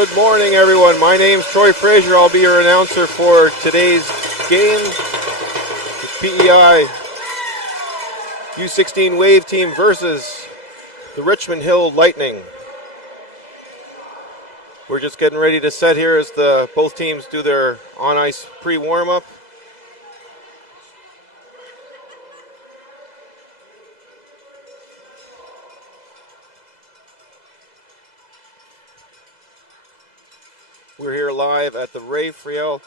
Good morning, everyone. My name's Troy Fraser. I'll be your announcer for today's game. The PEI U16 Wave team versus the Richmond Hill Lightning. We're just getting ready to set here as both teams do their on-ice pre-warm-up. We're here live at the Friel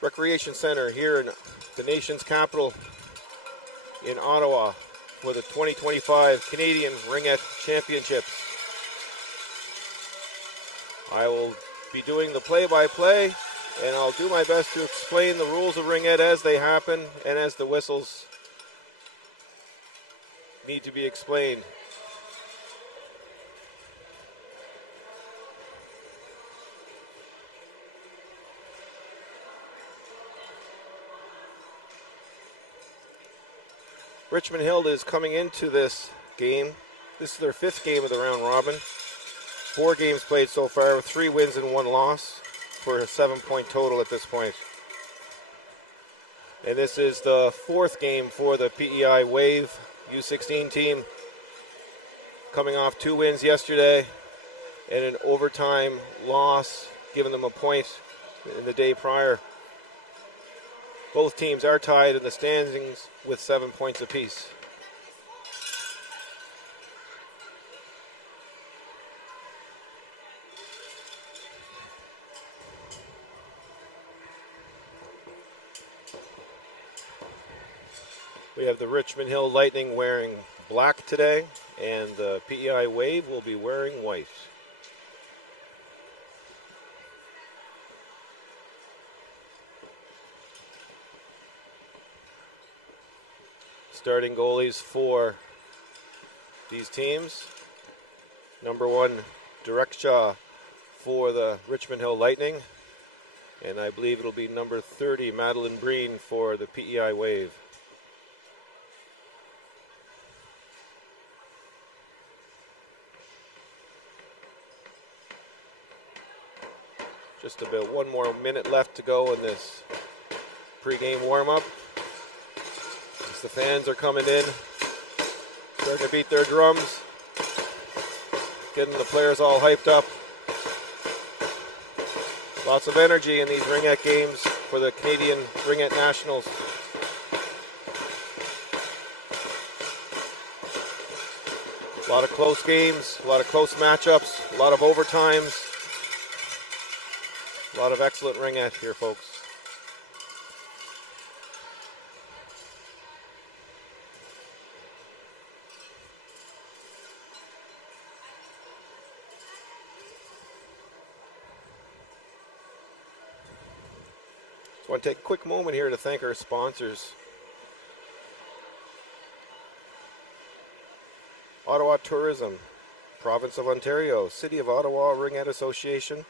Recreation Center here in the nation's capital in Ottawa for the 2025 Canadian Ringette Championships. I will be doing the play-by-play, and I'll do my best to explain the rules of Ringette as they happen and as the whistles need to be explained. Richmond Hill is coming into this game. This is their fifth game of the round robin. 4 games played so far with 3 wins and 1 loss for a 7-point total at this point. And this is the 4th game for the PEI Wave U16 team, coming off 2 wins yesterday and an overtime loss, giving them a point in the day prior. Both teams are tied in the standings with 7 points apiece. We have the Richmond Hill Lightning wearing black today, and the PEI Wave will be wearing white. Starting goalies for these teams. Number 1, Directshaw for the Richmond Hill Lightning. And I believe it'll be number 30, Madeline Breen, for the PEI Wave. Just about 1 more minute left to go in this pre-game warm-up. The fans are coming in, starting to beat their drums, getting the players all hyped up. Lots of energy in these Ringette games for the Canadian Ringette Nationals. A lot of close games, a lot of close matchups, a lot of overtimes, a lot of excellent Ringette here, folks. I want to take a quick moment here to thank our sponsors. Ottawa Tourism, Province of Ontario, City of Ottawa Ringette Association,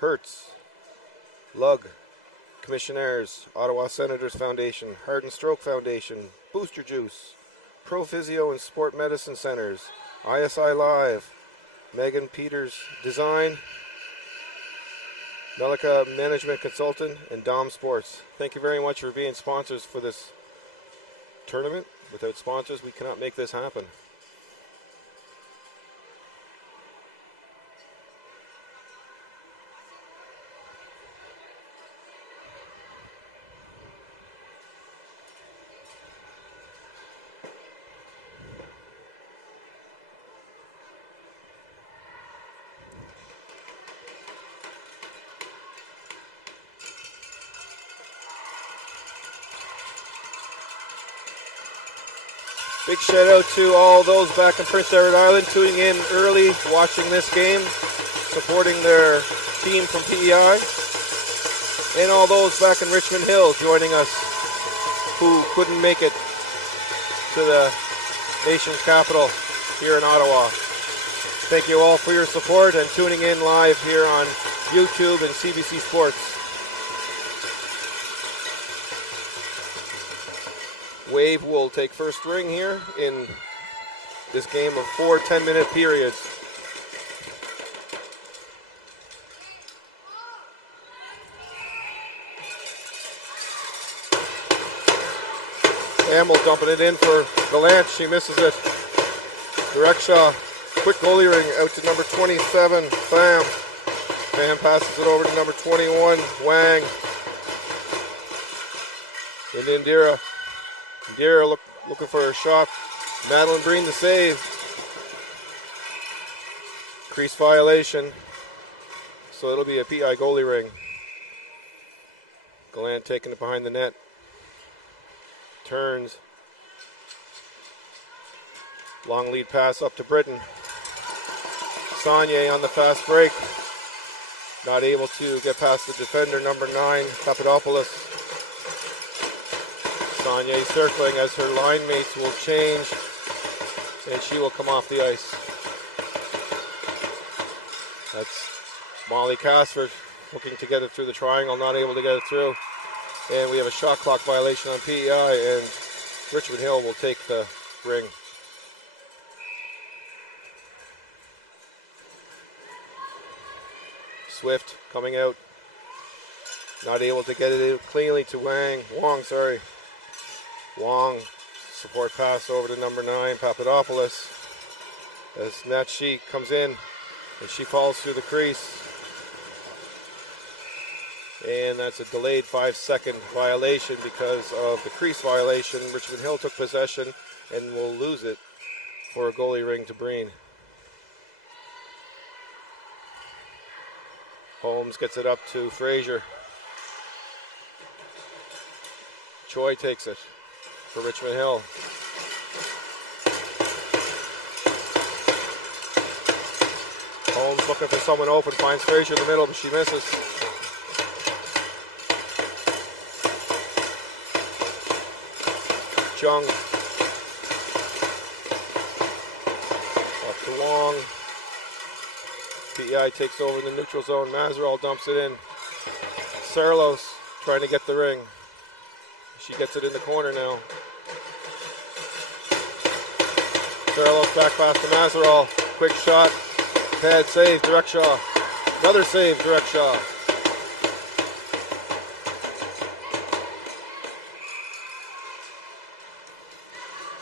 Hertz, Lug, Commissionaires, Ottawa Senators Foundation, Heart and Stroke Foundation, Booster Juice, Pro Physio and Sport Medicine Centers, ISI Live, Megan Peters Design, Melika Management Consultant, and Dom Sports. Thank you very much for being sponsors for this tournament. Without sponsors, we cannot make this happen. Big shout out to all those back in Prince Edward Island tuning in early, watching this game, supporting their team from PEI, and all those back in Richmond Hill joining us who couldn't make it to the nation's capital here in Ottawa. Thank you all for your support and tuning in live here on YouTube and CBC Sports. Wave will take first ring here in this game of 4 10-minute periods. Hamill dumping it in for Gallant. She misses it. Direct shot. Quick goalie ring out to number 27, Pham. Pham passes it over to number 21, Wang. Into Indira. Indira looking for her shot. Madeline Breen the save. Crease violation. So it'll be a PI goalie ring. Gallant taking it behind the net. Turns. Long lead pass up to Britton. Saunier on the fast break. Not able to get past the defender, number 9, Papadopoulos. Saunier circling as her line mates will change, and she will come off the ice. That's Molly Casford looking to get it through the triangle, not able to get it through. And we have a shot clock violation on PEI, and Richmond Hill will take the ring. Swift coming out, not able to get it cleanly to Wong. Wong, support pass over to number 9, Papadopoulos. As Natchi comes in, and she falls through the crease. And that's a delayed 5-second violation because of the crease violation. Richmond Hill took possession and will lose it for a goalie ring to Breen. Holmes gets it up to Frazier. Choi takes it for Richmond Hill. Holmes looking for someone open, finds Frazier in the middle, but she misses. Chung. Up to Wong. PEI takes over the neutral zone. Mazerall dumps it in. Serlos trying to get the ring. She gets it in the corner now. Serlos back pass to Mazerall. Quick shot. Pad save. Direct shot. Another save. Direct shot.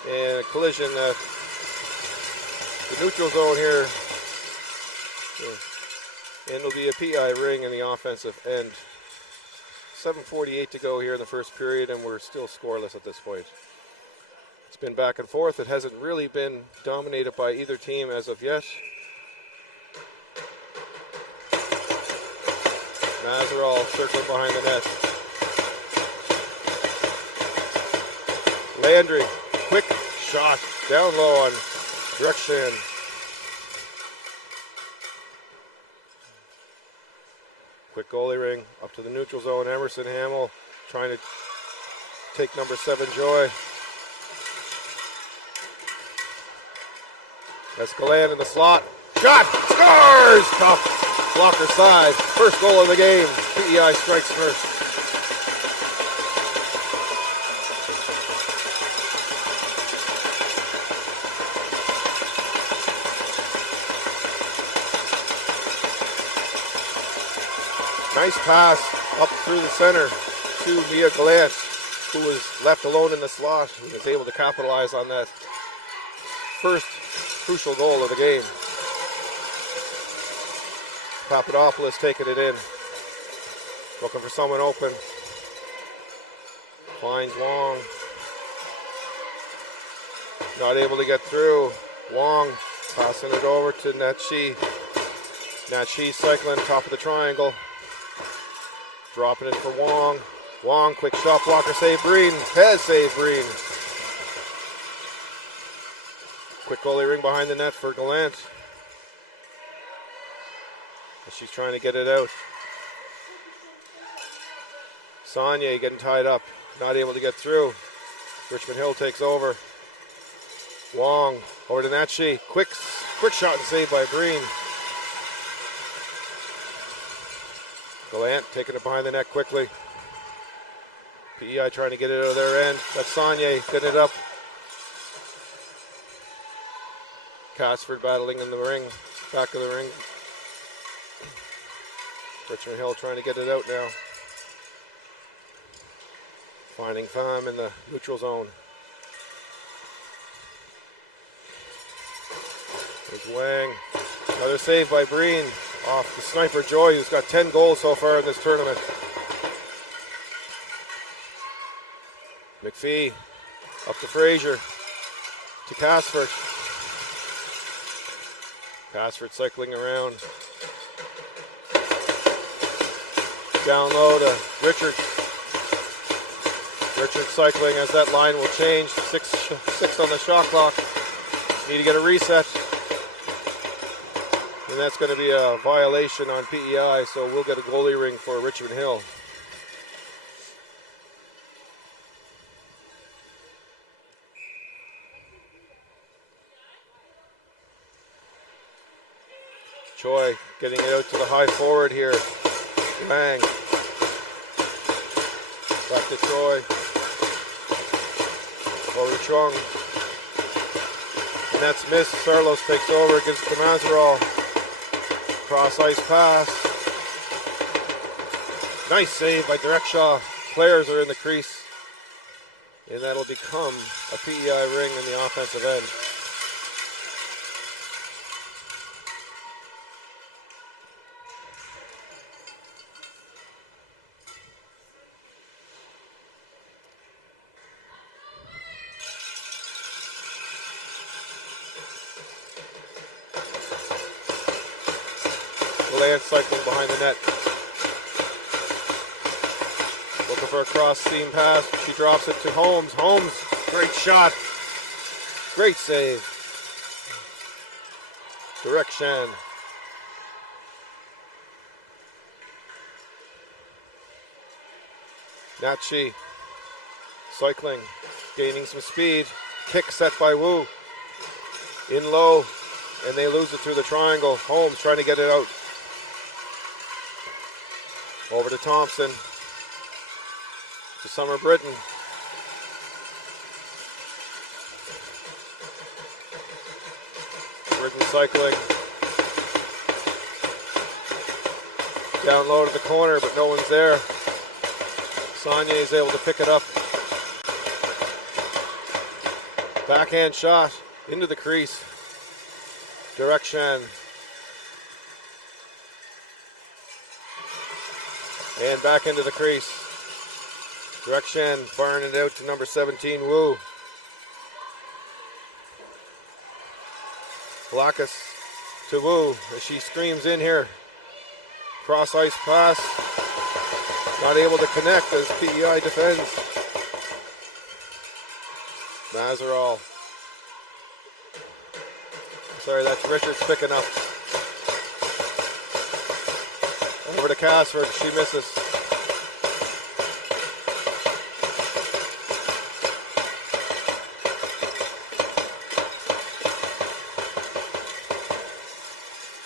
And a collision at the neutral zone here. And it'll be a PI ring in the offensive end. 7:48 to go here in the first period, and we're still scoreless at this point. It's been back and forth. It hasn't really been dominated by either team as of yet. Mazerall circling behind the net. Landry, quick shot, down low on direction. Quick goalie ring up to the neutral zone. Emerson Hamill trying to take number 7 Joy. Escalante in the slot. Shot! Scores! Tough blocker side. First goal of the game. PEI strikes first. Nice pass up through the center to Mia Gallant, who was left alone in the slot, who was able to capitalize on that first crucial goal of the game. Papadopoulos taking it in, looking for someone open. Finds Wong. Not able to get through. Wong passing it over to Natchi. Natchi cycling top of the triangle. Dropping it for Wong. Wong, quick shot blocker, save Breen. Has saved Breen. Quick goalie ring behind the net for Gallant. She's trying to get it out. Saunier getting tied up. Not able to get through. Richmond Hill takes over. Wong over to Natchi. Quick shot and save by Breen. Gallant taking it behind the net quickly. PEI trying to get it out of their end. That's Saunier getting it up. Casford battling in the ring, back of the ring. Richmond Hill trying to get it out now. Finding Pham in the neutral zone. Wang. Another save by Breen off the sniper Joy, who's got 10 goals so far in this tournament. McPhee up to Fraser, to Casford. Casford cycling around. Down low to Richard. Richard cycling as that line will change. Six on the shot clock. Need to get a reset. And that's going to be a violation on PEI, so we'll get a goalie ring for Richmond Hill. Choi getting it out to the high forward here. Bang. Back to Troy. Over to Chung. And that's missed. Sarlos takes over, gives it to Mazeral. Cross ice pass. Nice save by Direkshaw. Players are in the crease. And that'll become a PEI ring in the offensive end. Cycling behind the net. Looking for a cross seam pass. She drops it to Holmes. Holmes, great shot. Great save. Direction. Nachi cycling, gaining some speed. Kick set by Wu. In low, and they lose it through the triangle. Holmes trying to get it out. Over to Thompson, to Summer Britton. Britton cycling. Down low to the corner, but no one's there. Sonia is able to pick it up. Backhand shot into the crease. Direction. And back into the crease. Direction, firing it out to number 17, Wu. Blackus to Wu as she screams in here. Cross ice pass. Not able to connect as PEI defends. Mazeral. Sorry, that's Richards picking up. Over to Casford, she misses.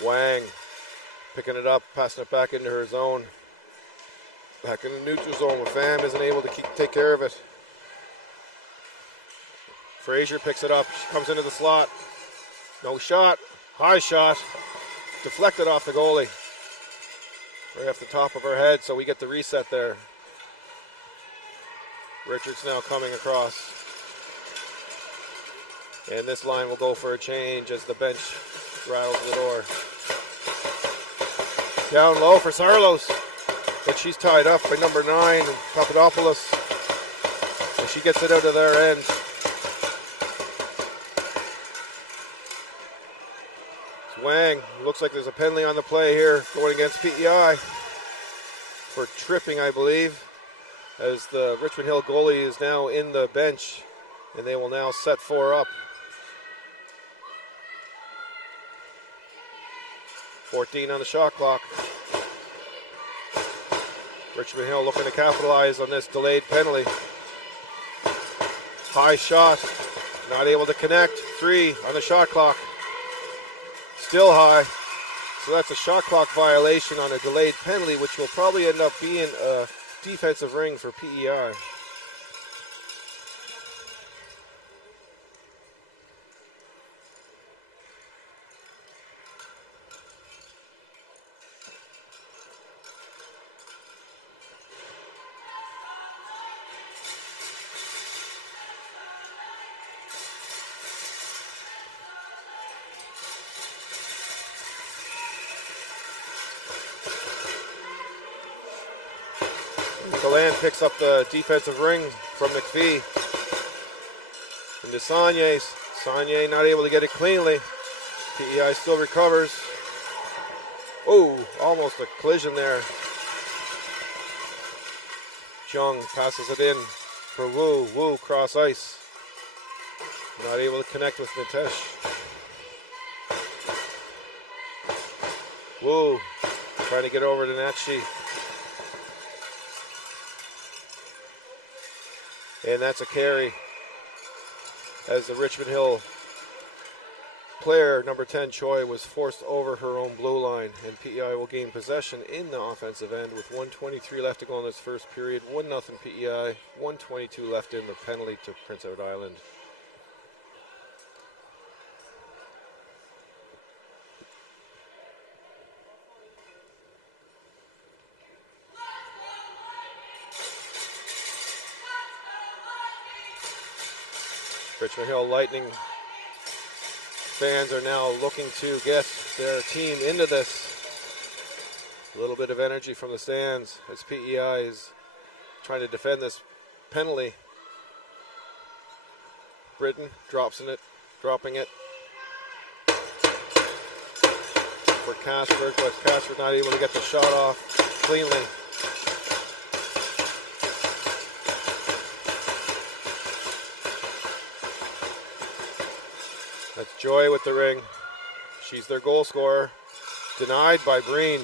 Wang picking it up, passing it back into her zone. Back in the neutral zone when Pham isn't able to take care of it. Frazier picks it up, she comes into the slot. No shot, high shot, deflected off the goalie. Right off the top of her head, so we get the reset there. Richards now coming across. And this line will go for a change as the bench rattles the door. Down low for Sarlos, but she's tied up by number 9, Papadopoulos. And she gets it out of their end. Wang, looks like there's a penalty on the play here going against PEI for tripping, I believe, as the Richmond Hill goalie is now in the bench and they will now set 4 up. 14 on the shot clock. Richmond Hill looking to capitalize on this delayed penalty. High shot, not able to connect. 3 on the shot clock. Still high, so that's a shot clock violation on a delayed penalty, which will probably end up being a defensive ring for PEI. Galland picks up the defensive ring from McPhee. Into Saunier. Saunier not able to get it cleanly. PEI still recovers. Oh, almost a collision there. Jung passes it in for Wu. Wu cross ice. Not able to connect with Nitesh. Wu trying to get over to Natchi. And that's a carry as the Richmond Hill player, number 10, Choi, was forced over her own blue line, and PEI will gain possession in the offensive end with 1:23 left to go in this first period. 1-0 PEI, 1:22 left in the penalty to Prince Edward Island. Richmond Hill Lightning fans are now looking to get their team into this. A little bit of energy from the stands as PEI is trying to defend this penalty. Britton dropping it for Casford, but Casford not able to get the shot off cleanly. That's Joy with the ring. She's their goal scorer. Denied by Breen.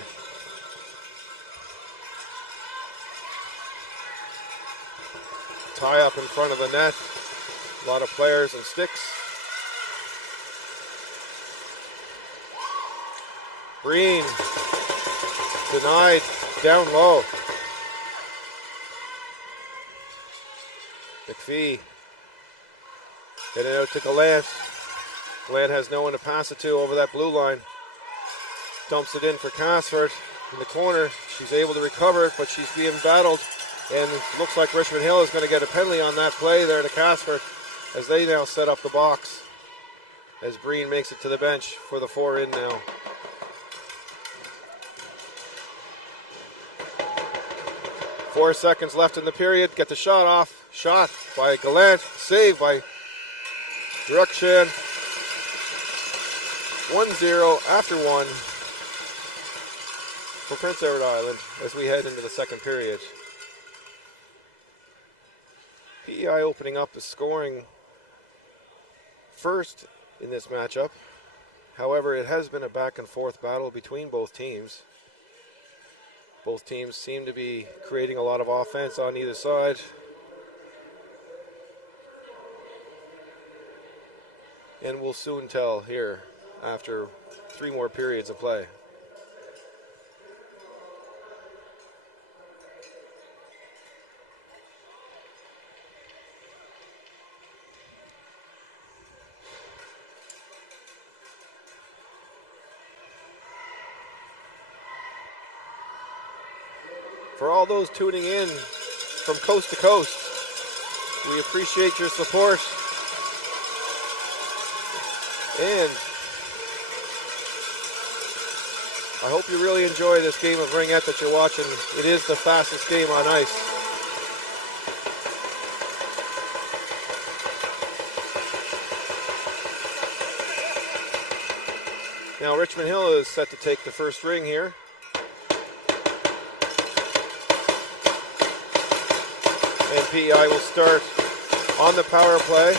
Tie up in front of the net. A lot of players and sticks. Breen. Denied. Down low. McPhee. Getting out to Gallant. Gallant has no one to pass it to over that blue line. Dumps it in for Casford in the corner. She's able to recover it, but she's being battled. And it looks like Richmond Hill is going to get a penalty on that play there to Casford as they now set up the box. As Breen makes it to the bench for the 4 in now. Four seconds left in the period. Get the shot off. Shot by Gallant. Save by Druckshan. 1-0 after 1 for Prince Edward Island as we head into the second period. PEI opening up the scoring first in this matchup. However, it has been a back and forth battle between both teams. Both teams seem to be creating a lot of offense on either side. And we'll soon tell here after 3 more periods of play. For all those tuning in from coast to coast, we appreciate your support. And I hope you really enjoy this game of Ringette that you're watching. It is the fastest game on ice. Now Richmond Hill is set to take the first ring here. And PEI will start on the power play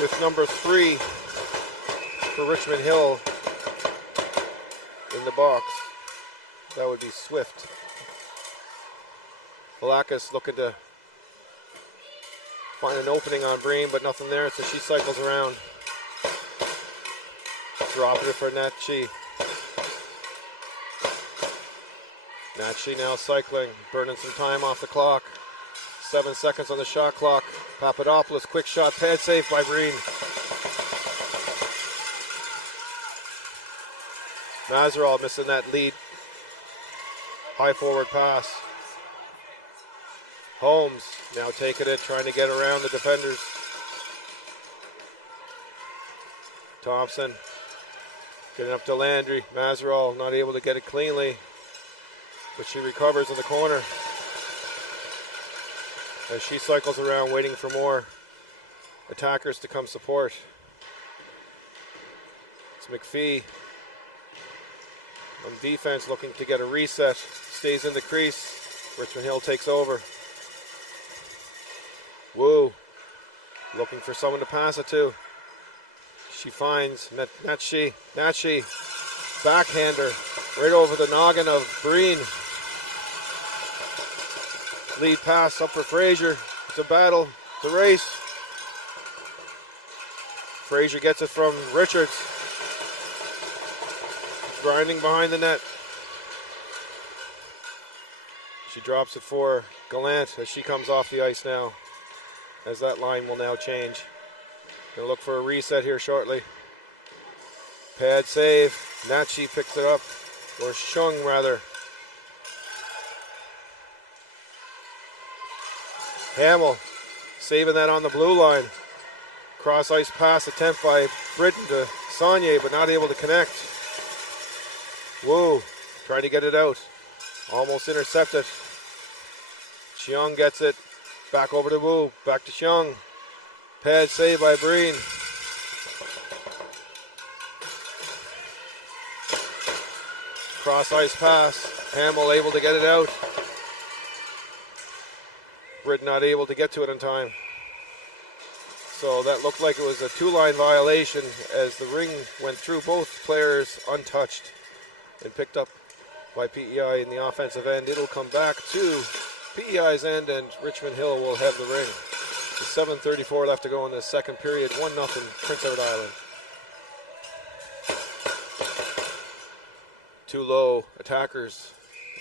with number 3 for Richmond Hill in the box. That would be Swift. Valakis looking to find an opening on Breen, but nothing there, so she cycles around. Dropping it for Natchi. Natchi now cycling, burning some time off the clock. 7 seconds on the shot clock. Papadopoulos, quick shot, pad save by Breen. Mazerall missing that lead. High forward pass. Holmes now taking it, trying to get around the defenders. Thompson getting up to Landry. Mazerall not able to get it cleanly, but she recovers in the corner. as she cycles around waiting for more attackers to come support. It's McPhee on defense looking to get a reset. Stays in the crease. Richmond Hill takes over. Woo. Looking for someone to pass it to. She finds Natchi. Backhander right over the noggin of Breen. Lead pass up for Fraser. It's a battle. It's a race. Fraser gets it from Richards. Grinding behind the net. She drops it for Gallant as she comes off the ice now. As that line will now change. Gonna look for a reset here shortly. Pad save. Natchi picks it up. Or Shung rather. Hamill saving that on the blue line. Cross ice pass attempt by Britton to Saunier, but not able to connect. Woo, trying to get it out. Almost intercepted. Cheong gets it. Back over to Wu. Back to Cheong. Pad save by Breen. Cross ice pass. Hamill able to get it out. Britt not able to get to it in time. So that looked like it was a two-line violation as the ring went through both players untouched and picked up by PEI in the offensive end. It'll come back to PEI's end and Richmond Hill will have the ring. With 7:34 left to go in the second period. 1-0 Prince Edward Island. Two low attackers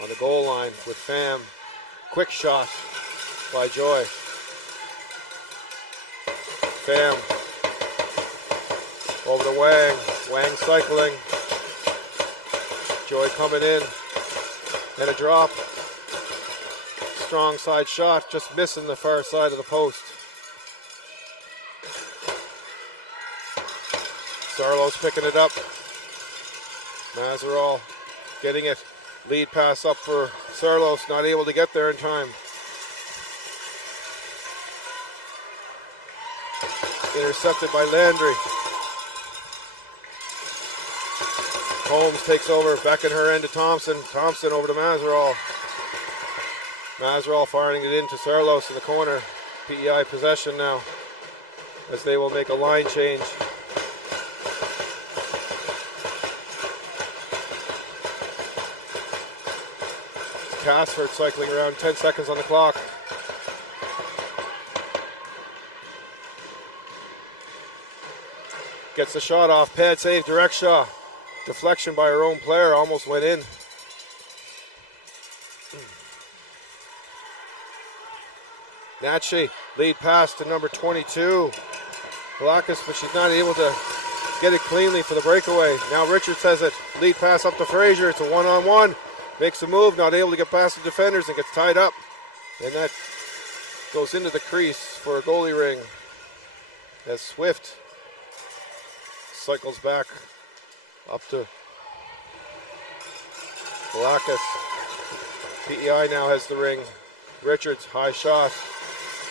on the goal line with Pham. Quick shot by Joy. Pham over to Wang. Wang cycling. Joy coming in. And a drop. Strong side shot, just missing the far side of the post. Sarlos picking it up. Mazeral getting it. Lead pass up for Sarlos, not able to get there in time. Intercepted by Landry. Holmes takes over, back in her end to Thompson. Thompson over to Mazeral. Mazeral firing it into Sarlos in the corner. PEI possession now as they will make a line change. Casford cycling around, 10 seconds on the clock. Gets the shot off, pad save, direct shot. Deflection by her own player, almost went in. Natchi, lead pass to number 22. Blackus, but she's not able to get it cleanly for the breakaway. Now Richards has it. Lead pass up to Fraser. It's a one-on-one. Makes a move, not able to get past the defenders and gets tied up. And that goes into the crease for a goalie ring. As Swift cycles back up to Blackus. PEI now has the ring. Richards, high shot.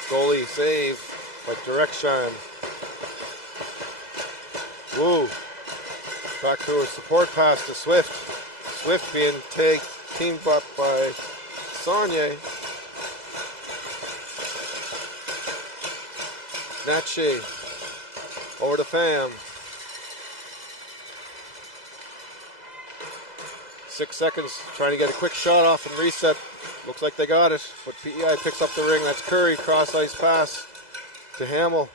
Goalie save by Direction. Woo. Back to a support pass to Swift. Swift being teamed up by Saunier. Natchi. Over to Pham. 6 seconds trying to get a quick shot off and reset. Looks like they got it, but PEI picks up the ring. That's Curry, cross ice pass to Hamill.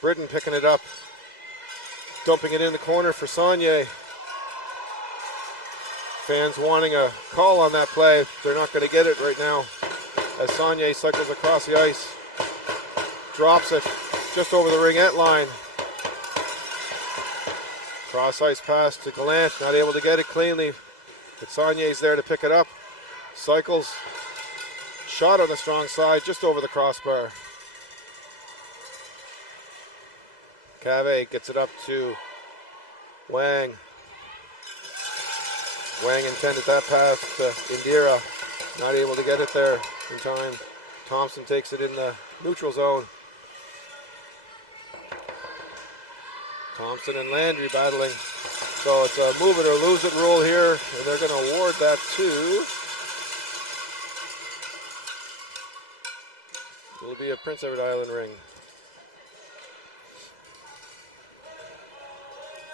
Britton picking it up. Dumping it in the corner for Saunier. Fans wanting a call on that play. They're not going to get it right now as Saunier cycles across the ice. Drops it just over the ringette line. Cross ice pass to Gallant. Not able to get it cleanly, but Saunier's there to pick it up. Cycles. Shot on the strong side just over the crossbar. Cave gets it up to Wang. Wang intended that pass to Indira. Not able to get it there in time. Thompson takes it in the neutral zone. Thompson and Landry battling. So it's a move it or lose it rule here, and they're going to award that to... It'll be a Prince Edward Island ring.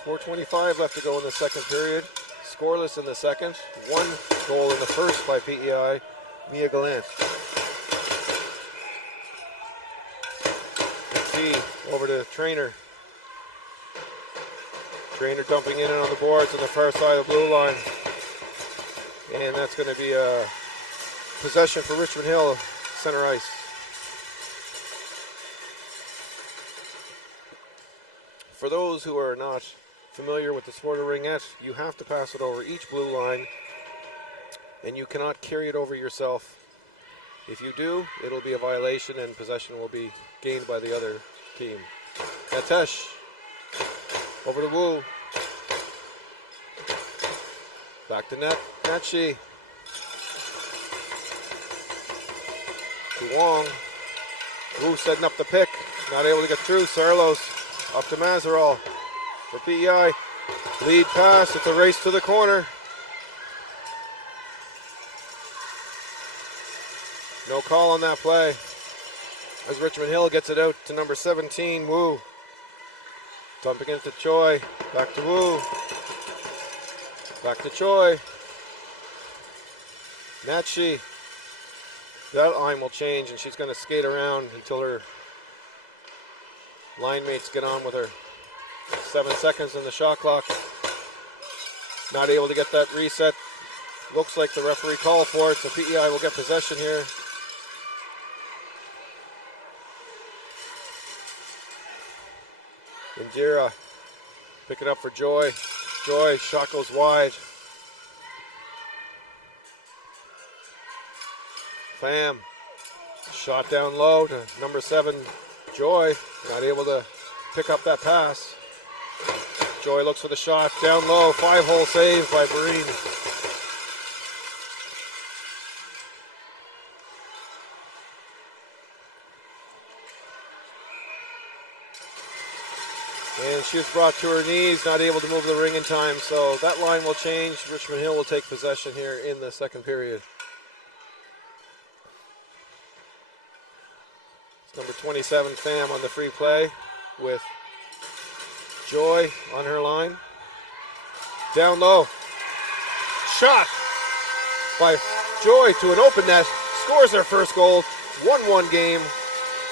4:25 left to go in the second period. Scoreless in the second. One goal in the first by PEI. Mia Gallant. McPhee over to Trainer. Trainer dumping in and on the boards on the far side of the blue line. And that's going to be a possession for Richmond Hill, center ice. For those who are not familiar with the sport of ringette, you have to pass it over each blue line, and you cannot carry it over yourself. If you do, it'll be a violation and possession will be gained by the other team. Natesh over to Wu. Back to net. Natchi. To Wong. Wu setting up the pick. Not able to get through. Sarlos up to Mazeral for PEI. Lead pass. It's a race to the corner. No call on that play. As Richmond Hill gets it out to number 17, Wu. Dumping into Choi. Back to Wu. Back to Choi. Natchi. That line will change, and she's going to skate around until her line mates get on with her. 7 seconds in the shot clock. Not able to get that reset. Looks like the referee called for it, so PEI will get possession here. Indira. Pick it up for Joy. Joy, shot goes wide. Pham. Shot down low to number 7, Joy. Not able to pick up that pass. Joy looks for the shot down low. 5-hole save by Breen. And she was brought to her knees, not able to move the ring in time. So that line will change. Richmond Hill will take possession here in the second period. It's number 27, Pham, on the free play with Joy on her line. Down low. Shot by Joy to an open net. Scores their first goal. 1-1 game.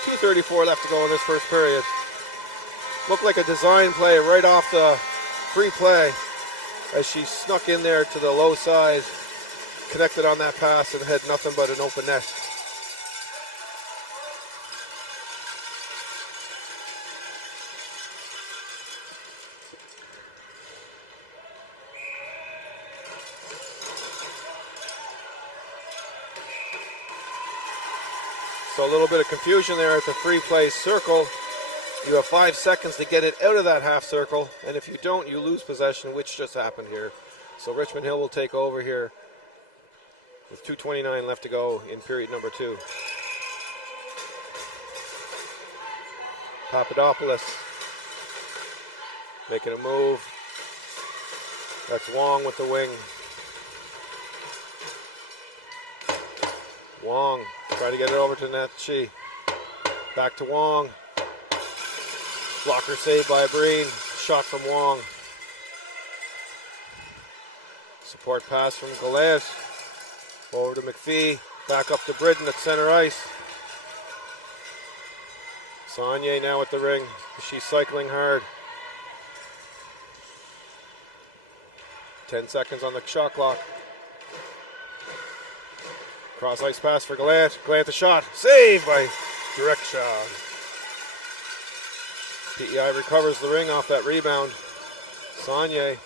2:34 left to go in this first period. Looked like a design play right off the free play as she snuck in there to the low side, connected on that pass and had nothing but an open net. So a little bit of confusion there at the free play circle. You have 5 seconds to get it out of that half circle, and if you don't, you lose possession, which just happened here. So Richmond Hill will take over here with 2:29 left to go in period number 2. Papadopoulos making a move. That's Wong with the wing. Wong trying to get it over to Natchi. Back to Wong. Blocker saved by Breen. Shot from Wong. Support pass from Gallant. Over to McPhee. Back up to Britton at center ice. Saunier now at the ring. She's cycling hard. 10 seconds on the shot clock. Cross ice pass for Gallant. Gallant the shot. Saved by direct shot. PEI recovers the ring off that rebound. Saunier.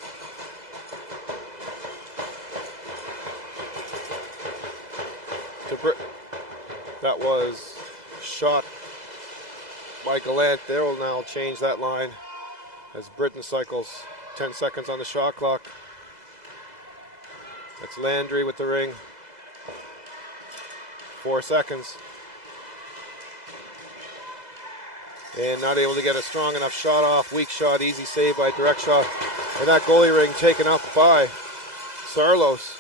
That was shot by Gallant. They will now change that line as Britton cycles. 10 seconds on the shot clock. That's Landry with the ring. 4 seconds. and not able to get a strong enough shot off. Weak shot, easy save by direct shot. And that goalie ring taken up by Sarlos.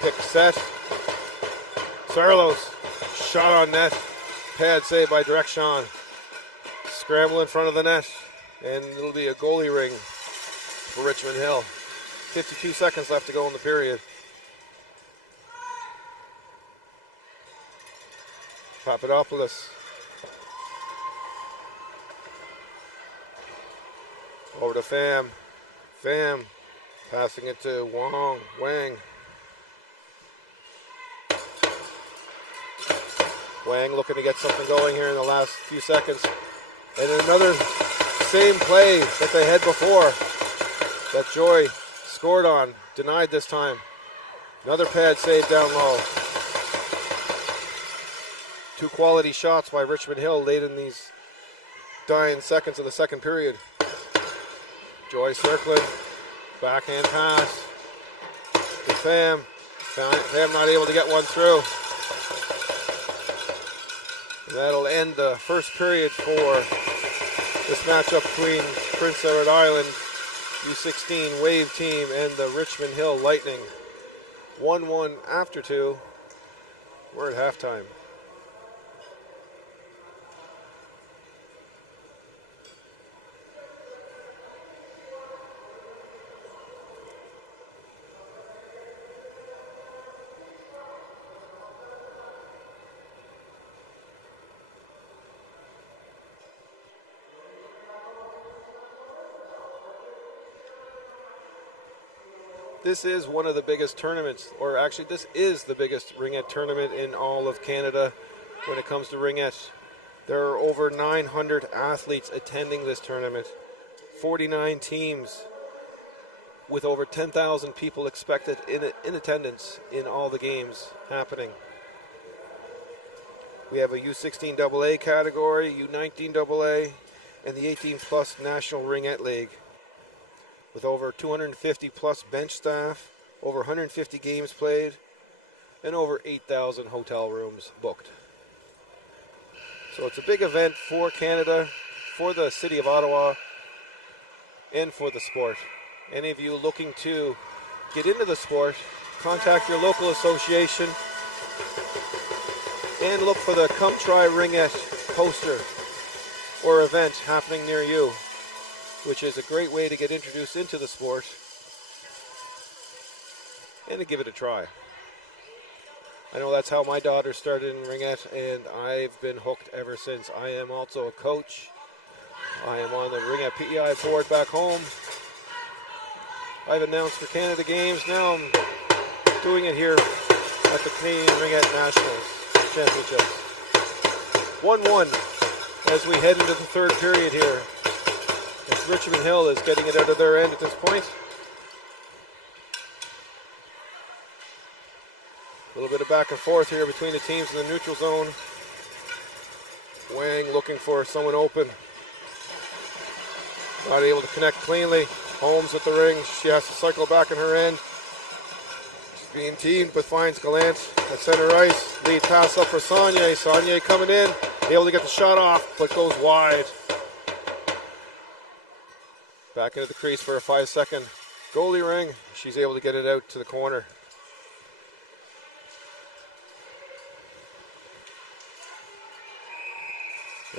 Pick set. Sarlos, shot on net. Pad save by direct Sean. Scramble in front of the net, and it'll be a goalie ring for Richmond Hill. 52 seconds left to go in the period. Papadopoulos. Over to Pham. Pham passing it to Wang. Wang looking to get something going here in the last few seconds. And another same play that they had before that Joy scored on. Denied this time. Another pad save down low. Two quality shots by Richmond Hill late in these dying seconds of the second period. Joy circling. Backhand pass to Pham. Pham not able to get one through. And that'll end the first period for this matchup between Prince Edward Island U16 Wave team and the Richmond Hill Lightning. 1-1 after two. We're at halftime. This is one of the biggest tournaments, or actually this is the biggest Ringette tournament in all of Canada when it comes to Ringette. There are over 900 athletes attending this tournament, 49 teams with over 10,000 people expected in attendance in all the games happening. We have a U16 AA category, U19 AA, and the 18 plus National Ringette League, with over 250 plus bench staff, over 150 games played, and over 8,000 hotel rooms booked. So it's a big event for Canada, for the city of Ottawa, and for the sport. Any of you looking to get into the sport, contact your local association and look for the Come Try Ringette poster or event happening near you, which is a great way to get introduced into the sport and to give it a try. I know that's how my daughter started in Ringette, and I've been hooked ever since. I am also a coach. I am on the Ringette PEI board back home. I've announced for Canada Games. Now I'm doing it here at the Canadian Ringette Nationals Championships. 1-1 as we head into the third period here. As Richmond Hill is getting it out of their end at this point. A little bit of back and forth here between the teams in the neutral zone. Wang looking for someone open. Not able to connect cleanly. Holmes with the ring. She has to cycle back in her end. She's being teamed, but finds Gallant at center ice. Lead pass up for Saunier. Saunier coming in. Able to get the shot off, but goes wide. Back into the crease for a 5-second goalie ring. She's able to get it out to the corner.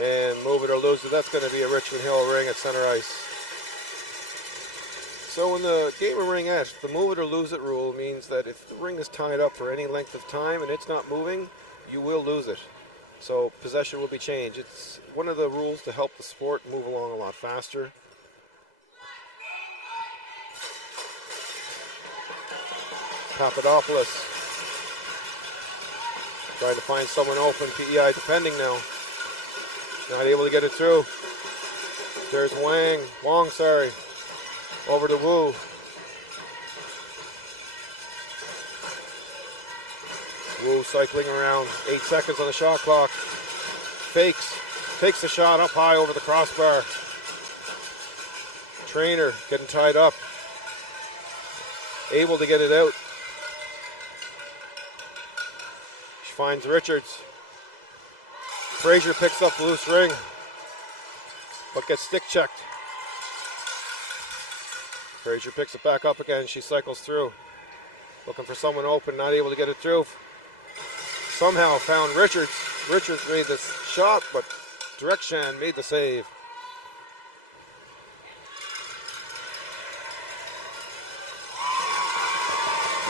And move it or lose it. That's going to be a Richmond Hill ring at center ice. So in the game of Ringette, the move it or lose it rule means that if the ring is tied up for any length of time and it's not moving, you will lose it. So possession will be changed. It's one of the rules to help the sport move along a lot faster. Papadopoulos trying to find someone open. PEI defending now. Not able to get it through. There's Wong, sorry. Over to Wu. Wu cycling around. 8 seconds on the shot clock. Takes the shot up high over the crossbar. Trainer getting tied up. Able to get it out. She finds Richards. Frazier picks up the loose ring, but gets stick checked. Frazier picks it back up again. She cycles through, looking for someone open, not able to get it through. Somehow found Richards. Richards made the shot, but Direction made the save.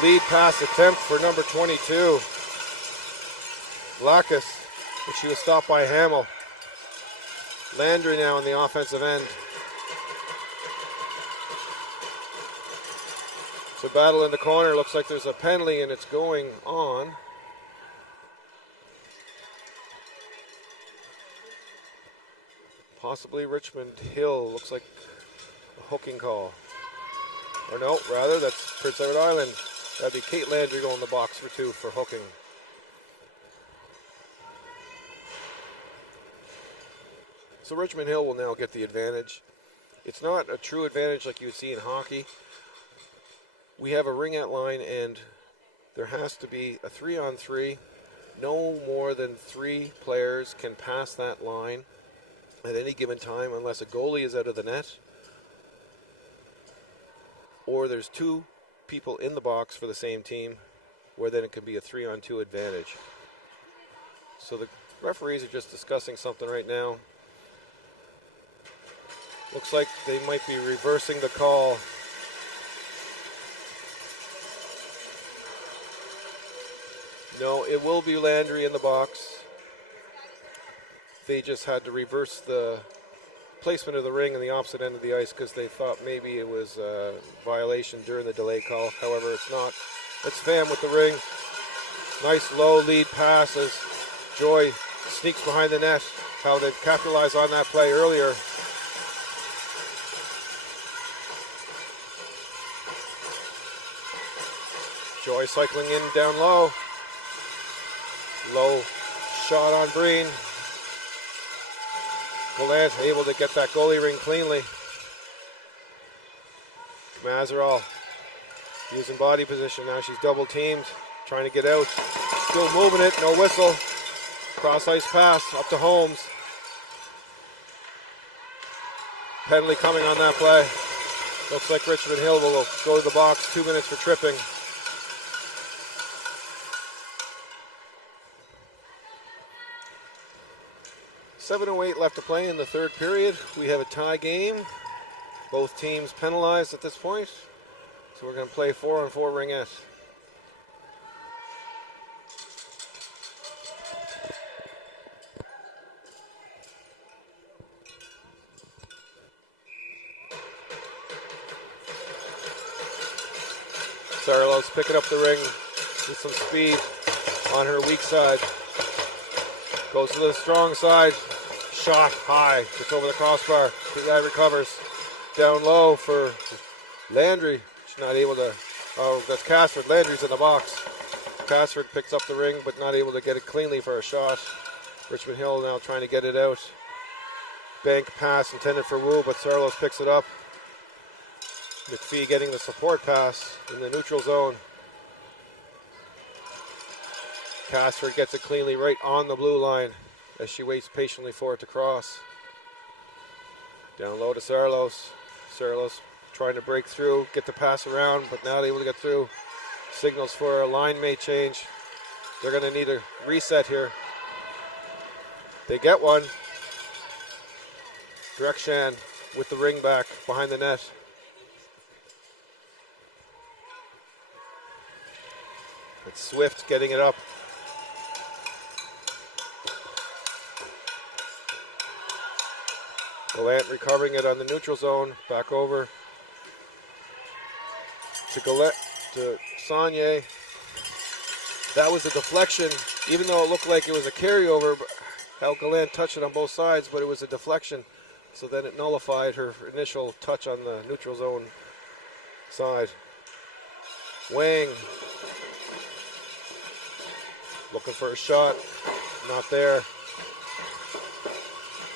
Lead pass attempt for number 22. Lacus, but she was stopped by Hamill. Landry now on the offensive end. It's a battle in the corner. Looks like there's a penalty and it's going on. Possibly Richmond Hill. Looks like a hooking call. Or no, rather, that's Prince Edward Island. That'd be Kate Landry going in the box for 2 for hooking. So Richmond Hill will now get the advantage. It's not a true advantage like you would see in hockey. We have a ringette line and there has to be a 3-on-3. No more than 3 players can pass that line at any given time unless a goalie is out of the net or there's 2 people in the box for the same team, where then it can be a 3-on-2 advantage. So the referees are just discussing something right now. Looks like they might be reversing the call. No, it will be Landry in the box. They just had to reverse the placement of the ring in the opposite end of the ice because they thought maybe it was a violation during the delay call. However, it's not. It's Pham with the ring. Nice low lead pass as Joy sneaks behind the net. How they capitalized on that play earlier. Joy cycling in down low. Low shot on Breen. Gallant able to get that goalie ring cleanly. Mazerall using body position. Now she's double teamed, trying to get out. Still moving it, no whistle. Cross ice pass up to Holmes. Penalty coming on that play. Looks like Richmond Hill will go to the box. 2 minutes for tripping. .08 left to play in the third period. We have a tie game. Both teams penalized at this point. So we're going to play 4-on-4 ringette. Sarlos picking up the ring with some speed on her weak side. Goes to the strong side. Shot high, just over the crossbar. The guy recovers. Down low for Landry. She's not able to. Oh, that's Casford. Landry's in the box. Casford picks up the ring, but not able to get it cleanly for a shot. Richmond Hill now trying to get it out. Bank pass intended for Wu, but Sarlos picks it up. McPhee getting the support pass in the neutral zone. Casford gets it cleanly right on the blue line as she waits patiently for it to cross. Down low to Sarlos. Sarlos trying to break through, get the pass around, but not able to get through. Signals for a line mate change. They're going to need a reset here. They get one. Drekshan with the ring back behind the net. It's Swift getting it up. Gallant recovering it on the neutral zone. Back over to Saunier. That was a deflection, even though it looked like it was a carryover. How Gallant touched it on both sides, but it was a deflection. So then it nullified her initial touch on the neutral zone side. Wang looking for a shot. Not there.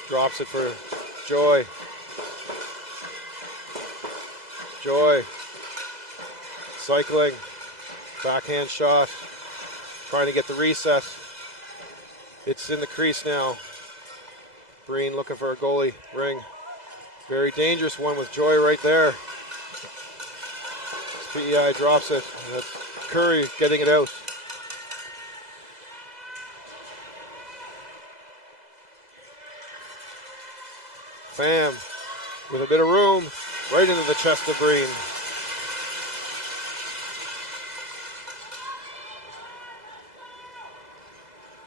Drops it for Joy. Joy cycling, backhand shot, trying to get the reset. It's in the crease now. Breen looking for a goalie. Ring. Very dangerous one with Joy right there. PEI drops it. That's Curry getting it out. Pham with a bit of room. Right into the chest of Breen.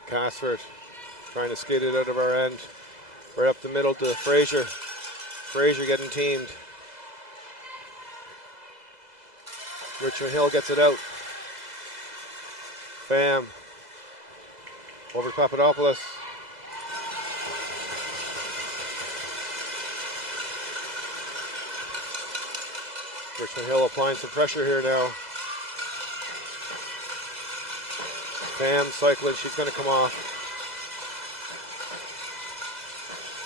Casford trying to skate it out of our end. Right up the middle to Fraser. Fraser getting teamed. Richmond Hill gets it out. Pham. Over to Papadopoulos. Richmond Hill applying some pressure here now. Pham cycling, she's going to come off.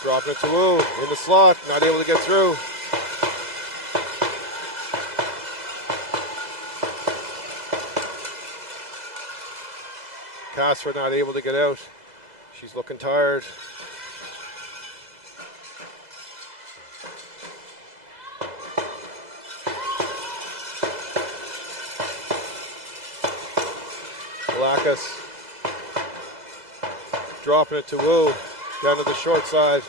Dropping it to Wu in the slot, not able to get through. Casper not able to get out. She's looking tired. Blackus dropping it to Wu down to the short side.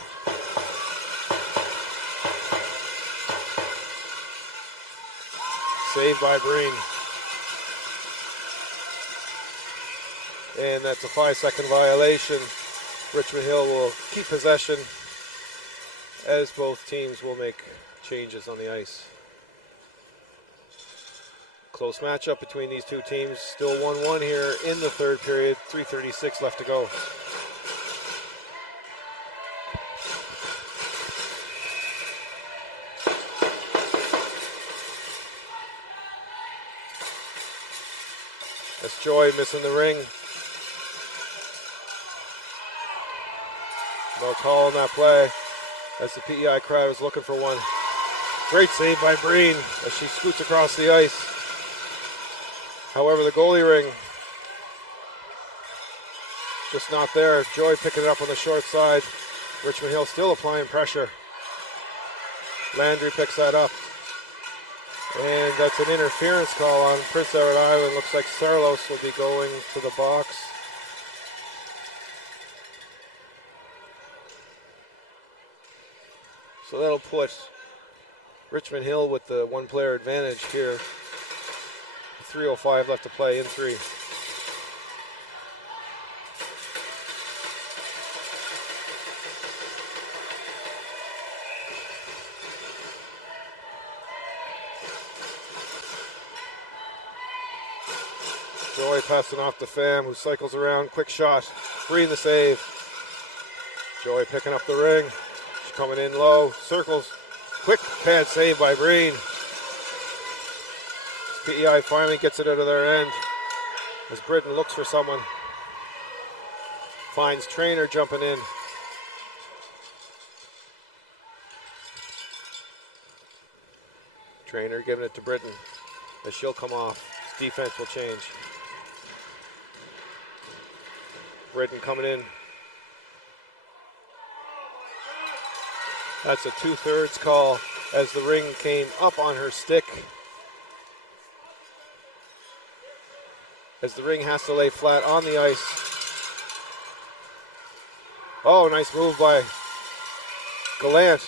Saved by Breen. And that's a 5-second violation. Richmond Hill will keep possession as both teams will make changes on the ice. Close matchup between these two teams. Still 1-1 here in the third period. 3:36 left to go. That's Joy missing the ring. No call on that play as the PEI crowd was looking for one. Great save by Breen as she scoots across the ice. However, the goalie ring just not there. Joy picking it up on the short side. Richmond Hill still applying pressure. Landry picks that up. And that's an interference call on Prince Edward Island. Looks like Sarlos will be going to the box. So that'll put Richmond Hill with the one-player advantage here. 3:05 left to play in 3. Joy passing off to Pham, who cycles around. Quick shot. Breen the save. Joy picking up the ring. She's coming in low. Circles. Quick pad save by Breen. PEI finally gets it out of their end as Britton looks for someone. Finds Trainer jumping in. Trainer giving it to Britton as she'll come off. Defense will change. Britton coming in. That's a 2/3 call as the ring came up on her stick. As the ring has to lay flat on the ice. Oh, nice move by Gallant.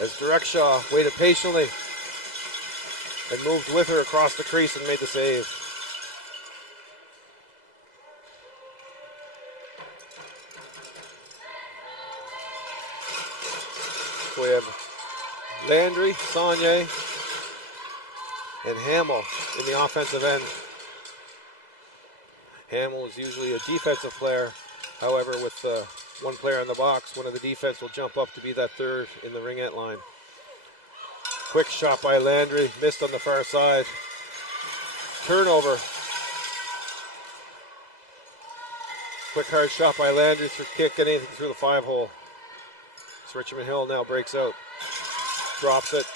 As Direkshaw waited patiently and moved with her across the crease and made the save. So we have Landry, Saunier, and Hamill in the offensive end. Hamill is usually a defensive player. However, with one player in the box, one of the defense will jump up to be that third in the Ringette line. Quick shot by Landry, missed on the far side. Turnover. Quick hard shot by Landry, can't get anything through the 5-hole. So Richmond Hill now breaks out. Drops it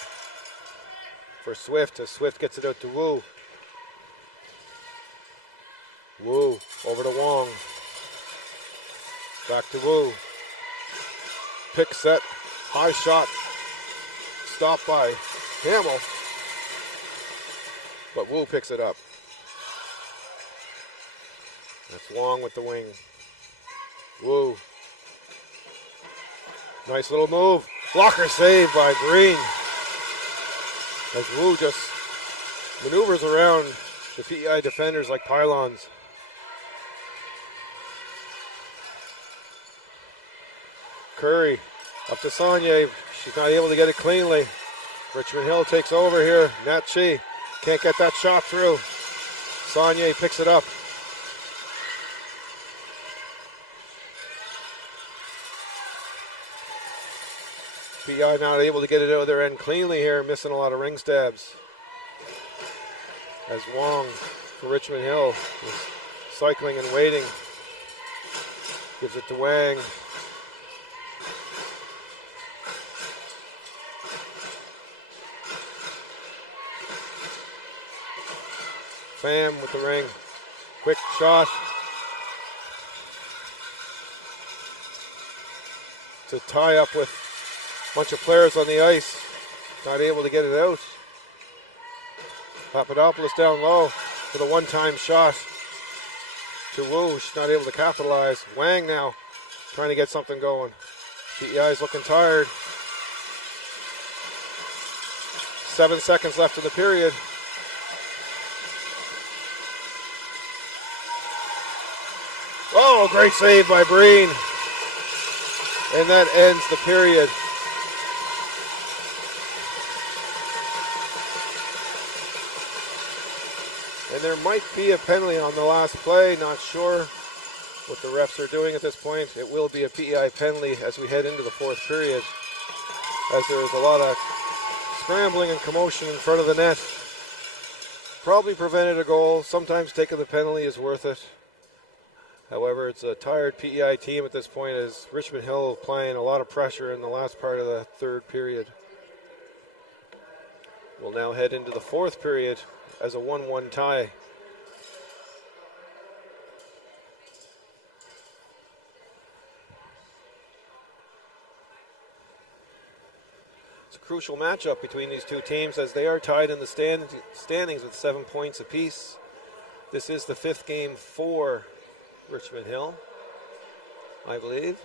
for Swift as Swift gets it out to Wu. Wu over to Wong. Back to Wu. Pick set. High shot. Stopped by Hamill. But Wu picks it up. That's Wong with the wing. Wu. Nice little move. Blocker save by Green. As Wu just maneuvers around the PEI defenders like pylons. Curry up to Saunier. She's not able to get it cleanly. Richmond Hill takes over here. Natchi can't get that shot through. Saunier picks it up. PEI not able to get it out of their end cleanly here, missing a lot of ring stabs. As Wong for Richmond Hill is cycling and waiting. Gives it to Wang. Pham with the ring. Quick shot. To tie up with a bunch of players on the ice. Not able to get it out. Papadopoulos down low for the one-time shot to Wu. She's not able to capitalize. Wang now trying to get something going. PEI is looking tired. 7 seconds left in the period. Oh, great save by Breen. And that ends the period. And there might be a penalty on the last play. Not sure what the refs are doing at this point. It will be a PEI penalty as we head into the fourth period, as there is a lot of scrambling and commotion in front of the net. Probably prevented a goal. Sometimes taking the penalty is worth it. However, it's a tired PEI team at this point, as Richmond Hill applying a lot of pressure in the last part of the third period. We'll now head into the fourth period as a 1-1 tie. It's a crucial matchup between these two teams, as they are tied in the standings with 7 points apiece. This is the fifth game for Richmond Hill, I believe.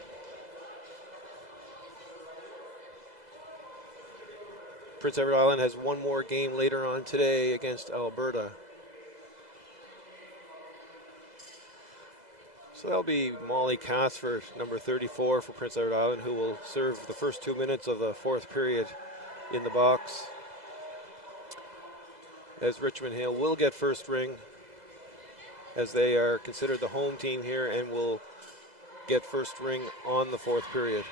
Prince Edward Island has one more game later on today against Alberta. So that'll be Molly Casford, number 34 for Prince Edward Island, who will serve the first 2 minutes of the fourth period in the box. As Richmond Hill will get first ring, as they are considered the home team here and will get first ring on the fourth period.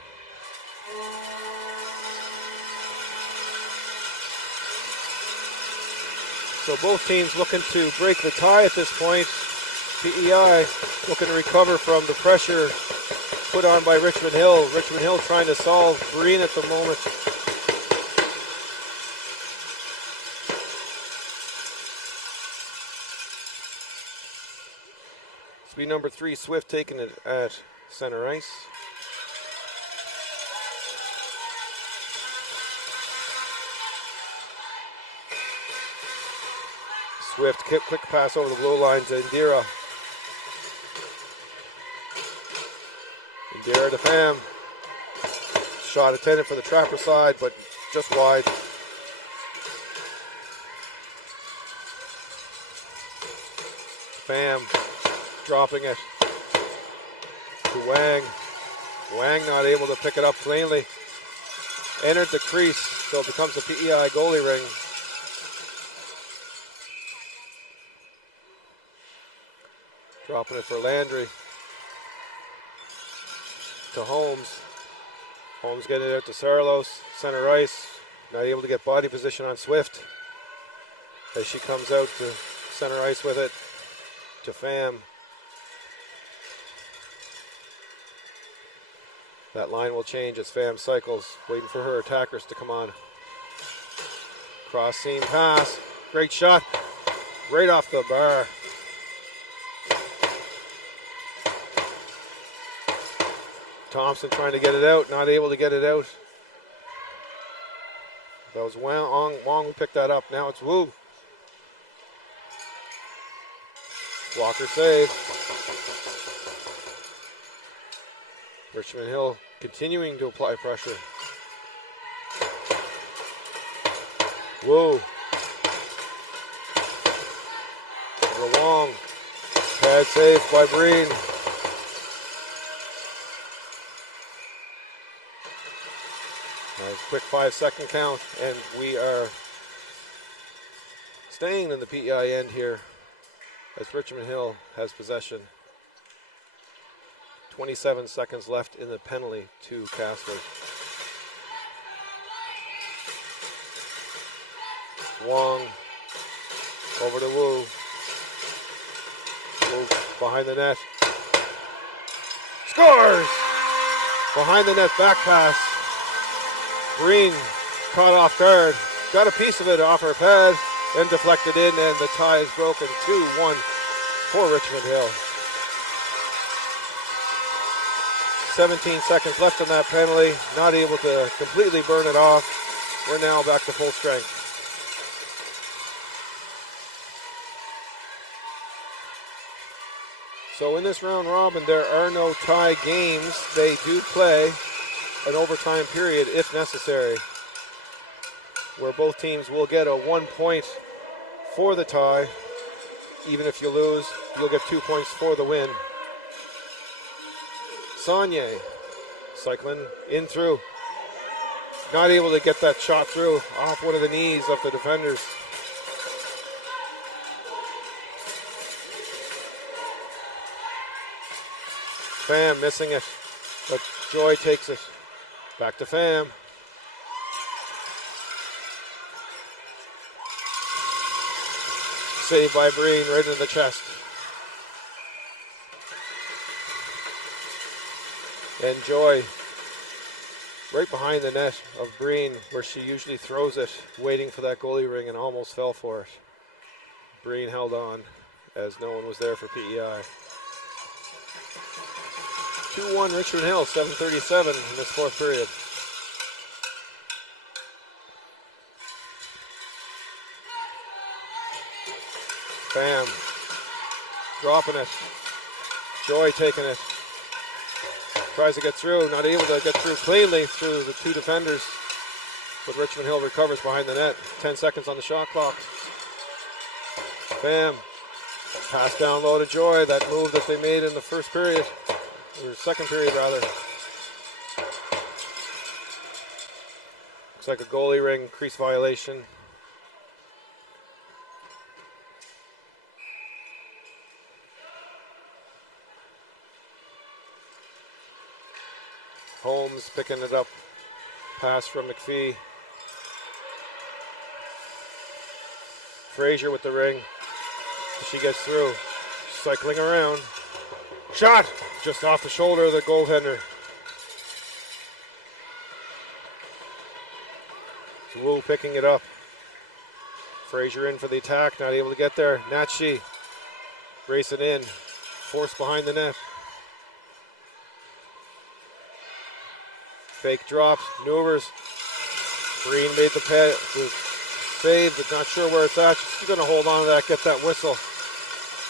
So both teams looking to break the tie at this point. PEI looking to recover from the pressure put on by Richmond Hill. Richmond Hill trying to solve Green at the moment. It's be number 3, Swift, taking it at center ice. Swift, quick pass over the blue line to Indira. Indira to Pham. Shot intended for the Trapper side, but just wide. Pham dropping it to Wang. Wang not able to pick it up cleanly. Entered the crease, so it becomes a PEI goalie ring. Dropping it for Landry. To Holmes. Holmes getting it out to Sarlos. Center ice. Not able to get body position on Swift, as she comes out to center ice with it to Pham. That line will change as Pham cycles, waiting for her attackers to come on. Cross seam pass. Great shot. Right off the bar. Thompson trying to get it out, not able to get it out. That was Wong who picked that up. Now it's Wu. Blocker save. Richmond Hill continuing to apply pressure. Wu. Over Wong. Pad save by Breen. Nice quick 5-second count, and we are staying in the PEI end here as Richmond Hill has possession. 27 seconds left in the penalty to Casper. Wong over to Wu. Wu behind the net. Scores! Behind the net back pass. Green caught off guard. Got a piece of it off her pad. Then deflected in, and the tie is broken. 2-1 for Richmond Hill. 17 seconds left on that penalty. Not able to completely burn it off. We're now back to full strength. So in this round robin, there are no tie games. They do play an overtime period if necessary, where both teams will get a 1 point for the tie. Even if you lose, you'll get 2 points for the win. Saunier cycling in through. Not able to get that shot through off one of the knees of the defenders. Pham missing it, but Joy takes it. Back to Pham. Saved by Breen right in the chest. And Joy right behind the net of Breen, where she usually throws it, waiting for that goalie ring, and almost fell for it. Breen held on as no one was there for PEI. 2-1 Richmond Hill, 7:37 in this fourth period. Pham dropping it. Joy taking it. Tries to get through, not able to get through cleanly through the two defenders. But Richmond Hill recovers behind the net. 10 seconds on the shot clock. Pham. Pass down low to Joy. That move that they made in the first period. Or second period, rather. Looks like a goalie ring, crease violation. Holmes picking it up. Pass from McPhee. Frazier with the ring. She gets through. Cycling around. Shot! Just off the shoulder of the goaltender. Wu picking it up. Frazier in for the attack. Not able to get there. Natchi racing in. Forced behind the net. Fake drops. Maneuvers. Breen made the save, but not sure where it's at. She's going to hold on to that, get that whistle.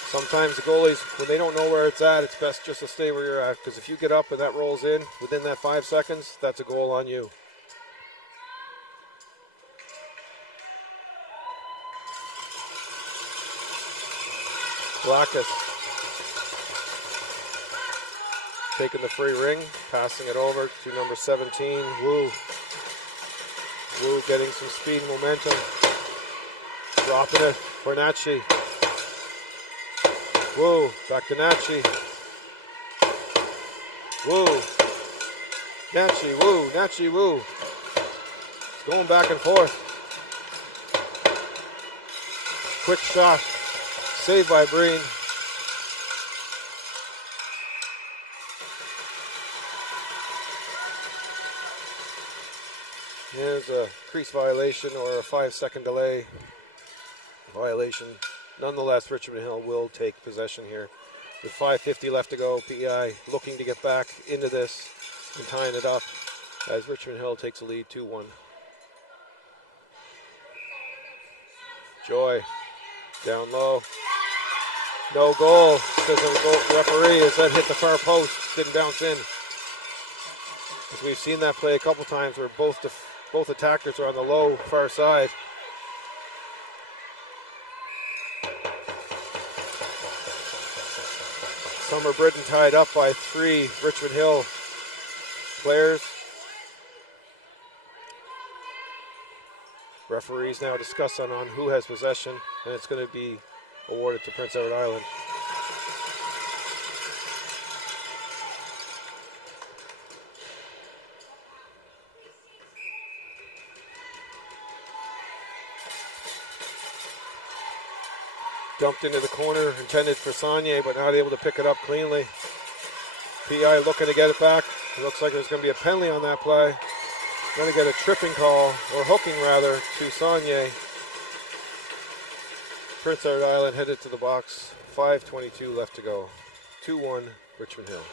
Sometimes the goalies, when they don't know where it's at, it's best just to stay where you're at, because if you get up and that rolls in within that 5 seconds, that's a goal on you. Blackus taking the free ring, passing it over to number 17, Wu. Wu getting some speed and momentum. Dropping it for Natchi. Wu, back to Natchi. Wu. Natchi, Wu, Natchi, Wu. It's going back and forth. Quick shot. Saved by Breen. There's a crease violation or a 5-second delay violation. Nonetheless, Richmond Hill will take possession here With 5:50 left to go, PEI looking to get back into this and tying it up as Richmond Hill takes a lead 2-1. Joy down low. No goal, says the referee, as that hit the far post, didn't bounce in. As we've seen that play a couple times where both attackers are on the low far side. Summer Britton tied up by 3 Richmond Hill players. Referees now discuss on who has possession, and it's going to be awarded to Prince Edward Island. Dumped into the corner, intended for Saunier, but not able to pick it up cleanly. PI looking to get it back. It looks like there's going to be a penalty on that play. Going to get a tripping call, or hooking rather, to Saunier. Prince Edward Island headed to the box. 5:22 left to go. 2-1 Richmond Hill.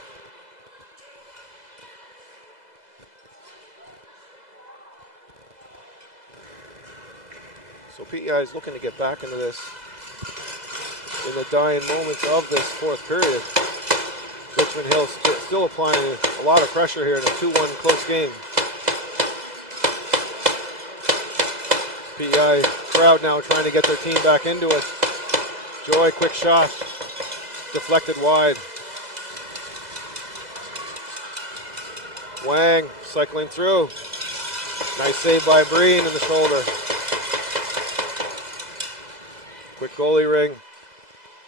So PEI is looking to get back into this in the dying moments of this fourth period. Richmond Hill still applying a lot of pressure here in a 2-1 close game. PEI crowd now trying to get their team back into it. Joy, quick shot, deflected wide. Wang cycling through. Nice save by Breen in the shoulder. Quick goalie ring.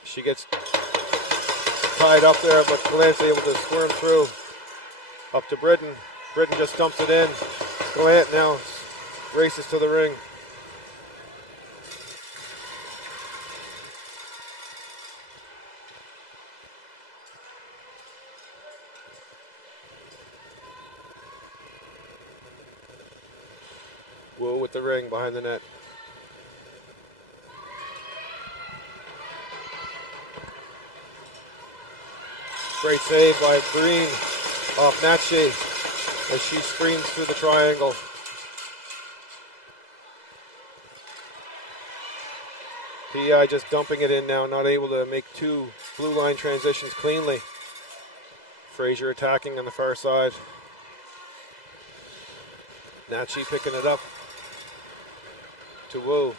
She gets tied up there, but Gallant able to squirm through. Up to Britton. Britton just dumps it in. Gallant now races to the ring. Wu with the ring behind the net. Great save by Breen off Natchi as she screams through the triangle. PEI just dumping it in now, not able to make 2 blue line transitions cleanly. Frazier attacking on the far side. Natchi picking it up to Wu.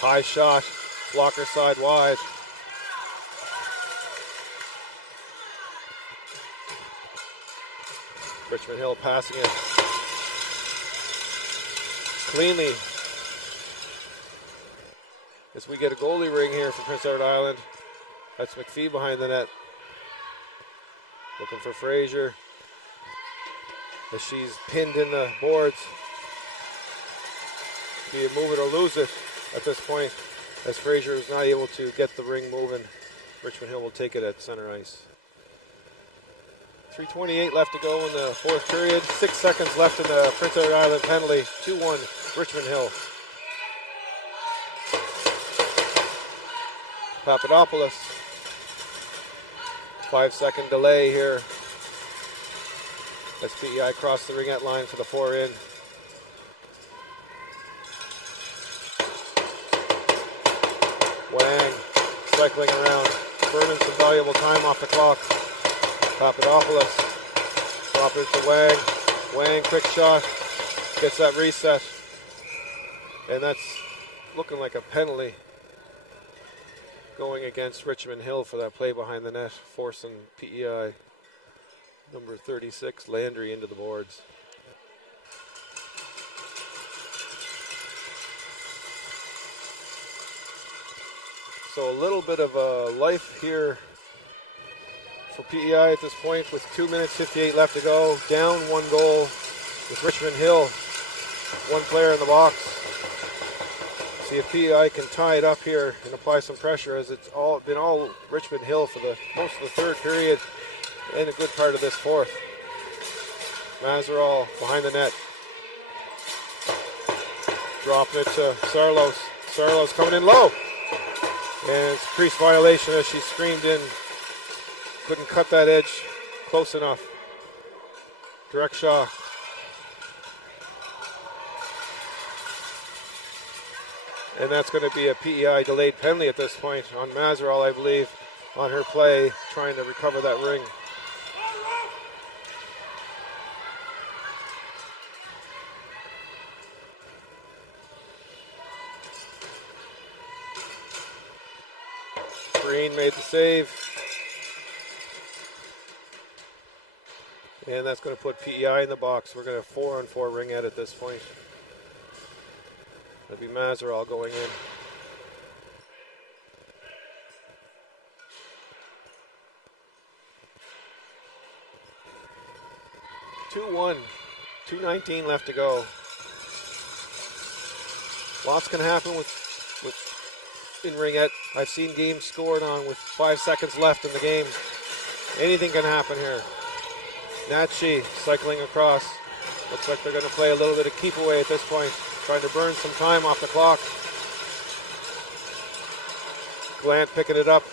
High shot, blocker side wide. Richmond Hill passing it cleanly. As we get a goalie ring here for Prince Edward Island. That's McPhee behind the net. Looking for Frazier as she's pinned in the boards. Be a move it or lose it at this point, as Frazier is not able to get the ring moving. Richmond Hill will take it at center ice. 3:28 left to go in the fourth period. 6 seconds left in the Prince Edward Island penalty. 2-1 Richmond Hill. Papadopoulos. 5-second delay here as PEI crossed the ringette line for the 4-in. Wang cycling around, burning some valuable time off the clock. Papadopoulos, drop it to Wang. Wang, quick shot, gets that reset. And that's looking like a penalty going against Richmond Hill for that play behind the net, forcing PEI number 36, Landry, into the boards. So a little bit of a life here for PEI at this point with 2 minutes 58 left to go. Down 1 goal with Richmond Hill. 1 player in the box. See if PEI can tie it up here and apply some pressure, as it's been all Richmond Hill for the most of the third period and a good part of this fourth. Mazeral behind the net. Dropping it to Sarlos. Sarlos coming in low. And it's a crease violation as she screamed in. Couldn't cut that edge close enough. Direct shot. And that's going to be a PEI delayed penalty at this point on Mazeral, I believe, on her play, trying to recover that ring. Green made the save. And that's going to put PEI in the box. We're going to have 4-on-4 Ringette at this point. That'll be Mazeral going in. (2-1). 2:19 left to go. Lots can happen with in Ringette. I've seen games scored on with 5 seconds left in the game. Anything can happen here. Natchi cycling across. Looks like they're going to play a little bit of keep away at this point, trying to burn some time off the clock. Glant picking it up.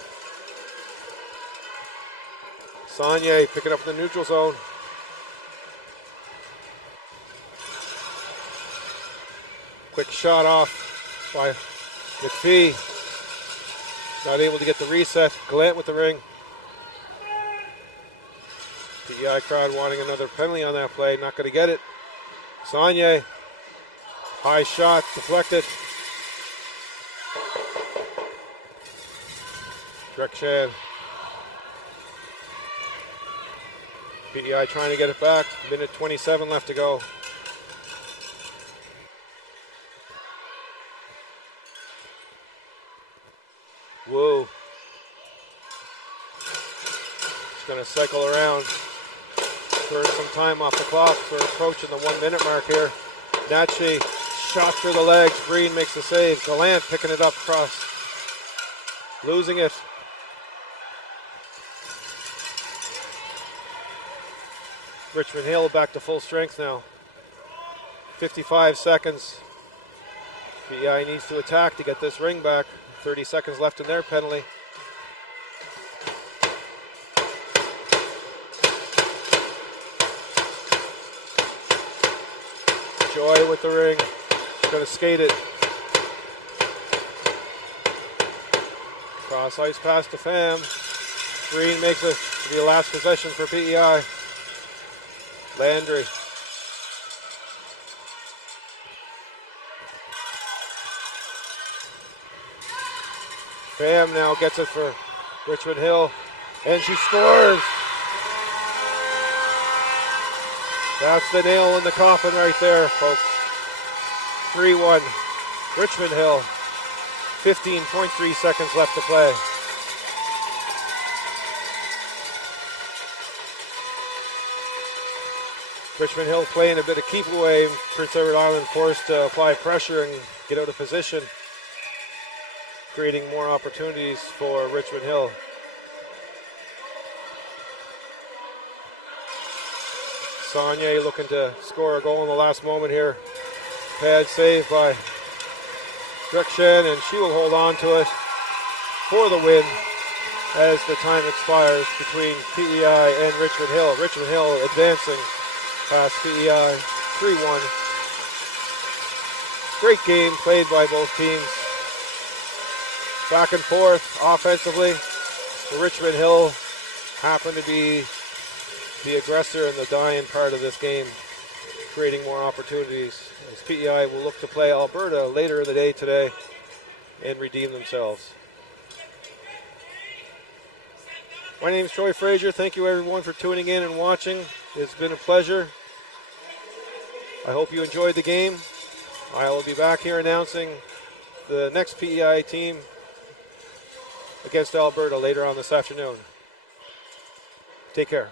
Saunier picking up the neutral zone. Quick shot off by McPhee. Not able to get the reset. Glant with the ring. PEI crowd wanting another penalty on that play. Not going to get it. Saunier. High shot. Deflected. Drekshan. PEI trying to get it back. Minute 27 left to go. Woo. Just going to cycle around. Burn some time off the clock. We're approaching the 1 minute mark here. Natchi shot through the legs. Green makes the save. Gallant picking it up across. Losing it. Richmond Hill back to full strength now. 55 seconds. PEI needs to attack to get this ring back. 30 seconds left in their penalty. Joy with the ring. Going to skate it. Cross ice pass to Pham. Green makes it to the last possession for PEI. Landry. Pham now gets it for Richmond Hill, and she scores. That's the nail in the coffin right there, folks. 3-1, Richmond Hill. 15.3 seconds left to play. Richmond Hill playing a bit of keep away. Prince Edward Island forced to apply pressure and get out of position, creating more opportunities for Richmond Hill. Saunier looking to score a goal in the last moment here. Pad save by Drekshan, and she will hold on to it for the win as the time expires between PEI and Richmond Hill. Richmond Hill advancing past PEI 3-1. Great game played by both teams. Back and forth offensively. Richmond Hill happened to be the aggressor in the dying part of this game, creating more opportunities. As PEI will look to play Alberta later in the day today and redeem themselves. My name is Troy Fraser. Thank you everyone for tuning in and watching. It's been a pleasure. I hope you enjoyed the game. I will be back here announcing the next PEI team against Alberta later on this afternoon. Take care.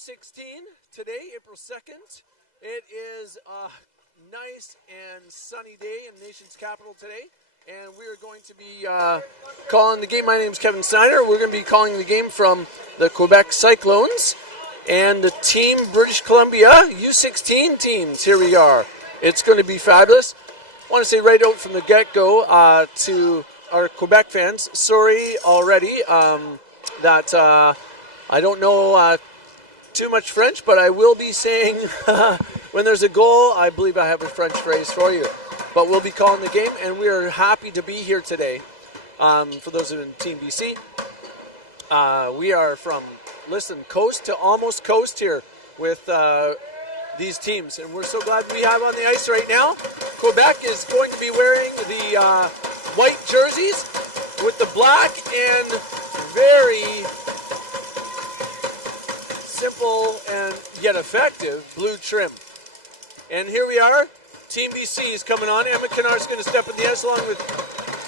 U16 today, April 2nd. It is a nice and sunny day in the nation's capital today, and we are going to be calling the game. My name is Kevin Snyder. We're going to be calling the game from the Quebec Cyclones and the Team British Columbia U16 teams. Here we are. It's going to be fabulous. I want to say right out from the get-go to our Quebec fans, sorry already that I don't know too much French, but I will be saying when there's a goal, I believe I have a French phrase for you. But we'll be calling the game, and we are happy to be here today. For those who are in Team BC, we are from, coast to almost coast here with these teams, and we're so glad we have on the ice right now. Quebec is going to be wearing the white jerseys with the black and very simple and yet effective blue trim. And here we are. Team BC is coming on. Emma Kennard's going to step in the ice along with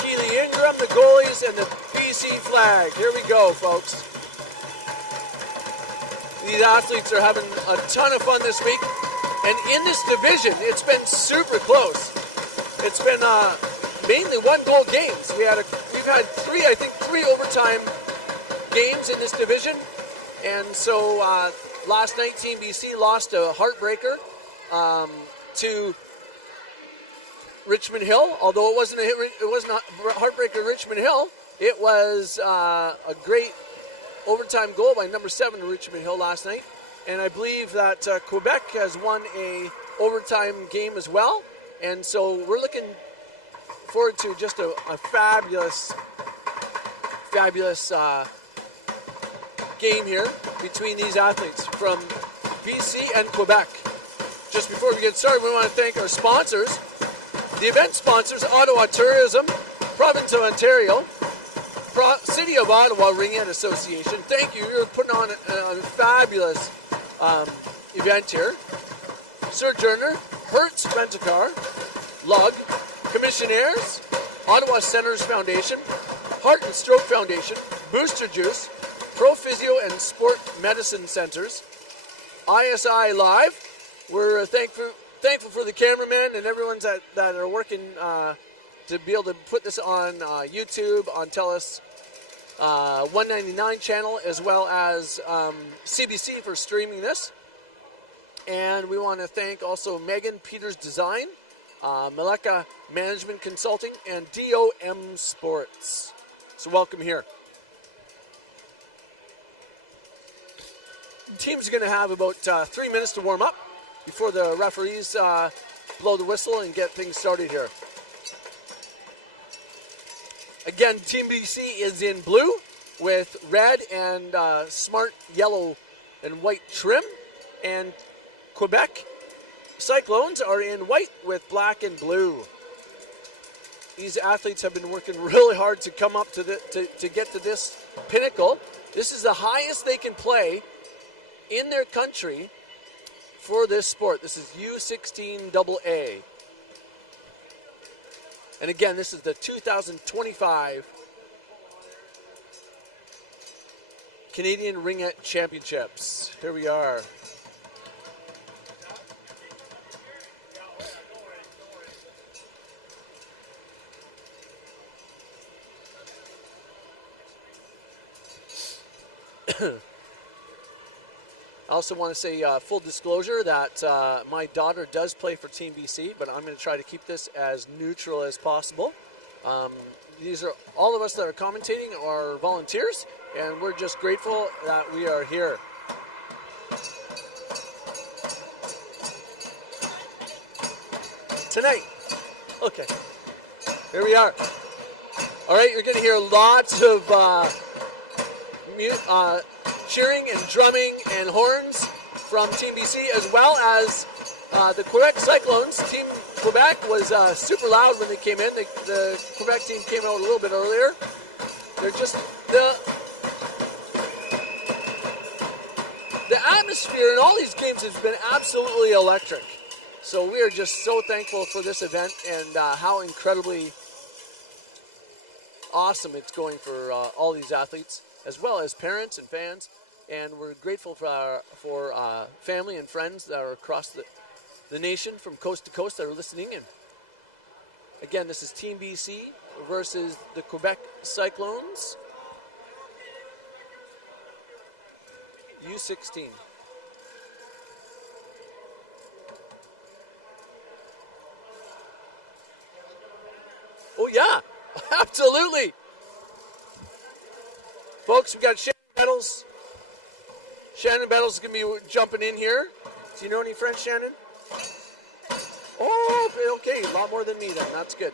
Keely Ingram, the goalies, and the BC flag. Here we go, folks. These athletes are having a ton of fun this week. And in this division, it's been super close. It's been mainly one-goal games. We've had three overtime games in this division. And so last night, Team BC lost a heartbreaker to Richmond Hill. Although it wasn't a heartbreaker Richmond Hill, it was a great overtime goal by number 7 to Richmond Hill last night. And I believe that Quebec has won a overtime game as well. And so we're looking forward to just a fabulous game here between these athletes from BC and Quebec. Just before we get started, we want to thank our sponsors. The event sponsors, Ottawa Tourism, Province of Ontario, City of Ottawa Ringette Association. Thank you. You're putting on a fabulous event here. Sojourner, Hertz Rent-A-Car, Lug, Commissionaires, Ottawa Centers Foundation, Heart and Stroke Foundation, Booster Juice, Pro Physio and Sport Medicine Centers, ISI Live. We're thankful for the cameramen and everyone that are working to be able to put this on YouTube, on TELUS 199 channel, as well as CBC for streaming this. And we want to thank also Megan Peters Design, Meleka Management Consulting, and DOM Sports. So welcome here. The team's going to have about 3 minutes to warm up before the referees blow the whistle and get things started here. Again, Team BC is in blue with red and smart yellow and white trim. And Quebec Cyclones are in white with black and blue. These athletes have been working really hard to come up to get to this pinnacle. This is the highest they can play in their country for this sport. This is U16 AA. And again, this is the 2025 Canadian Ringette Championships. Here we are. I also want to say full disclosure that my daughter does play for Team BC, but I'm going to try to keep this as neutral as possible. These are all of us that are commentating are volunteers, and we're just grateful that we are here. Tonight. Okay. Here we are. All right, you're going to hear lots of cheering and drumming and horns from Team BC, as well as the Quebec Cyclones. Team Quebec was super loud when they came in. The Quebec team came out a little bit earlier. They're just the atmosphere in all these games has been absolutely electric. So we are just so thankful for this event and how incredibly awesome it's going for all these athletes, as well as parents and fans. and we're grateful for our family and friends that are across the nation from coast to coast that are listening in. Again, this is Team BC versus the Quebec Cyclones. U16. Oh yeah, absolutely. Folks, we got Shannon Bettles. Shannon Bettles is going to be jumping in here. Do you know any French, Shannon? Oh, okay, a lot more than me then. That's good.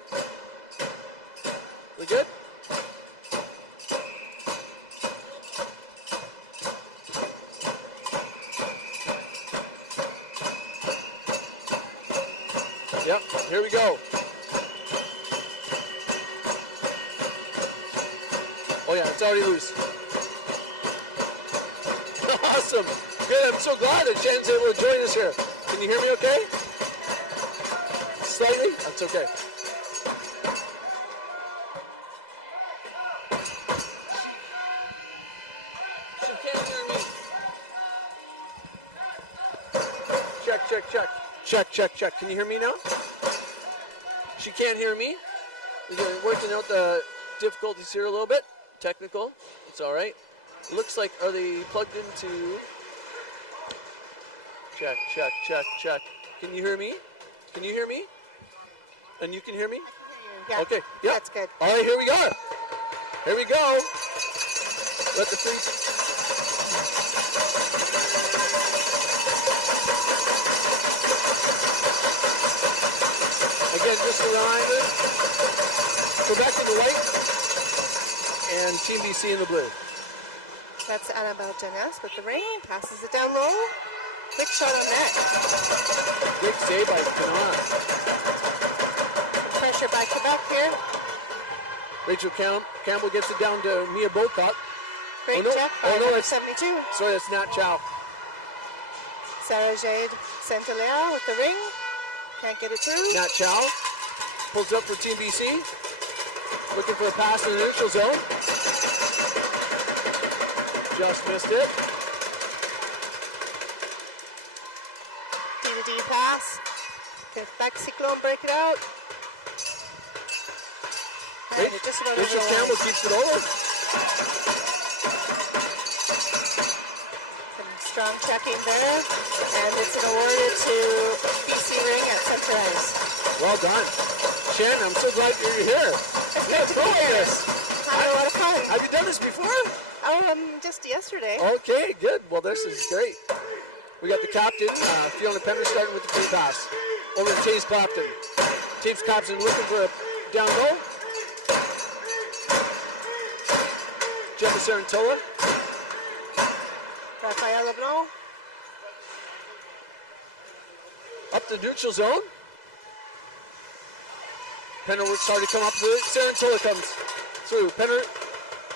We good? Yep, here we go. Oh yeah, it's already loose. Awesome. Good, I'm so glad that Shannon's able to join us here. Can you hear me okay? Slightly? That's okay. She can't hear me. Check, check, check. Check, check, check. Can you hear me now? She can't hear me. We're working out the difficulties here a little bit. Technical. It's all right. It looks like, are they plugged into? Check, check, check, check. Can you hear me? Can you hear me? And you can hear me? Yeah. Okay. Yeah. That's good. All right, here we go. Here we go. Let the free. Again, just a reminder, Quebec in the white and Team BC in the blue. That's Annabelle Jeunesse with the ring. Passes it down low. Quick shot on net. Big save by Canard. Pressure by Quebec here. Rachel Campbell gets it down to Mia Bocock. Great check by number 72. Sorry, that's Nat Chow. Sarah Jade Saint-Hilaire with the ring. Can't get it through. Nat Chow pulls up for Team BC. Looking for a pass in the neutral zone. Just missed it. D-to-D pass. Quebec Cyclone break it out. And it just went Rachel over. Campbell keeps it over. Some strong checking there. And it's an awarded to BC Ring at center ice. Well done. Shannon, I'm so glad you're here. It's great to be here. Having a lot of fun. Have you done this before? Just yesterday. Okay, good. Well, this is great. We got the captain, Fiona Penner, starting with the free pass. Over to Taves Clapton. Taves Clapton looking for a down low. Gemma Sarantola. Raphael Leblanc. Up the neutral zone. Penner works hard to come up through it. Sarantola comes through. Penner,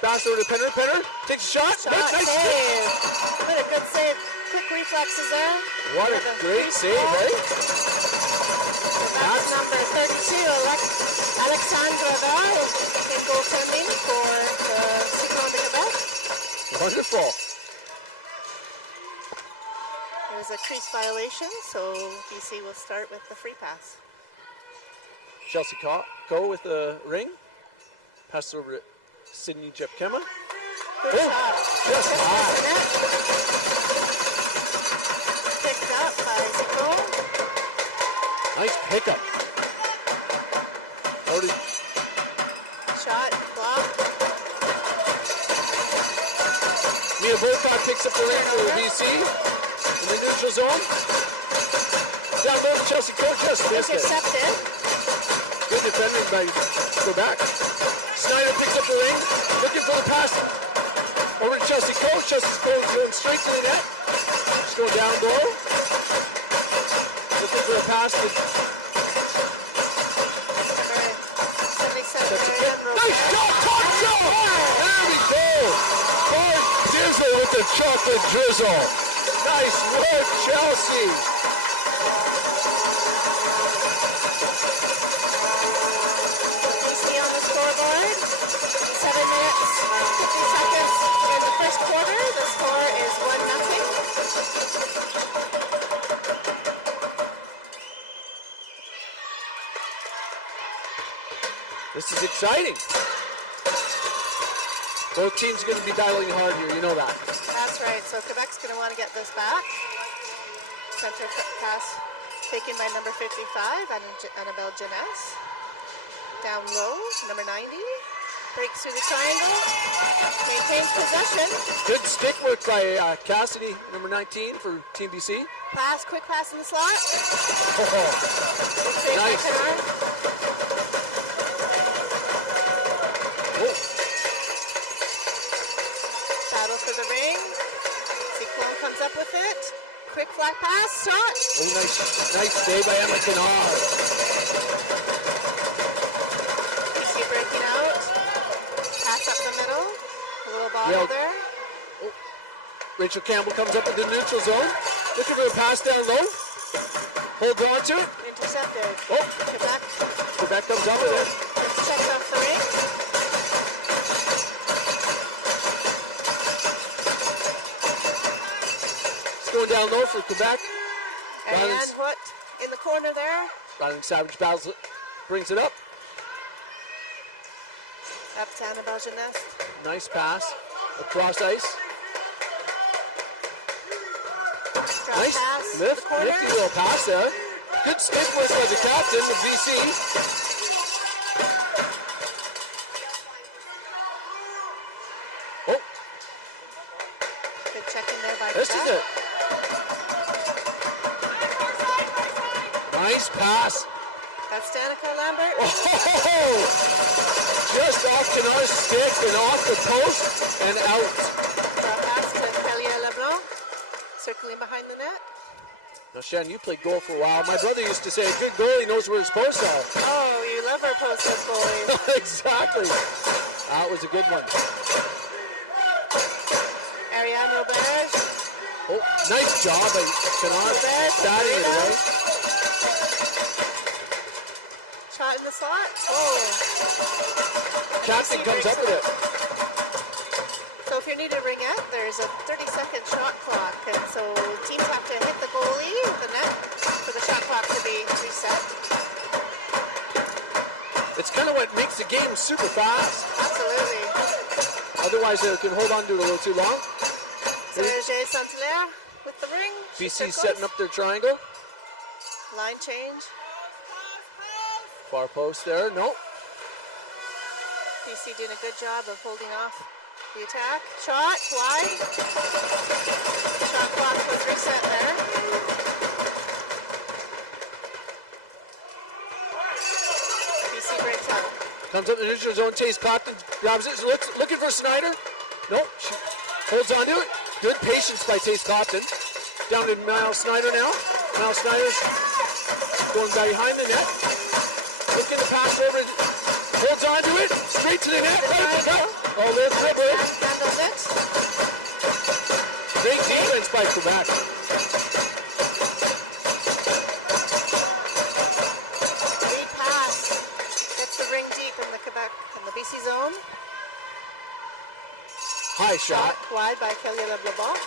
pass over to Penner. Penner takes a shot. Nice save. What a good save. Quick reflexes there. What a great save, eh? That's number 32, Alexandra Val, in goaltending for the Cyclone de Quebec. Wonderful. There's a crease violation, so BC will start with the free pass. Chelsea Coe with the ring. Pass over to Sydney Jepkema. Good shot. Just high. Picked up by Cyclone. Nice pickup. Shot, block. Mia Bocock picks up the ring for BC in the neutral zone. Down low to Chelsea Coe, just missed it. Intercepted. Good defending by Quebec. Snyder picks up the ring, looking for the pass over to Chelsea Coe. Chelsea Coe going straight to the net. She's going down low. Looking for a pass to... Nice shot, top shot! There we go! Mark Dizzle with the chocolate drizzle. Nice work, Chelsea. BC on the scoreboard. 7 minutes, 50 seconds in the first quarter. The score is This is exciting. Both teams are going to be battling hard here, you know that. That's right. So Quebec's going to want to get this back. Center pass taken by number 55, Annabelle Jeunesse. Down low, number 90. Breaks through the triangle. Maintains possession. Good stick work by Cassidy, number 19 for Team BC. Pass, quick pass in the slot. Nice. Battle for the ring. Cyclone comes up with it. Quick flat pass, shot. Oh, nice save by Emma Kennard. BC breaking out. Pass up the middle. A little bottle there. Oh. Rachel Campbell comes up in the neutral zone. Looking for a pass down low. Hold on to it. Intercepted. Oh. Quebec comes up with it. Checks off the ring. Going down low for Quebec. And Hood in the corner there. Ryland Savage battles, brings it up. Up to Annabelle Jeunesse. Nice pass across ice. Drop Nice pass lift, nifty little pass there. Good stick work by the captain of BC. Oh. Good check in there by This Quebec. is it. Nice pass. That's Danica Lambert. Oh, just off Kennard's stick and off the post and out. Drop pass to Kelly LeBlanc. Circling behind the net. Now, Shan, you played goal for a while. My brother used to say, a good goalie knows where his posts are. Oh, you love our post-up goalie. Exactly. That was a good one. Ariane Robert. Oh, nice job by Kennard. Batting it away. Shot in the slot. Oh. Captain comes up with it. So if you're needed ringette, there's a 30-second shot clock, and so teams have to hit the goalie, the net, for the shot clock to be reset. It's kind of what makes the game super fast. Absolutely. Otherwise, they can hold on to it a little too long. Serge Saint-Hilaire with the ring. BC setting up their triangle. Line change. Far post there. No. BC doing a good job of holding off the attack. Shot wide. Shot clock was reset there. BC breaks up. Comes up in the neutral zone. Chase Clapton grabs it. Looking for Snyder. No. She holds on to it. Good patience by Chase Clapton. Down to Miles Snyder now. Miles Snyder's going behind the net. Looking to pass over. Holds on to it. Straight to the net. Right. Oh, there's dribble. Handles it. Great defense by Quebec. Lead pass. Hits the ring deep in the Quebec, in the BC zone. High shot. Wide by Kelly LeBlanc.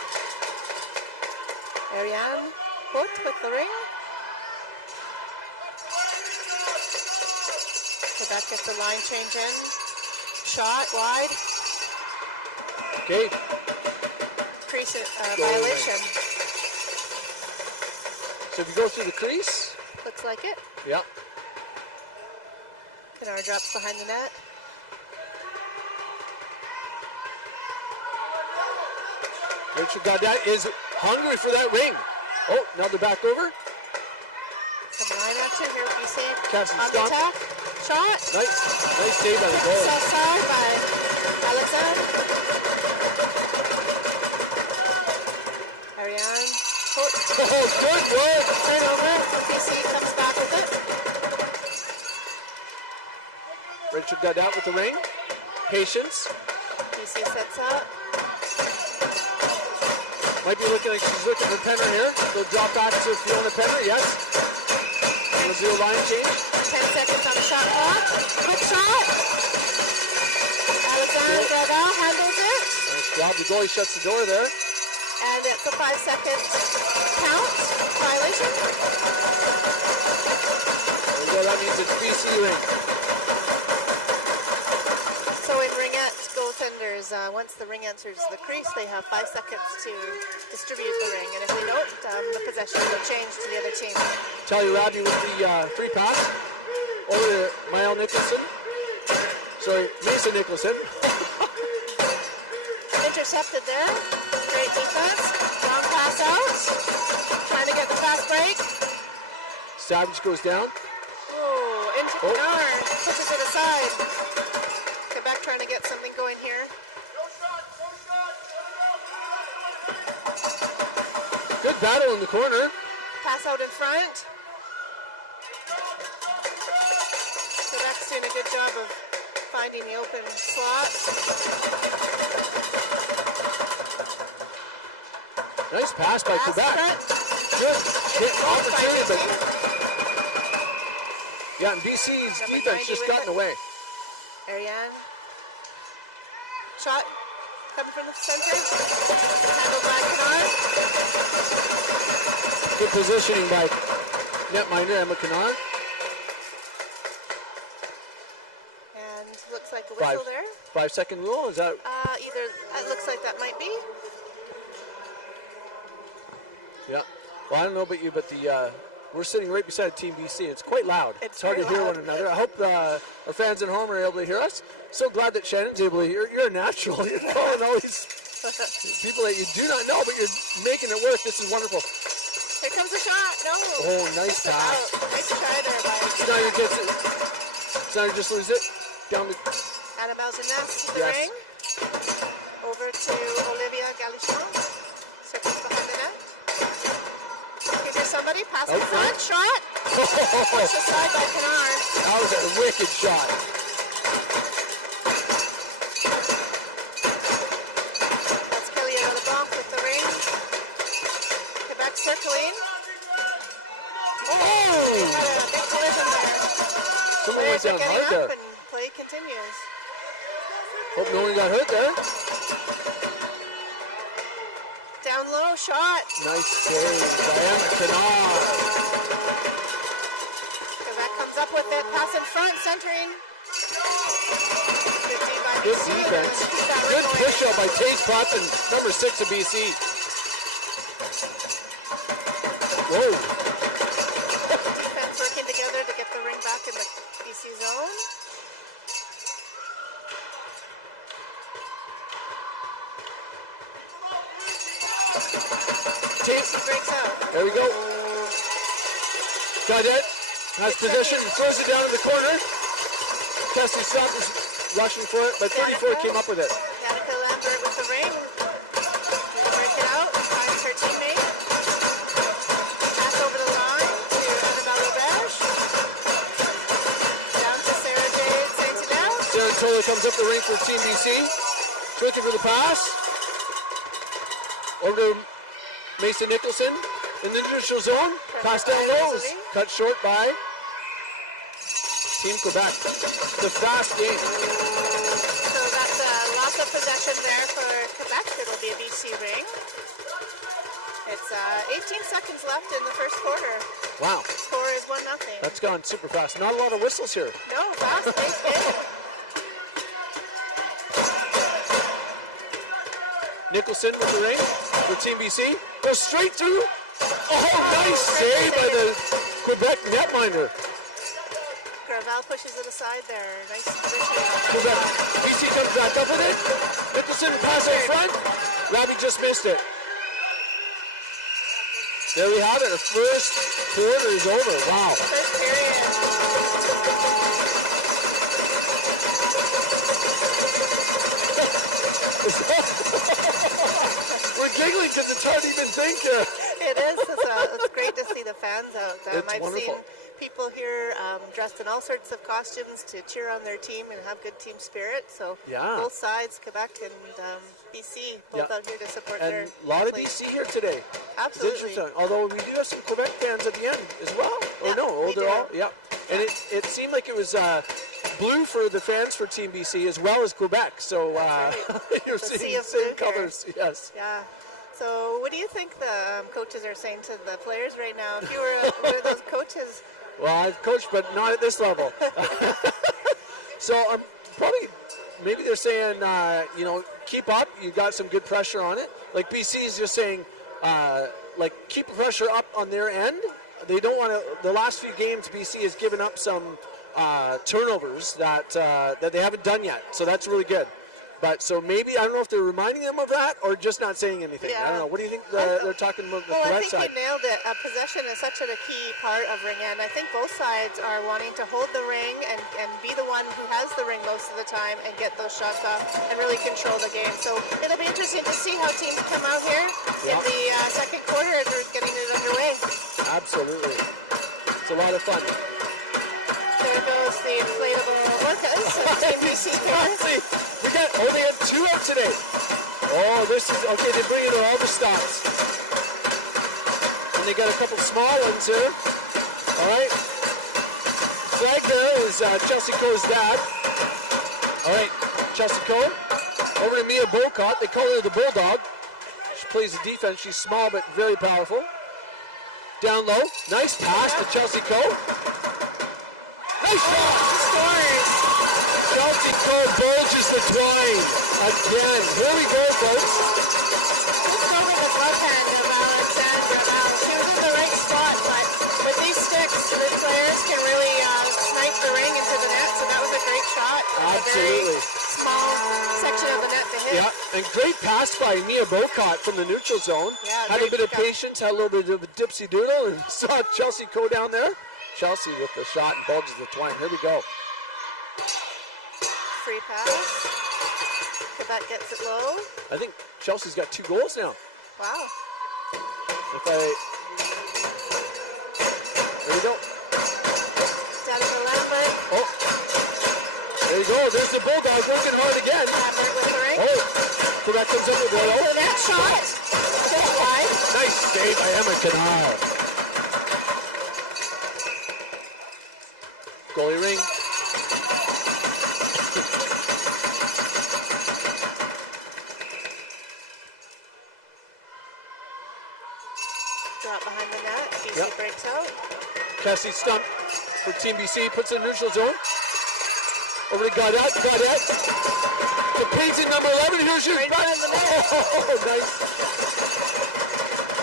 Ariane Hood with the ring. Quebec gets a line change in. Shot wide. Okay. Crease violation. So if you go through the crease. Looks like it. Yeah. Kennard drops behind the net. Richard Gaudette is hungry for that ring. Oh, now they're back over. Some line action here. You see it. Captain On the stop. attack. Shot. Nice save by the goal. Side by Alexandre. Ariane. Oh, good work. Turnover. BC comes back with it. Richard Gaudette with the ring. Patience. BC sets up. Might be looking like she's looking for Penner here. They'll drop back to Fiona Penner, yes. We'll do a line change. 10 seconds on the shot clock. Quick shot. Alexandre Gaudette handles it. Nice job. The goalie shuts the door there. And it's a 5-second count. Violation. There we go. That means it's BC ring. is once the ring enters the crease, they have 5 seconds to distribute the ring. And if they don't, the possession will change to the other team. Tell you, Robbie, with the free pass over to Mason Nicholson. Intercepted there. Great defense. Long pass out. Trying to get the fast break. Savage goes down. Oh, into Kennard. Pushes it aside. Quebec trying to get something going here. Good battle in the corner. Pass out in front. Quebec's doing a good job of finding the open slot. Nice pass by Quebec. Front. Good hit opportunity, but BC. yeah, and BC's Number defense 90 just with got in it. the way. Ariane. Shot coming from the center. Handled by Kennard. Good positioning by netminder Emma Kennard. And looks like a whistle there. 5 second rule, is that? Either it looks like that might be. Yeah. Well, I don't know about you, but we're sitting right beside Team BC. It's quite loud. It's hard to very hear loud. one another. I hope our fans at home are able to hear us. So glad that Shannon's able to hear. You're a natural. You're calling all these people that you do not know, but you're making it work. This is wonderful. Here comes a shot. No. Oh, nice Just pass. about. Nice try there by Snyder gets it. Snyder just loses it. Down to Annabelle Jeunesse, the Yes. ring. Over to Olivia Galichon. Circles behind the net. Here goes somebody. Pass in Out front. front. Shot. Pushed aside by Kennard. That was a wicked shot. That's Kelly LeBlanc with the ring. Quebec circling. Oh! Had a big collision there. Someone went Players are down getting hard up there. and play continues. Hope no one got hurt there. Down low, shot. Nice save by Emma Kennard. Quebec comes up with it. Pass in front, centering. Good D by Good BC. defense. Keep that Good ring going. push up by Taze Potson, number 6 of BC. Whoa. Defense working together to get the ring back in the BC zone. Taze, BC breaks out. there we go. Got it. Has possession, throws it down in the corner. Cassie Stump is rushing for it, but 34 came up with it. Danica Lambert with the ring. Break it out. Finds her teammate. Pass over the line to Annabelle Auberge. Down to Sarah Jade Saint-Hidel. Sarah Toller comes up the ring for Team BC. Looking for the pass. Over to Mason Nicholson in the neutral zone. Pass down low. Cut short by Team Quebec. It's a fast game. So that's a loss of possession there for Quebec. It'll be a BC ring. It's 18 seconds left in the first quarter. Wow, Score is 1-0. that's gone super fast. Not a lot of whistles here. No, fast-paced game. Nicholson with the ring for Team BC. Goes straight through. Oh, nice save by the Quebec netminder. Gravel pushes it aside there. Nice position. Quebec. BC comes back up with it. Nicholson pass out front. Robbie just missed it. There we have it. The first quarter is over. Wow. First period. We're giggling because it's hard to even think here. It is. It's great to see the fans out. It's I've wonderful. seen people here dressed in all sorts of costumes to cheer on their team and have good team spirit. So Yeah. both sides, Quebec and BC, both Yeah. out here to support their And a lot of athletes. BC here today. It's Absolutely. interesting. Although we do have some Quebec fans at the end as well. Or Yeah, no, we they're do. all, yeah. And it seemed like it was blue for the fans for Team BC as well as Quebec. So you're The sea seeing the of same blue here. colors. Yes. Yeah. So what do you think the coaches are saying to the players right now? If you were one of those coaches, Well, I've coached, but not at this level. So probably, maybe they're saying, keep up. You got some good pressure on it. Like BC is just saying, like keep the pressure up on their end. They don't want to. The last few games, BC has given up some turnovers that they haven't done yet. So that's really good. But so maybe, I don't know if they're reminding them of that or just not saying anything. I don't know. What do you think they're talking about the Quebec side? I think you nailed it. Possession is such a key part of Ringette. I think both sides are wanting to hold the ring and be the one who has the ring most of the time and get those shots off and really control the game. So it'll be interesting to see how teams come out here in the second quarter as we're getting it underway. Absolutely. It's a lot of fun. There goes the inflatable orcas of Team BC here. They have 2 up today. Oh, this is, okay, they bring in all the stops. And they got a couple small ones here. All right. Flag there is Chelsea Coe's dad. All right, Chelsea Coe. Over to Mia Bocott. They call her the Bulldog. She plays the defense. She's small but very powerful. Down low. Nice pass to Chelsea Coe. Nice shot. Scores. Chelsea Coe bulges the twine again. Here we go, folks. Just over the glove hand of Alexandra. She was in the right spot, but with these sticks, the players can really snipe the ring into the net. So that was a great shot. Absolutely. A very small section of the net to hit. Yeah, and great pass by Mia Bocott from the neutral zone. Yeah, had a bit of patience, had a little bit of a dipsy doodle, and saw Chelsea Coe down there. Chelsea with the shot and bulges the twine. Here we go. Free pass. Quebec gets it low. I think Chelsea's got 2 goals now. Wow. There we go. Down to Lambert. Oh, there you go. There's the Bulldog working hard again. Lambert with the ring. Oh, Quebec comes up with it. So that shot. Just wide. Nice save by Emma Canal. Goalie ring. Drop behind the net. BC breaks out. Cassie Stump for Team BC puts it in neutral zone. Over to Gaudette. Gaudette. To Payton, number 11. Here's your Right back. behind the net. Oh, nice.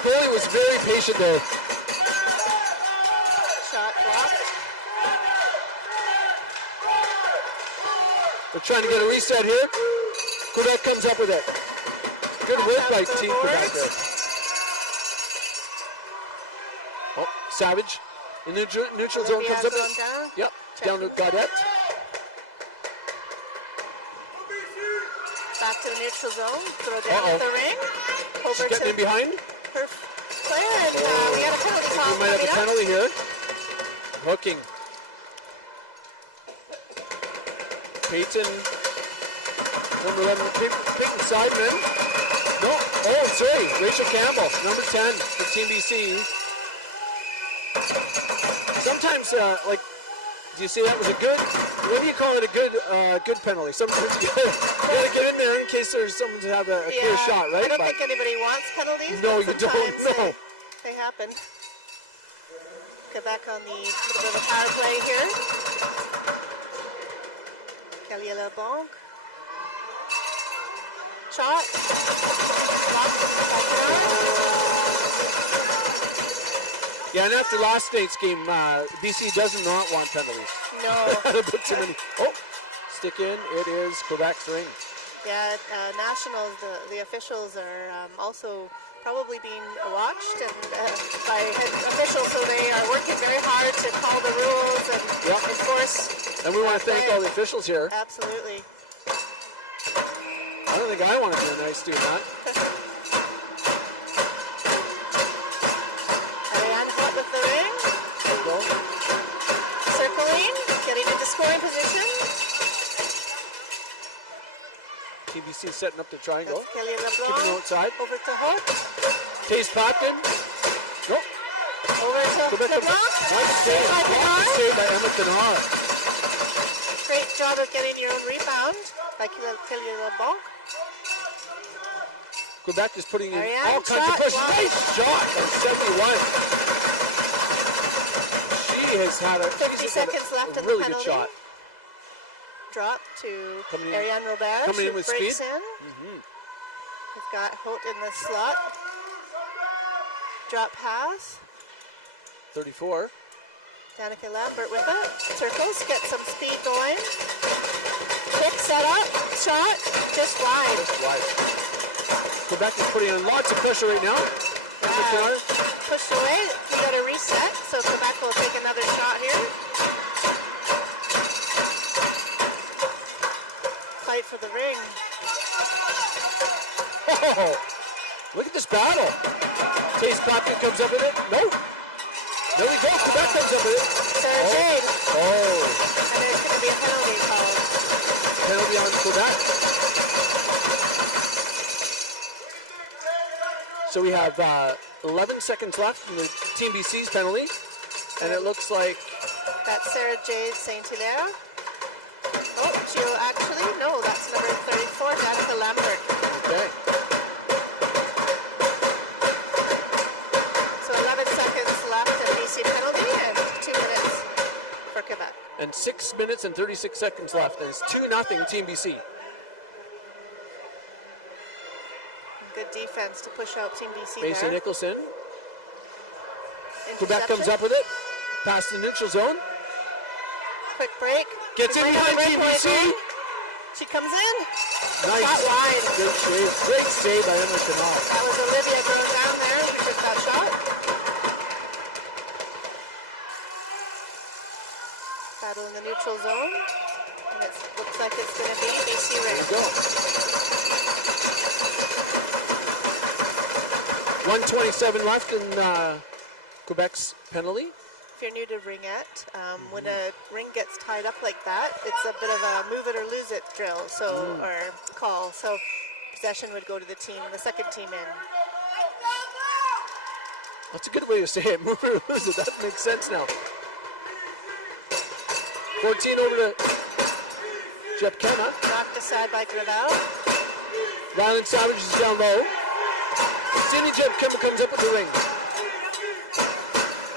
Goalie was very patient there. Shot blocked. They're trying to get a reset here. Quebec comes up with it. Good work by Team Quebec there. Oh, Savage. The neutral zone comes up. Down. Yep, down to Gaudette. Back to the neutral zone. Throw down at the ring. She's Over getting to in behind. her player, and we got a penalty call We might have a coming up. penalty here. Hooking. Payton. Number 11. Payton Sideman. No. Oh, sorry. Rachel Campbell. Number 10 for Team BC. Sometimes, like, do you say that was a good? What do you call it? A good penalty. Sometimes you gotta get in there in case there's someone to have a clear shot, right? I don't think anybody wants penalties. No, but you don't. sometimes No. They happen. Quebec on the little bit of a power play here. Kelly LeBlanc. Shot. Yeah, and after last night's game, BC does not want penalties. No. A bit too many. Oh, stick in. It is Quebec's ring. Yeah, nationals, the officials are also probably being watched and by officials, so they are working very hard to follow the rules and enforce. And we want to thank all the officials here. Absolutely. I don't think I want to be nice doing that. Ariane caught with the ring. There we go. Circling, getting into scoring position. TBC setting up the triangle. That's Kelly Keeping it LeBlanc. outside. Over to Hook. Taze Patkin. Nope. Over to Quebec LeBlanc. nice save. By Bernard. Save by Emma Canard. Great job of getting your own rebound by Kelly LeBlanc. Quebec is putting in Ariane, all kinds of pressure. shot. Nice shot by 71. She has had 50 seconds left a of really the good penalty. shot. drop to Coming in- Ariane Robert. coming in who with breaks speed. in. We've got Holt in the slot. Drop pass. 34. Danica Lambert with it. Circles, get some speed going. Quick setup, shot, just wide. Just wide. Quebec is putting in lots of pressure right now. Yeah. Pushed away, we got a reset, so Quebec will take another shot here. Fight for the ring. Oh, look at this battle. Taze Clapton comes up with it. Nope. There we go. Quebec comes up with it. Sarah Jade. Oh. And there's going to be a penalty called. Penalty on Quebec. So we have 11 seconds left in the Team BC's penalty. And it looks like... That's Sarah Jade St. Hilaire. Oh, she'll actually, no, that's number 34, Danica Lambert. Okay. So 11 seconds left at BC penalty and 2 minutes for Quebec. And 6 minutes and 36 seconds left. And it's 2-0 Team BC. Good defense to push out Team BC Mason there. Nicholson. Quebec comes up with it. Past the neutral zone. Quick break. Gets in Right behind on the Team breakaway BC. goal. She comes in. Nice. Shot wide. Good save. Great save by Emma Canal. That was Olivia going down there who took that shot. Battle in the neutral zone. And it looks like it's going to be BC There Ring. we go. 1:27 left in Quebec's penalty. If you're new to Ringette, when a ring gets tied up like that, it's a bit of a move it or lose it drill, so or call. So possession would go to the second team in. That's a good way to say it. Move it or lose it. That makes sense now. 14 over to Jep Kenna. Knocked aside by Gravel. Ryland Savage is down low. Cindy Jep Kenna comes up with the ring.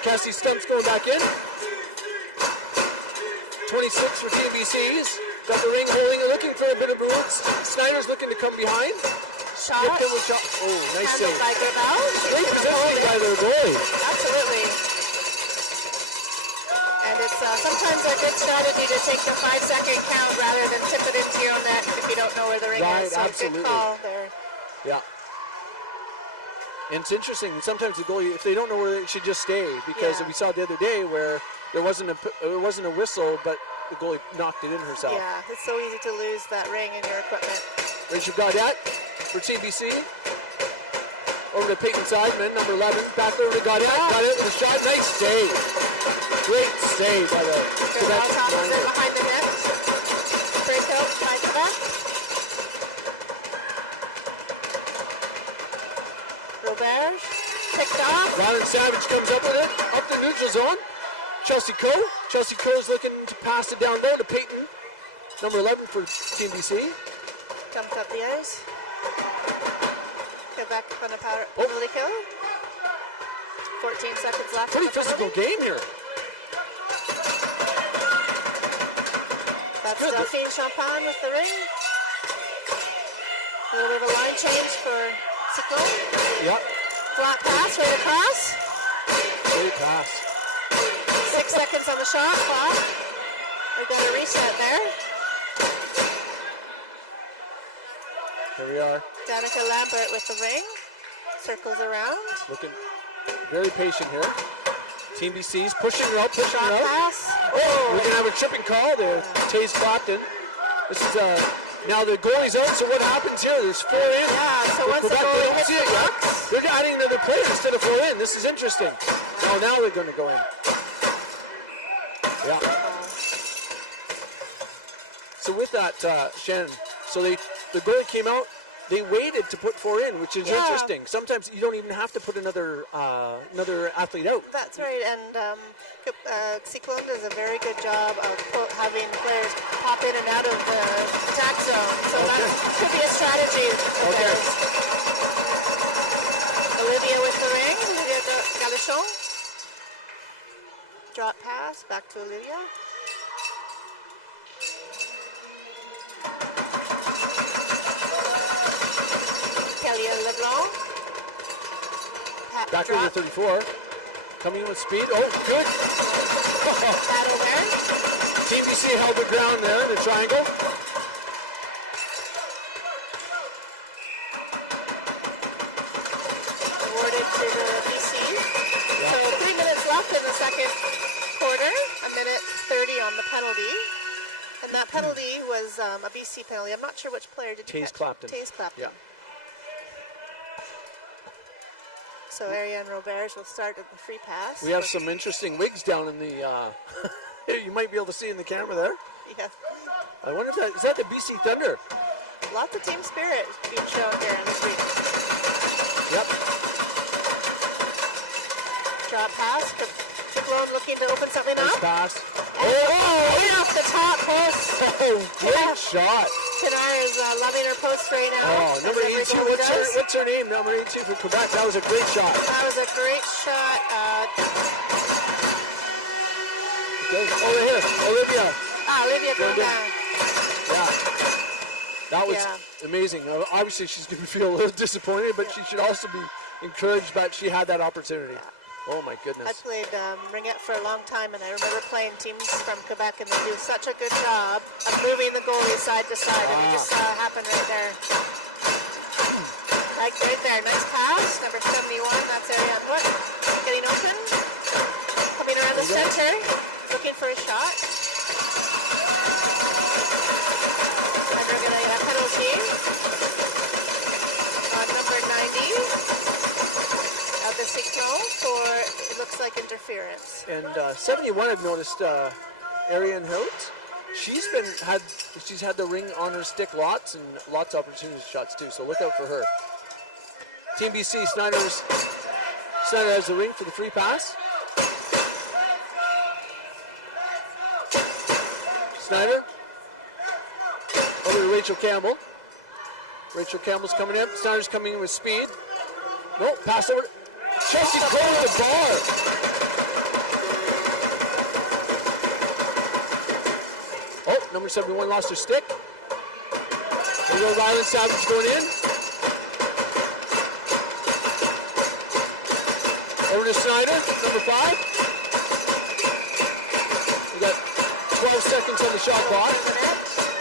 Cassie Stump's going back in. 26 for Team BC's. Got the ring holding it, looking for a bit of movement. Snyder's looking to come behind. Shot. Jep Kenna with shot. Oh, nice Handled save. by Gravel. Great positioning by their goalie. Absolutely. And it's sometimes a good strategy to take the 5-second count rather than tip it into your own net if you don't know where the ring Right, is. So absolutely. good call there. Yeah. And it's interesting. Sometimes the goalie, if they don't know where it should just stay, because Yeah. we saw the other day where there wasn't a whistle, but the goalie knocked it in herself. Yeah, it's so easy to lose that ring in your equipment. Rachel Gaudette for TBC. Over to Peyton Sideman, number 11. Back over to Gaudette. Gaudette with a shot. Nice save. Great save by the Quebec Thomas in liner. behind the net. Breakout behind the back. Robert picked off. Ryland Savage comes up with it. Up the neutral zone. Chelsea Coe. Chelsea Coe is looking to pass it down low to Peyton. Number 11 for Team BC. Jumped up the ice. Quebec on a penalty kill. 14 seconds left. Pretty on the physical penalty. game here. That's Good. Delphine Champagne with the ring. A little bit of a line change for Cyclone. Yep. Flat pass right across. Great pass. 6 seconds on the shot clock. We're going to reset there. Here we are. Danica Lambert with the ring. Circles around. Looking very patient here. Team BC's pushing her up, pushing her Shot up. pass. Oh, we're going to have a tripping call there. Taze Clapton. This is now the goalie's out, so what happens here? There's 4 in. Yeah, so For once the Quebec, they goalie don't hits see the it yet. box. They're adding another player instead of 4 in. This is interesting. Oh, now they're going to go in. Yeah. So with that, Shannon, so the goalie came out. They waited to put 4 in, which is interesting. Sometimes you don't even have to put another athlete out. That's right, and Cyclone does a very good job of having players pop in and out of the attack zone. So that could be a strategy of theirs. Olivia with the ring, Olivia Galichon. Drop pass, back to Olivia. Back over 34. Coming in with speed. Oh, good. Battle there. Team BC held the ground there in the triangle. Awarded to the BC. So 3 minutes left in the second quarter. 1:30 on the penalty. And that penalty was a BC penalty. I'm not sure which player did you Taze catch? Clapton. Taze Clapton. Yeah. So Ariane Roberge will start at the free pass. We have some interesting wigs down in the, you might be able to see in the camera there. Yeah. I wonder if is that the BC Thunder? Lots of team spirit being shown here this week. Yep. Drop pass. Kiglone looking to open something Nice up. pass. Right off the top post. Oh, great shot. Pinar is loving her post right now. Oh, number 82. What's her name? Number 82 for Quebec. That was a great shot. That was a great shot. Okay. Over here. Olivia. Olivia going down. Yeah. That was amazing. Obviously, she's going to feel a little disappointed, but she should also be encouraged that she had that opportunity. Yeah. Oh, my goodness. I played Ringette for a long time, and I remember playing teams from Quebec, and they do such a good job of moving the goalie side to side, and we just saw it happen right there. Right there. Nice pass. Number 71, that's Ariane Hook. Getting open. Coming around the center. Looking for a shot. And we're going to get a penalty on number 90 of the signal for, it looks like, interference. And 71, I've noticed Ariane Hout. She's had the ring on her stick lots and lots of opportunity shots too. So look out for her. Team BC, Snyder has the ring for the free pass. Snyder over to Rachel Campbell. Rachel Campbell's coming in. Snyder's coming in with speed. No, pass over. Chelsea Cole with the bar. Oh, number 71 lost her stick. There you go, Ryland Savage going in. Over to Snyder, number 5. We got 12 seconds on the shot clock.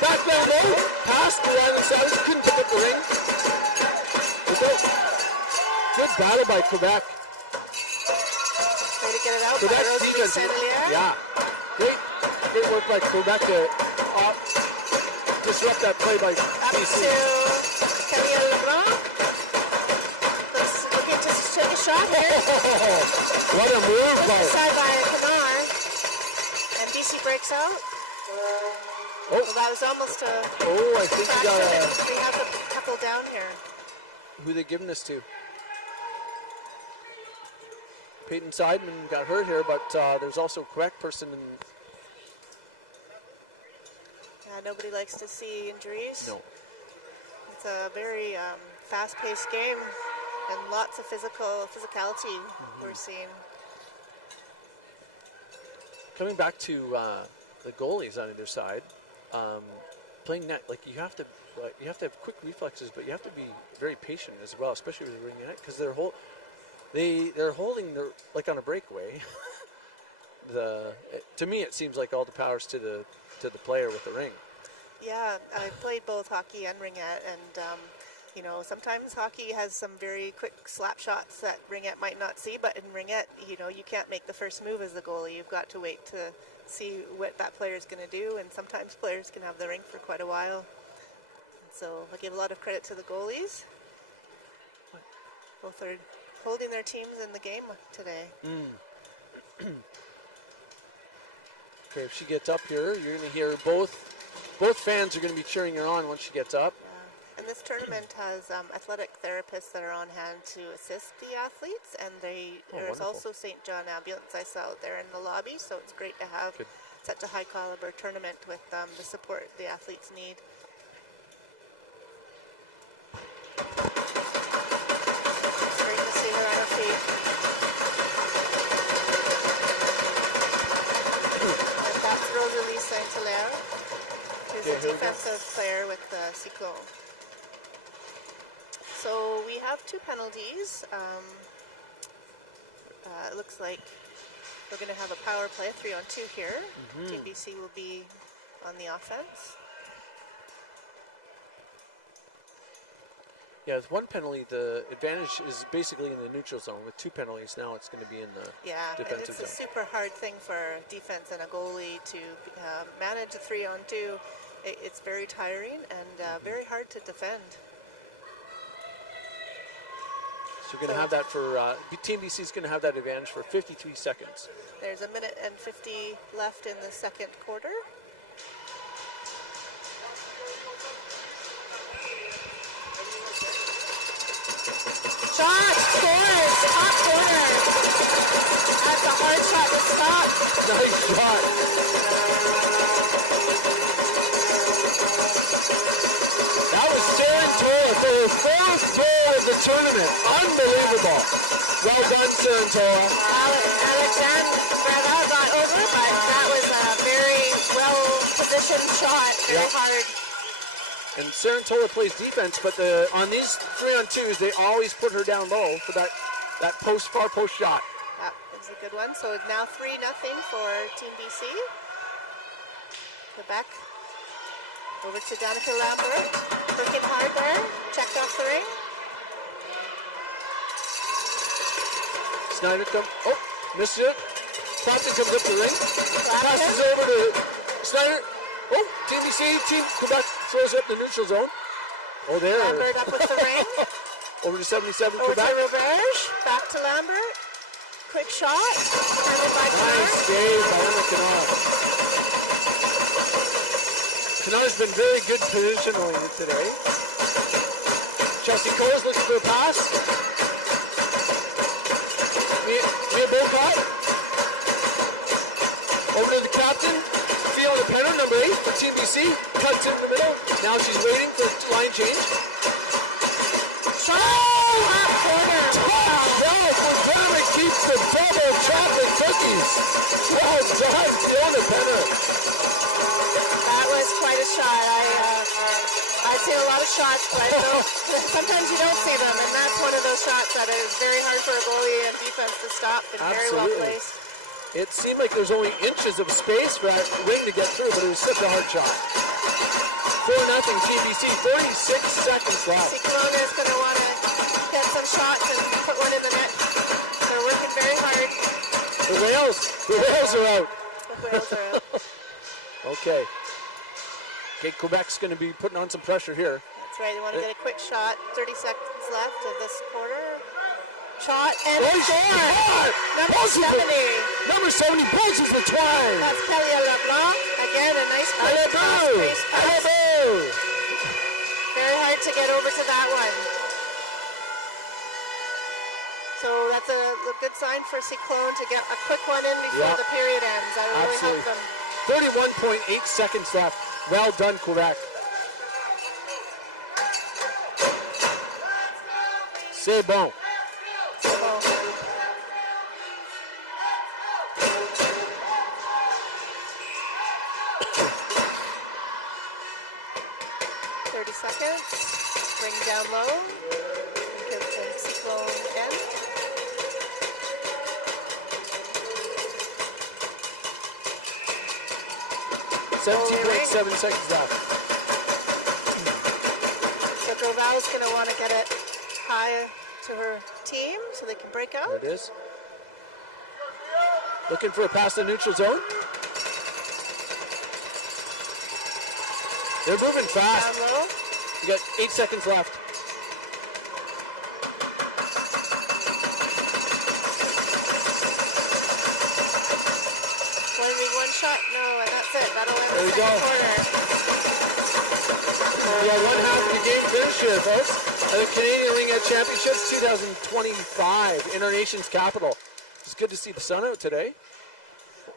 Back down low, pass to Ryland Savage, couldn't pick up the ring. Good battle by Quebec. Way to get it out. Quebec defense, yeah. Great work by Quebec to disrupt that play by Up BC. to Camille Leblanc. Looking to take a shot here. What a move by Side by Pinar. And BC breaks out. Well, that was almost a... I think we got we have a couple down here. who they giving this to? Peyton Seidman got hurt here, but there's also a Quebec person in. Yeah, nobody likes to see injuries. No. It's a very fast-paced game and lots of physicality we're seeing. Coming back to the goalies on either side, playing net, like you have to have quick reflexes, but you have to be very patient as well, especially with the ring net, because they're holding their, like on a breakaway. To me, it seems like all the powers to the player with the ring. Yeah, I played both hockey and ringette, and sometimes hockey has some very quick slap shots that ringette might not see, but in ringette, you can't make the first move as the goalie. You've got to wait to see what that player is going to do, and sometimes players can have the ring for quite a while. And so I give a lot of credit to the goalies. Both are holding their teams in the game today. Okay, if she gets up here, you're going to hear both fans are going to be cheering her on once she gets up. Yeah. And this tournament has athletic therapists that are on hand to assist the athletes, and there's also St. John Ambulance I saw out there in the lobby, so it's great to have such a high caliber tournament with the support the athletes need. It's great to see her on her feet. And that's Rosalie Saint-Hilaire, who's a defensive player with the Cyclone. So we have 2 penalties it looks like we're going to have a power play, 3-on-2 here. Team BC will be on the offense. Yeah, with one penalty, the advantage is basically in the neutral zone. With 2 penalties, now it's going to be in the and defensive it's a zone. super hard thing for defense and a goalie to manage a 3-on-2. It's very tiring and very hard to defend. So you're going to have that for, Team BC is going to have that advantage for 53 seconds. There's 1:50 left in the second quarter. Shot, scores, top corner. That's a hard shot to stop. Nice shot. That was Sarantola for his 4th goal of the tournament. Unbelievable. Well done, Sarantola. Alexander got over, but that was a very well-positioned shot, very hard. And Sarantola plays defense, but on these 3-on-2s, they always put her down low for that far post shot. That was a good one. So now 3-0 for Team BC. Quebec over to Danica Lambert. Working hard there. Checked off the ring. Snyder missed it. Clapton comes up the ring. Passes over to Snyder. Oh, Team BC, Team Quebec throws up the neutral zone. Oh, there. Lambert up with the ring. Over to 77 Over Quebec. to Roberge. Back to Lambert. Quick shot. Handled by Nice Kennard. save by Emma Kennard. Kennard's been very good positionally today. Chelsea Coles looks for a pass. Mia Bocott. Over to the captain. Fiona Penner, number 8 for Team BC. Cuts in the middle. Now she's waiting for line change. Shot. Top corner. Well, Quebec keeps the double chocolate cookies. Well done, Fiona Penner. That was quite a shot. I've seen a lot of shots, but sometimes you don't see them, and that's one of those shots that is very hard for a goalie and defense to stop, and very well placed. It seemed like there's only inches of space for that ring to get through, but it was such a hard shot. 4-0 TBC, 36 seconds left. Ciclone is going to want to get some shots and put one in the net. They're working very hard. The Whales are out. The Whales are out. Okay, Quebec's going to be putting on some pressure here. That's right, they want to get a quick shot. 30 seconds left of this quarter. Shot and score! Number 70. Number 70 punches the twine. That's Kelly LeBlanc. Again, a nice quick pass. Very hard to get over to that one. So that's a good sign for Cyclone to get a quick one in before the period ends. That will really help them. 31.8 seconds left. Well done, Quebec. C'est bon. 30 seconds. Bring down low. And Cyclone end. Oh, 17.7 seconds left. So Groval's going to want to get it high to her team so they can break out. There it is. Looking for a pass to neutral zone. They're moving fast. Down low. You got 8 seconds left. One shot. No, and that's it. That'll end There the we go. second quarter. Yeah, one half of the game finished here, folks. The Canadian Ringette Championships 2025 in our nation's capital. It's good to see the sun out today.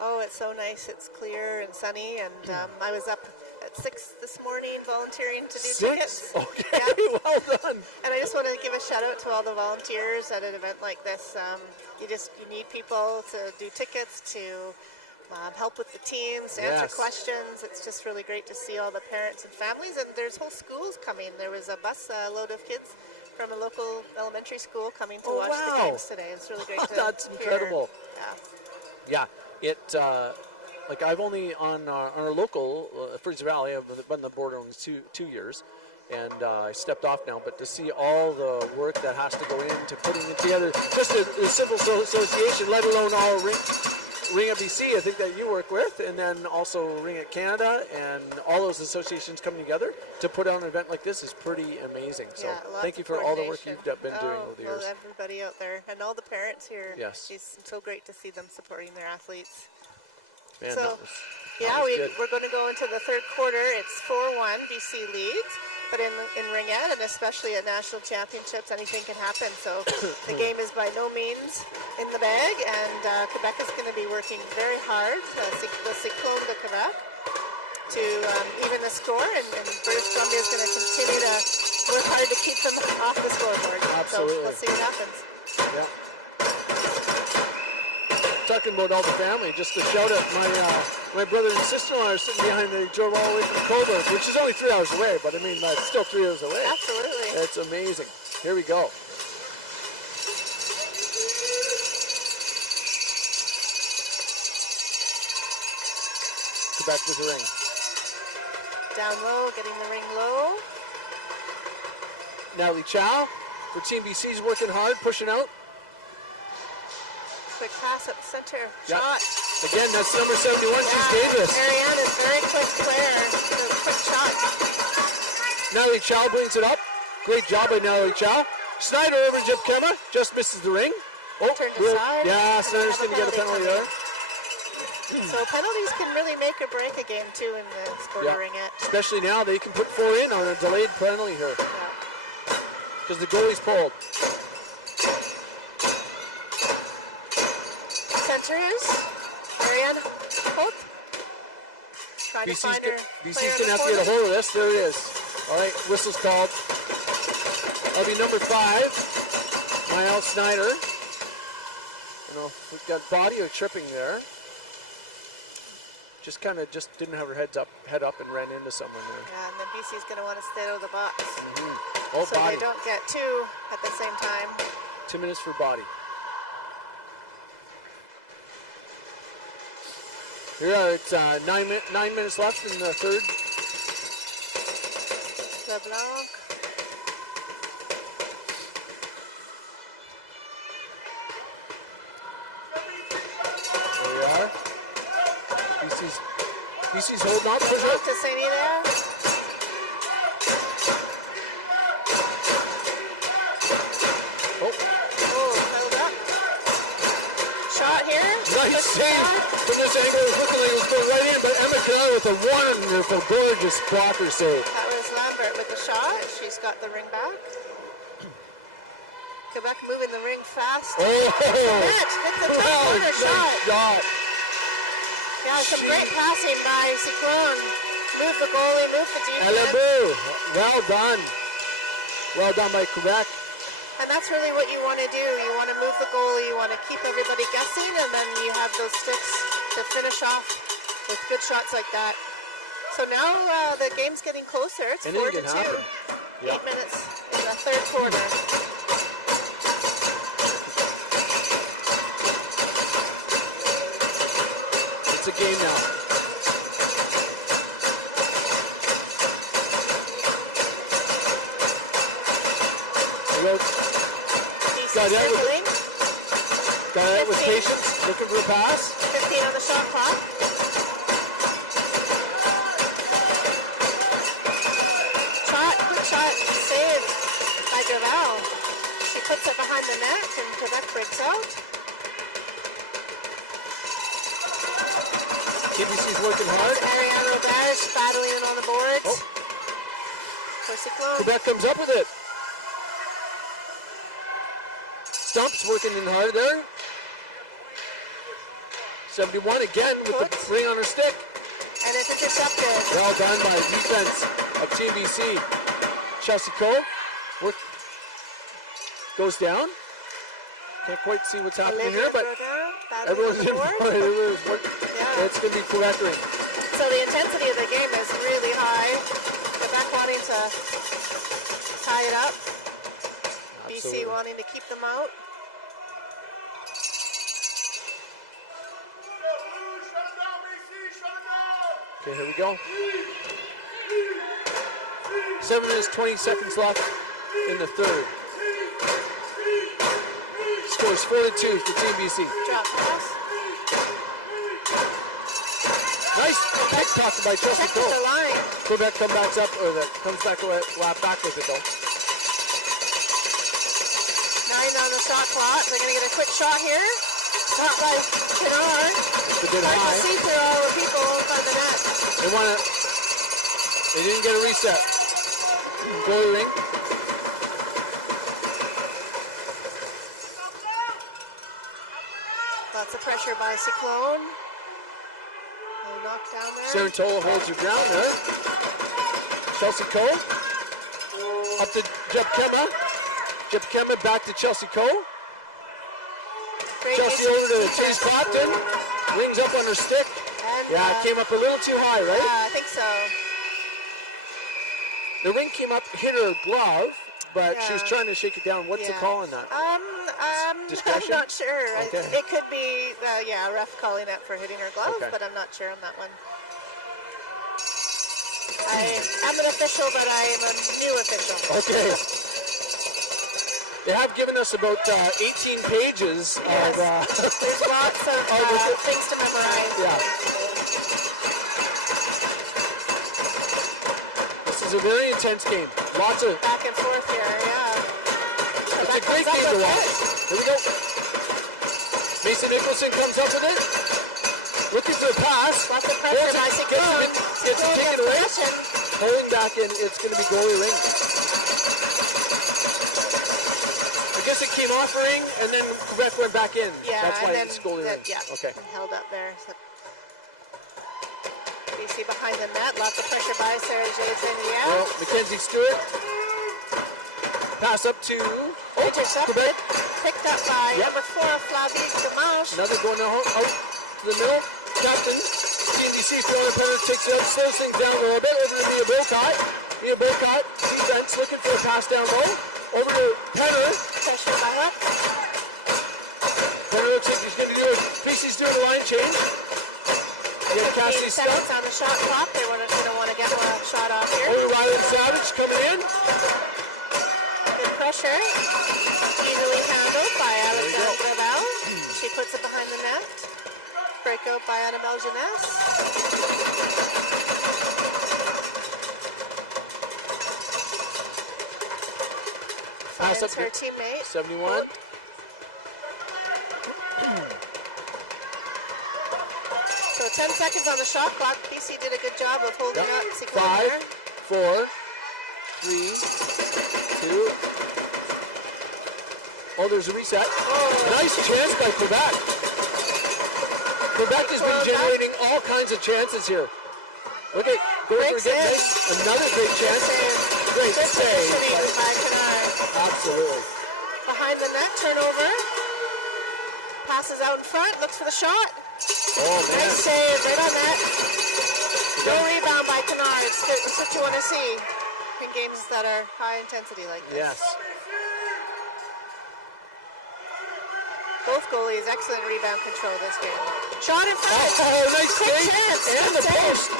Oh, it's so nice. It's clear and sunny, and I was up at 6 this morning volunteering to do tickets. Okay, well done. And I just want to give a shout out to all the volunteers at an event like this. You need people to do tickets, to help with the teams, answer questions. It's just really great to see all the parents and families, and there's whole schools coming. There was a bus load of kids from a local elementary school coming to watch wow. the games today. It's really great to That's hear. incredible. Yeah. Yeah, it like I've only on our local Fraser Valley. I've been on the board only two years, and I stepped off now. But to see all the work that has to go into putting it together, just a simple association, let alone all Ringette BC, I think that you work with, and then also Ringette Canada, and all those associations coming together to put on an event like this is pretty amazing. So thank you for all the work you've been doing over the years. Well, everybody out there and all the parents here. Yes. It's so great to see them supporting their athletes. Man, So, we're going to go into the third quarter. It's 4-1, BC leads. But in Ringette, and especially at national championships, anything can happen. So the game is by no means in the bag, and Quebec is going to be working very hard, the Cyclone de Quebec, to even the score, and British Columbia is going to continue to work hard to keep them off the scoreboard. Absolutely. So we'll see what happens. Yeah. Talking about all the family, just a shout out, my brother and sister-in-law are sitting behind me. They drove all the way from Coburg, which is only 3 hours away, but I mean, that's still 3 hours away. Absolutely. It's amazing. Here we go. Quebec with the ring. Down low, getting the ring low. Natalie Chow for Team BC is working hard, pushing out. Quick pass up the center. Yep. Shot. Again, that's number 71. She's dangerous. Ariane is very quick player. Quick shot. Natalie Chow brings it up. Great job by Natalie Chow. Snyder over Jim Kemmer. Just misses the ring. Oh, turned aside. Yeah, Snyder's going to get a penalty there. So penalties can really make or break a game too in the sport of Ringette. Especially now, they can put 4 in on a delayed penalty here. Because the goalie's pulled. Center is Ariane Holt. Trying to find her. BC's going to have to get a hold of this. There it is. All right, whistle's called. That'll be number 5, Myel Snyder. I don't know if we've got body or tripping there. Just didn't have her head up and ran into someone there. Yeah, and then BC's going to want to stay out of the box. Oh, so body. they don't get 2 at the same time. 2 minutes for body. Here are it's 9 minutes left in the third. LeBlanc. There we are. BC's holding on. Look to Sadie there. Held up. Shot here. Nice save. From this angle, it was looking like it was going right in, but Emma Canal with a wonderful, gorgeous blocker save. That was Lambert with the shot. She's got the ring back. Quebec moving the ring fast. Oh! Hit the corner shot. Yeah, some great passing by Cyclone. Move the goalie, move the defense. Alabou. Well done. Well done by Quebec. And that's really what you want to do. You want to move the goalie, you want to keep everybody guessing, and then you have those sticks to finish off with good shots like that. So now the game's getting closer. It's 4-2. 8 minutes in the third quarter. It's a game now. Got it with patience, looking for a pass. 15 on the shot clock. Quick shot, saved by Gravel. She puts it behind the net and Quebec breaks out. TBC's working hard. Ariane Roberge battling on the boards. For Cyclone. Quebec comes up with it. Stump's working in hard there. 71 again with the ring on her stick. And it's intercepted. Well done by defense of Team BC. Chelsea Cole goes down. Can't quite see what's happening here, but everyone's in for it. It's going to be Quebec ring. So the intensity of the game is really high. Quebec wanting to tie it up. Absolutely. BC wanting to keep them out. Okay, here we go. 7 minutes, 20 seconds left in the third. Scores 4-2 for Team BC. Drop pass. Nice pick puck by Chelsea Check with Cole. the line. Quebec comes back with it though. 9 on the shot clock. They're going to get a quick shot here. Shot by Kennard. It's a bit Hard to high. see through all the people on the net. They didn't get a reset. Goalie Rink. Lots of pressure by Cyclone. They knock down there. Sarantola holds her ground there. Chelsea Cole. Up to Jep Kemba. Jep Kemba back to Chelsea Cole. Chelsea over to Chase Clapton. Wings up on her stick. And, Yeah, it came up a little too high, right? Yeah, I think so. The ring came up, hit her glove, but she was Yeah. trying to shake it down. What's the call on that? Discretion? I'm not sure. Okay. It could be, a ref calling it for hitting her glove, Okay. but I'm not sure on that one. I am an official, but I am a new official. Okay. They have given us about 18 pages of... There's lots of things to memorize. Yeah. This is a very intense game. Lots of... Back and forth here, yeah. It's a great game to watch. Here we go. Mason Nicholson comes up with it. Looking for a pass. Lots of pressure by Cyclone. Gets Cyclone taken gets away. possession. Pulling back in, it's going to be goalie Ring. I guess it came off ring, and then Quebec went back in. Yeah, That's why and then it's goalie Ring. Yeah, Okay. held up there. So BC behind the net. Lots of pressure by Sarah Jazenia. Well, Mackenzie Stewart. Pass up to Intercepted. Quebec. Picked up by Yep. number 4, Flavie Dimanche. Another going out to the middle. Captain, TNDC, Friel takes it up, slows things down a little bit. Over to Mia Bocott. Mia Bocott, defense, looking for a pass down low. Over to Penner. Pressure by Hook. Penner looks like he's going to do it. BC's doing a line change. You got 15 Cassie seconds Stubb. on the shot clock. They don't want to get one shot off here. Over to Rylan Savage coming in. Good pressure. Easily handled by Alexandra Bell. She puts it behind the net. Breakout by Annabelle Jeunesse. Pass up Finds her to teammate. 71. So 10 seconds on the shot clock. BC did a good job of holding Yep. up Cyclone there. 5, 4, 3, 2. Oh, there's a reset. Nice chance by Quebec. Quebec has been generating all kinds of chances here. Look at Great getting save. another great chance. Great Good save. positioning by Kennard. Absolutely. Behind the net, turnover. Passes out in front, looks for the shot. Oh, man. Nice save, right on net. No rebound by Kennard. It's good. That's what you want to see in games that are high intensity like this. Yes. Both goalies, excellent rebound control this game. Shot in front. Oh, nice Quick save. chance. And Good the save. post.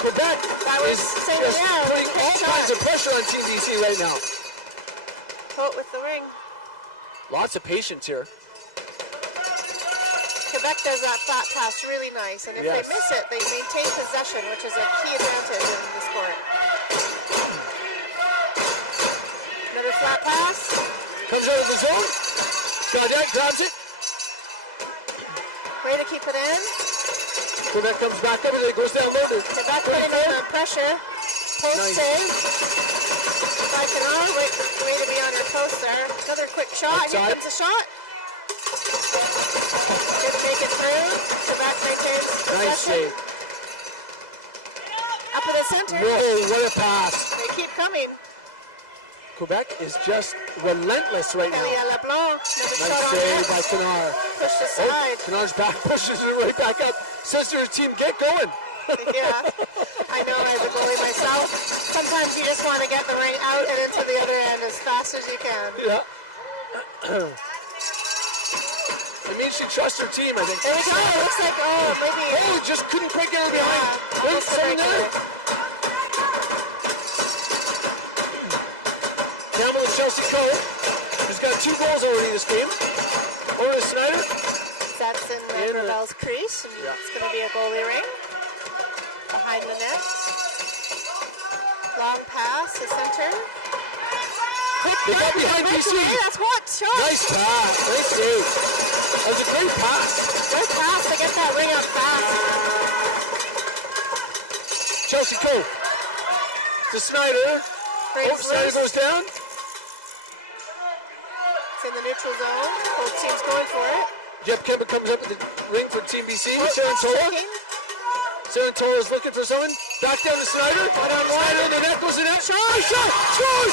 Quebec That was is saying, just yeah, putting good all shot. kinds of pressure on Team BC right now. Coat with the ring. Lots of patience here. Quebec does that flat pass really nice, and if Yes. they miss it, they maintain possession, which is a key advantage in the sport. Another flat pass. Comes out of the zone. Gaudette grabs it. Way to keep it in. Quebec comes back over there, goes down low. Quebec putting in the pressure. Post Nice. save. By Kennard. Way to be on your post there. Another quick shot. Here Outside. comes the shot. Didn't make it through. Quebec maintains possession. Nice save. Up in the center. Whoa, what a pass. They keep coming. Quebec is just relentless right now. Elia LeBlanc. Nice Shot on save net. by Kennard. Pushed Oh, aside. Kennard's back, pushes it right back up. Says to her team, get going. Yeah. I know as a goalie yourself. Sometimes you just want to get the ring out and into the other end as fast as you can. Yeah. It means she trusts her team, I think. There we go. It looks like, maybe. Oh, just couldn't quite get her behind. Wait, someone there. Campbell and Chelsea Cole, who's got 2 goals already this game. Over to Snyder. That's in Gravel's crease, and it's going to be a goalie ring. Behind the net. Long pass to center. They got behind BC. That's what shot. Nice pass. Nice save. That was a great pass. Great pass to get that ring up fast. Chelsea Cole to Snyder. Snyder goes down. It's in the neutral zone. Both teams going for it. Jeff Kemba comes up with the ring for Team BC. Sarantola is looking for someone. Back down to Snyder. Snyder in the net. Goes in the net. Shot!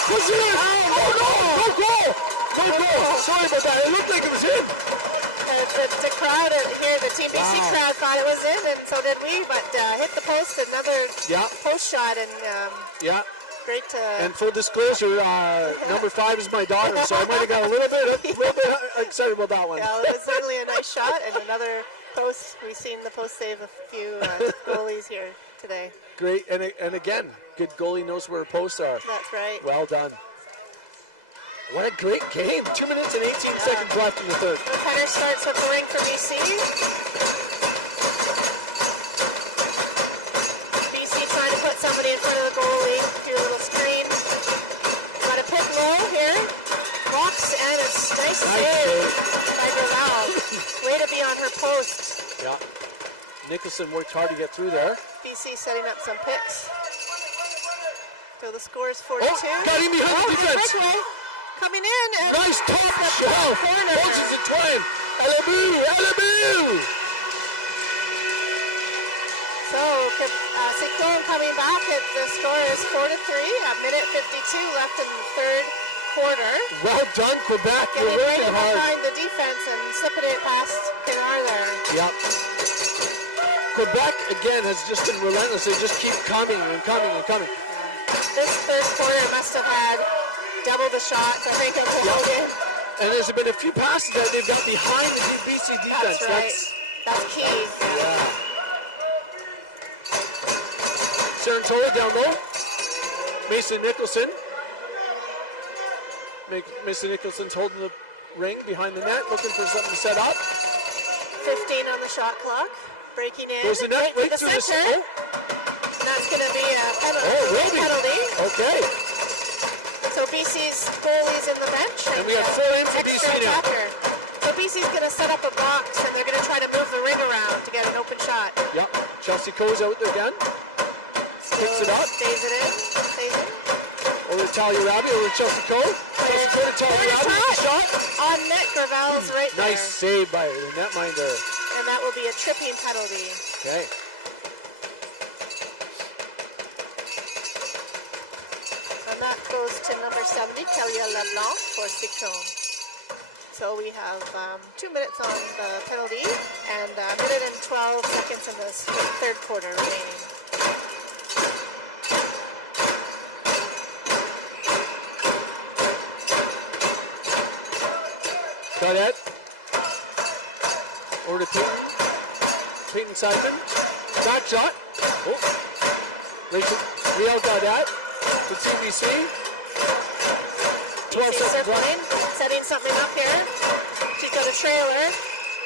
Puts it in! Oh no! No goal! Sorry about that. It looked like it was in. The crowd here, the Team BC crowd thought it was in, and so did we, but hit the post, another post shot, and great to... And full disclosure, number 5 is my daughter, so I might have got a little bit excited about that one. Yeah, it was certainly a nice shot, and another post. We've seen the post save a few goalies here today. Great, and again, good goalie knows where her posts are. That's right. Well done. What a great game. 2 minutes and 18 seconds left in the third. The Penner starts with the ring for BC. BC trying to put somebody in front of the goalie. Do a little screen. Got a pick low here. Walks, and it's nice save by Gravel. Way to be on her post. Yeah. Nicholson worked hard to get through there. BC setting up some picks. So the score is 42. Got him behind the defense. Coming in. And nice top shot. Moses and Twain. Alaboo. So, Cyclone coming back, and the score is 4-3. A minute 52 left in the third quarter. Well done, Quebec. You're working hard. Behind the defense and slipping it past Pinar there. Yep. Quebec, again, has just been relentless. They just keep coming and coming and coming. This third quarter must have had double the shots, I think, of Logan. And there's been a few passes that they've got behind the BC defense. That's right. That's key. Yeah. Sarantola down low. Mason Nicholson. Mason Nicholson's holding the ring behind the net, looking for something to set up. 15 on the shot clock. Breaking in. There's the net right through the center. That's going to be a penalty. Penalty. Okay. So BC's goalie's in the bench. And we have 4 in for BC now. So BC's going to set up a box, and they're going to try to move the ring around to get an open shot. Yep. Chelsea Coe's out there again. Picks it up. Stays it in. Over to Talia Rabi, over to Chelsea Coe. Chelsea Coe to Talia Rabi. Shot. On net, Gravel's right there. Nice save by the netminder. And that will be a tripping penalty. Okay. And that goes to number 70, Talia LeBlanc for Cyclone. So we have 2 minutes on the penalty and a minute and 12 seconds in the third quarter remaining. Gaudette. Over to Peyton. Peyton Simon. Back shot. Oh. Friel Gaudette to CVC. 12 seconds left. Setting something up here. She's got a trailer.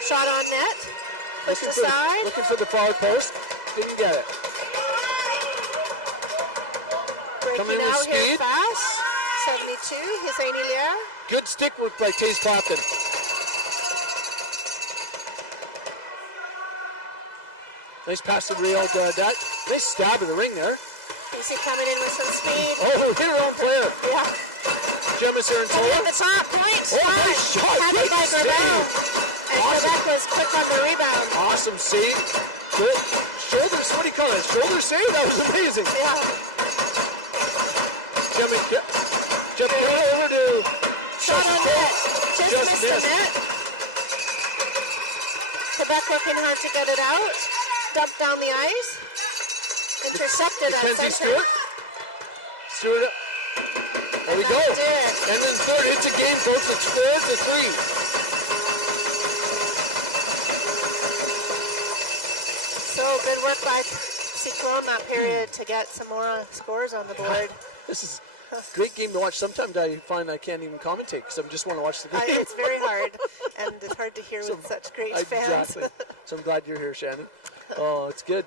Shot on net. Pushed aside. Looking for the far post. Didn't get it. Coming in with speed. Fast. 72. Hussein Ilia. Good stick work by Taze Clapton. Nice pass to Friel Gaudette. Nice stab in the ring there. BC coming in with some speed. Oh, hit her own player. Yeah. Gemma Sarantola. At the top, point. Oh, nice shot. Handled by Gravel. And Quebec was quick on the rebound. Awesome save. Good. Shoulders, what do you call it? Shoulder save? That was amazing. Yeah. Gemma over to shot on net. Just missed the net. Quebec working hard to get it out. Dumped down the ice. Intercepted at center. Stewart. There we go. That's it. And then third, it's a game, folks. It's 4-3. So good work by Cyclone that period to get some more scores on the board. This is a great game to watch. Sometimes I find I can't even commentate because I just want to watch the game. It's very hard, and it's hard to hear with such great fans. Exactly. So I'm glad you're here, Shannon. Oh, it's good.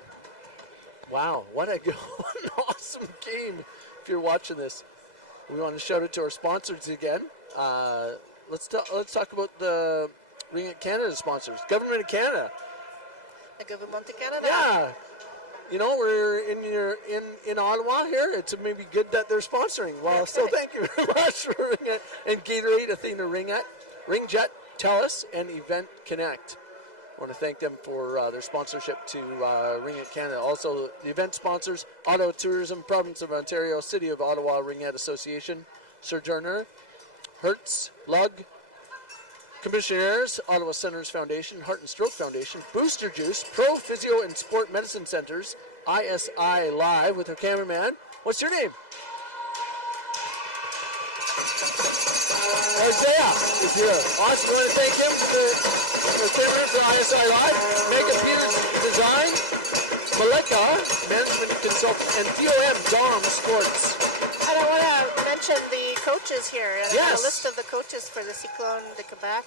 Wow, what an awesome game. If you're watching this, we want to shout out to our sponsors again. Let's talk about the Ringette Canada sponsors. Government of Canada. The Government of Canada. Yeah. You know, we're in Ottawa here. It's maybe good that they're sponsoring. Well, so thank you very much for Ringette and Gatorade, Athena Ringette, TELUS, and Event Connect. I want to thank them for their sponsorship to Ringette Canada. Also, the event sponsors, Ottawa Tourism, Province of Ontario, City of Ottawa, Ringette Association, Sojourner, Hertz, Lug, Commissioners, Ottawa Centers Foundation, Heart and Stroke Foundation, Booster Juice, Pro Physio and Sport Medicine Centers, ISI Live with our cameraman. What's your name? Isaiah is here. Awesome. We want to thank him for cameraman for ISI Live, Mega Peters Design, Maleka Management Consultant, and DOM Dom Sports. And I want to mention the coaches here. I have Yes. a list of the coaches for the Cyclone de Quebec.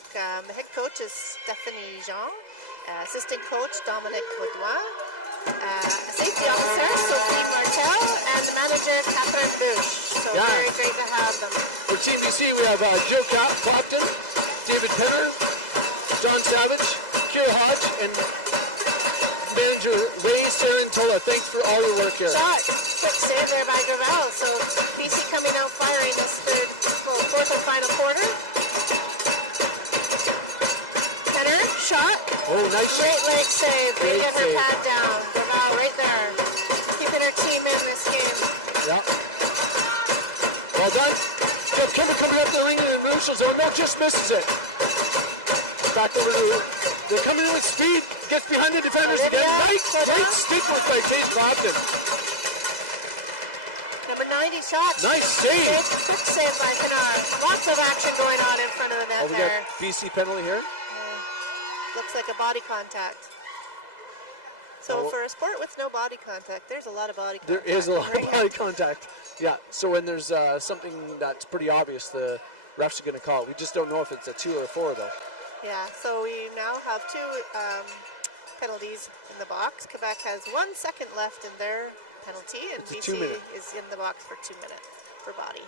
The head coach is Stephanie Jean. Assistant coach Dominic Baudouin. Safety officer Sophie Martel. And the manager Catherine Bush. So very great to have them. For Team BC, we have Joe Clapton, David Penner, John Savage, Kira Hodge, and manager Ray Sarantola. Thanks for all your work here. Shot. Quick save there by Gravel. So BC coming out firing this fourth and final quarter. Penner, shot. Oh, nice shot. Great leg save. They Great get her save. pad down. Gravel right there. Keeping her team in this game. Yeah. Well done. So Kimber coming up the ring in the neutral zone. No, just misses it. Back over to, they're coming in with speed. Gets behind the defenders Olivia, again. Great Olivia. stick work by Chase Clapton. Number 90 shots. Nice save. Quick save by Kennard. Lots of action going on in front of the net Oh, we got there. BC penalty here. Looks like a body contact. So Oh. for a sport with no body contact, there's a lot of body There contact. is a lot of Right? body contact. Yeah, so when there's something that's pretty obvious, the refs are going to call it. We just don't know if it's a 2 or a 4, though. Yeah, so we now have two penalties in the box. Quebec has 1 second left in their penalty, and It's a BC 2 minute. is in the box for 2 minutes for body.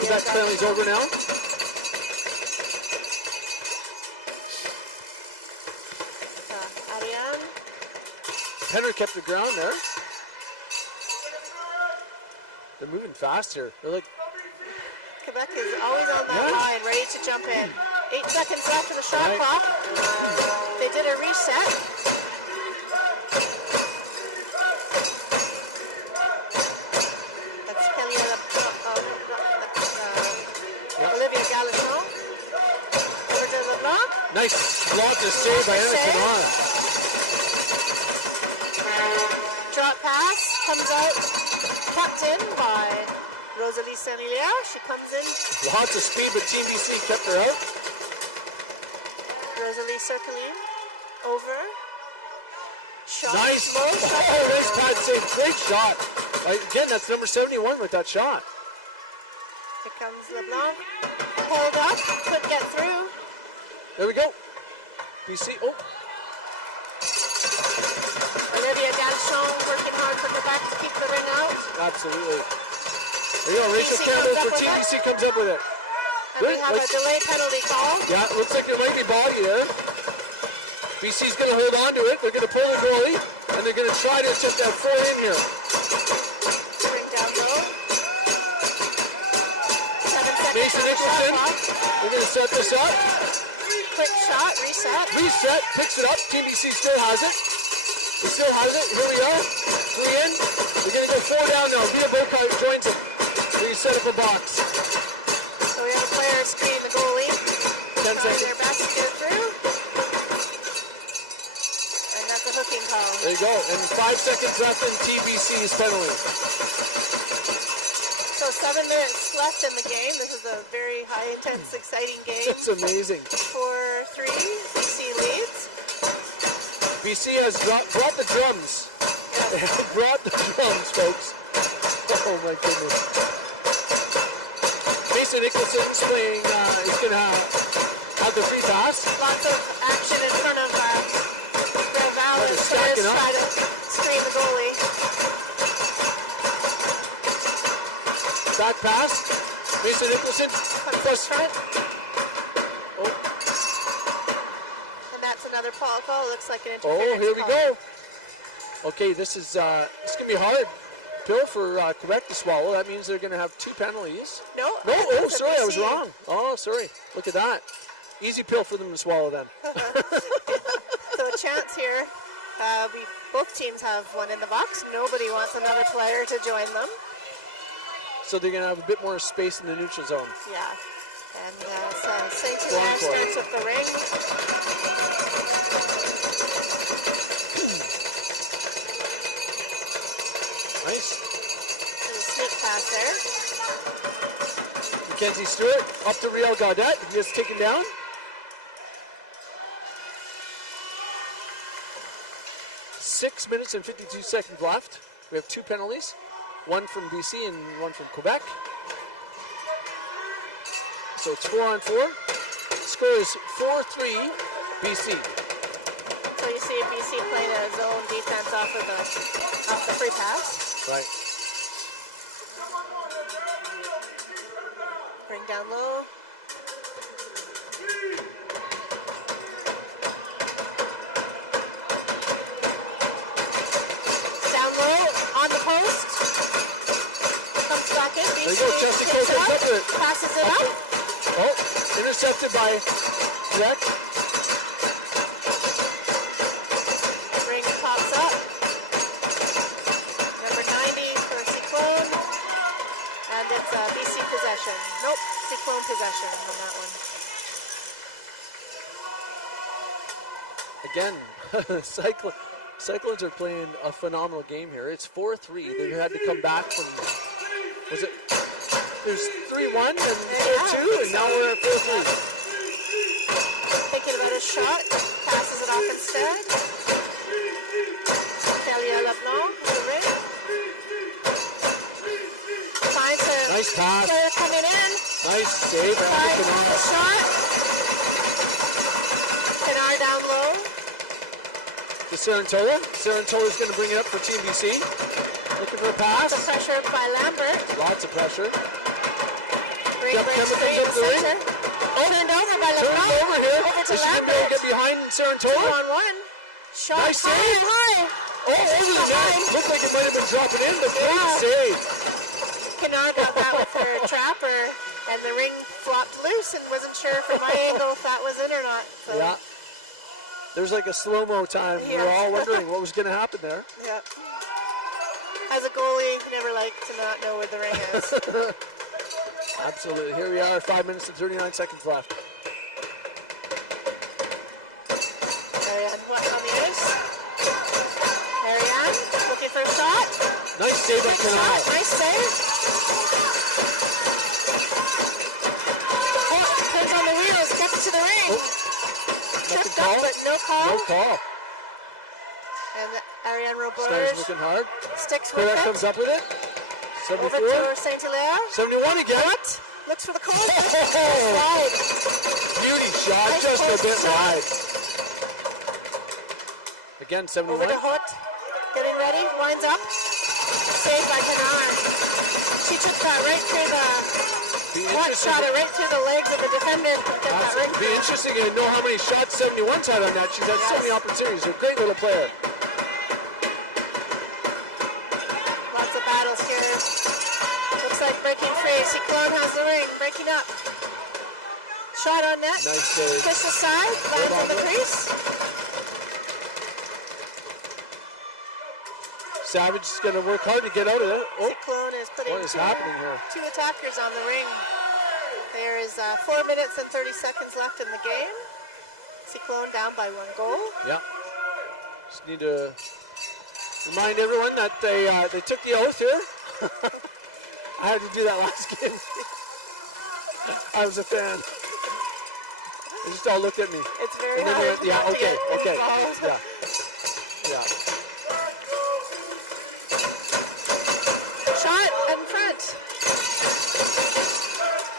Quebec's penalty's over now. Ariane. Penner kept the ground there. They're moving fast here. They're like, Quebec is always on that Yeah. line, ready to jump in. 8 seconds left in the shot Right. clock. They did a reset. That's Olivia Galachon. Over to LeBlanc. nice block to save by Anna Save. Kamara. Drop pass comes out, tucked in by Rosalie Saint-Hilaire. She comes in. Lots of speed, but Team BC kept her out. Rosalie circling over. Shot. Nice. Low Oh, shot. nice pad save. Great shot. Again, that's number 71 with that shot. Here comes LeBlanc. Hold up. Couldn't get through. There we go. BC. Oh, Olivia Galchon working hard for Quebec to keep the ring out. absolutely. There you go. Rachel BC Campbell comes up for with Team it. BC comes up with it. And we Good. have a delay penalty call. Yeah, it looks like there might be body there. BC's going to hold on to it. They're going to pull the goalie, and they're going to try to just have 4 in here. Bring down low. 7 seconds Mason on the shot Nicholson. clock. They're going to set this up. Quick shot. Reset. Reset, picks it up. Team BC still has it. He still has it. Here we are. 3 in. They're going to go 4 down now. Via Bokai joins him. They set up a box. So we have a player screen the goalie. 10 Trying seconds. their best to get it through. There you go. And 5 seconds left in TBC's penalty. So 7 minutes left in the game. This is a very high intense, exciting game. It's amazing. 4-3, BC leads. BC has brought the drums. They have brought the drums, folks. Oh my goodness. Mason Nicholson's playing, he's going to have the free pass. Lots of action in front of Friel as players try to screen the goalie. Back pass. Mason Nicholson. Push front. Oh. And that's another Paul call. Looks like an interference. Oh, here we call. go. Okay, this is going to be a hard pill for Quebec to swallow. That means they're going to have 2 penalties. No. Oh, sorry, I was wrong. Oh, sorry. Look at that. Easy pill for them to swallow then. So a chance here. Both teams have one in the box. Nobody wants another player to join them. So they're going to have a bit more space in the neutral zone. Yeah. And St. Hilaire starts with the ring. Nice. There's a sneak pass there. Mackenzie Stewart up to Riel Gaudet. He gets taken down. Six minutes and 52 seconds left. We have 2 penalties. One from BC and one from Quebec. So it's 4-on-4. Score is 4-3 BC. So you see BC playing a zone defense off the free pass. Right. Bring down low. Down low on the post. Comes back in. There you go. Jesse Cole gets up with it. Passes it up. Oh, intercepted by Quebec. Ring pops up. Number 90 for Cyclone. And it's BC possession. Nope, Cyclone possession on that one. Again, Cyclones are playing a phenomenal game here. It's 4-3. They had to come back from, was it, there's 3-1 and 4-2, and now we're at 4-3. Thinking about a shot, passes it off instead. Talia LeBlanc, the ring. Finds a Nice pass. player coming in. Nice save. Finds the shot. Kennard down low. To Sarantola. Sarantola's going to bring it up for Team BC. Looking for a pass. Lots of pressure by Lambert. Lots of pressure. Ring breaks free in the center. Turned over by Turned LeBlanc. over here. Over to Is she going to be able to Lambert. get behind Sarantola? 2-on-1. Shot Nice high save. and high. Oh, over the net. Looked like it might have been dropping in, but great save. Kennard got that with her trapper, and the ring flopped loose and wasn't sure from my angle if that was in or not. So, Yeah. There's like a slow-mo time. We were all wondering what was going to happen there. yeah. As a goalie, you never like to not know where the ring is. Absolutely. Here we are, 5 minutes and 39 seconds left. Ariane on the ice. Ariane looking for a shot. Nice save by Good Canal. shot. Nice save. Oh, pins on the wheels. Gets to the ring. Nothing Tripped up, call? but no call. No call. And Ariane Stars Robert looking hard. sticks with Quebec it. comes up with it. Over 74. to St. Hilaire. 71 again. What? Looks for the goal. Oh! Wide. Beauty shot, Nice just a post bit shot. wide. Again, Over 71. to Hut. Getting ready. Winds up. Saved by Kennard. She took that right through the... Be Hut interesting. shot it right through the legs of the defender. Get that ring. Be interesting to know how many shots 71's had on that. She's had so Yes. many opportunities. A great little player. Lots of battles here. Looks like breaking free. Cyclone has the ring. Breaking up. Shot on net. Nice save. Push aside. Lands on in the it. crease. Savage is going to work hard to get out of it. Oh, Cyclone is putting what is happening here? two attackers on the ring. There is 4 minutes and 30 seconds left in the game. Cyclone down by 1 goal. Yeah. Just need to Remind everyone that they took the oath here. I had to do that last game. I was a fan. They just all looked at me. It's very And then hard. they went, yeah, okay. Involved. Yeah. Shot in front.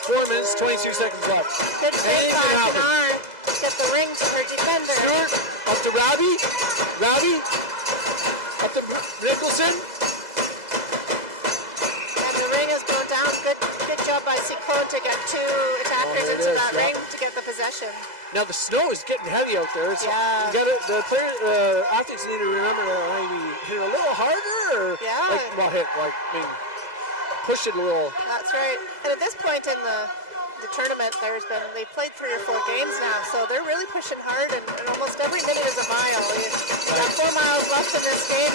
4 minutes, 22 seconds left. Good fake Anything by can happen. Pinar. Get the ring to her defender. Stewart, up to Ravi. Up to Nicholson. And the ring has gone down. Good job by Cyclone to get two attackers there it into is, that yeah. ring to get the possession. Now the snow is getting heavy out there. So Yeah. the athletes need to remember to maybe hit it a little harder, or push it a little. That's right. And at this point in the tournament, they played 3 or 4 games now, so they're really pushing hard, and almost every minute is a mile. You got 4 miles left in this game.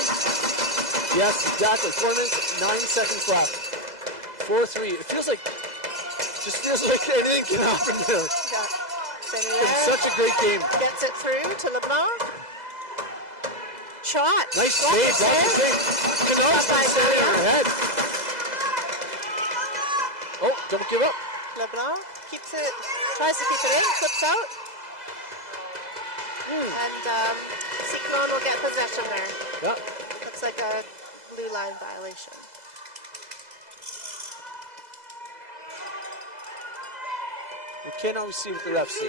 Yes, exactly. 4 minutes, 9 seconds left. 4-3. It feels like anything can happen there. It's such a great game. Gets it through to LeBlanc. Shot. Nice save. Canal's been standing on her head. Oh, don't give up. LeBlanc keeps it, tries to keep it in, flips out. And Cyclone will get possession there. Yeah. Looks like a blue line violation. We can't always see what the refs see.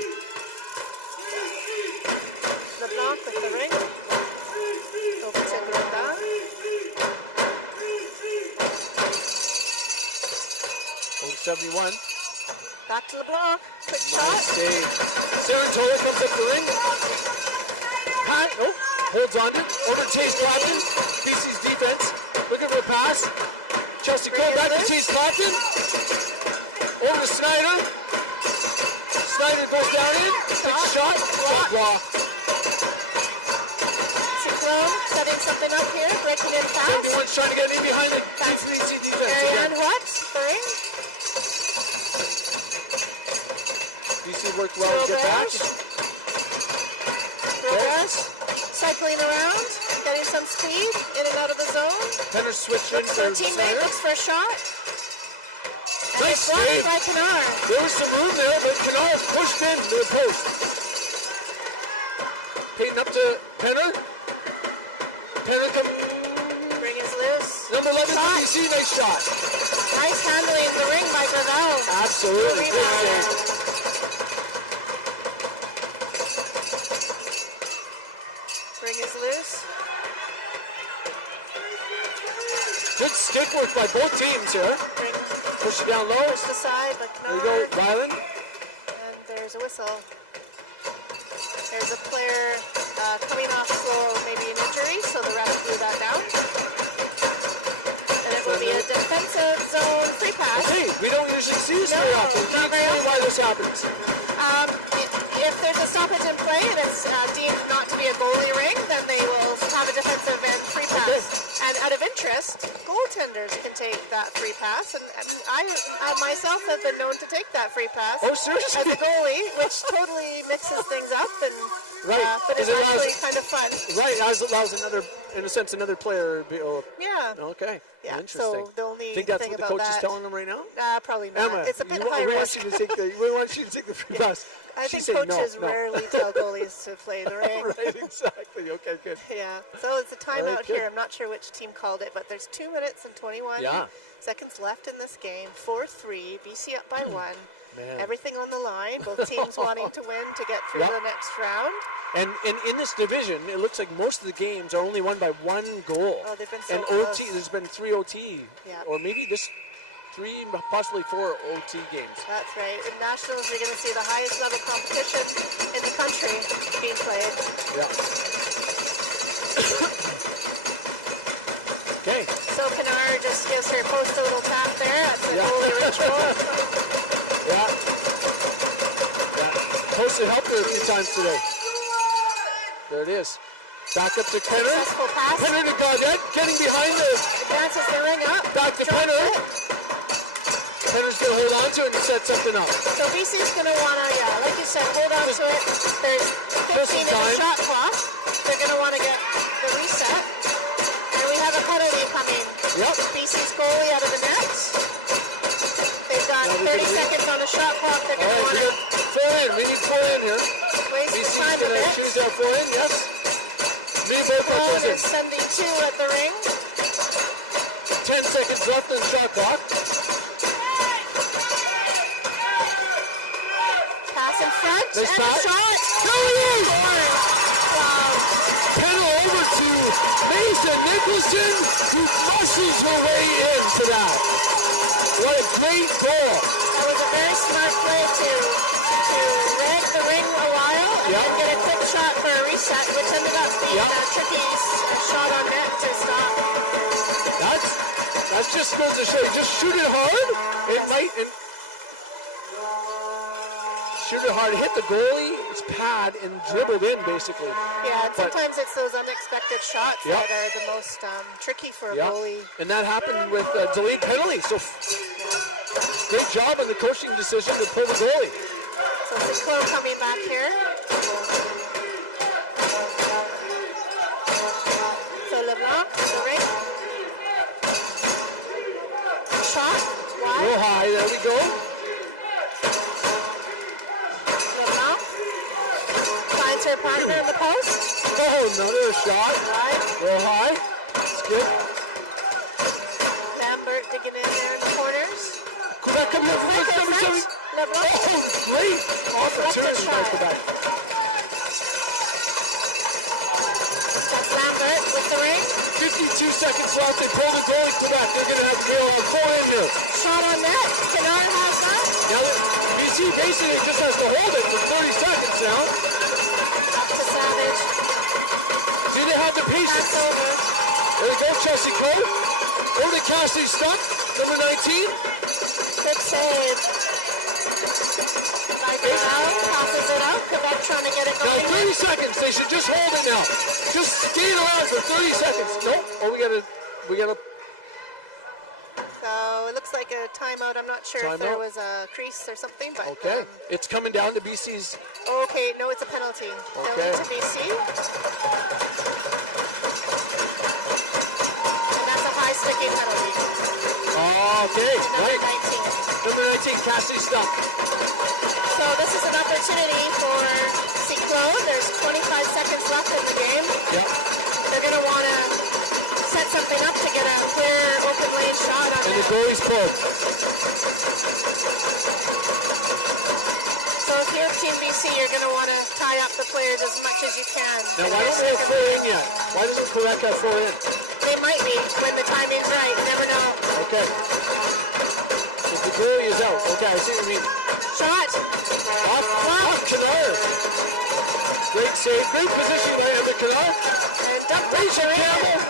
LeBlanc with the ring. Over to Grandin. 71. Back to LeBlanc. Quick shot. Nice save. Sarantola comes up the ring. Pat, holds on to it. Over to Chase Clapton. BC's defense. Looking for a pass. Chelsea Cole back to Chase Clapton. Over to Snyder. Snyder goes down in. Big shot. Block. Cyclone setting something up here. Breaking in fast. Everyone's trying to get in behind the BC defense. And what? The ring. BC worked well to get back. Progress. Cycling around. Getting some speed. In and out of the zone. Penner switched in Looks for for a teammate. Snyder. Looks for a shot. Nice Blocked save. by Pinar. There was some room there, but Canal pushed in to the post. Peyton up to Penner. Penner come. Ring is loose. Number 11 for Shot. BC, nice shot. Nice handling the ring by Gravel. Absolutely, good Rebound. save. Ring is loose. Good stick work by both teams here. Ring Push it down low. pushed aside by There you go, Canard. Ryland. And there's a whistle. There's a player coming off slow, maybe an injury, so the ref blew that down. And it will be a defensive zone free pass. Okay, we don't usually see this very often. Can you not very explain often. why this happens? If there's a stoppage in play and it's deemed not to be a goalie ring, then they will have a defensive end free pass. Okay. And out of interest, goaltenders can take that free pass, and I myself have been known to take that free pass Oh, seriously? as a goalie, which totally mixes things up, and Right. but it's Is it actually allows- kind of fun. Right, allows another, in a sense, another player. Yeah. Okay, Yeah, interesting. so the only Think that's thing what the about coach is that- telling them right now? Probably not. Emma, It's a bit we high want risk. you to take we want you to take the free pass. I She's think saying coaches no. rarely tell goalies to play the ring. Right, exactly. Okay, good. Yeah, so it's a timeout Alright, good. here. I'm not sure which team called it, but there's 2 minutes and 21 Yeah. seconds left in this game. 4-3, BC up by 1. Man. Everything on the line, both teams wanting to win to get through Yep. the next round. And in this division, it looks like most of the games are only won by 1 goal. Oh, they've been so and close. OT, there's been 3 OT. Yeah. Or maybe 3, possibly 4 OT games. That's right. In Nationals, you're going to see the highest level competition in the country being played. Yeah. Okay. So Pinar just gives her post a little tap there. That's the goalie ritual. Yeah. Supposed to help her a few times today. There it is. Back up to Penner. Successful pass. Penner to Gaudette, getting behind the. Advances the ring up. Back to Drops Penner. it. Penner's going to hold on to it and set something up. So BC's going to want to, like you said, hold on to it. There's 15 in the time. shot clock. They're going to want to get the reset. And coming. Yep. BC's goalie out of the net. They've got 30 seconds on the shot clock. They're going to want to four in. We need four in here. waste BC's time a going to bit. choose our four in, yes. Me both are Clone chosen. is sending 2 at the ring. 10 seconds left on the shot clock. Pass in front. Nice and pass. a shot. There it is! Wow. Penal over to Mason Nicholson, who muscles her way into that. What a great goal. That was a very smart play to rag the ring a while and then get a quick shot for a reset, which ended up being a tricky shot on net to stop. That just goes to show you, just shoot it hard. It might shoot it hard, hit the goalie's pad and dribbled in basically. Yeah, and sometimes it's those unexpected shots that are the most tricky for a goalie. And that happened with delayed penalty. So great job on the coaching decision to pull the goalie. So Cyclone coming back here. So LeBlanc, the ring. Shot, wide. Real high, there we go. LeBlanc finds her partner in the post. Oh, another shot. Wide. Real high. It's good. Lambert digging in there in the corners. Quebec coming up for Quebec number in 7. front. LeBlanc. Oh, great opportunity by Quebec. That's Lambert with the ring. 52 seconds left. They pull the goalie. Quebec. They're going to have to go on 4 in here. Shot on net. Kennard has that. Now, BC basically just has to hold it for 30 seconds now. Up to Savage. Do they have the patience? Pass over. There we go, Chelsea Cole. Over to Cassidy Stuck, number 19. Good save. By Friel. Passes it out. Quebec trying to get it Now, going. 30 seconds. They should just hold it now. Just skate around for 30 seconds. Nope. Oh, we gotta. So it looks like a timeout. I'm not sure if there was a crease or something, but Okay. It's coming down to BC's. okay, no, it's a penalty. Okay. Penalty to BC. And that's a high sticking penalty. Okay, right. 19. Number 19, Cassidy Stuck. So this is an opportunity for Cyclone. There's 25 seconds left in the game. Yep. They're going to want to set something up to get a clear open lane shot on And the it. goalie's pulled. So if you're Team BC, you're going to want to tie up the players as much as you can. Now, why don't they have 4 in yet? Why doesn't Quebec have 4 in? They might be when the timing's right. You never know. Okay. If the goalie is out. Okay, I see what you mean. Shot. Off Kennard. Great save. Great position by Evan Kennard. And dump Rachel pressure in. Campbell.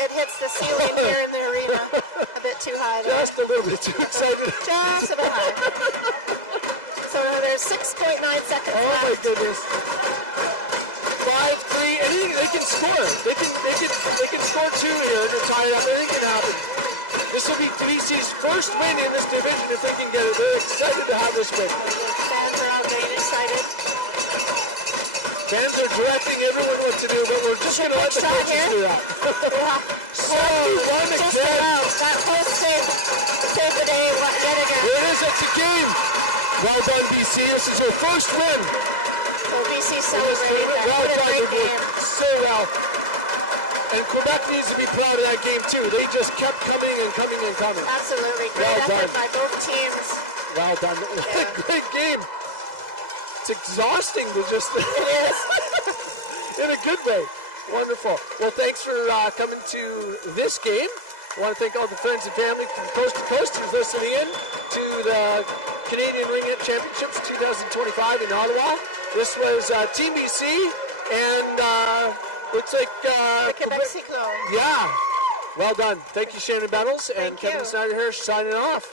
It hits the ceiling here in the arena. A bit too high there. Just a little bit too excited. Just a bit high. So there's 6.9 seconds Oh left. my goodness. 5-3. Anything they can score. They can score 2 here to tie it up. Anything can happen. This will be BC's first win in this division if they can get it. They're excited to have this win. Fans are out getting excited. Fans are directing everyone what to do, but we're just going to let the Shot coaches here. do that. Yeah. 71 Just again. about. That post save the day yet again. Here it is. It's a game. Well done, BC. This is your first win. So BC celebrating that. Well What a done. great They game. did so well. And Quebec needs to be proud of that game, too. They just kept coming and coming and coming. Absolutely. Great Well effort done. by both teams. Well done. What a great game. It's exhausting to just... It is. in a good way. Wonderful. Well, thanks for coming to this game. I want to thank all the friends and family from coast to coast who's listening in to the Canadian Ringette Championships 2025 in Ottawa. This was Team BC and looks like The Quebec Cyclone. yeah. Well done. Thank you, Shannon Battles and Thank Kevin you. Snyder here signing off.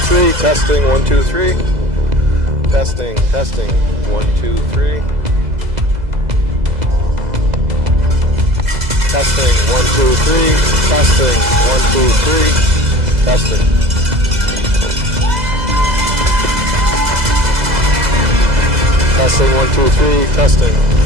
3. Testing, 1, 2, 3. Testing, testing, 1, 2, 3. Testing, 1, 2, 3. Testing, 1, 2, 3. Testing. Testing, 1, 2, 3. Testing.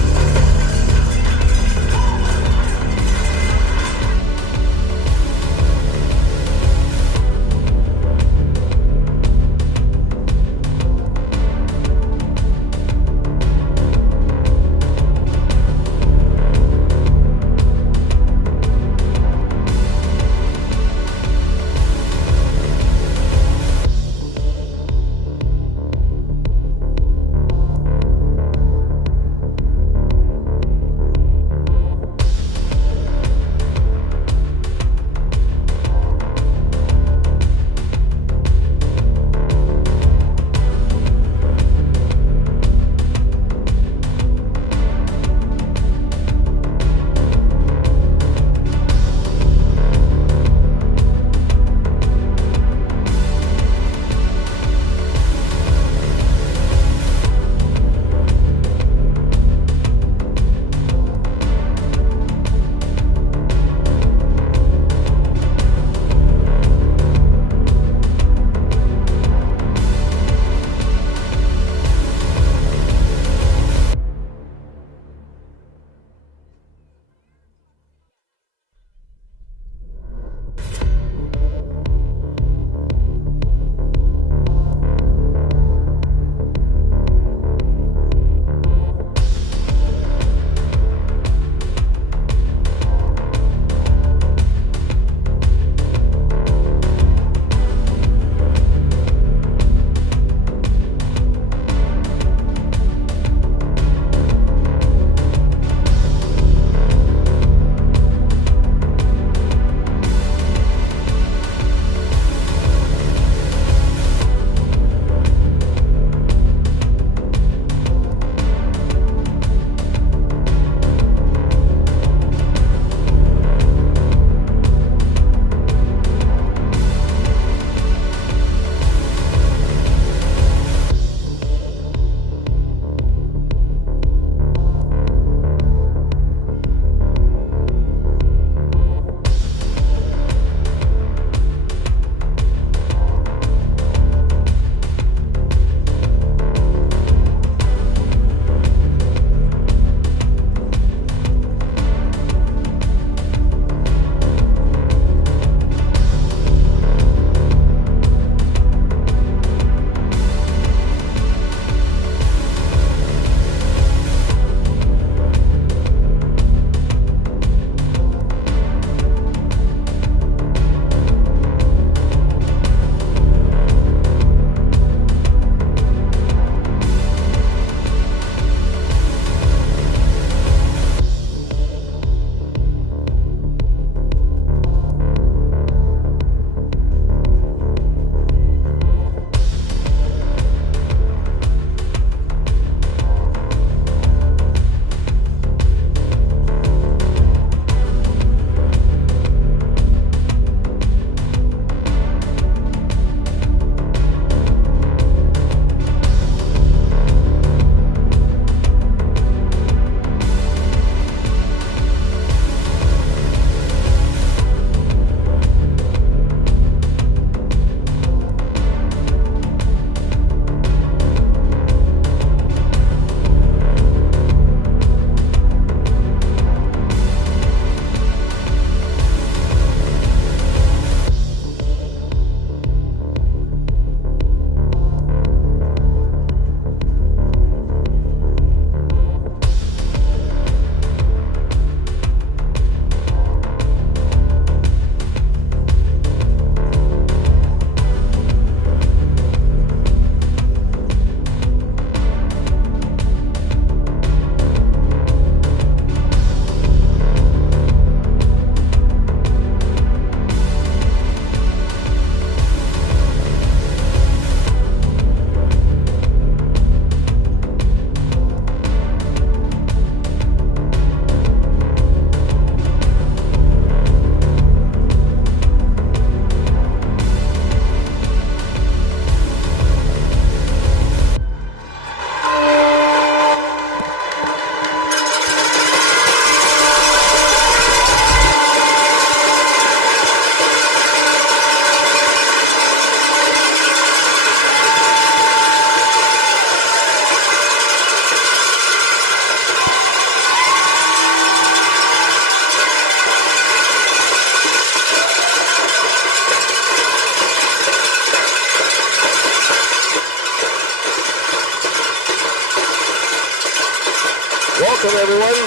Welcome everyone.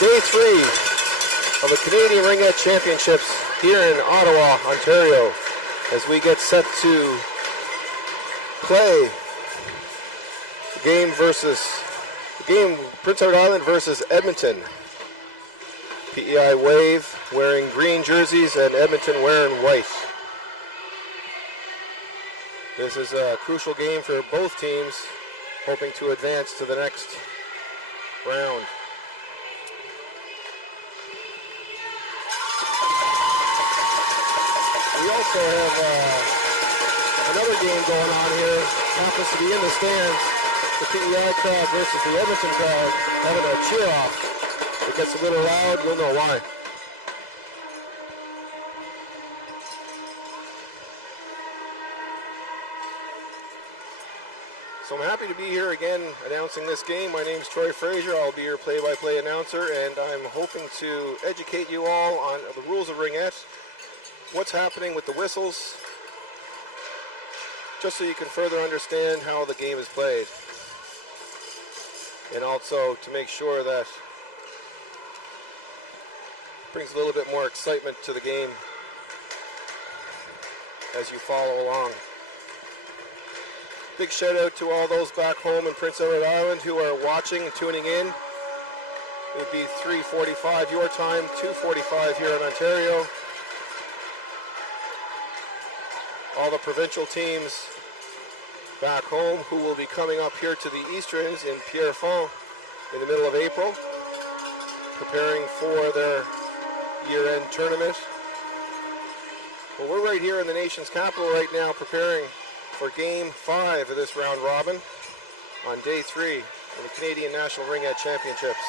Day 3 of the Canadian Ringette Championships here in Ottawa, Ontario, as we get set to play the game Prince Edward Island versus Edmonton. PEI Wave wearing green jerseys and Edmonton wearing white. This is a crucial game for both teams, hoping to advance to the next round. We also have another game going on here. Happens to be in the stands. The PEI crowd versus the Edmonton crowd having a cheer off. It gets a little loud, you'll know why. So I'm happy to be here again announcing this game. My name's Troy Fraser. I'll be your play-by-play announcer, and I'm hoping to educate you all on the rules of Ringette, what's happening with the whistles, just so you can further understand how the game is played. And also to make sure that it brings a little bit more excitement to the game as you follow along. Big shout out to all those back home in Prince Edward Island who are watching and tuning in. It would be 3:45 your time, 2:45 here in Ontario. All the provincial teams back home who will be coming up here to the Easterns in Pierrefonds in the middle of April, preparing for their year-end tournament. Well, we're right here in the nation's capital right now preparing for Game 5 of this round robin on Day 3 of the Canadian National Ringette Championships.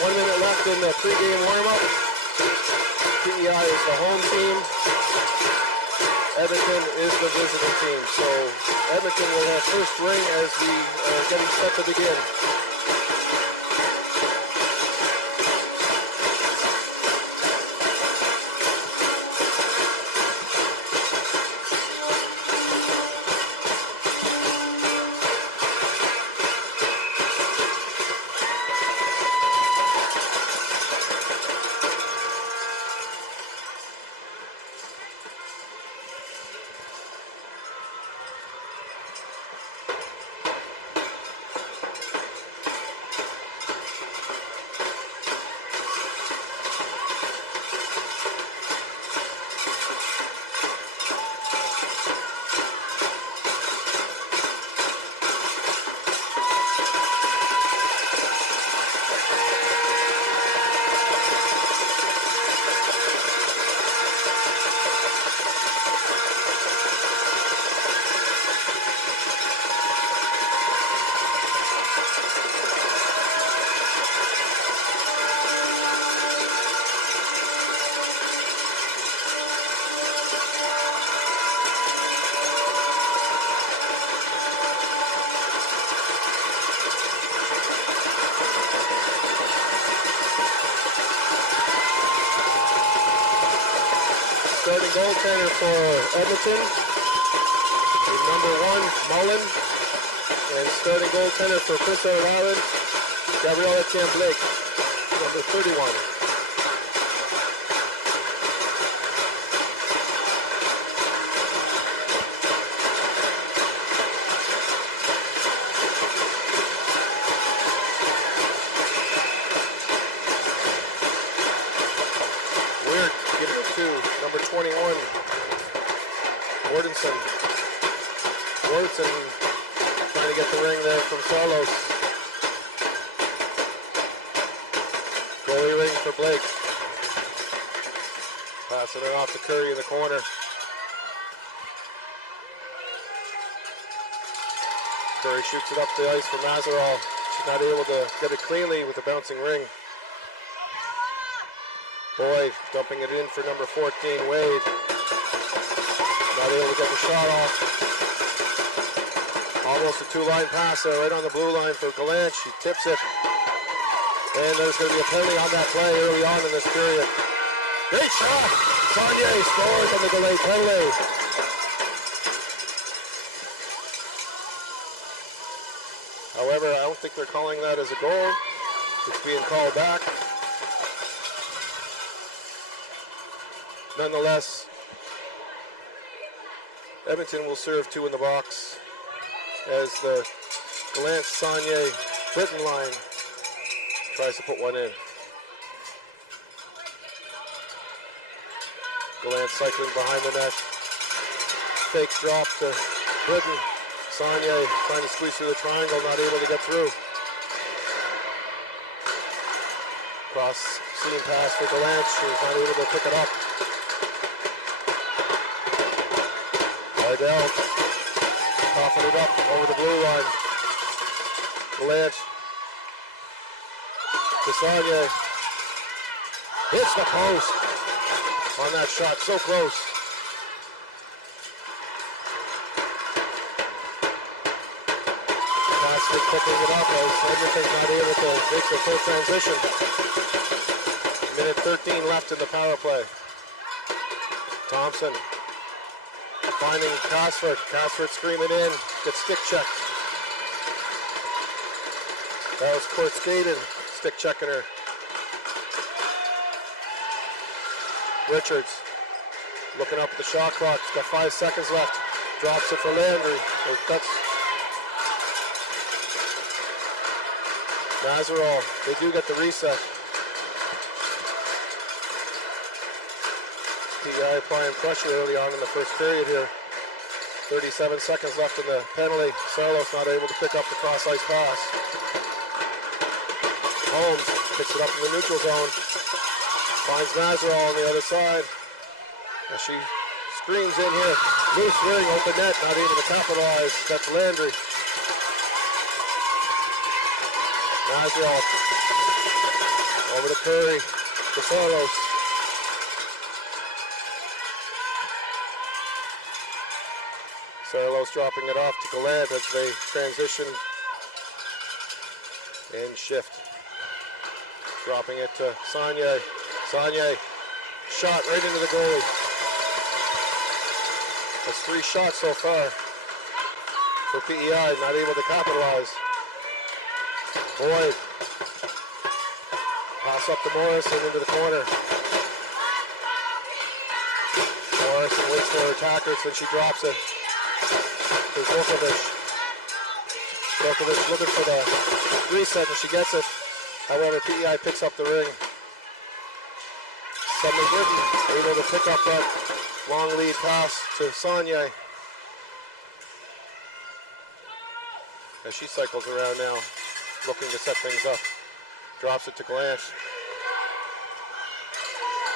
1 minute left in the pre-game warm-up. PEI is the home team. Edmonton is the visiting team. So Edmonton will have first ring as we are getting set to begin. Starting goaltender for Edmonton is number 1, Mullen. And starting goaltender for Prince Edward Island, Gabriella Blake, number 31. Weird, give it to number 21, Wardinson. Wardinson trying to get the ring there from Carlos. Goalie ring for Blake. Passing it off to Curry in the corner. Curry shoots it up the ice for Mazeral. She's not able to get it cleanly with the bouncing ring. Boyd dumping it in for number 14, Wade. Not able to get the shot off. Almost a two-line pass there, right on the blue line for Gallant. She tips it. And there's going to be a penalty on that play early on in this period. Great shot! Saunier scores on the delayed penalty. However, I don't think they're calling that as a goal. It's being called back. Nonetheless, Edmonton will serve 2 in the box as the Gallant-Saunier-Britton line tries to put one in. Gallant cycling behind the net. Fake drop to Britton. Saunier trying to squeeze through the triangle, not able to get through. Cross seam pass for Gallant. She's not able to pick it up. Ardell coughing it up over the blue line. Gallant to Saunier. Hits the post on that shot, so close. Passive picking it up as Edmonton's not able to make the full transition. Minute 13 left in the power play. Thompson finding Casford. Casford screaming in, gets stick checked. That was Court Skaden stick checking her. Richards looking up at the shot clock. He's got 5 seconds left. Drops it for Landry. That's Nazarol. They do get the reset. PEI applying pressure early on in the first period here. 37 seconds left in the penalty. Sarlos not able to pick up the cross-ice pass. Holmes picks it up in the neutral zone. Finds Nazarol on the other side. As she screams in here. Loose ring, open net, not able to capitalize. That's Landry. Nazarol over to Curry. To Sarlos. Sarlos dropping it off to Gallant as they transition and shift. Dropping it to Saunier. Saunier, shot right into the goalie. That's 3 shots so far for PEI, not able to capitalize. Boyd, pass up to Morrison into the corner. Morrison waits for her attackers, and she drops it. There's Vukovic. Vukovic looking for the reset, and she gets it. However, PEI picks up the ring. Suddenly Britton able to pick up that long lead pass to Saunier. As she cycles around now, looking to set things up. Drops it to Gallant.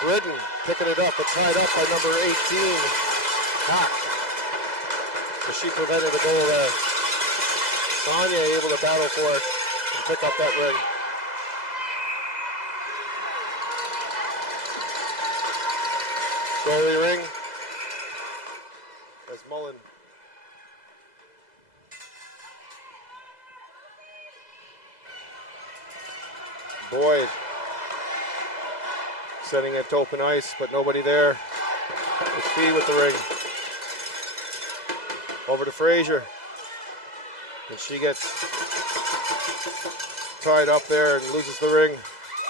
Britton picking it up, but tied up by number 18, Hack. So she prevented a goal there. Saunier able to battle for it and pick up that ring. Goalie ring as Mullen Boyd setting it to open ice, but nobody there. It's Fee with the ring. Over to Frazier. And she gets tied up there and loses the ring.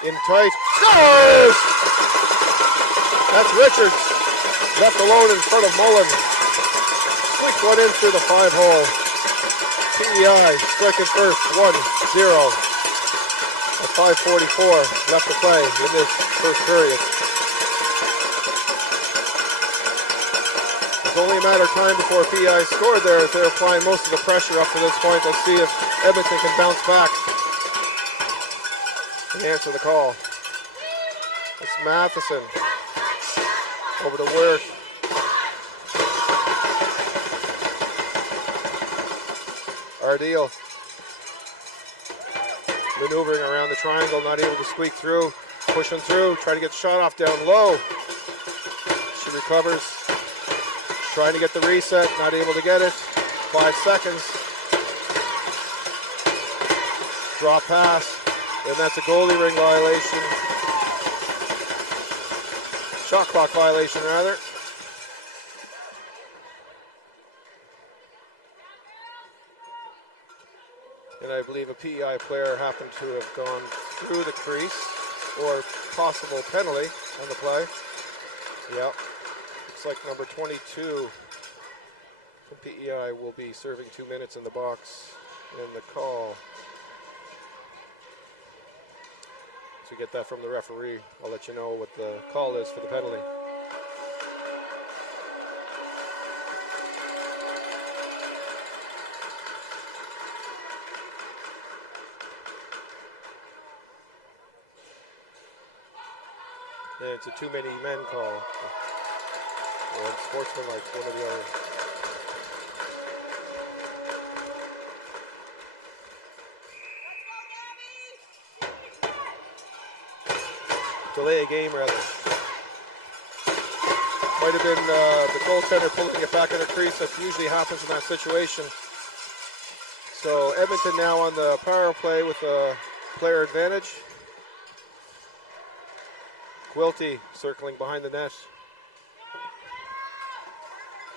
In tight. Scores! That's Richards. Left alone in front of Mullen. Squeaked one in through the 5-hole. PEI striking first, 1-0. At 5:44 left to play in this first period. It's only a matter of time before PEI scored there as they're applying most of the pressure up to this point. Let's see if Edmonton can bounce back and answer the call. It's Matheson over to Wirth. Ardeel maneuvering around the triangle, not able to squeak through, pushing through, trying to get the shot off down low. She recovers, trying to get the reset, not able to get it. 5 seconds. Drop pass, and that's a goalie ring violation. Shot clock violation, rather. And I believe a PEI player happened to have gone through the crease, or possible penalty on the play. Yep. Looks like number 22 from PEI will be serving 2 minutes in the box in the call. So get that from the referee. I'll let you know what the call is for the penalty. And it's a too many men call. Or sportsmanlike, one or the other. Delay a game, rather. Might have been the goaltender pulling it back in the crease. That usually happens in that situation. So Edmonton now on the power play with a player advantage. Quilty circling behind the net.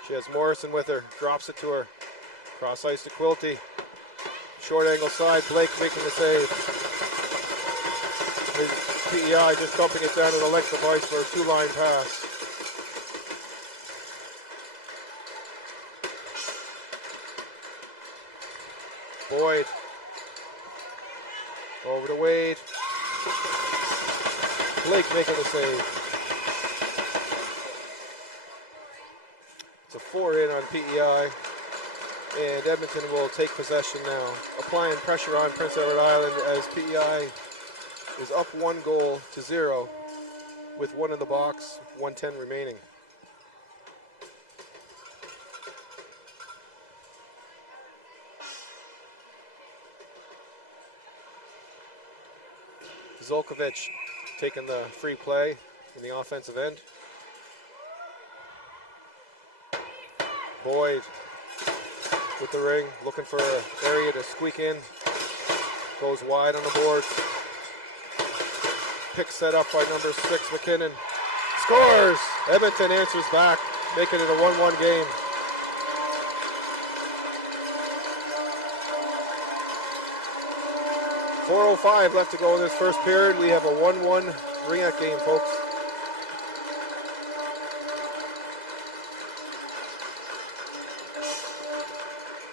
She has Morrison with her, drops it to her. Cross ice to Quilty. Short angle side, Blake making the save. PEI just dumping it down to the length of ice for a two-line pass. Boyd. Over to Wade. Blake making the save. It's a 4-in on PEI. And Edmonton will take possession now. Applying pressure on Prince Edward Island as PEI is up 1-0 with one in the box, 1:10 remaining. Zolkovic taking the free play in the offensive end. Boyd with the ring, looking for an area to squeak in. Goes wide on the boards. Pick set up by number 6, McKinnon. Scores! Edmonton answers back, making it a 1-1 game. .405 left to go in this first period. We have a 1-1 Ringette game, folks.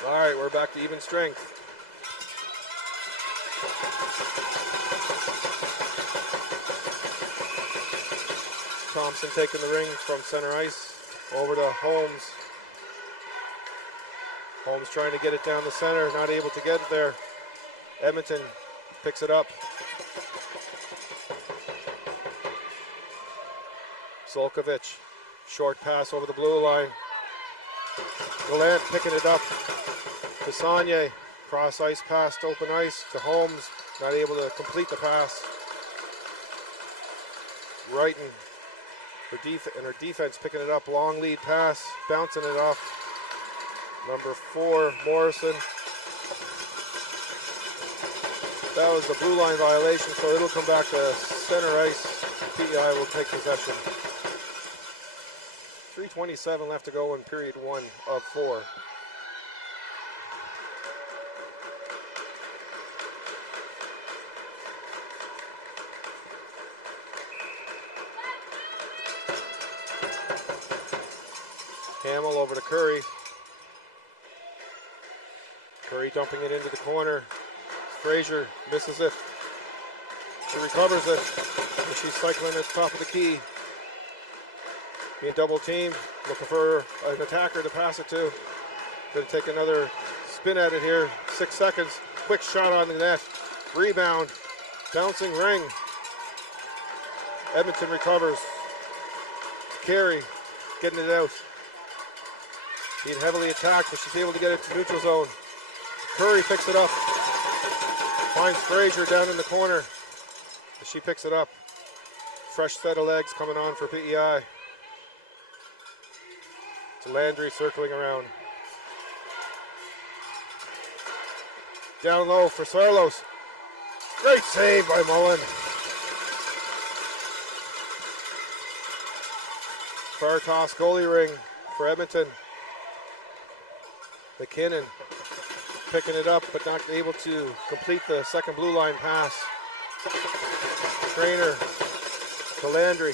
All right, we're back to even strength. Thompson taking the ring from center ice over to Holmes. Holmes trying to get it down the center, not able to get it there. Edmonton picks it up. Zolkovic, short pass over the blue line. Gallant picking it up to Saunier. Cross ice pass to open ice to Holmes, not able to complete the pass. Wrighton, her defense picking it up, long lead pass, bouncing it off. Number 4, Morrison. That was the blue line violation, so it'll come back to center ice. PEI will take possession. 3:27 left to go in period 1 of 4. Hamill over to Curry. Curry dumping it into the corner. Frazier misses it. She recovers it. And she's cycling at the top of the key. Being double teamed. Looking for an attacker to pass it to. Going to take another spin at it here. 6 seconds. Quick shot on the net. Rebound. Bouncing ring. Edmonton recovers. Carey getting it out. Being heavily attacked, but she's able to get it to neutral zone. Curry picks it up. Finds Frazier down in the corner. She picks it up. Fresh set of legs coming on for PEI. To Landry circling around. Down low for Sarlos. Great save by Mullen. Far toss goalie ring for Edmonton. McKinnon picking it up, but not able to complete the second blue line pass. Trainer to Landry.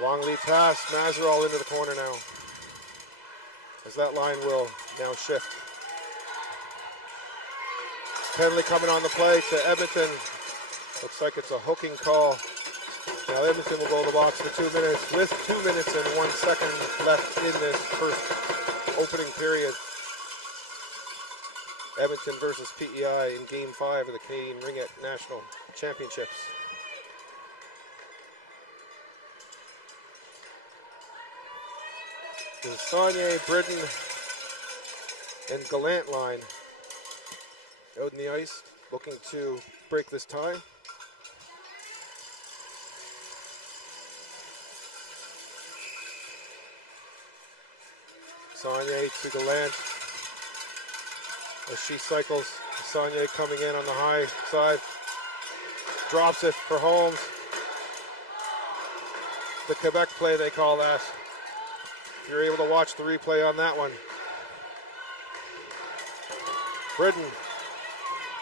Long lead pass. Mazerall into the corner now, as that line will now shift. Penalty coming on the play to Edmonton. Looks like it's a hooking call. Now Edmonton will go to the box for 2 minutes with 2 minutes and 1 second left in this first opening period. Edmonton versus PEI in Game 5 of the Canadian Ringette National Championships. The Saunier, Britton, and Gallant line out in the ice, looking to break this tie. Saunier to Gallant as she cycles. Saunier coming in on the high side. Drops it for Holmes. The Quebec play, they call that. If you're able to watch the replay on that one. Britton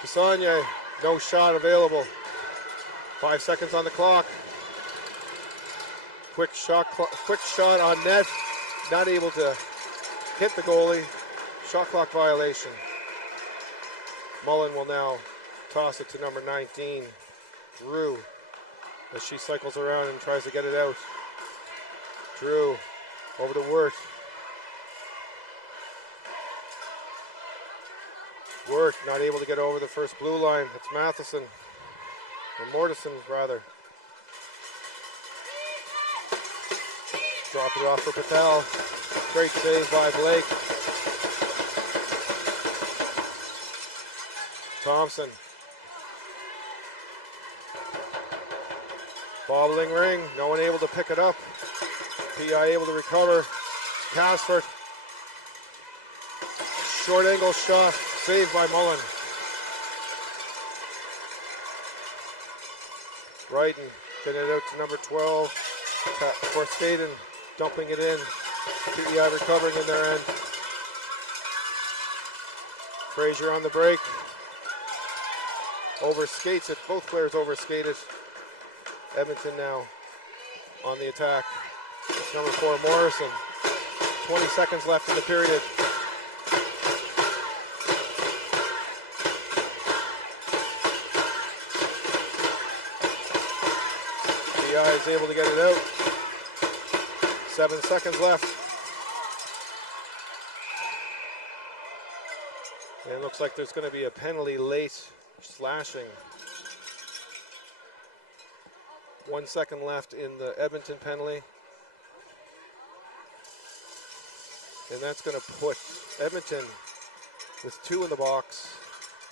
to Saunier. No shot available. 5 seconds on the clock. Quick shot on net. Not able to hit the goalie. Shot clock violation. Mullen will now toss it to number 19, Drew, as she cycles around and tries to get it out. Drew over to Wirt. Wirt not able to get over the first blue line. It's Matheson, or Mortison rather. Drop it off for Patel. Great save by Blake. Thompson. Bobbling ring. No one able to pick it up. PI able to recover. Casford. Short angle shot. Saved by Mullen. Wrighton getting it out to number 12. For Staden. Dumping it in. PEI recovering in their end. Frazier on the break. Overskates it. Both players overskated. Edmonton now on the attack. It's number 4, Morrison. 20 seconds left in the period. PI is able to get it out. 7 seconds left. And it looks like there's going to be a penalty late. Slashing. 1 second left in the Edmonton penalty. And that's going to put Edmonton with 2 in the box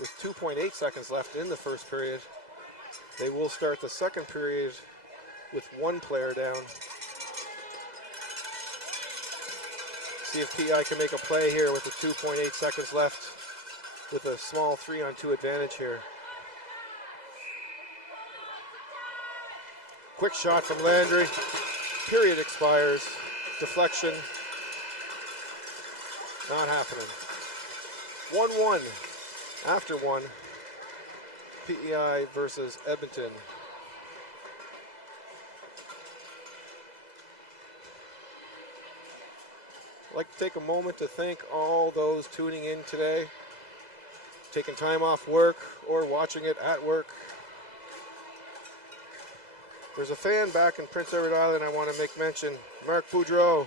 with 2.8 seconds left in the first period. They will start the second period with 1 player down. See if PI can make a play here with the 2.8 seconds left, with a small 3-on-2 advantage here. Quick shot from Landry. Period expires. Deflection. Not happening. 1-1 after 1. PEI versus Edmonton. I'd like to take a moment to thank all those tuning in today, taking time off work or watching it at work. There's a fan back in Prince Edward Island I want to make mention. Mark Boudreau.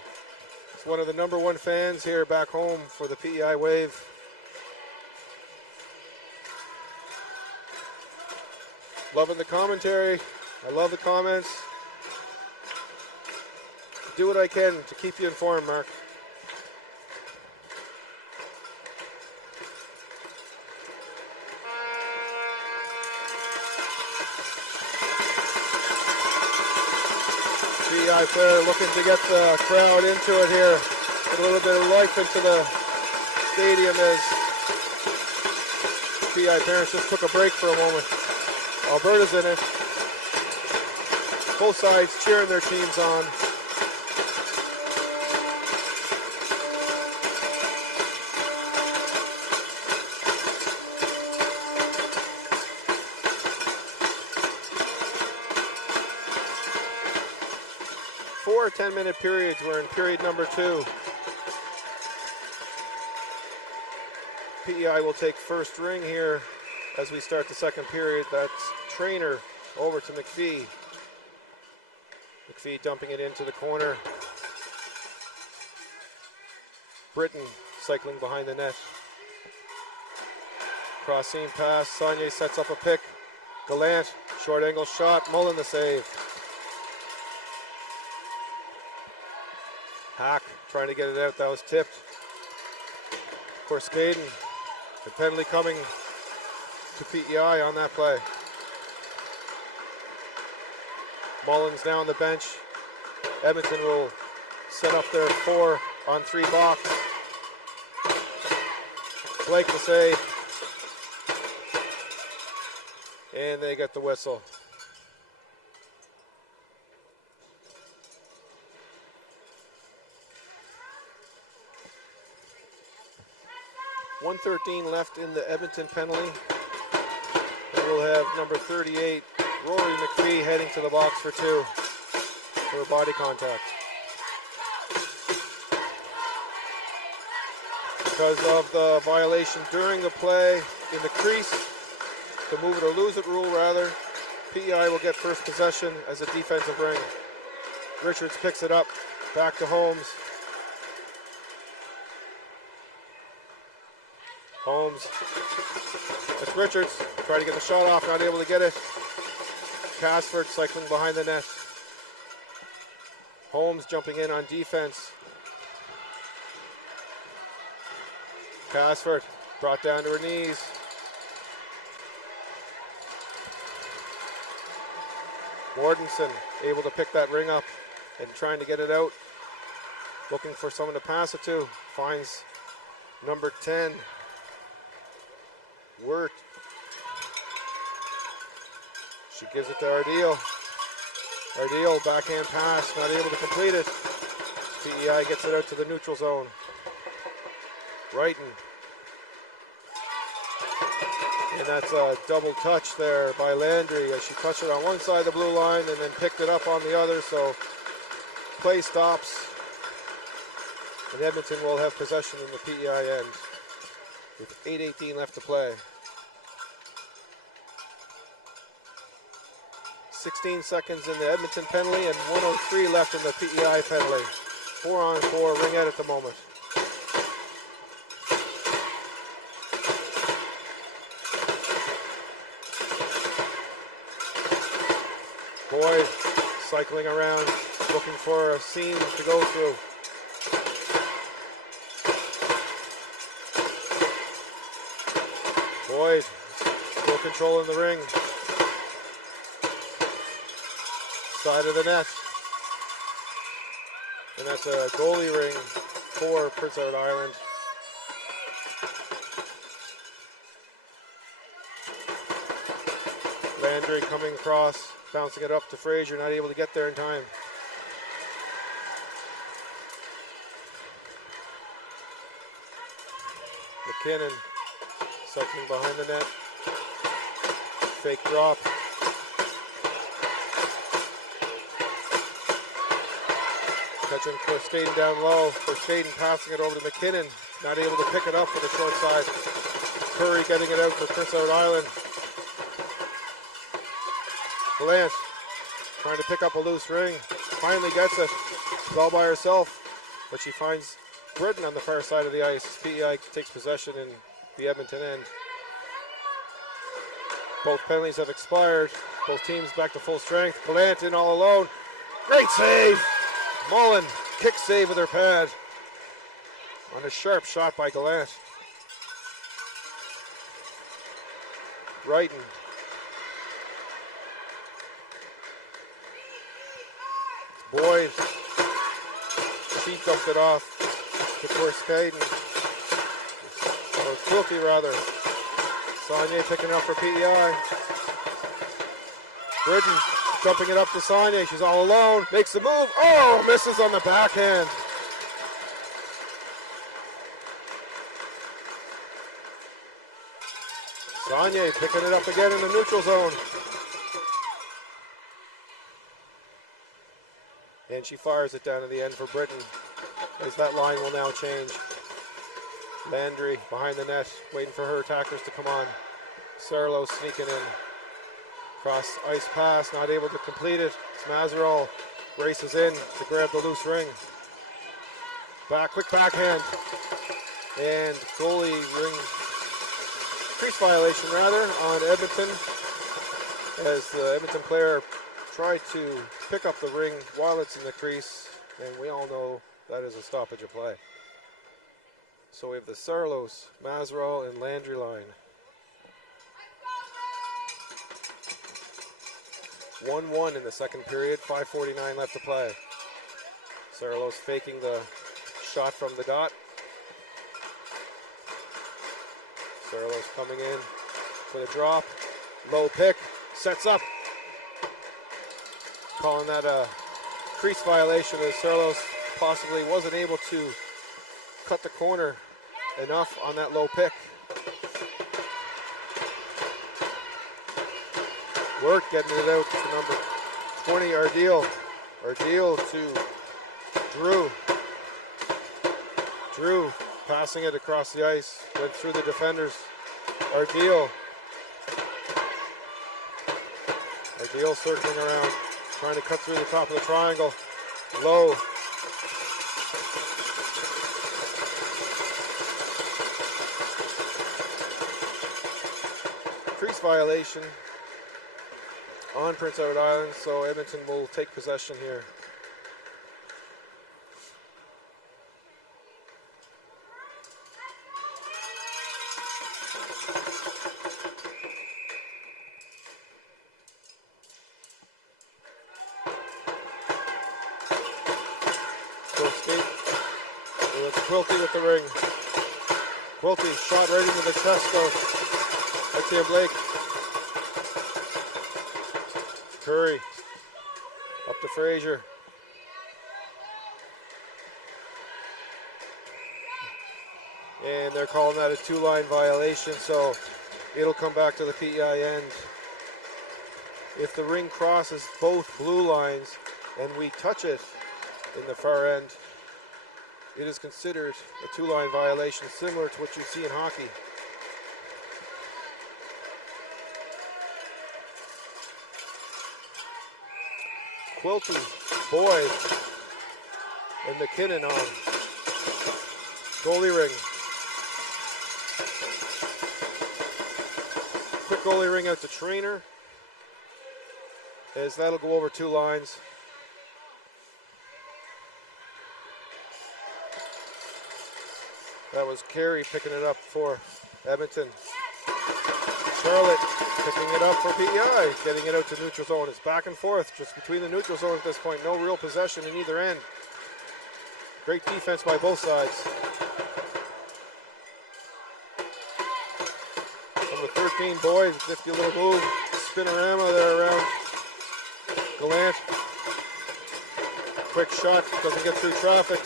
He's one of the #1 fans here back home for the PEI Wave. Loving the commentary. I love the comments. Do what I can to keep you informed, Mark. PEI player looking to get the crowd into it here. Get a little bit of life into the stadium as PEI parents just took a break for a moment. Alberta's in it. Both sides cheering their teams on. 4 10-minute periods. We're in period number 2. PEI will take first ring here as we start the second period. That's Trainer over to McPhee. McPhee dumping it into the corner. Britton cycling behind the net. Cross seam pass. Saunier sets up a pick. Gallant, short angle shot. Mullen the save. Hack trying to get it out. That was tipped. Corskaden. The penalty coming to PEI on that play. Mullins now on the bench. Edmonton will set up their 4-on-3 box. Blake the save. And they get the whistle. .113 left in the Edmonton penalty. And we'll have number 38, Rory McPhee, heading to the box for 2 for a body contact. Because of the violation during the play in the crease, the move it or lose it rule rather, PEI will get first possession as a defensive ring. Richards picks it up, back to Holmes. Holmes, that's Richards, trying to get the shot off, not able to get it. Casford cycling behind the net. Holmes jumping in on defense. Casford brought down to her knees. Mortensen able to pick that ring up and trying to get it out. Looking for someone to pass it to. Finds number 10. Wirt. She gives it to Ardeel. Ardeel, backhand pass, not able to complete it. PEI gets it out to the neutral zone. Wrighton. And that's a double touch there by Landry as she touched it on one side of the blue line and then picked it up on the other, so play stops. And Edmonton will have possession in the PEI end with 8:18 left to play. 16 seconds in the Edmonton penalty and 1:03 left in the PEI penalty. 4-on-4 Ringette at the moment. Boyd cycling around, looking for a seam to go through. Boyd, still controlling the ring. Side of the net. And that's a goalie ring for Prince Edward Island. Landry coming across, bouncing it up to Fraser, not able to get there in time. McKinnon cycling behind the net. Fake drop. Catching Corskaden down low. Corskaden passing it over to McKinnon. Not able to pick it up for the short side. Curry getting it out for Prince Edward Island. Gallant trying to pick up a loose ring. Finally gets it. She's all by herself. But she finds Britton on the far side of the ice. PEI takes possession in the Edmonton end. Both penalties have expired. Both teams back to full strength. Gallant in all alone. Great save! Mullen, kick save with her pad. On a sharp shot by Gallant. Wrighton. Boyd. She dumped it off to Corskaden. Or Quilty rather. Saunier picking up for PEI. Britton jumping it up to Saunier. She's all alone. Makes the move. Oh, misses on the backhand. Saunier picking it up again in the neutral zone. And And she fires it down to the end for Britain, as that line will now change. Landry behind the net, waiting for her attackers to come on. Sarlo sneaking in. Cross ice pass, not able to complete it. Mazerol races in to grab the loose ring. Quick backhand. And goalie ring, crease violation rather, on Edmonton, as the Edmonton player tried to pick up the ring while it's in the crease, and we all know that is a stoppage of play. So we have the Sarlos, Mazerol, and Landry line. 1-1 in the second period, 5:49 left to play. Sarlos faking the shot from the dot. Sarlos coming in for the drop. Low pick, sets up. Calling that a crease violation, as Sarlos possibly wasn't able to cut the corner enough on that low pick. Work getting it out to number 20, Ardeel. Ardeel to Drew. Drew passing it across the ice, went through the defenders. Ardeel. Ardeel circling around, trying to cut through the top of the triangle. Low. Crease violation on Prince Edward Island, so Edmonton will take possession here. Quilty with the ring. Quilty shot right into the chest of Etienne Blake. Curry up to Frazier. And they're calling that a two-line violation, so it'll come back to the PEI end. If the ring crosses both blue lines and we touch it in the far end, it is considered a two-line violation, similar to what you see in hockey. Quilty, Boyd, and McKinnon on. Goalie ring. Quick goalie ring out to Trainer, as that'll go over two lines. That was Carey picking it up for Edmonton. Charlotte picking it up for PEI, getting it out to neutral zone. It's back and forth, just between the neutral zone at this point. No real possession in either end. Great defense by both sides. Number 13, Boyd, nifty little move. Spinorama there around Gallant. Quick shot, doesn't get through traffic.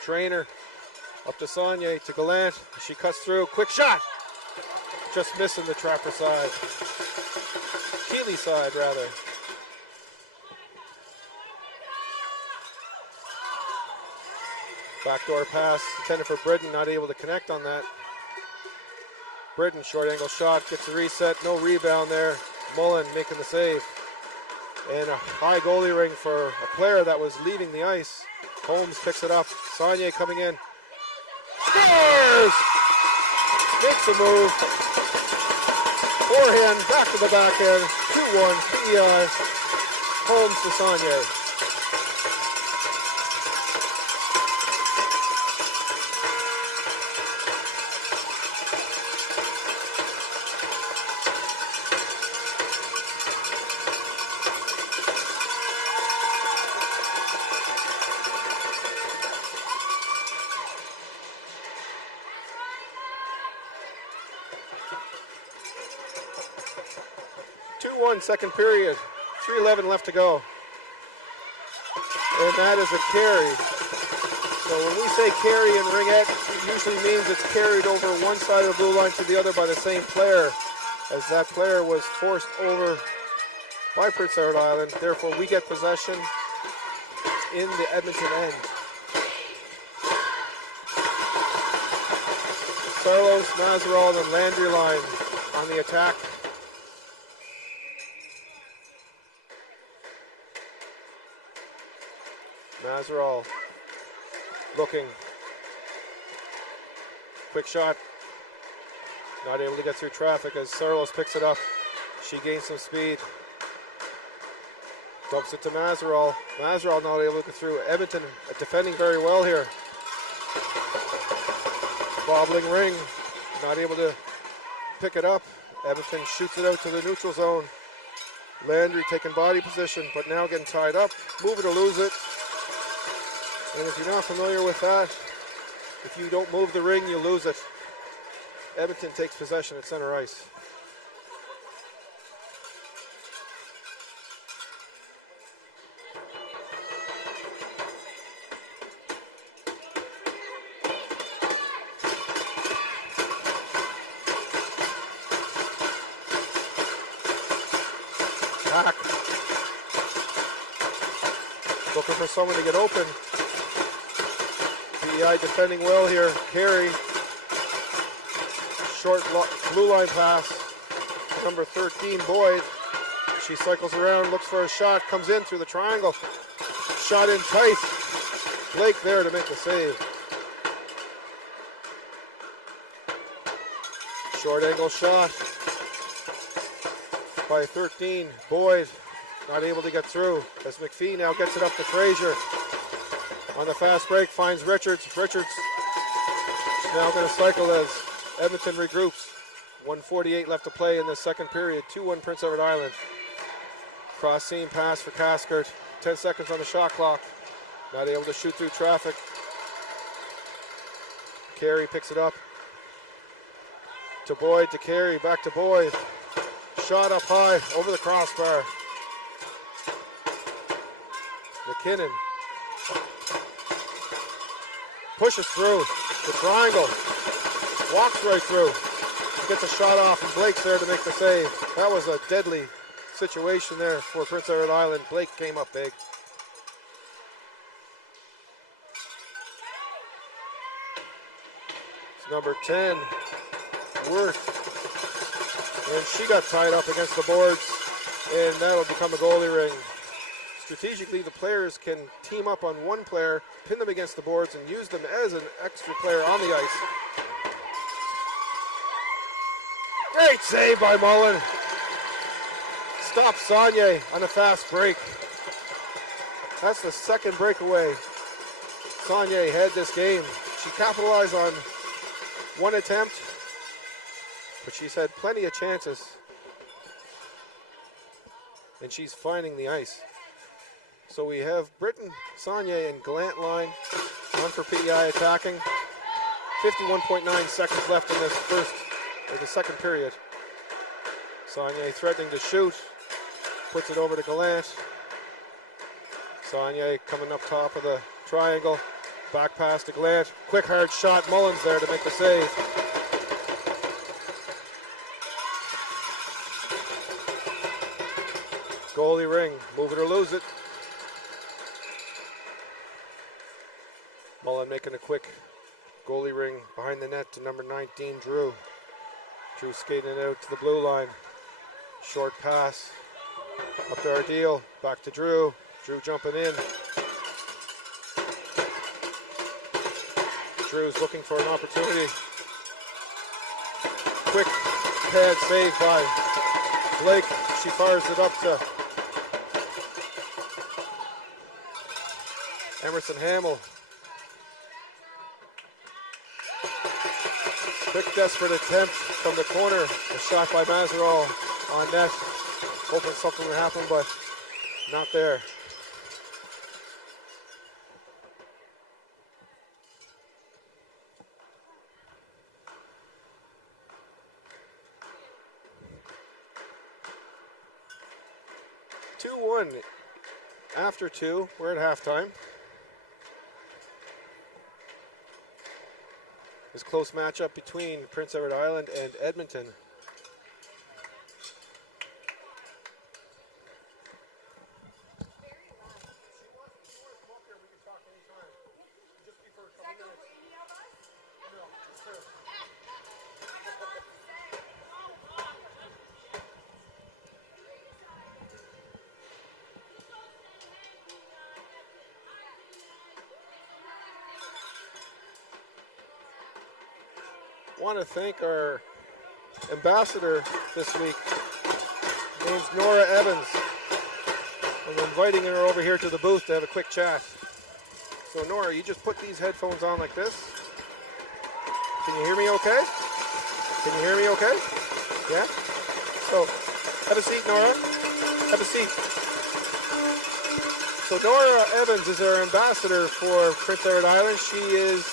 Trainer up to Saunier, to Gallant. She cuts through. Quick shot! Just missing the trapper side. Keeley side, rather. Backdoor pass intended for Britton, not able to connect on that. Britton, short angle shot, gets a reset, no rebound there. Mullen making the save. And a high goalie ring for a player that was leaving the ice. Holmes picks it up. Saunier coming in. Scores! Makes the move. Forehand, back to the backhand. 2-1, PEI. Holmes to Saunier. Second period, 3:11 left to go. And that is a carry. So when we say carry in Ringette, it usually means it's carried over one side of the blue line to the other by the same player, as that player was forced over by Prince Edward Island. Therefore, we get possession in the Edmonton end. Carlos, Mazeral, and Landry line on the attack. Mazeral looking. Quick shot. Not able to get through traffic as Carlos picks it up. She gains some speed. Dumps it to Mazeral. Mazeral not able to get through. Edmonton defending very well here. Bobbling ring. Not able to pick it up. Edmonton shoots it out to the neutral zone. Landry taking body position, but now getting tied up. Move it or lose it. And if you're not familiar with that, if you don't move the ring, you lose it. Edmonton takes possession at center ice. Back. Looking for someone to get open. PEI defending well here. Carey. Short blue line pass. Number 13, Boyd. She cycles around, looks for a shot, comes in through the triangle. Shot in tight. Blake there to make the save. Short angle shot by 13. Boyd not able to get through as McPhee now gets it up to Frazier. On the fast break finds Richards. Richards is now going to cycle as Edmonton regroups. 1:48 left to play in the second period. 2-1 Prince Edward Island. Cross seam pass for Caskert. 10 seconds on the shot clock. Not able to shoot through traffic. Carey picks it up. To Boyd, to Carey, back to Boyd. Shot up high, over the crossbar. McKinnon pushes through the triangle. Walks right through. Gets a shot off, and Blake's there to make the save. That was a deadly situation there for Prince Edward Island. Blake came up big. It's number 10, Worth. And she got tied up against the boards, and that'll become a goalie ring. Strategically, the players can team up on one player, pin them against the boards, and use them as an extra player on the ice. Great save by Mullen. Stops Saunier on a fast break. That's the second breakaway Saunier had this game. She capitalized on one attempt, but she's had plenty of chances. And she's finding the ice. So we have Britton, Saunier, and Gallant line on for PEI attacking. 51.9 seconds left in this the second period. Saunier threatening to shoot. Puts it over to Gallant. Saunier coming up top of the triangle. Back pass to Gallant. Quick hard shot. Mullins there to make the save. Goalie ring. Move it or lose it. Mullen making a quick goalie ring behind the net to number 19, Drew. Drew skating it out to the blue line. Short pass. Up to Ardeel. Back to Drew. Drew jumping in. Drew's looking for an opportunity. Quick pad save by Blake. She fires it up to Emerson Hamill. Quick desperate attempt from the corner. A shot by Mazeral on net. Hoping something would happen, but not there. After 2, we're at halftime. This close matchup between Prince Edward Island and Edmonton. want to thank our ambassador this week. Her name's Nora Evans. I'm inviting her over here to the booth to have a quick chat. So Nora, you just put these headphones on like this. Can you hear me okay? Can you hear me okay? Yeah? So, have a seat, Nora. Have a seat. So Nora Evans is our ambassador for Prince Edward Island. She is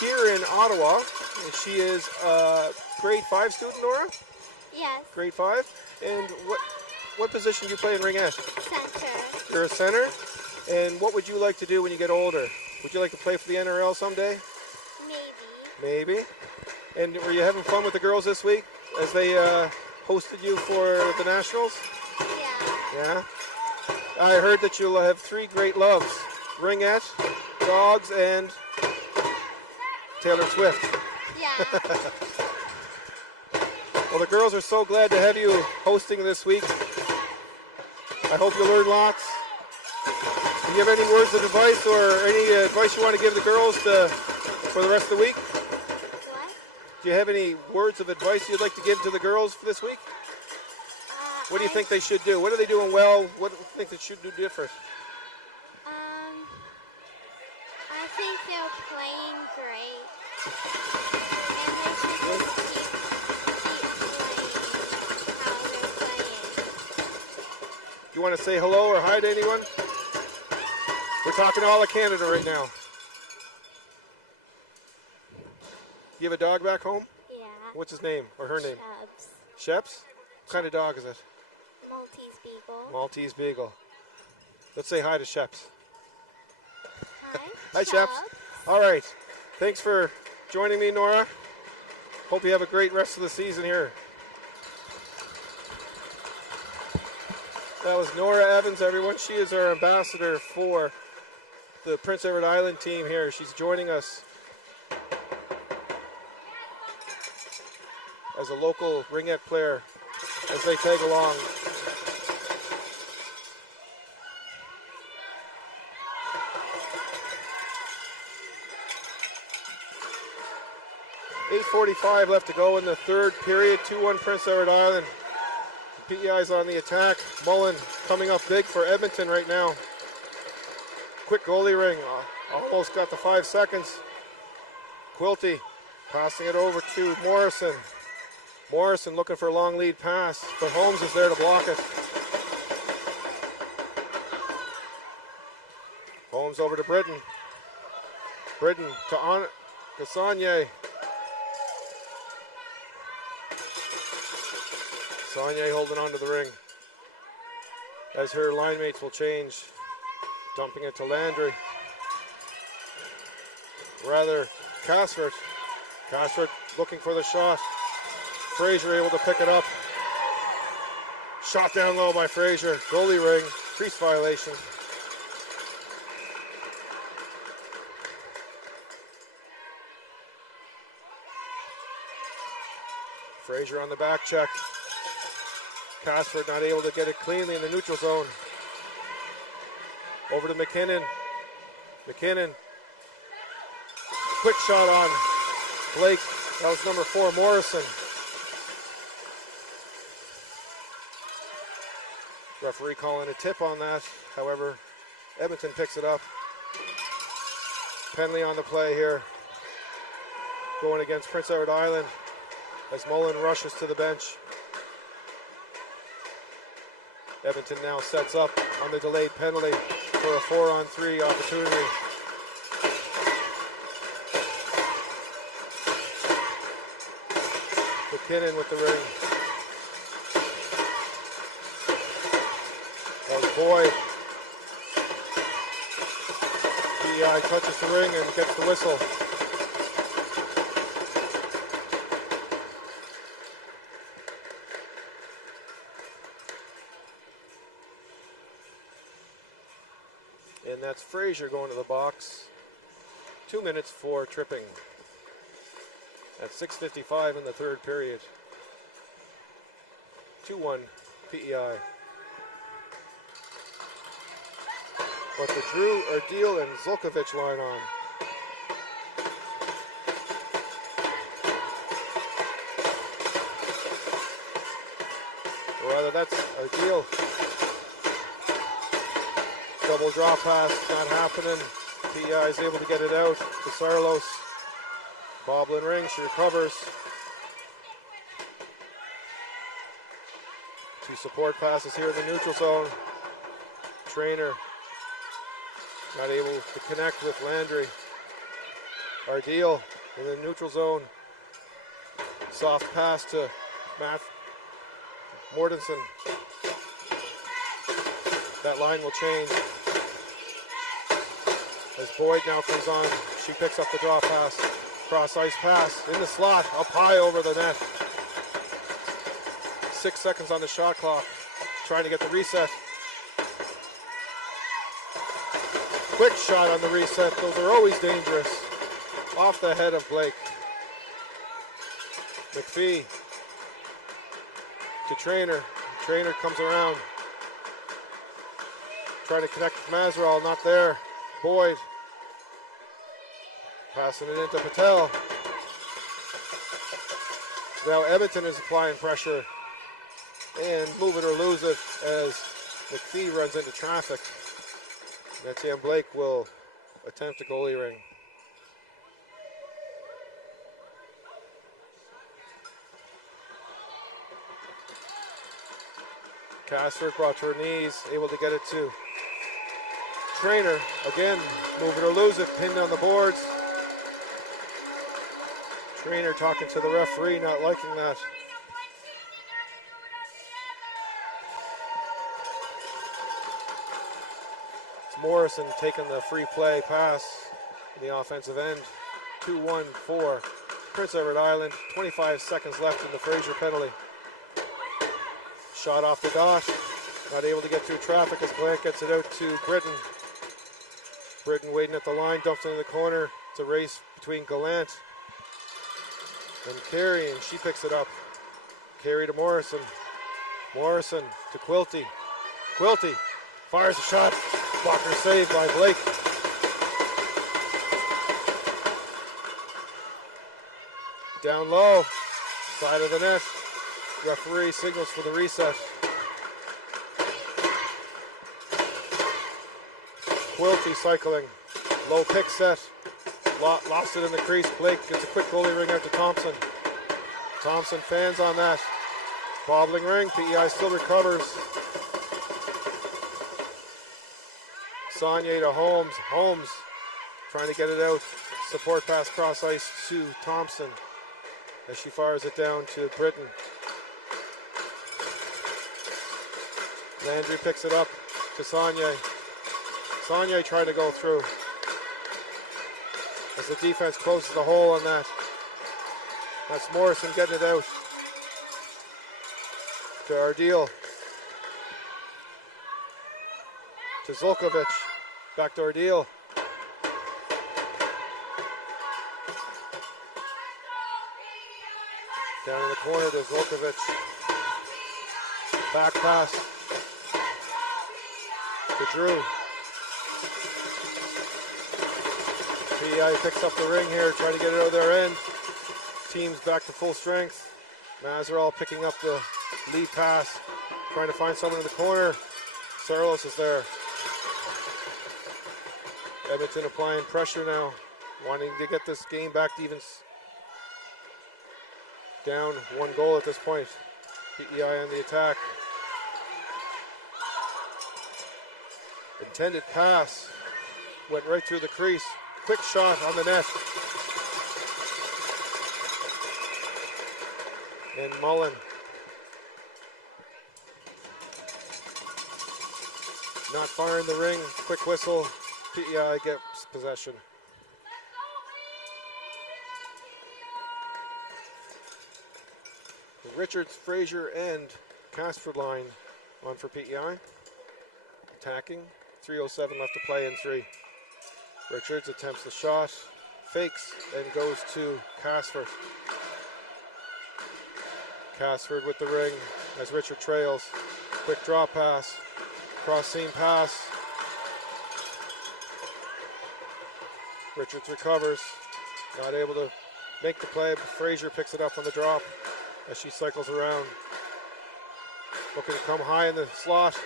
here in Ottawa. And she is a grade 5 student, Nora? Yes. Grade 5? And what position do you play in Ringette? Center. You're a center? And what would you like to do when you get older? Would you like to play for the NRL someday? Maybe. Maybe. And were you having fun with the girls this week as they hosted you for the Nationals? Yeah. Yeah? I heard that you'll have 3 great loves. Ringette, dogs, and Taylor Swift. Yeah. Well, the girls are so glad to have you hosting this week. I hope you learn lots. Do you have any words of advice or any advice you want to give the girls for the rest of the week? What? Do you have any words of advice you'd like to give to the girls for this week? What do you think they should do? What are they doing well? What do you think they should do different? I think they're playing great. And they should just keep playing how they're playing. You want to say hello or hi to anyone? We're talking to all of Canada right now. You have a dog back home? Yeah. What's his name or her name? Chubs. Sheps? What kind of dog is it? Maltese Beagle. Maltese Beagle. Let's say hi to Sheps. Hi. Hi, Sheps. All right. Thanks for joining me, Nora. Hope you have a great rest of the season here. That was Nora Evans, everyone. She is our ambassador for the Prince Edward Island team here. She's joining us as a local Ringette player as they tag along. .45 left to go in the third period. 2-1 Prince Edward Island. PEI's on the attack. Mullen coming up big for Edmonton right now. Quick goalie ring. Almost got the 5 seconds. Quilty passing it over to Morrison. Morrison looking for a long lead pass, but Holmes is there to block it. Holmes over to Britton. Britton to Saunier. Saunier holding on to the ring as her line mates will change. Dumping it to Landry. Rather, Casford. Casford looking for the shot. Fraser able to pick it up. Shot down low by Fraser. Goalie ring. Crease violation. Fraser on the back check. Casford not able to get it cleanly in the neutral zone. Over to McKinnon. McKinnon. Quick shot on Blake. That was number 4, Morrison. Referee calling a tip on that. However, Edmonton picks it up. Penalty on the play here. Going against Prince Edward Island as Mullen rushes to the bench. Edmonton now sets up on the delayed penalty for a 4-on-3 opportunity. McKinnon with the ring. That was Boyd. PEI touches the ring and gets the whistle. And that's Fraser going to the box. 2 minutes for tripping. At 6:55 in the third period. 2-1 PEI. But the Drew, Erdeel, and Zulkovic line on. rather that's ideal. Double draw pass, not happening. PEI is able to get it out to Sarlos. Bobbling ring, she recovers. Two support passes here in the neutral zone. Trainer not able to connect with Landry. Ardeel in the neutral zone. Soft pass to Matt Mortensen. That line will change. As Boyd now comes on, she picks up the draw pass. Cross ice pass in the slot, up high over the net. 6 seconds on the shot clock. Trying to get the reset. Quick shot on the reset. Those are always dangerous. Off the head of Blake. McPhee to Trainer. Trainer comes around. Trying to connect with Mazerall, not there. Boyd. Passing it into Patel. Now Edmonton is applying pressure. And move it or lose it as McPhee runs into traffic. And Etienne Blake will attempt a goalie ring. Casper brought to her knees, able to get it to Trainer. Again, move it or lose it, pinned on the boards. Trainer talking to the referee, not liking that. It's Morrison taking the free play pass in the offensive end. 2-1 for Prince Edward Island. 25 seconds left in the Fraser penalty. Shot off the dot. Not able to get through traffic as Blank gets it out to Britton. Britton waiting at the line, dumps it in the corner. It's a race between Gallant and Carey, and she picks it up. Carey to Morrison. Morrison to Quilty. Quilty fires a shot. Blocker saved by Blake. Down low. Side of the net. Referee signals for the reset. Quilty cycling. Low pick set. Lost it in the crease. Blake gets a quick goalie ring out to Thompson. Thompson fans on that. Bobbling ring. PEI still recovers. Saunier to Holmes. Holmes trying to get it out. Support pass cross ice to Thompson as she fires it down to Britton. Landry picks it up to Saunier. Saunier trying to go through as the defense closes the hole on that. That's Morrison getting it out to Ardeel. To Zulkovic. Back to Ardeel. Down in the corner to Zulkovic. Back pass to Drew. PEI picks up the ring here, trying to get it out of their end. Team's back to full strength. Mazerall picking up the lead pass, trying to find someone in the corner. Sarlos is there. Edmonton applying pressure now, wanting to get this game back to even. Down 1 goal at this point. PEI on the attack. Intended pass. Went right through the crease. Quick shot on the net. And Mullen. Not firing the ring. Quick whistle. PEI gets possession. Richards, Fraser, and Casford line on for PEI. Attacking. 3:07 left to play in 3. Richards attempts the shot, fakes, and goes to Casford. Casford with the ring as Richard trails. Quick draw pass. Cross seam pass. Richards recovers. Not able to make the play, but Fraser picks it up on the drop as she cycles around. Looking to come high in the slot.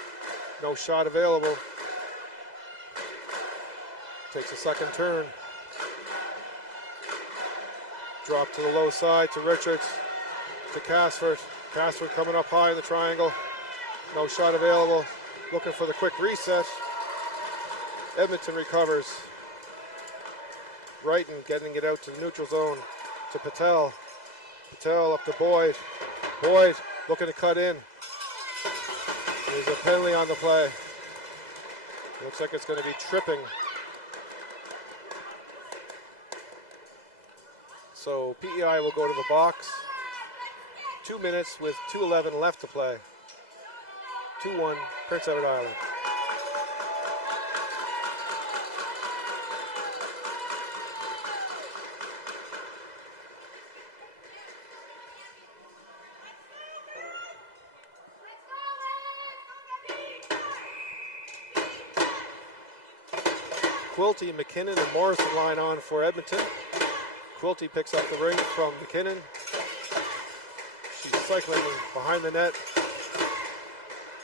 No shot available. Takes a second turn. Drop to the low side to Richards. To Casford. Casford coming up high in the triangle. No shot available. Looking for the quick reset. Edmonton recovers. Brighton getting it out to the neutral zone to Patel. Patel up to Boyd. Boyd looking to cut in. There's a penalty on the play. Looks like it's going to be tripping. So PEI will go to the box. 2 minutes with 2:11 left to play. 2-1 Prince Edward Island. Quilty, McKinnon, and Morrison line on for Edmonton. Quilty picks up the ring from McKinnon. She's cycling behind the net.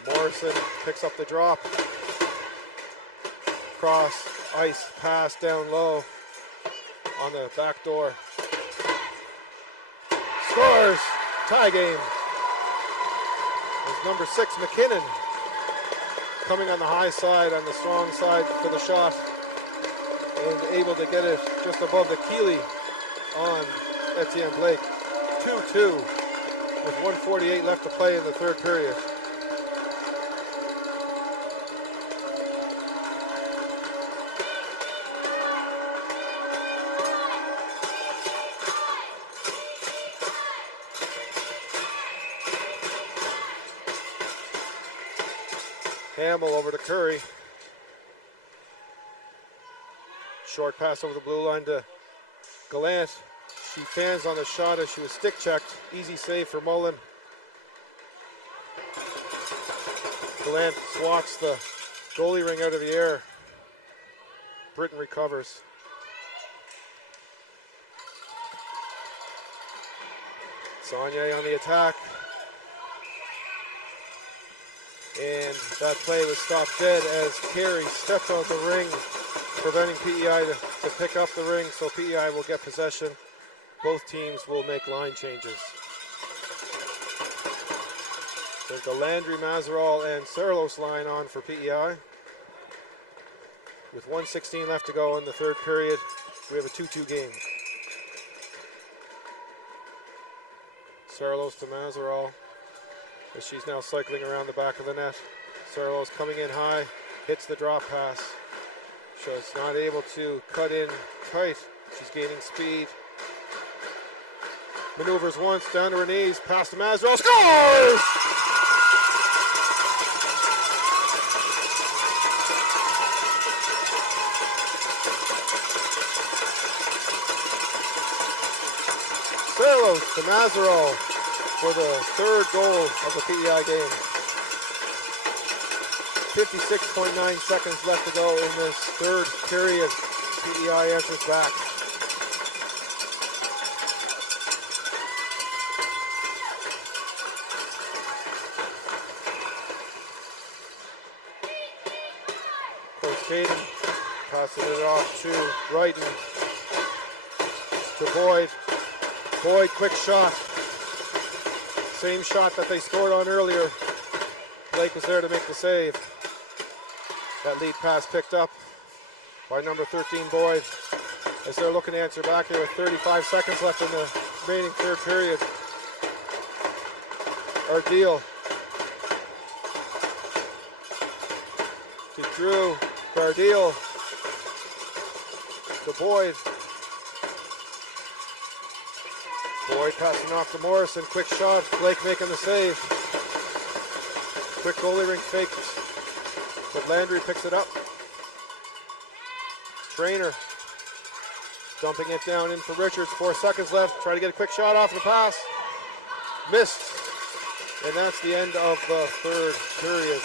Morrison picks up the drop. Cross, ice, pass down low on the back door. Scores! Tie game. There's number 6, McKinnon, coming on the high side, on the strong side for the shot, and able to get it just above the Keeley on Etienne Blake. 2-2 with 1:48 left to play in the third period. Hamill over to Curry. Short pass over the blue line to Gallant. She fans on the shot as she was stick checked. Easy save for Mullen. Gallant swats the goalie ring out of the air. Britton recovers. Saunier on the attack. And that play was stopped dead as Carey stepped on the ring, preventing PEI to pick up the ring, so PEI will get possession. Both teams will make line changes. There's the Landry, Mazeral, and Cerlos line on for PEI. With 1:16 left to go in the third period, we have a 2-2 game. Cerlos to Mazeral, as she's now cycling around the back of the net. Cerlos coming in high, hits the drop pass. She's not able to cut in tight. She's gaining speed. Maneuvers once, down to her knees, past to Mazeral, scores! Cerlos to Mazeral for the third goal of the PEI game. 56.9 seconds left to go in this third period. PEI answers back. Coach Caden passing it off to Brighton. To Boyd. Boyd, quick shot. Same shot that they scored on earlier. Blake was there to make the save. That lead pass picked up by number 13, Boyd, as they're looking to answer back here with 35 seconds left in the remaining third period. Ardeel to Drew, Ardeel to Boyd. Boyd passing off to Morrison, quick shot, Blake making the save. Quick goalie ring fake, but Landry picks it up. Trainer dumping it down in for Richards, 4 seconds left, try to get a quick shot off the pass. Missed, and that's the end of the third period.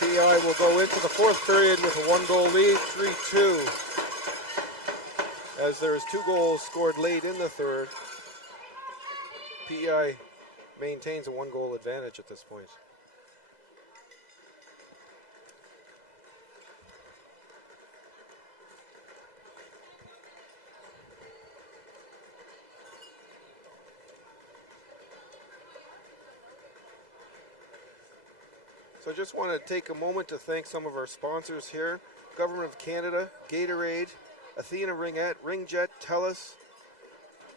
PEI will go into the fourth period with a 1-goal lead, 3-2. As there's 2 goals scored late in the third. PEI maintains a 1-goal advantage at this point. So I just want to take a moment to thank some of our sponsors here. Government of Canada, Gatorade, Athena Ringette, Ringette, TELUS,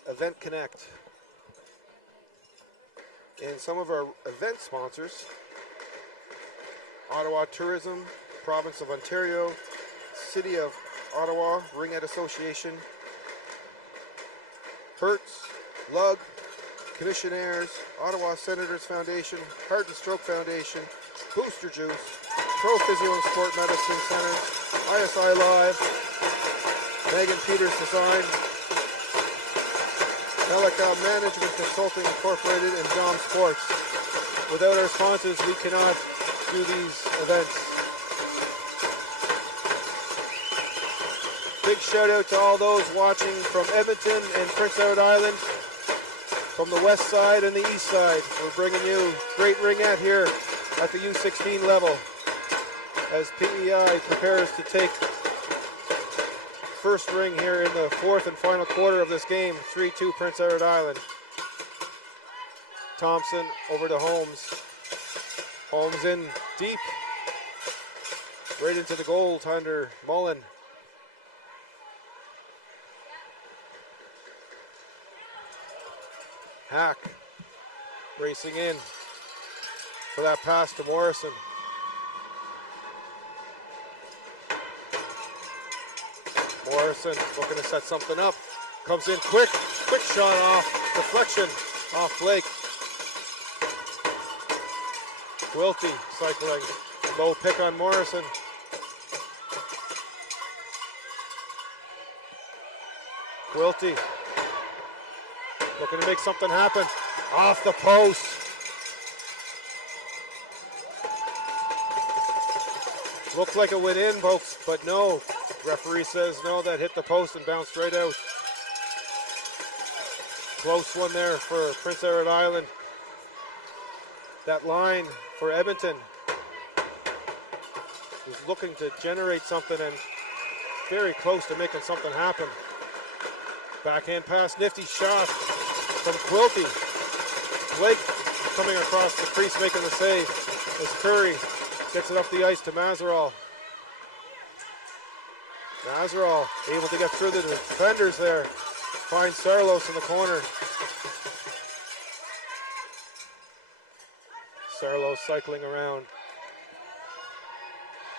Event Connect. And some of our event sponsors, Ottawa Tourism, Province of Ontario, City of Ottawa, Ringette Association, Hertz, Lug, Commissionaires, Ottawa Senators Foundation, Heart and Stroke Foundation, Booster Juice, Pro Physio and Sport Medicine Center, ISI Live, Megan Peters Design, Melica Management Consulting Incorporated, and Dom Sports. Without our sponsors, we cannot do these events. Big shout out to all those watching from Edmonton and Prince Edward Island, from the west side and the east side. We're bringing you great ringette here at the U16 level as PEI prepares to take first ring here in the fourth and final quarter of this game. 3-2 Prince Edward Island. Thompson over to Holmes. Holmes in deep. Right into the goaltender, Mullen. Hack racing in for that pass to Morrison. Morrison looking to set something up. Comes in quick shot off, deflection off Blake. Quilty cycling, low pick on Morrison. Quilty looking to make something happen. Off the post. Looked like it went in, folks, but no. Referee says no, that hit the post and bounced right out. Close one there for Prince Edward Island. That line for Edmonton was looking to generate something and very close to making something happen. Backhand pass, nifty shot from Quilty. Blake coming across the crease making the save as Curry gets it up the ice to Mazeral. Mazeral able to get through the defenders there. Finds Sarlos in the corner. Sarlos cycling around.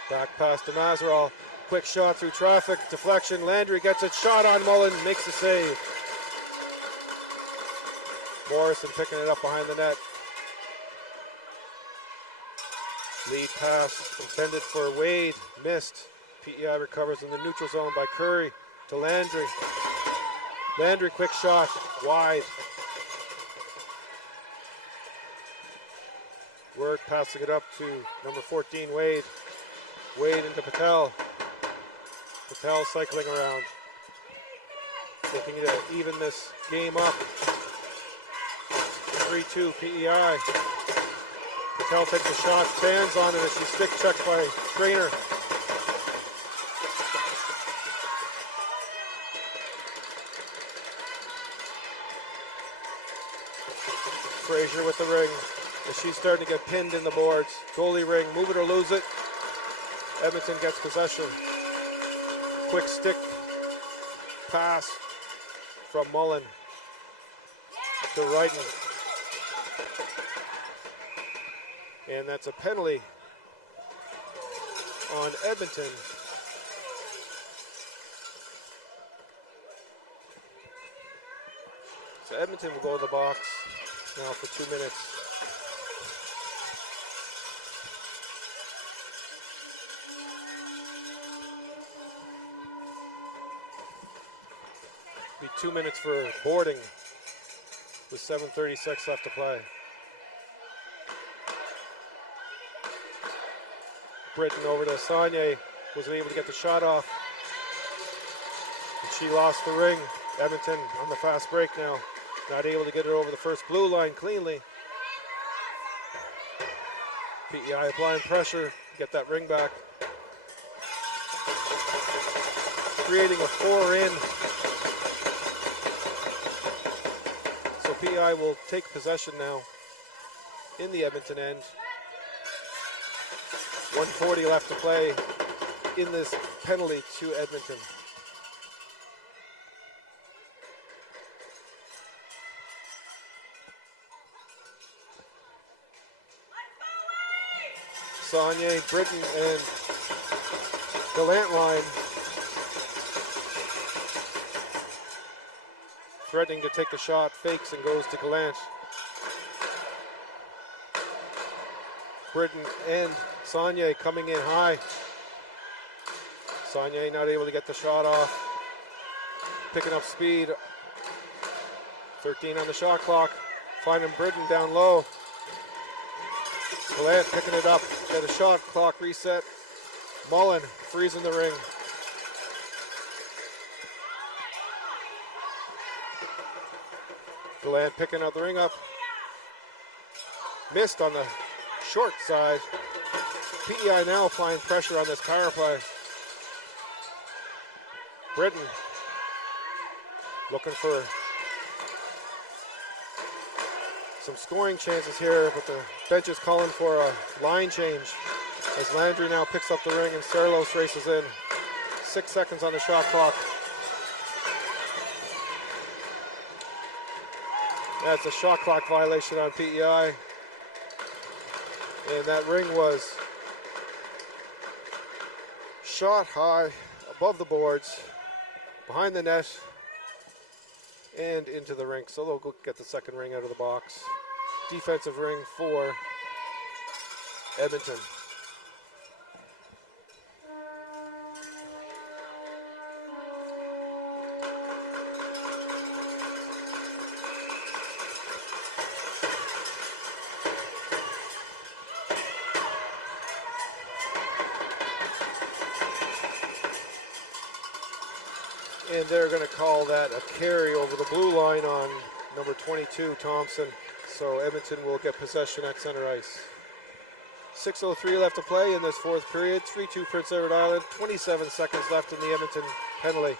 Back pass to Mazeral. Quick shot through traffic. Deflection. Landry gets it. Shot on Mullen. Makes the save. Morrison picking it up behind the net. Lead pass intended for Wade. Missed. PEI recovers in the neutral zone by Curry to Landry. Landry, quick shot, wide. Word passing it up to number 14, Wade. Wade into Patel. Patel cycling around. Looking to even this game up. 3-2 PEI. Patel takes a shot, stands on it as she's stick checked by Trainer. Frazier with the ring as she's starting to get pinned in the boards. Goalie ring, move it or lose it. Edmonton gets possession. Quick stick pass from Mullen to Wrighton. And that's a penalty on Edmonton. So Edmonton will go to the box now for 2 minutes. Be 2 minutes for boarding with 7:36 left to play. Britton over to Sagne, wasn't able to get the shot off. And she lost the ring. Edmonton on the fast break now. Not able to get it over the first blue line cleanly. PEI applying pressure, get that ring back. Creating a 4-in. So PEI will take possession now in the Edmonton end. 1:40 left to play in this penalty to Edmonton. Saunier, Britton, and Gallant line threatening to take the shot, fakes and goes to Gallant. Britton and Saunier coming in high. Saunier not able to get the shot off. Picking up speed. 13 on the shot clock. Finding Britton down low. Gallant picking it up. Get a shot clock reset. Mullen freezing the ring. Gallant picking out the ring up. Missed on the short side. PEI now applying pressure on this power play. Britton looking for some scoring chances here, but the bench is calling for a line change as Landry now picks up the ring and Serlos races in. 6 seconds on the shot clock. That's a shot clock violation on PEI. And that ring was shot high above the boards, behind the net, and into the rink. So they'll go get the second ring out of the box. Defensive ring for Edmonton. And they're going to call that a carry over the blue line on number 22, Thompson. So Edmonton will get possession at center ice. 6:03 left to play in this fourth period. 3-2 Prince Edward Island. 27 seconds left in the Edmonton penalty.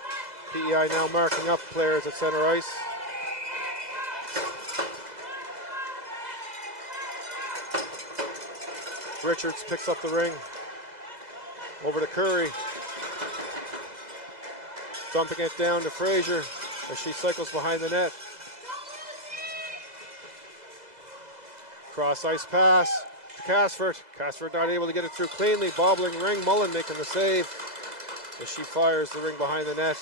PEI now marking up players at center ice. Richards picks up the ring. Over to Curry. Dumping it down to Frazier as she cycles behind the net. Cross ice pass to Casford. Casford not able to get it through cleanly. Bobbling ring. Mullen making the save as she fires the ring behind the net.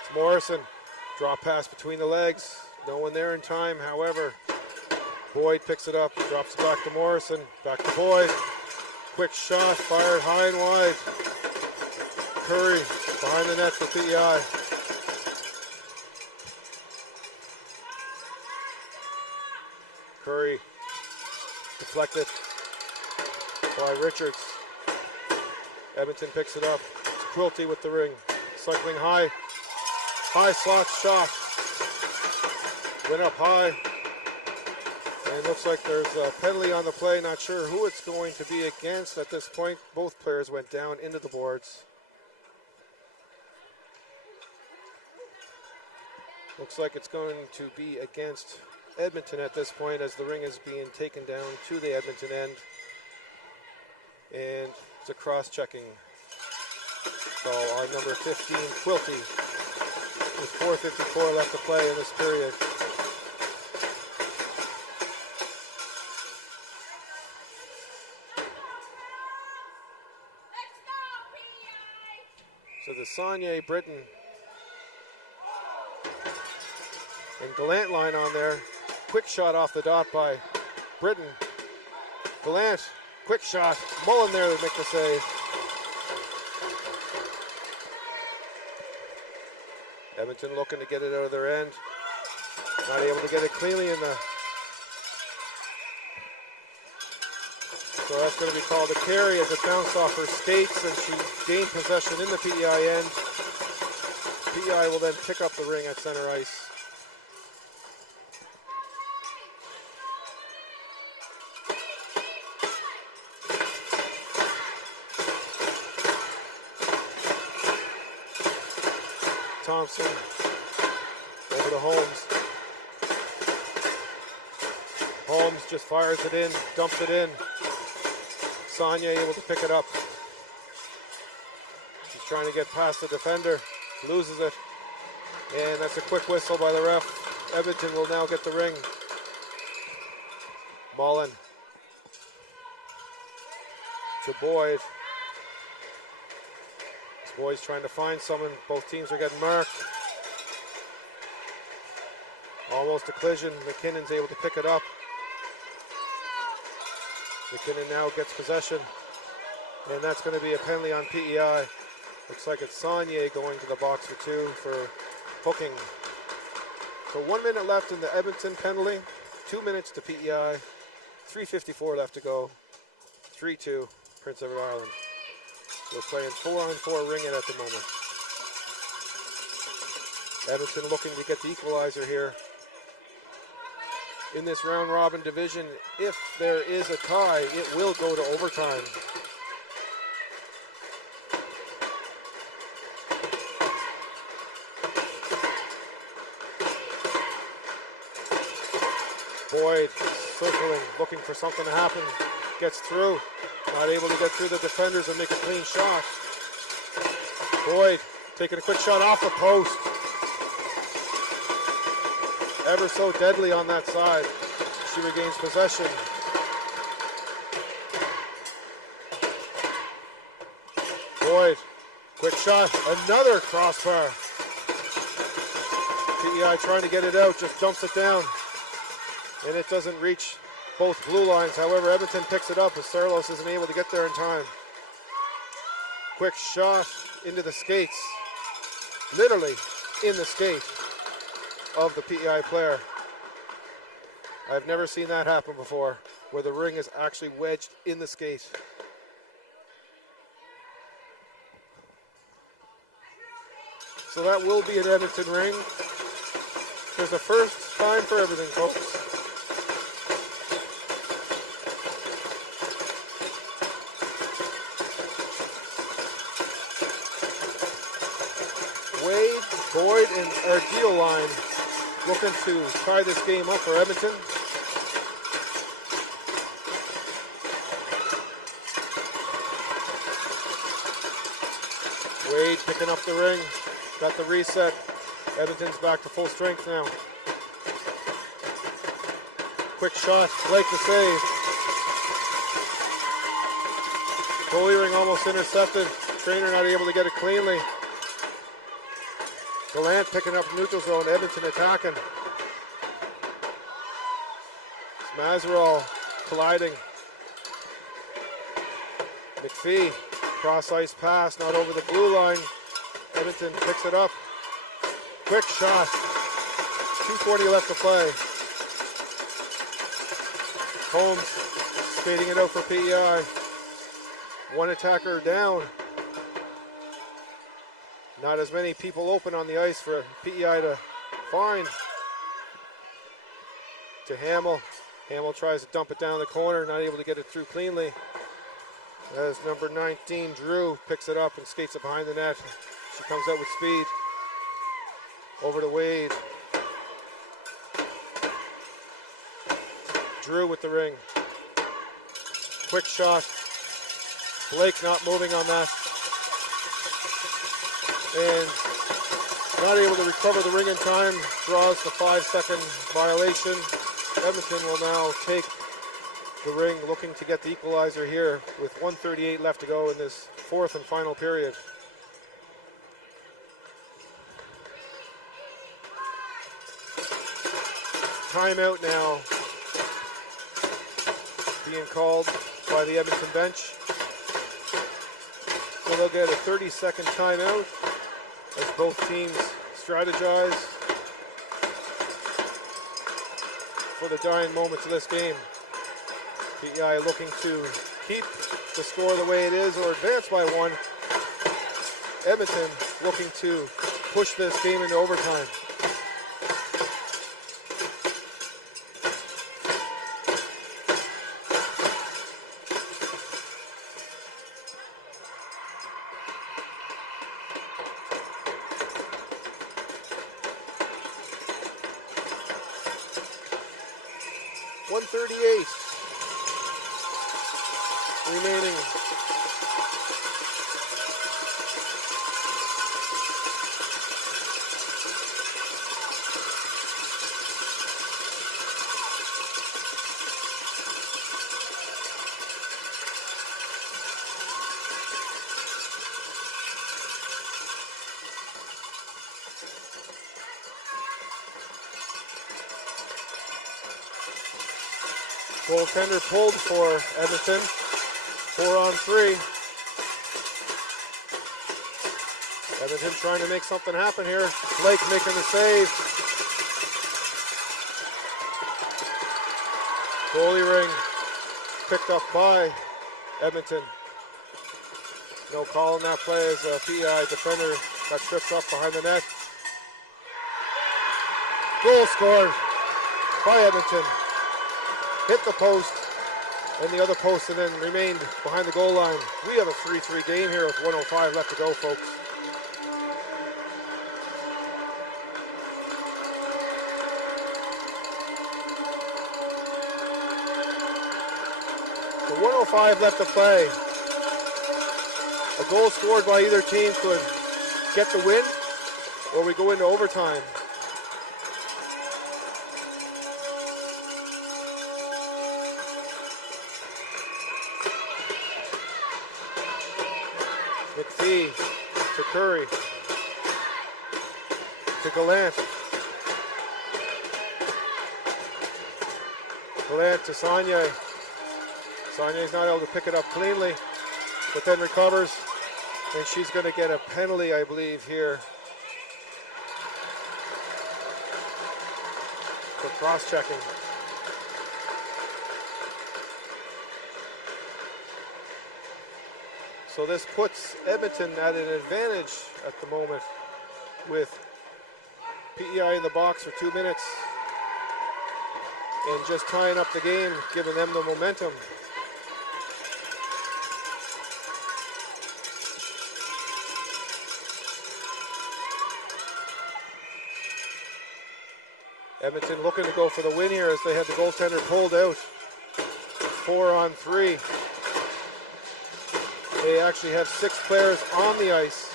It's Morrison. Drop pass between the legs. No one there in time, however. Boyd picks it up, drops it back to Morrison, back to Boyd. Quick shot, fired high and wide. Curry behind the net for PEI. Curry deflected by Richards. Edmonton picks it up. It's Quilty with the ring. Cycling high. High slot shot. Went up high. And looks like there's a penalty on the play. Not sure who it's going to be against at this point. Both players went down into the boards. Looks like it's going to be against Edmonton at this point as the ring is being taken down to the Edmonton end. And it's a cross-checking call on number 15, Quilty, with 4:54 left to play in this period. So the Saunier, Britton, and Gallant line on there. Quick shot off the dot by Britton. Gallant, quick shot. Mullen there to make the save. Edmonton looking to get it out of their end. Not able to get it cleanly in the... So that's going to be called a carry as it bounced off her skates and she gained possession in the PEI end. PEI will then pick up the ring at center ice. Thompson over to Holmes. Holmes just fires it in, dumps it in. Sonia able to pick it up. She's trying to get past the defender, loses it. And that's a quick whistle by the ref. Edmonton will now get the ring. Mullen to Boyd. Boyd's trying to find someone. Both teams are getting marked. Almost a collision. McKinnon's able to pick it up. McKinnon now gets possession. And that's going to be a penalty on PEI. Looks like it's Saunier going to the box for 2 for hooking. So 1 minute left in the Edmonton penalty. 2 minutes to PEI. 3:54 left to go. 3-2 Prince Edward Island. We're playing 4-on-4 Ringette at the moment. Edmonton looking to get the equalizer here. In this round robin division, if there is a tie, it will go to overtime. Boyd circling, looking for something to happen. Gets through. Not able to get through the defenders and make a clean shot. Boyd taking a quick shot off the post. Ever so deadly on that side. She regains possession. Boyd, quick shot, another crossbar. PEI trying to get it out, just dumps it down. And it doesn't reach both blue lines. However, Edmonton picks it up as Sarlos isn't able to get there in time. Quick shot into the skates. Literally in the skate of the PEI player. I've never seen that happen before, where the ring is actually wedged in the skate. So that will be an Edmonton ring. There's a first time for everything, folks. Wade, Boyd, and our deal line looking to tie this game up for Edmonton. Wade picking up the ring, got the reset. Edmonton's back to full strength now. Quick shot, Blake the save. Goalie ring almost intercepted. Trainer not able to get it cleanly. Gallant picking up neutral zone, Edmonton attacking. Mazerall colliding. McPhee, cross ice pass, not over the blue line. Edmonton picks it up. Quick shot. 2:40 left to play. Holmes skating it out for PEI. One attacker down. Not as many people open on the ice for PEI to find. To Hamill. Hamill tries to dump it down the corner, not able to get it through cleanly. As number 19, Drew, picks it up and skates it behind the net. She comes out with speed. Over to Wade. Drew with the ring. Quick shot. Blake not moving on that. And not able to recover the ring in time. Draws the 5-second violation. Edmonton will now take the ring, looking to get the equalizer here with 1:38 left to go in this fourth and final period. Timeout now being called by the Edmonton bench. So they'll get a 30-second timeout as both teams strategize for the dying moments of this game. PEI looking to keep the score the way it is or advance by one. Edmonton looking to push this game into overtime. Remaining. Goaltender pulled for Edmonton. 4-on-3. Edmonton trying to make something happen here. Blake making the save. Goalie ring picked up by Edmonton. No call on that play as a PEI defender got tripped up behind the net. Goal scored by Edmonton. Hit the post and the other post and then remained behind the goal line. We have a 3-3 game here with 1:05 left to go, folks. So 1:05 left to play. A goal scored by either team could get the win, or we go into overtime. McPhee to Curry to Gallant. Gallant to Saunier. Saunier's not able to pick it up cleanly, but then recovers, and she's going to get a penalty, I believe, here for cross-checking. So this puts Edmonton at an advantage at the moment with PEI in the box for 2 minutes and just tying up the game, giving them the momentum. Edmonton looking to go for the win here as they had the goaltender pulled out. 4-on-3. They actually have 6 players on the ice.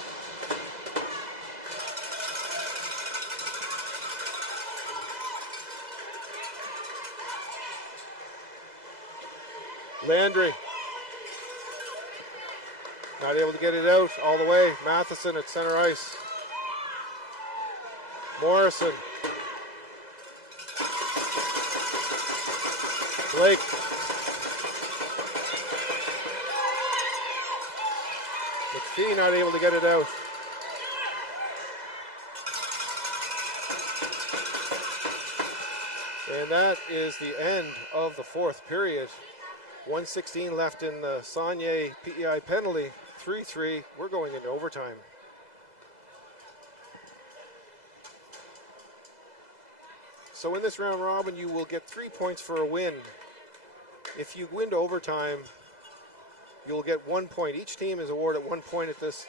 Landry. Not able to get it out all the way. Matheson at center ice. Morrison. Blake. McPhee not able to get it out. And that is the end of the fourth period. 1:16 left in the Saunier PEI penalty. 3-3. We're going into overtime. So in this round robin, you will get 3 points for a win. If you win to overtime, you'll get 1 point. Each team is awarded 1 point at this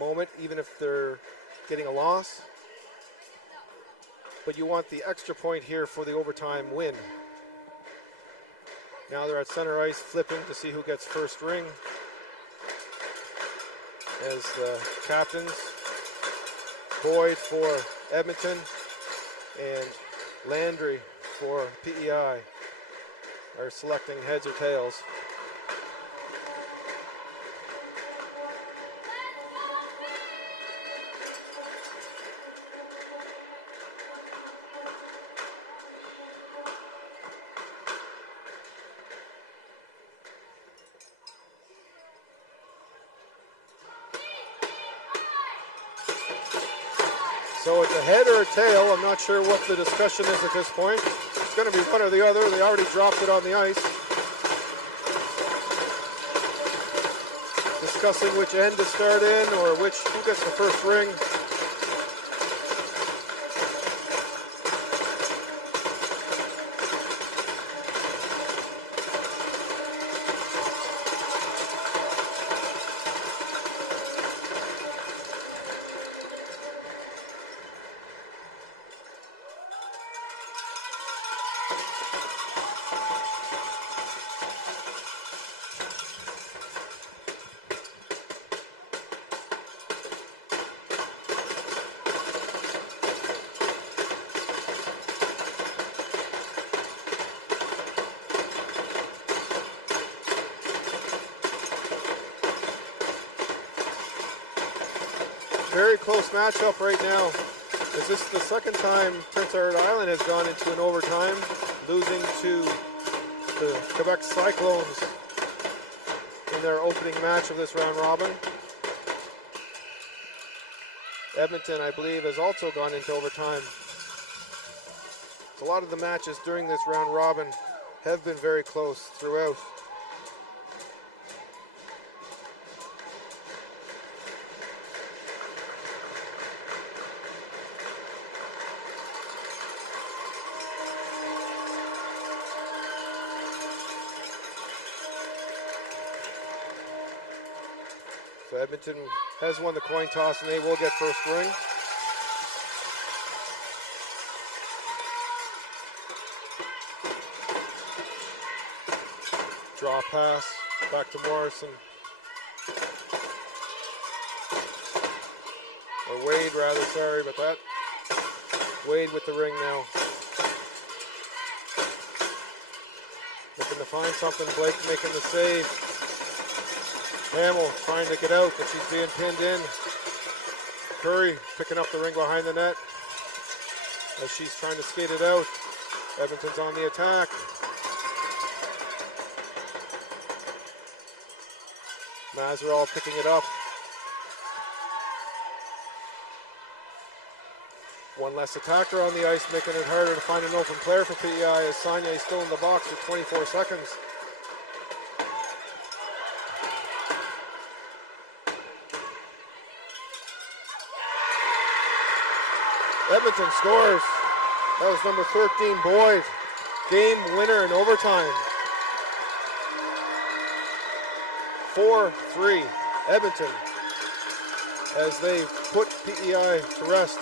moment, even if they're getting a loss. But you want the extra point here for the overtime win. Now they're at center ice flipping to see who gets first ring as the captains. Boyd for Edmonton and Landry for PEI are selecting heads or tails. So it's a head or a tail. I'm not sure what the discussion is at this point. It's going to be one or the other. They already dropped it on the ice. Discussing which end to start in or who gets the first ring. very close matchup right now. Is this the second time Prince Edward Island has gone into an overtime, losing to the Quebec Cyclones in their opening match of this round robin. Edmonton, I believe, has also gone into overtime. So a lot of the matches during this round robin have been very close throughout. So Edmonton has won the coin toss and they will get first ring. Draw pass back to Morrison. Or Wade rather, sorry about that. Wade with the ring now. Looking to find something, Blake making the save. Hamill trying to get out, but she's being pinned in. Curry picking up the ring behind the net as she's trying to skate it out. Edmonton's on the attack. Mazerall picking it up. One less attacker on the ice, making it harder to find an open player for PEI as Sonia is still in the box with 24 seconds. Edmonton scores. That was number 13, Boyd. Game winner in overtime. 4-3, Edmonton, as they put PEI to rest.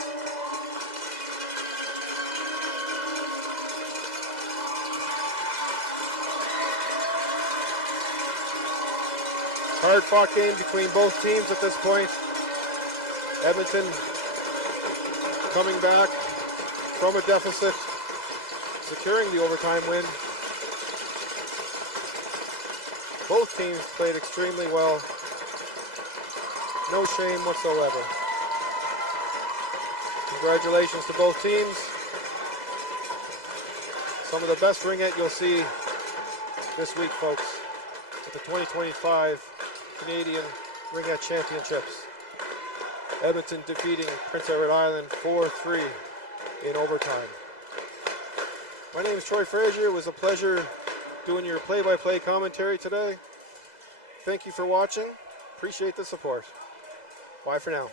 Hard-fought game between both teams at this point. Edmonton coming back from a deficit, securing the overtime win. Both teams played extremely well. No shame whatsoever. Congratulations to both teams. Some of the best ringette you'll see this week, folks, at the 2025 Canadian Ringette Championships. Edmonton defeating Prince Edward Island 4-3 in overtime. My name is Troy Frazier. It was a pleasure doing your play-by-play commentary today. Thank you for watching. Appreciate the support. Bye for now.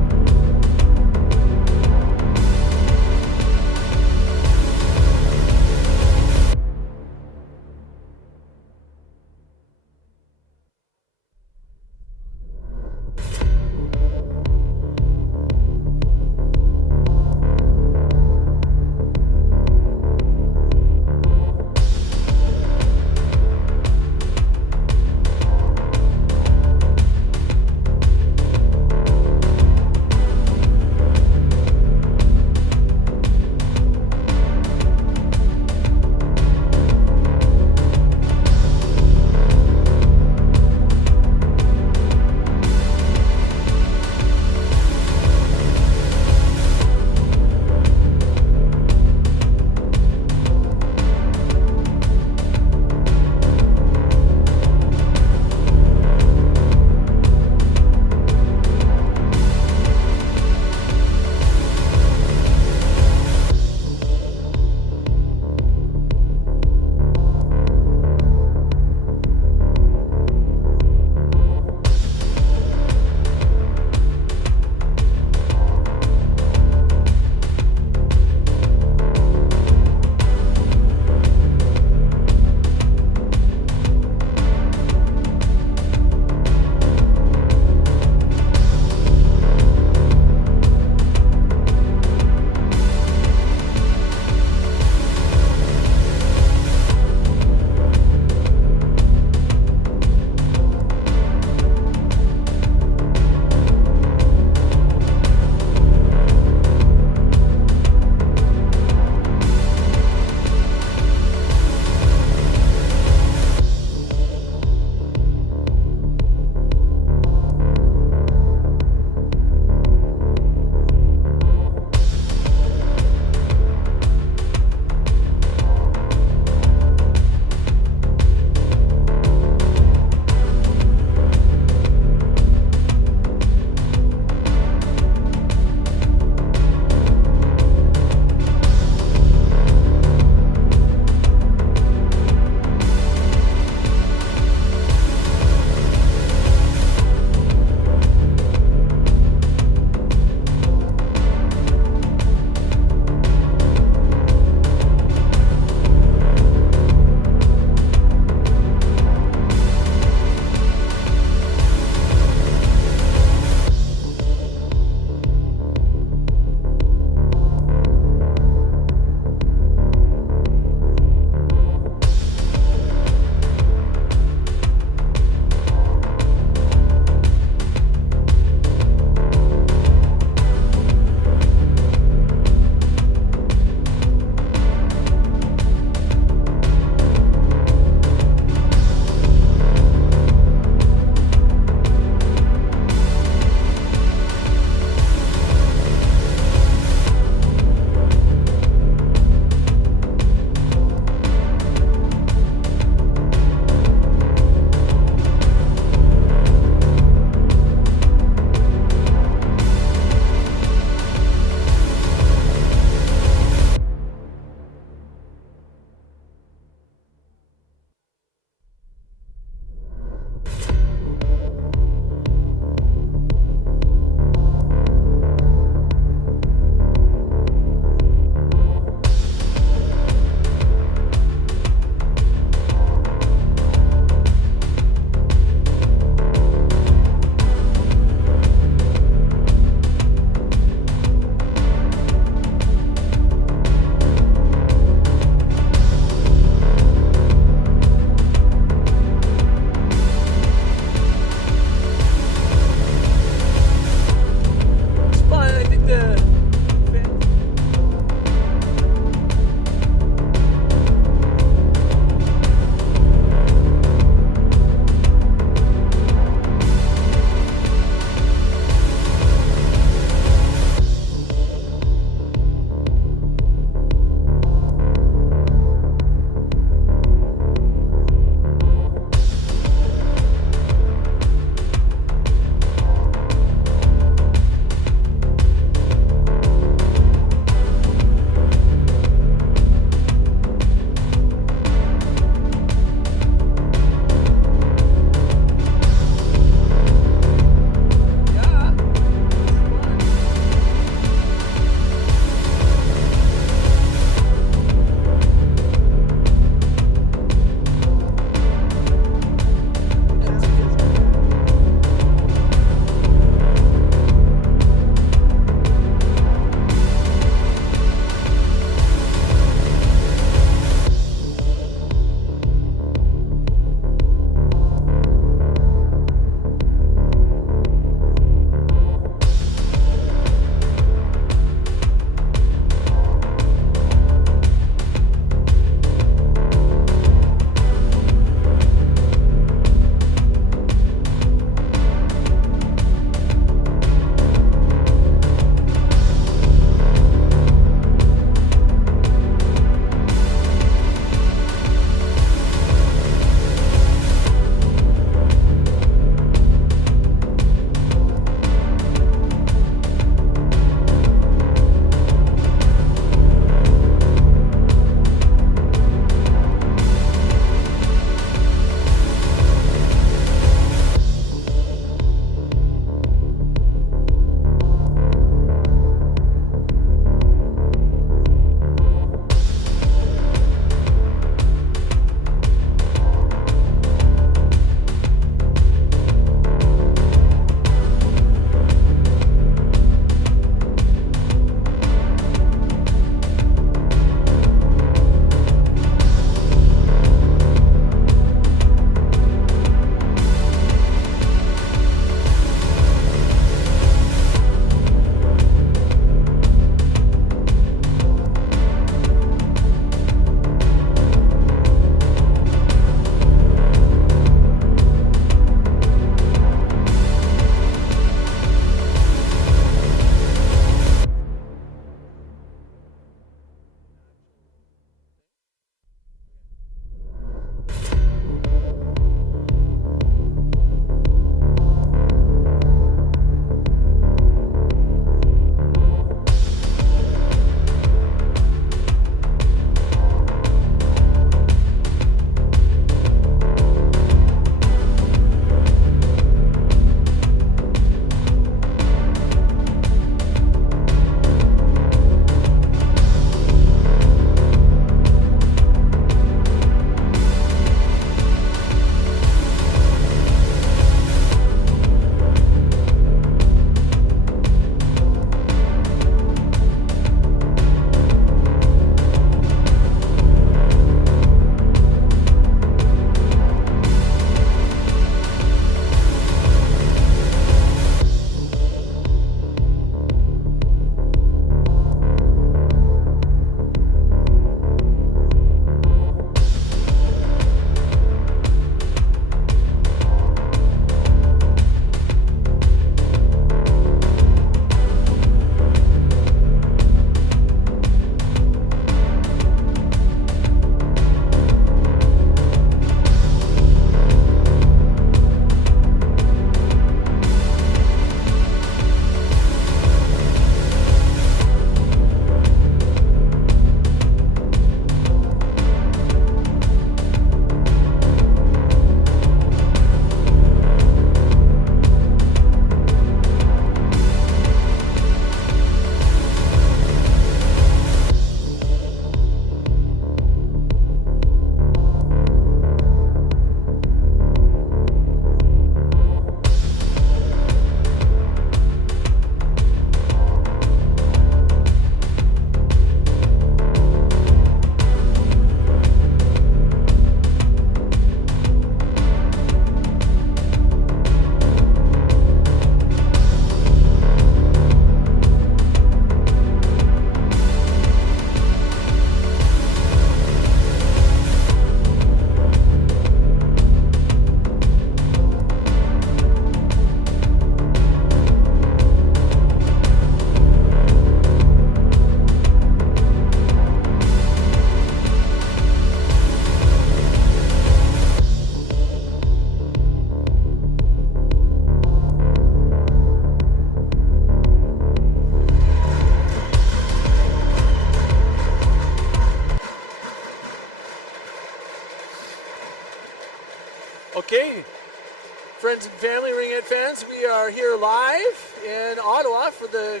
Renegades. We are here live in Ottawa for the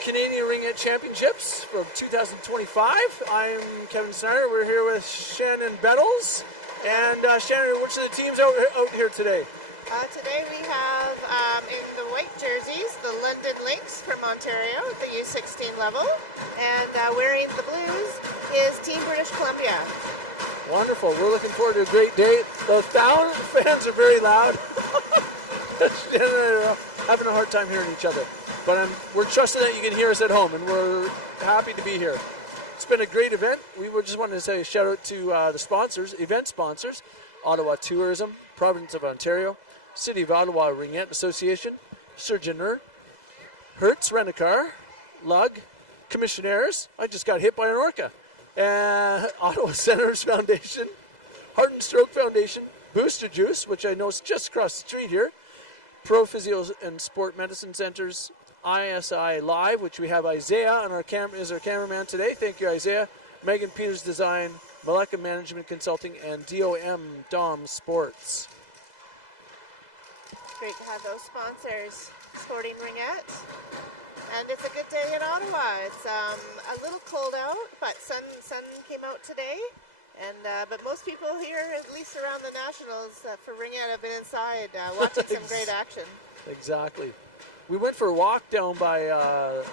Canadian Ringette Championships from 2025. I'm Kevin Snyder. We're here with Shannon Bettles. And Shannon, which of the teams out here today? Today we have in the white jerseys the London Lynx from Ontario at the U16 level, and wearing the blues is Team British Columbia. Wonderful. We're looking forward to a great day. The fans are very loud. Shannon and I are having a hard time hearing each other, but we're trusting that you can hear us at home, and we're happy to be here. It's been a great event. We just wanted to say a shout out to the sponsors, event sponsors, Ottawa Tourism, Province of Ontario, City of Ottawa Ringette Association, Surgeoner, Hertz Rent-A-Car, Lug, Commissionaires, I just got hit by an orca, Ottawa Centers Foundation, Heart and Stroke Foundation, Booster Juice, which I know is just across the street here, Pro Physio and Sport Medicine Centers, ISI Live, which we have Isaiah on our is our cameraman today. Thank you, Isaiah. Megan Peters Design, Maleka Management Consulting, and Dom Sports. Great to have those sponsors supporting Ringette. And it's a good day in Ottawa. It's a little cold out, but sun came out today. And but most people here, at least around the Nationals for Ringette, have been inside watching some great action. Exactly. We went for a walk down by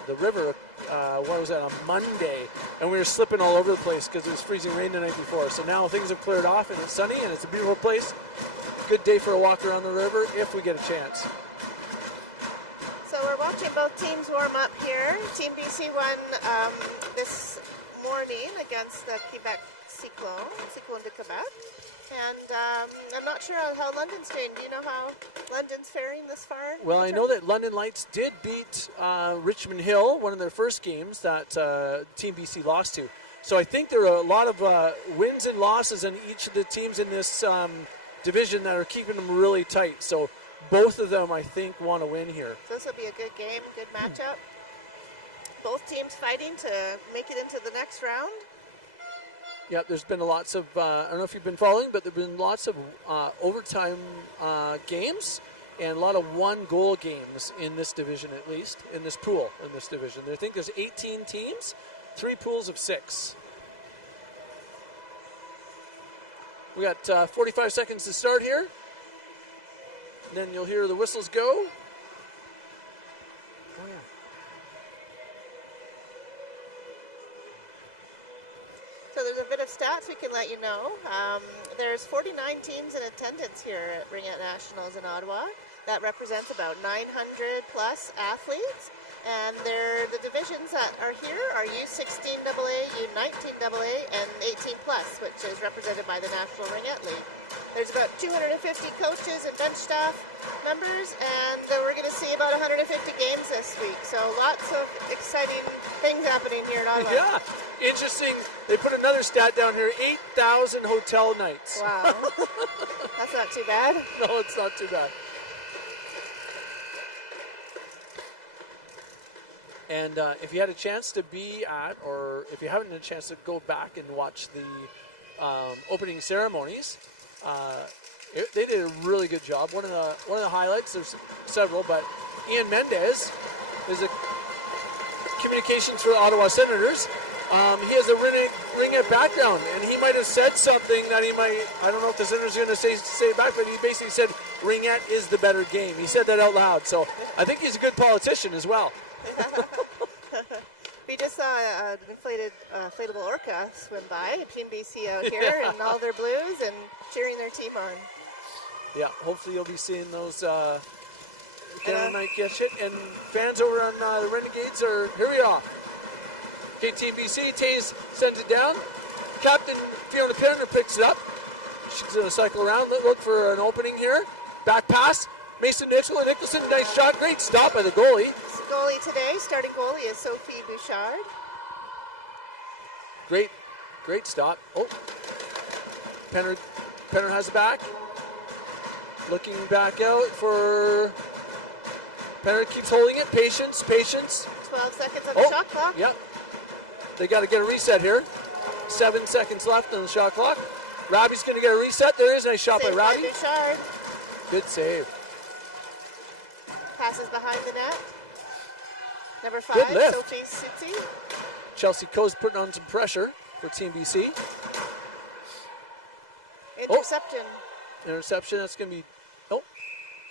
the river, what was that, on Monday, and we were slipping all over the place because it was freezing rain the night before. So now things have cleared off and it's sunny and it's a beautiful place. Good day for a walk around the river if we get a chance. So we're watching both teams warm up here. Team BC won this morning against the Quebec Cyclone de Quebec. And I'm not sure how London's doing. Do you know how London's faring this far? Well, I know that London Lights did beat Richmond Hill, one of their first games that Team BC lost to. So I think there are a lot of wins and losses in each of the teams in this division that are keeping them really tight. So both of them, I think, want to win here. So this will be a good game, good matchup. Both teams fighting to make it into the next round. Yeah, there's been lots of, I don't know if you've been following, but there have been lots of overtime games and a lot of one-goal games in this division, at least, in this pool, in this division. I think there's 18 teams, 3 pools of 6. We got 45 seconds to start here. And then you'll hear the whistles go. Oh, yeah. So there's a bit of stats we can let you know. There's 49 teams in attendance here at Ringette Nationals in Ottawa. That represents about 900 plus athletes. And the divisions that are here are U16AA, U19AA, and 18 plus, which is represented by the National Ringette League. There's about 250 coaches and bench staff members, and we're going to see about 150 games this week. So lots of exciting things happening here in Ottawa. Yeah, interesting. They put another stat down here, 8,000 hotel nights. Wow. That's not too bad. No, it's not too bad. And if you had a chance to be at, or if you haven't had a chance to go back and watch the opening ceremonies, they did a really good job. One of the highlights, there's several, but Ian Mendez is a communications for the Ottawa Senators. He has a Ringette background, and he might have said something that I don't know if the Senators are going to say it back, but he basically said Ringette is the better game. He said that out loud, so I think he's a good politician as well. We just saw an inflatable orca swim by, Team BC out here in all their blues and cheering their team on. Yeah, hopefully you'll be seeing those Canada night gift hit. And fans over on the Renegades are, here we are. Okay, Team BC, Taze sends it down. Captain Fiona Pinner picks it up. She's going to cycle around, look for an opening here. Back pass, Mason Nicholson, nice shot, great stop by the goalie. Goalie today, starting goalie is Sophie Bouchard. Great stop. Oh, Penner has the back. Looking back out for Penner, keeps holding it. Patience. 12 seconds on the shot clock. Yep. They got to get a reset here. 7 seconds left on the shot clock. Robbie's going to get a reset. There is a nice shot by Robbie. Bouchard. Good save. Passes behind the net. Number 5, Good lift. Sophie Sitzi. Chelsea Coe's putting on some pressure for Team BC. Interception. Interception, that's going to be,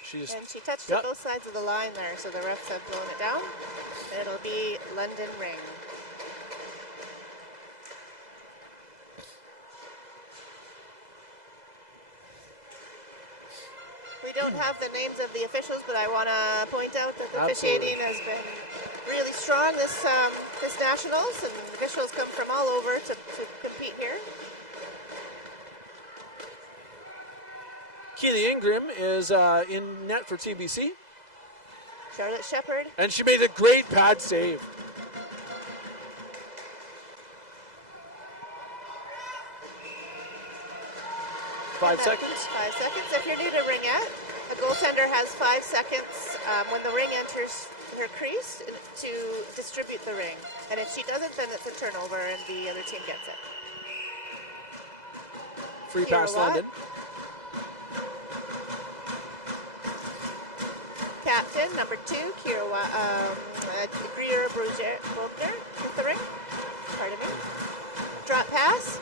she just, And she touched Yep. both sides of the line there, so the refs have blown it down. It'll be London Ring. We don't have the names of the officials, but I want to point out that the Absolutely. officiating has been really strong this nationals, and officials come from all over to compete here. Keely Ingram is in net for TBC, Charlotte Shepard. and she made a great pad save. Five seconds. 5 seconds. If you're new to Ringette, a goaltender has 5 seconds when the ring enters her crease to distribute the ring. And if she doesn't, then it's a turnover and the other team gets it. Free Kira pass Watt. London. Captain, number 2, Greer Bogner with the ring. Pardon me. Drop pass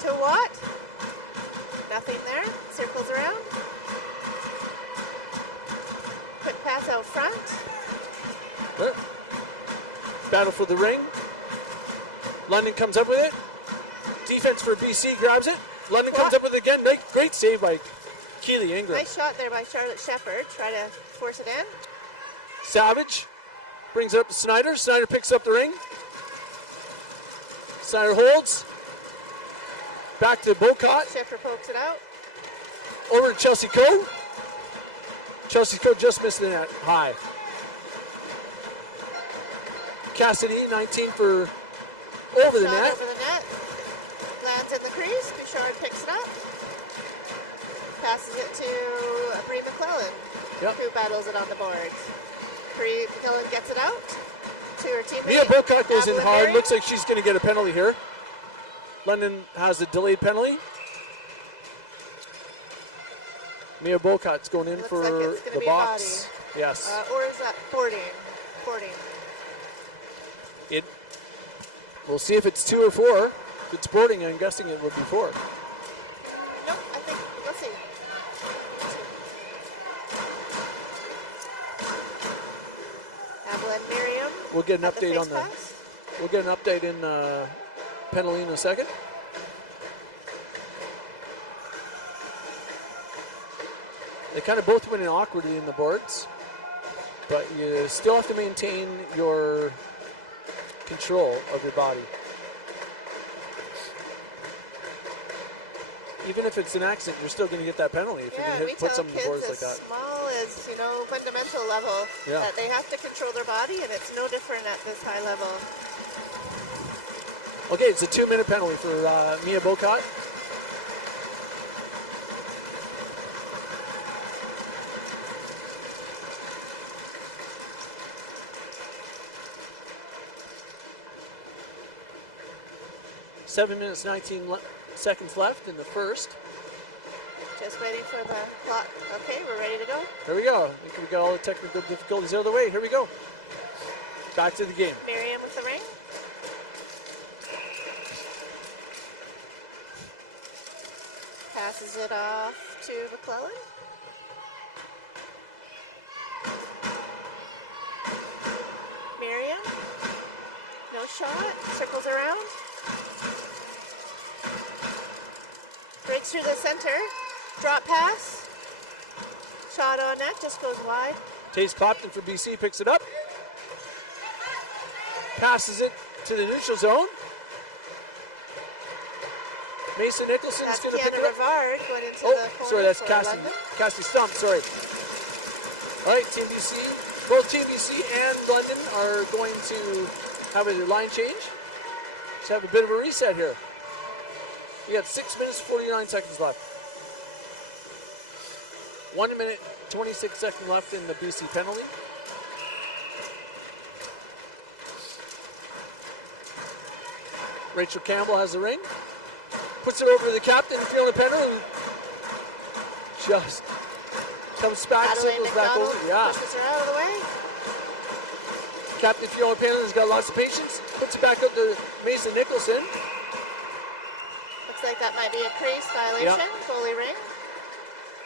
to Watt. Nothing there. Circles around. Quick pass out front. Good. Battle for the ring. London comes up with it. Defense for BC grabs it. London comes up with it again. Great save by Keely Ingram. Nice shot there by Charlotte Shepard. Try to force it in. Savage brings it up to Snyder. Snyder picks up the ring. Snyder holds. Back to Bocott. Shepard pokes it out. Over to Chelsea Coe. Chelsea Coe just missed the net high. Cassidy, 19 for over the Shot net. over the net. Lands in the crease. Bouchard picks it up. Passes it to Brie McClellan, Yep. who battles it on the boards. Brie McClellan gets it out to her teammate. Mia Bocott goes in Madeline hard. Berry. Looks like she's going to get a penalty here. London has a delayed penalty. Mia Bocott's going in Looks for like it's gonna the be a box. Yes. Or is that boarding? Boarding. We'll see if it's 2 or 4. If it's boarding, I'm guessing it would be 4. Nope, I think, let's see. Evelyn Miriam. We'll get an at update on face the. pass. We'll get an update in penalty in a second. They kind of both went in awkwardly in the boards, but you still have to maintain your control of your body. Even if it's an accident, you're still going to get that penalty if Yeah, you we can tell put something in the boards kids like as that. small as, fundamental level Yeah. that they have to control their body, and it's no different at this high level. Okay, it's a 2-minute penalty for Mia Bocott. Seven minutes, 19 seconds left in the first. Just waiting for the clock. Okay, we're ready to go. Here we go. I think we got all the technical difficulties out of the way. Here we go. Back to the game. Miriam with the ring. Passes it off to McClellan. Miriam. No shot. Circles around. Breaks through the center. Drop pass. Shot on net. Just goes wide. Taze Clapton for BC picks it up. Passes it to the neutral zone. Mason Nicholson's That's going to pick Kiana it up. Rivard going into Oh, the corner. sorry, that's for Cassie. London. Cassie Stump, sorry. All right, Team BC. Both Team BC and London are going to have a line change. Let's have a bit of a reset here. We got 6 minutes, 49 seconds left. 1 minute, 26 seconds left in the BC penalty. Rachel Campbell has the ring. Puts it over to the captain, Friel, who just Comes back, Adelaide circles back McDonald over. Yeah. pushes her out of the way. Captain Fiona Panel's got lots of patience. Puts it back up to Mason Nicholson. Looks like that might be a crease violation. Goalie ring.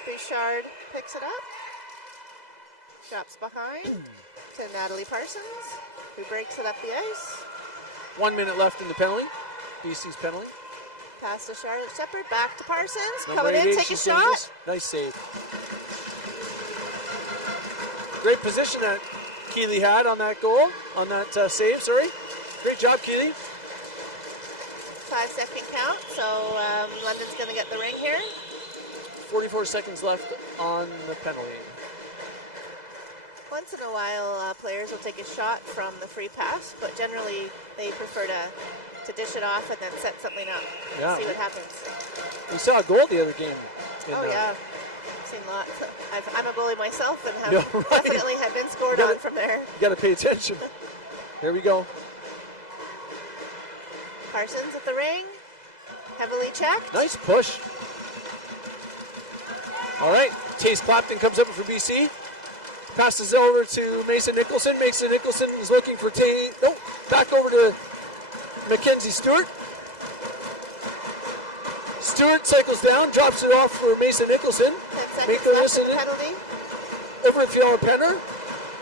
Bouchard picks it up. Drops behind to Natalie Parsons, who breaks it up the ice. 1 minute left in the penalty. BC's penalty. Pass to Charlotte Shepard, back to Parsons. Number Coming in, 88, take a she's shot. dangerous. Nice save. Great position that Keeley had on that goal, on that save, sorry. Great job, Keeley. 5-second count, so London's going to get the ring here. 44 seconds left on the penalty. Once in a while, players will take a shot from the free pass, but generally they prefer to dish it off and then set something up. Yeah. See what happens. We saw a goal the other game. Oh, yeah. I've seen lots. I'm a goalie myself and have Yeah, right. definitely have been scored on from there. You got to pay attention. Here we go. Parsons at the ring. Heavily checked. Nice push. All right. Taze Clapton comes up for BC. Passes over to Mason Nicholson. Mason Nicholson is looking for Taze. No, back over to Mackenzie Stewart. Stewart cycles down, drops it off for Mason Nicholson. 10 seconds left in the penalty. Over to Fiona Penner.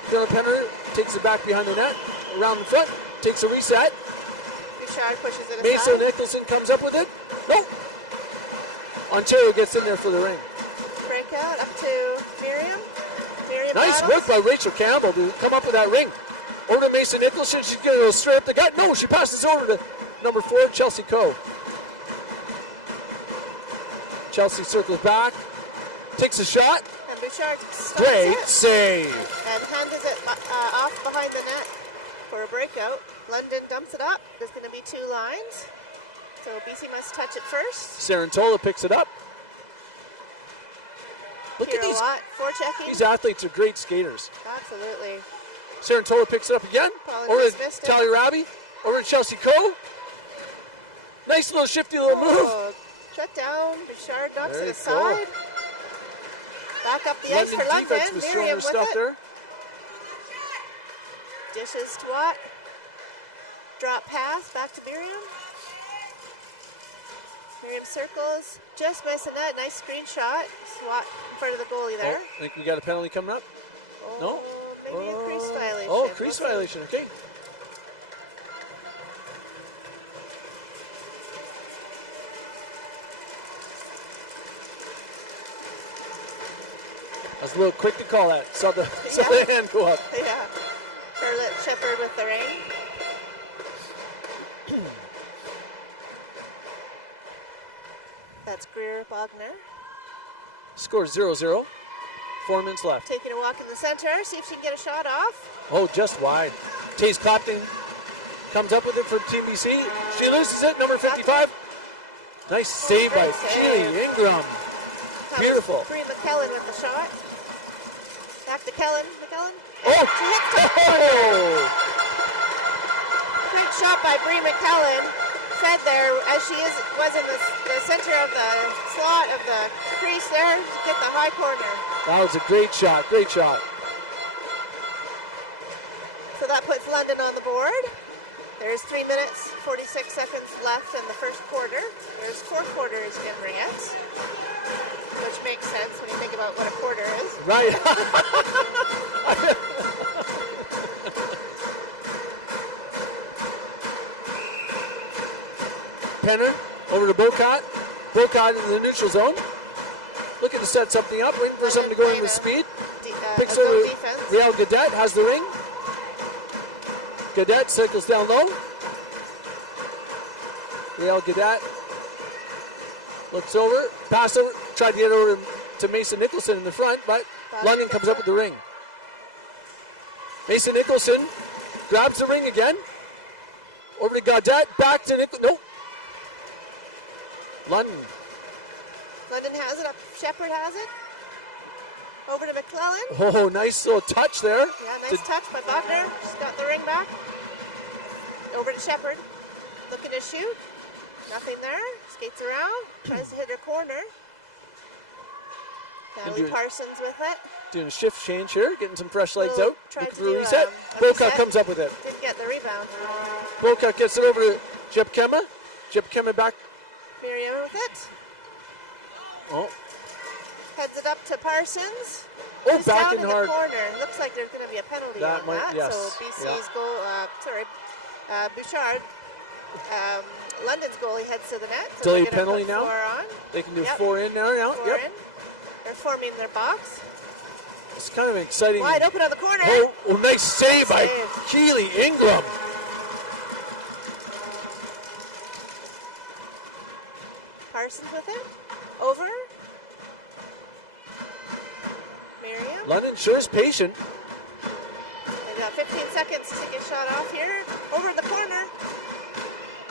Fiona Penner takes it back behind the net, around the front, takes a reset. Bouchard pushes it Mason aside. Nicholson comes up with it. Nope. Ontario gets in there for the ring. Breakout up to Miriam. Miriam Nice battles. work by Rachel Campbell to come up with that ring. Over to Mason Nicholson. She's going to go straight up the gut. No, she passes over to number 4, Chelsea Coe. Chelsea circles back, takes a shot. And Bouchard stops Great it save. and handed it off behind the net for a breakout. London dumps it up. There's going to be 2 lines. So BC must touch it first. Sarantola picks it up. Look at Here a these. lot. Forechecking. These athletes are great skaters. Absolutely. Sarantola picks it up again. Probably Over to dismissed it. Tally Rabi. Over to Chelsea Coe. Nice little shifty little move. Oh, shut down. Bouchard knocks There it you aside. Back up the ice for defense London. was showing Miriam her with stuff it. there. Dishes to Watt. Drop pass back to Miriam. Miriam circles. Just missing that. Nice screenshot. Swat in front of the goalie there. I think we got a penalty coming up. No? Maybe a crease violation. Oh, crease We'll see. violation. Okay. I was a little quick to call that. Saw the hand go up. Yeah. Charlotte Shepard with the ring. That's Greer Bogner. Score 0-0. 4 minutes left. Taking a walk in the center. See if she can get a shot off. Oh, just wide. Taze Clapton comes up with it for Team BC. She loses it, number 55. Nice save by great save. Keely Ingram. That Beautiful. was Bree McKellen with the shot. Back to Kellen. McKellen. Oh! She hits it. Oh! Great shot by Bree McKellen. Fed there as she was in the center of the slot of the crease there to get the high corner. That was a great shot. Great shot. So that puts London on the board. There's 3 minutes, 46 seconds left in the first quarter. There's 4 quarters in Ringette, which makes sense when you think about what a quarter is. Right. Penner over to Bocat. Bocat in the neutral zone. Looking to set something up, waiting for something to go in with speed. Picks a zone over defense. Real Gadet, has the ring. Gadet circles down low. Real Gadet looks over, pass over, tried to get over to Mason Nicholson in the front, but London comes up with the ring. Mason Nicholson grabs the ring again. Over to Gadet, back to Nicholson. Nope. London. London has it up. Shepard has it. Over to McClellan. Oh, nice little touch there. Yeah, nice touch by Bogner. She's got the ring back. Over to Shepard. Looking to shoot. Nothing there. Skates around. Tries to hit her corner. Natalie Parsons with it. Doing a shift change here, getting some fresh legs out. Tried Looking to for a do reset. a Boca reset. comes up with it. Didn't get the rebound. Boca gets it over to Jepkema. Jepkema back. Miriam with it. Oh, Heads it up to Parsons. oh, Who's back down in in hard. the corner. Looks like there's going to be a penalty That on might- that. yes, So BC's yeah. goal, Bouchard, London's goalie heads to the net. So Delay they're gonna penalty put now? 4 on. They can do Yep. 4 in now. Four Yep. in. They're forming their box. It's kind of an exciting. Wide open on the corner. Oh, nice save by Save. Keely Ingram. Parsons with it. Over. Miriam. London sure is patient. They've got 15 seconds to get shot off here. Over the corner.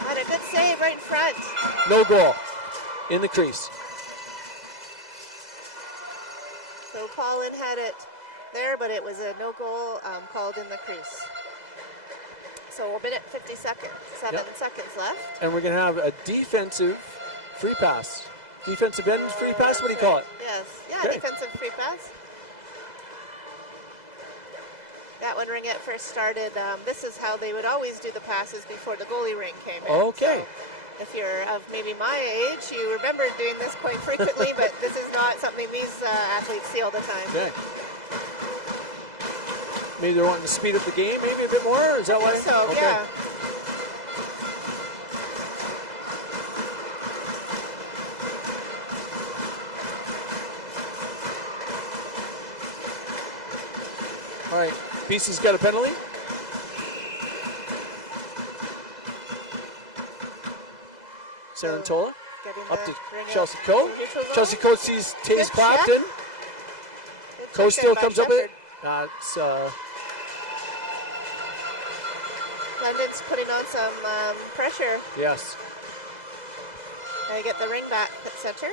And a good save right in front. No goal in the crease. So Paulin had it there, but it was a no goal called in the crease. So a minute 50 seconds, 7 Yep. seconds left. And we're going to have a defensive free pass. Defensive end free pass, what do you call it? Yes, yeah, Okay. defensive free pass. That when Ringette first started, this is how they would always do the passes before the goalie ring came in. Okay. So if you're of maybe my age, you remember doing this quite frequently, but this is not something these athletes see all the time. Okay. Maybe they're wanting to speed up the game maybe a bit more? Is that why? So, okay. yeah. All right. BC's got a penalty. Sarantola. Getting Up the to ring Chelsea out. Coe. Neutral zone. Chelsea Coe sees Taze Good Clapton. Good Coe check still by comes up with it. Shepherd. It's London's putting on some pressure. yes. They get the ring back at center.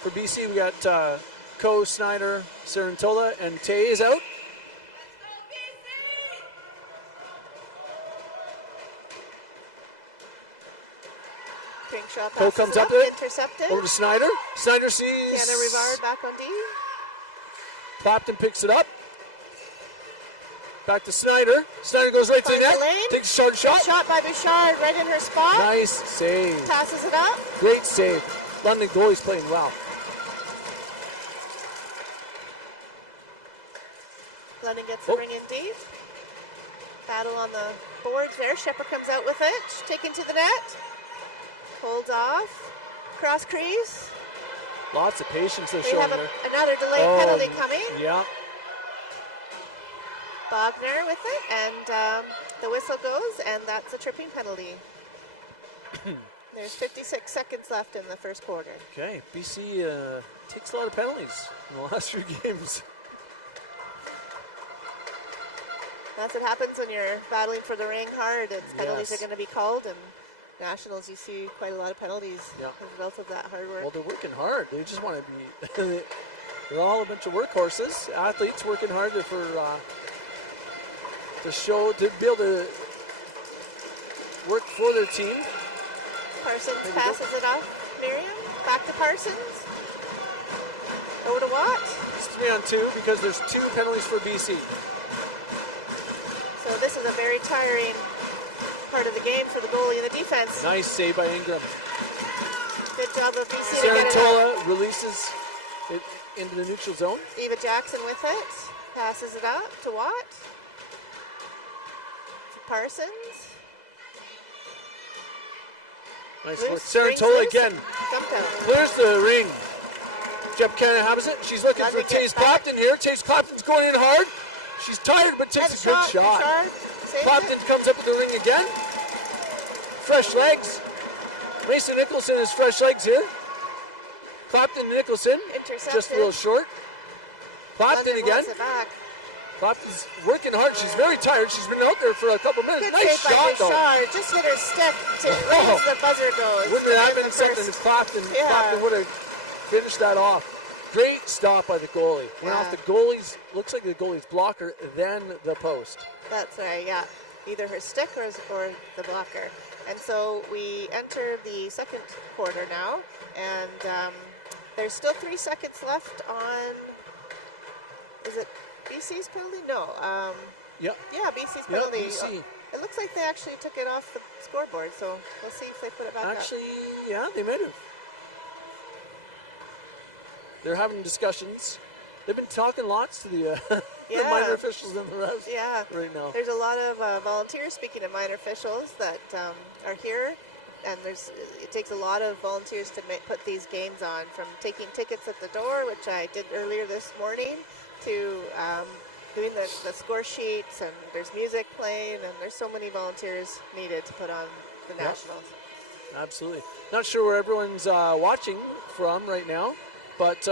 For BC, we got Coe, Snyder, Sarantola, and Taze out. Pink shot Coe passes comes it up with it. Intercepted. Over to Snyder. Snyder sees Tiana Rivard back on D. Clapton picks it up. Back to Snyder. Snyder goes right to the Finds the net. lane. Takes a short shot. Shot by Bouchard right in her spot. Nice save. Passes it up. Great save. London goalie's playing well. London gets the Oh. ring in deep. Battle on the boards there. Shepherd comes out with it. Taken to the net. Holds off. Cross crease. Lots of patience they're We showing have there. another delayed penalty coming. Yeah. Bogner with it, and the whistle goes, and that's a tripping penalty. There's 56 seconds left in the first quarter. Okay. BC takes a lot of penalties in the last few games. That's what happens when you're battling for the ring hard. It's penalties Yes. are going to be called, and Nationals, you see quite a lot of penalties Yeah. as a result of that hard work. Well, they're working hard. They just want to be. They're all a bunch of workhorses, athletes working hard for to show, to be able to work for their team. Parsons There we go. passes it off. Miriam, back to Parsons. Over to Watt. It's 3-on-2 because there's 2 penalties for BC. So this is a very tiring part of the game for the goalie and the defense. Nice save by Ingram. Good job of BC to get it up. Sarantola releases it into the neutral zone. Eva Jackson with it. Passes it up to Watt. Parsons. Nice Loose, work. rings Sarantola loose. again Dumped out. clears the ring. Jep Cannon has it. She's looking for London gets Taze back. Clapton here. Taze Clapton's going in hard. She's tired but takes a good shot. Bouchard saves Clapton it. comes up with the ring again. Fresh legs. Mason Nicholson has fresh legs here. Clapton Nicholson Intercepted. just a little short. Clapton London again. wins it back. Clapton's working hard. She's very tired. She's been out there for a couple minutes. Good Nice save by shot though. Bouchard. Just hit her stick to right as the buzzer goes. Wouldn't it have And been the something first- if Clapton, Yeah. Clapton would have finished that off. Great stop by the goalie. Went off Yeah. the goalie's, looks like the goalie's blocker, then the post. That's right, yeah. Either her stick or the blocker. And so we enter the second quarter now, and there's still 3 seconds left on, is it BC's penalty? No. Yep. Yeah, BC's Yep, penalty. BC. It looks like they actually took it off the scoreboard, so we'll see if they put it back Actually, yeah, they might have. They're having discussions. They've been talking lots to the, the Yeah. minor officials and the refs up. Yeah. right now. There's a lot of volunteers, speaking of minor officials, that are here. And it takes a lot of volunteers to put these games on, from taking tickets at the door, which I did earlier this morning, to doing the score sheets, and there's music playing, and there's so many volunteers needed to put on the Nationals. Absolutely. Not sure where everyone's watching from right now, but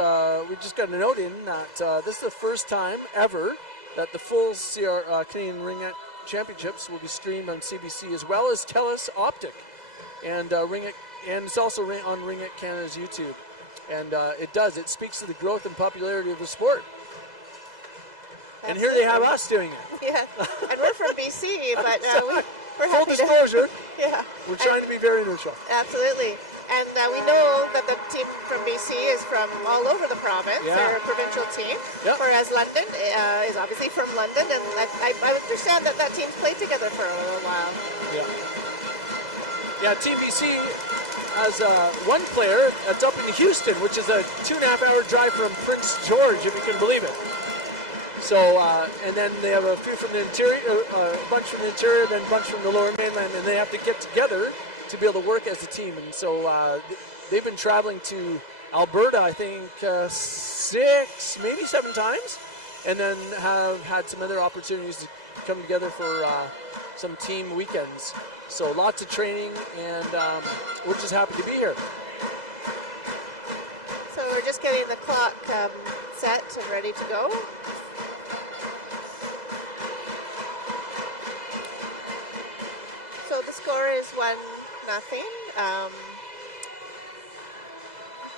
we just got a note in that this is the first time ever that the full Canadian Ringette Championships will be streamed on CBC, as well as TELUS Optic, and Ringette, and it's also on Ringette Canada's YouTube. And it speaks to the growth and popularity of the sport. And here they have us doing it. Yeah, and we're from BC, but we're Full happy disclosure, yeah, we're trying to be very neutral. absolutely. And we know that the team from BC is from all over the province. Yeah. They're a provincial team, Yep. whereas London is obviously from London, and I understand that team's played together for a little while. Yeah, Team BC has one player that's up in Houston, which is a 2.5-hour drive from Prince George, if you can believe it. So, and then they have a few from the interior, a bunch from the interior, then a bunch from the lower mainland, and they have to get together to be able to work as a team. And so they've been traveling to Alberta, I think, 6, maybe 7 times, and then have had some other opportunities to come together for some team weekends. So lots of training, and we're just happy to be here. So we're just getting the clock set and ready to go. So the score is 1-0.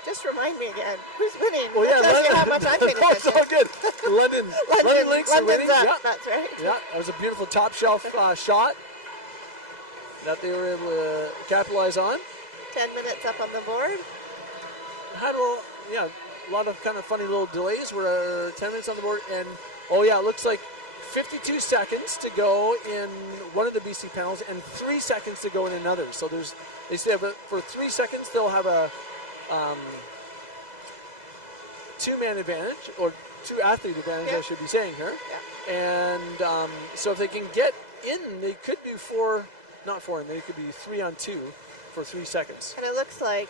Just remind me again, who's winning? Well, That tells you how much I'm paying Oh, it's attention. all good. London Lynx are winning. London's up, Yeah. that's right. Yeah, that was a beautiful top shelf shot that they were able to capitalize on. 10 minutes up on the board. Had a lot of kind of funny little delays. We're 10 minutes on the board, and it looks like 52 seconds to go in one of the BC panels and 3 seconds to go in another. So they say for 3 seconds they'll have a 2-man advantage, or 2-athlete advantage, Yeah. I should be saying here. Yeah. And so if they can get in, they could do 4, not 4, and they could be 3-on-2 for 3 seconds. And it looks like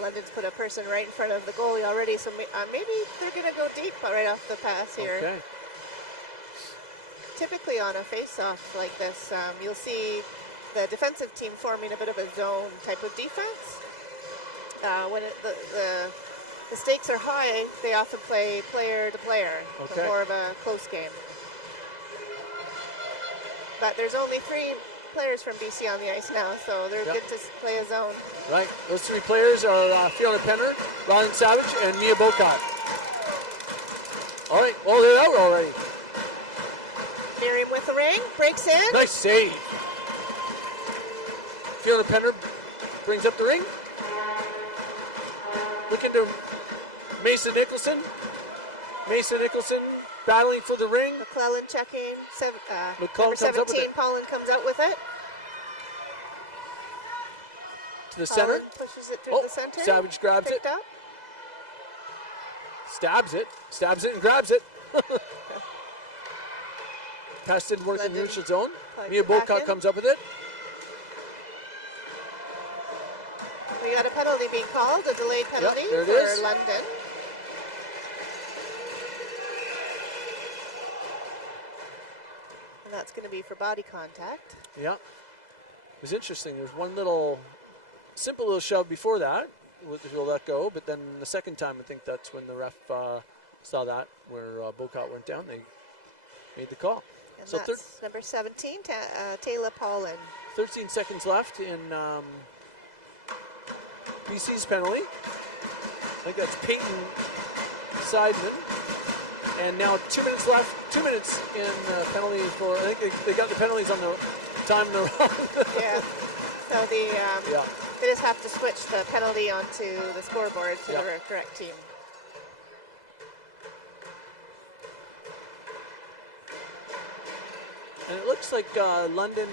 London's put a person right in front of the goalie already, so maybe they're going to go deep right off the pass here. Okay. Typically on a face-off like this, you'll see the defensive team forming a bit of a zone type of defense. When the stakes are high, they often play player to player, so Okay. more of a close game. But there's only 3 players from BC on the ice now, so they're Yep. good to play a zone. Right. Those 3 players are Fiona Penner, Ryan Savage, and Mia Bocat. All right. Well, they're out already. Miriam with the ring, breaks in. Nice save. Fiona Penner brings up the ring. Looking to Mason Nicholson. Mason Nicholson battling for the ring. McClellan checking. McClellan Number comes up with 17, it. Pollen comes out with it. To the center. Pollen pushes it through the center. Savage grabs Picked it. up. Stabs it and grabs it. Pass didn't work in the London neutral zone. plugs Mia it back Bocat in. comes up with it. We got a penalty being called, a delayed penalty there it for is. London. And that's going to be for body contact. Yeah. It was interesting. There's one simple little shove before that, he'll let go, but then the second time, I think that's when the ref saw that, where Bocat went down. They made the call. And So that's number 17, Taylor Pollen. 13 seconds left in BC's penalty. I think that's Peyton Seidman. And now 2 minutes left. 2 minutes in penalty for, I think they got the penalties on the time in the wrong. Yeah. So the Yeah. they just have to switch the penalty onto the scoreboard to the correct team. And it looks like London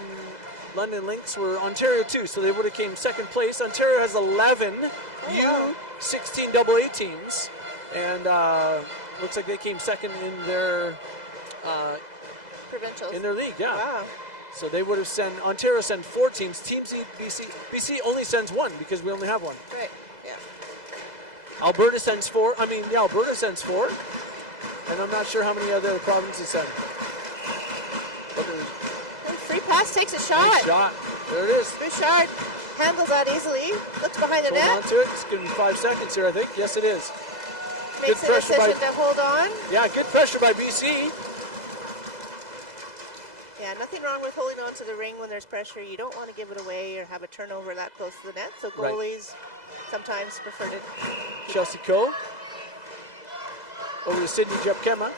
Lynx were Ontario too, so they would have came second place. Ontario has 11 U16 AA teams, and looks like they came second in their Provincials. in their league. Yeah. Wow. So they would have sent Ontario send 4 teams. Team BC only sends 1 because we only have 1. Right. Yeah. Alberta sends 4. Alberta sends 4, and I'm not sure how many other provinces send. But And free pass takes a shot. nice shot. There it is. Bouchard handles that easily. Looks behind the Hold net. on to it. It's going to be 5 seconds here, I think. Yes, it is. Makes good a pressure by- decision to hold on. Yeah, good pressure by BC. Yeah, nothing wrong with holding on to the ring when there's pressure. You don't want to give it away or have a turnover that close to the net. So Right. goalies sometimes prefer to. Chelsea Coe. Over to Sydney Jepkema.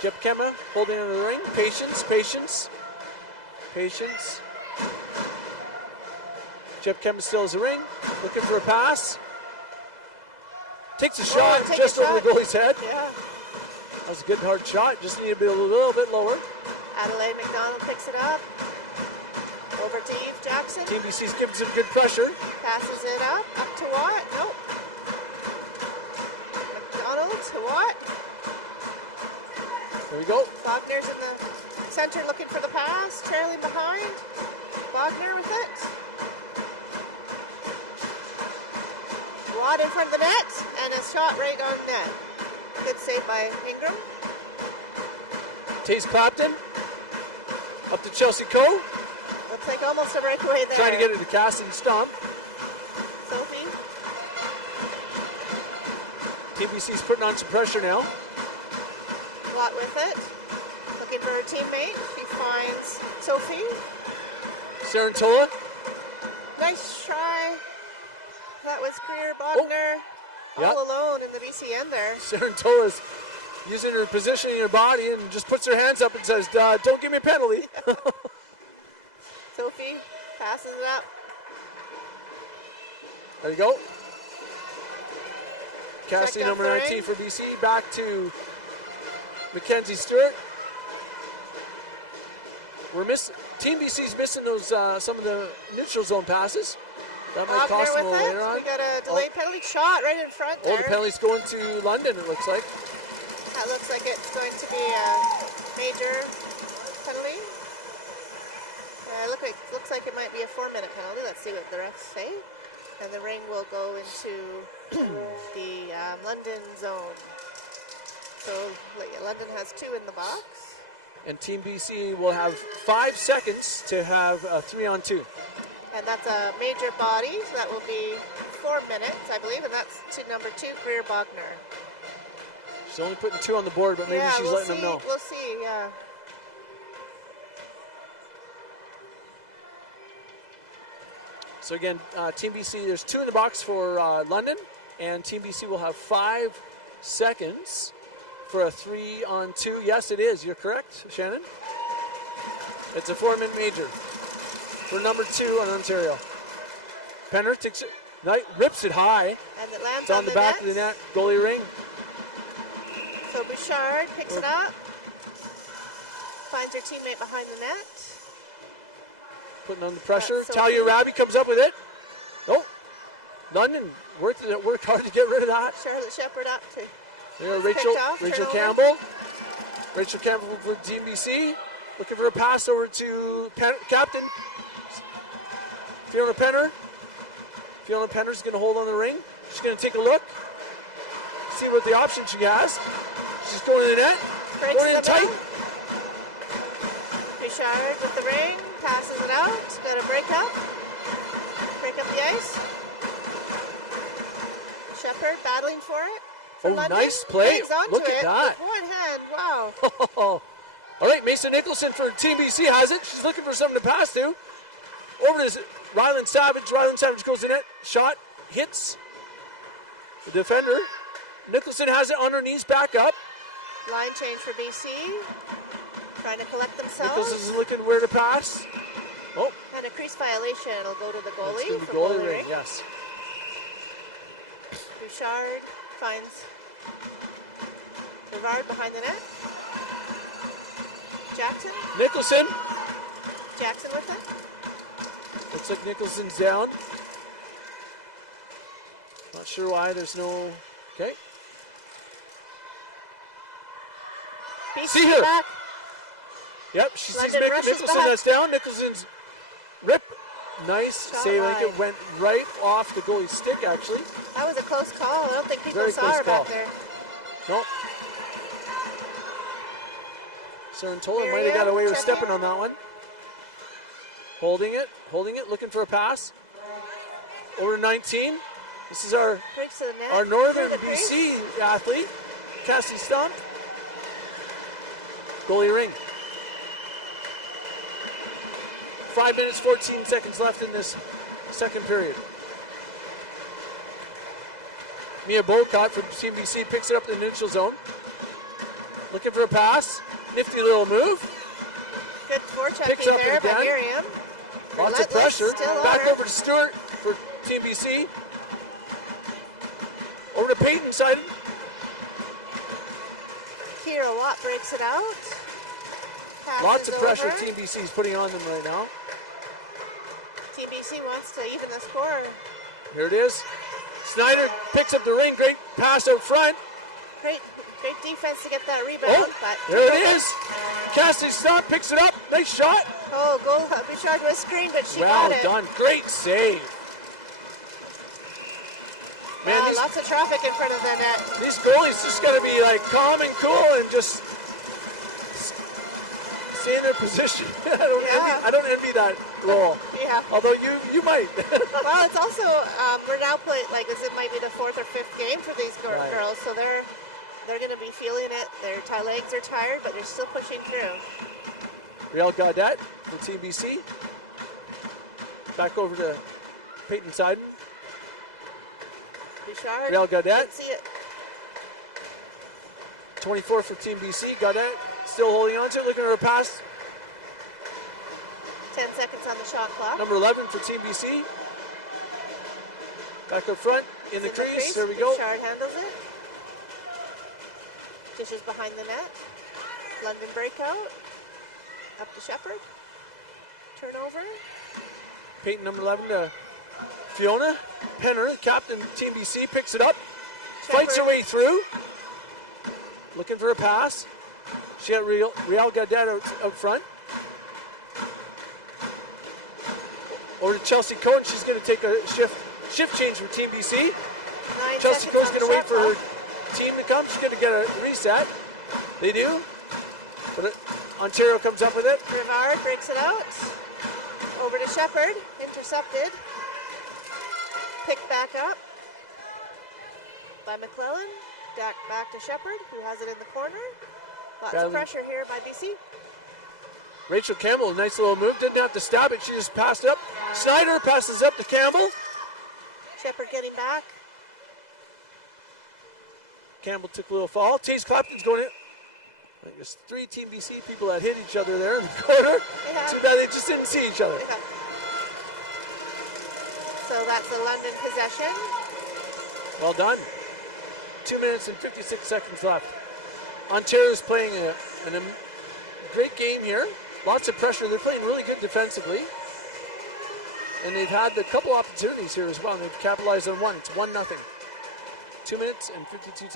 Jepkema holding on to the ring. Patience. Jepkema still has the ring. Looking for a pass. Takes a shot take just a over the shot. goalie's head. Yeah. That was a good hard shot. Just needed to be a little bit lower. Adelaide McDonald picks it up. Over to Eve Jackson. Team BC's giving some good pressure. Passes it up. Up to Watt. Nope. McDonald to Watt. There we go. Wagner's in the center looking for the pass. Trailing behind. Wagner with it. Watt in front of the net. And a shot right on net. Good save by Ingram. Taze Clapton. Up to Chelsea Coe. Looks like almost a breakaway there. Trying to get it to Cassidy Stump. Sophie. Team BC's putting on some pressure now. Watt with it. Looking for her teammate. She finds Sophie. Sarantola. Nice try. That was Greer Wagner. Yeah. All alone in the BC end there. Sarantola's using her positioning in her body and just puts her hands up and says, don't give me a penalty. Sophie passes it up. There you go. Cassidy, Check out number the 19 ring. for BC. Back to Mackenzie Stewart. Team BC's missing those some of the neutral zone passes. That might cost them a Wagner little with later it. on. We got a delayed penalty shot right in front Oh, there. the penalty's going to London, it looks like. That looks like it's going to be a major penalty. Looks like it might be a 4-minute penalty. Let's see what the refs say. And the ring will go into the London zone. So London has 2 in the box. And Team BC will have 5 seconds to have a 3-on-2. And that's a major body, so that will be 4 minutes, I believe, and that's to number 2, Greer Wagner. She's only putting 2 on the board, but maybe she's we'll letting see. them know. We'll see, yeah. So again, Team BC, there's 2 in the box for London, and Team BC will have 5 seconds for a 3-on-2. Yes, it is. You're correct, Shannon. It's a 4-minute major for number 2 on Ontario. Penner takes it, rips it high. And it lands It's on the back of the net. Goalie ring. So Bouchard picks it up. Finds her teammate behind the net. Putting on the pressure. That's so Talia cool. Rabi comes up with it. Oh, London worked hard to get rid of that. Charlotte Shepherd up to. There, It's Rachel picked off, turnover. Campbell. Rachel Campbell for Team BC. Looking for a pass over to captain Fiona Penner. Fiona Penner's going to hold on the ring. She's going to take a look. See what the option she has. She's going in the net. Breaks Going in the tight. middle. Bouchard with the ring. Passes it out. Got to break up. Break up the ice. Shepherd battling for it. Oh, London. nice play. Hangs onto Look at it that. with one hand. Wow. All right, Mason Nicholson for Team BC has it. She's looking for something to pass to. Over to Ryland Savage. Ryland Savage goes in it. Shot. Hits the defender. Nicholson has it on her knees. Back up. Line change for BC. Trying to collect themselves. Nicholson's looking where to pass. Oh, And a crease violation. It'll go to the it's goalie. going to be for goalie goalie ring, ring. yes. Bouchard finds Rivard behind the net. Jackson. Nicholson. Jackson with it. Looks like Nicholson's down. Not sure why. There's no. Okay. Beats See her. back. Yep, she sees London making rushes Nicholson. back. That's down. Nicholson's rip. Nice Shot save. I wide. think it went right off the goalie's stick, actually. That was a close call. I don't think people Very saw close her call. back there. Nope. Sarantola might have got away with stepping on that one. Holding it, looking for a pass. Over to 19. This is our Breaks to the net. our northern Through the crease. BC athlete, Cassie Stump. Goalie ring. 5 minutes, 14 seconds left in this second period. Mia Bowcott from Team BC picks it up in the neutral zone. Looking for a pass. Nifty little move. Good forechecking Picks up there by again. Miriam. Lots of Relentless, pressure. still on Back her. over to Stewart for Team BC. Over to Peyton side. Kira Watt breaks it out. Passes Lots of pressure over. Team BC is putting on them right now. TBC wants to even the score. Here it is. Snyder picks up the ring. Great pass out front. Great defense to get that rebound. Oh, But there it is. Cassie Stump picks it up. Nice shot. Oh, goal. Bouchard was screened, but she Well got it. done. Great save. Man, Wow, lots of traffic in front of the net. these goalies just got to be like calm and cool and just stay in their position. I don't envy that role. Yeah. Although you might. Well, it's also we're now playing like this. It might be the fourth or fifth game for these Right. girls, so they're going to be feeling it. Their legs are tired, but they're still pushing through. Real Gaudette for Team BC. Back over to Peyton Seiden. Bouchard. Real Gaudette. Didn't see it. 24 for Team BC. Gaudette still holding on to it. Looking at her pass. 10 seconds on the shot clock. Number 11 for Team BC. Back up front in the It's crease. There we go. Bouchard handles it. Dishes behind the net. London breakout. Up to Shepherd. Turnover. Peyton, number 11, to Fiona. Penner, captain Team BC, picks it up. Fights her way through. Looking for a pass. She got Real Gaudette out front. Over to Chelsea Cohen. She's going to take a shift change for Team BC. 9 Chelsea seconds Cohen's on the going to wait shot for her clock. team to come. She's going to get a reset. They do. But Ontario comes up with it. Rivard breaks it out. Over to Shepherd. Intercepted. Picked back up by McClellan. Back to Shepherd, who has it in the corner. Lots Badly. of pressure here by BC. Rachel Campbell, nice little move. Didn't have to stab it. She just passed up. Snyder passes up to Campbell. Shepherd getting back. Campbell took a little fall. Taze Clapton's going in. I think there's 3 Team BC people that hit each other there in the corner. Yeah. Too bad they just didn't see each other. Yeah. So that's a London possession. Well done. 2 minutes and 56 seconds left. Ontario's playing a great game here. Lots of pressure. They're playing really good defensively. And they've had a couple opportunities here as well. And they've capitalized on one. It's 1-0. 2 minutes and 52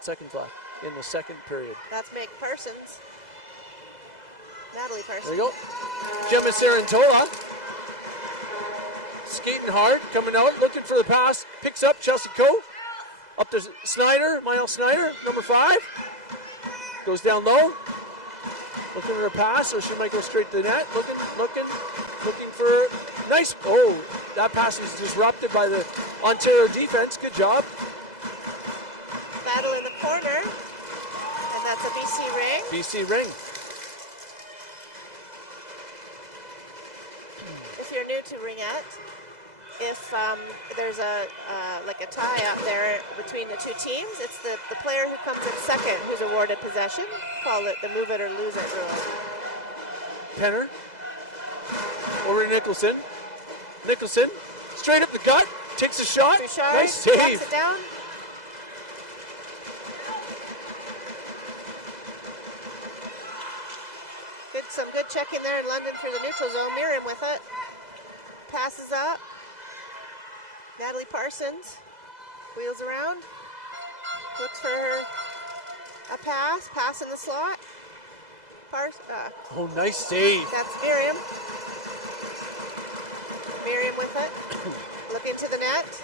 seconds left in the second period. That's Meg Parsons. Natalie Parsons. There you go. Gemma Sarantola. Skating hard, coming out, looking for the pass. Picks up Chelsea Coe. Up to Snyder, Miles Snyder, number 5. Goes down low. Looking for a pass, so she might go straight to the net. Looking for nice. Oh, that pass was disrupted by the Ontario defense. Good job. Battle in the corner. And that's a BC ring. BC ring. If you're new to Ringette, if there's a tie out there between the two teams, it's the player who comes in second who's awarded possession. Call it the move it or lose it rule. Penner. over to Nicholson. Nicholson, straight up the gut, takes a shot. Bouchard Nice save. knocks it down. Some good checking there in London through the neutral zone. Miriam with it. Passes up. Natalie Parsons wheels around. Looks for her a pass. Pass in the slot. Oh, nice save. That's Miriam. Miriam with it. Looking to the net.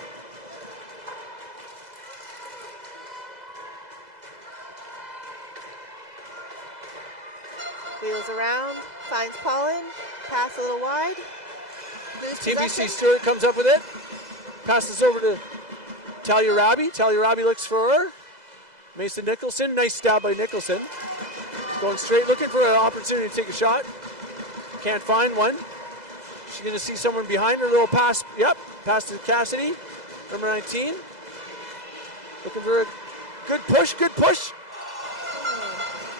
Wheels around, finds Paulin, pass a little wide. Lose TBC possession. Stewart comes up with it. Passes over to Talia Rabi. Talia Rabi looks for her. Mason Nicholson, nice stab by Nicholson. Going straight, looking for an opportunity to take a shot. Can't find one. She's going to see someone behind her. Little pass, yep, pass to Cassidy, number 19. Looking for a good push, good push.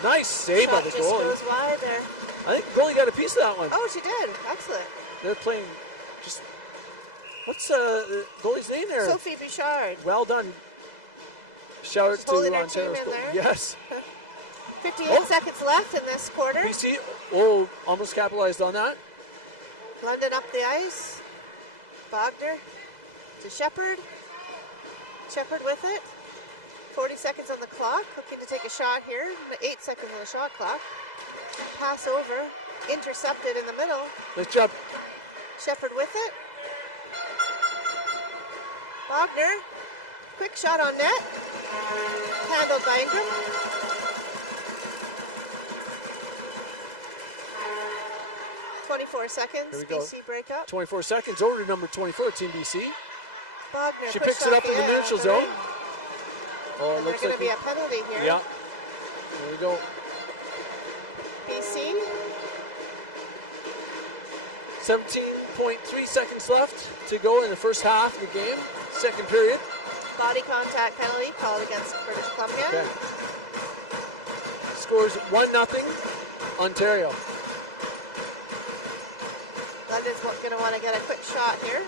Nice save by the Shot goalie. just goes wide there. I think the goalie got a piece of that one. Oh, she did. Excellent. They're playing just, what's the goalie's name there? Sophie Bouchard. Well done. Shout out She's to holding her Ontario's team in goal. there. Yes. 58 seconds left in this quarter. BC, oh, almost capitalized on that. London up the ice. Bogner to Shepherd. Shepherd with it. 40 seconds on the clock. Looking to take a shot here. 8 seconds on the shot clock. Pass over. Intercepted in the middle. Nice job. Shepherd with it. Bogner. Quick shot on net. Handled by Ingram. Seconds. Here we go. BC break up. 24 seconds over to number 24, Team BC. Bogner She pushed picks it off up in the end neutral of zone. ring. Oh, it And looks there's like going to be a penalty here. yeah. There we go. BC. 17.3 seconds left to go in the first half of the game. Second period. Body contact penalty called against British Columbia. Okay. Scores 1-0 Ontario. London's going to want to get a quick shot here.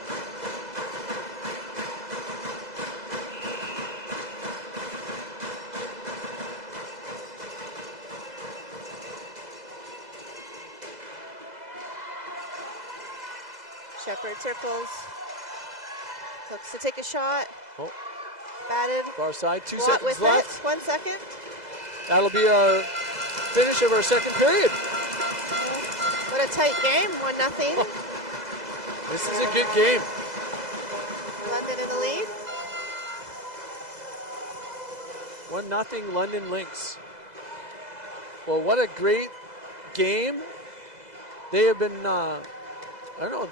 Shepherd circles. Looks to take a shot. Oh, Batted. far side. 2 Watt seconds with left. it. 1 second. That'll be a finish of our second period. What a tight game. 1-0. This is a good game. London in the lead. 1-0 London Lynx. Well, what a great game. They have been, I don't know,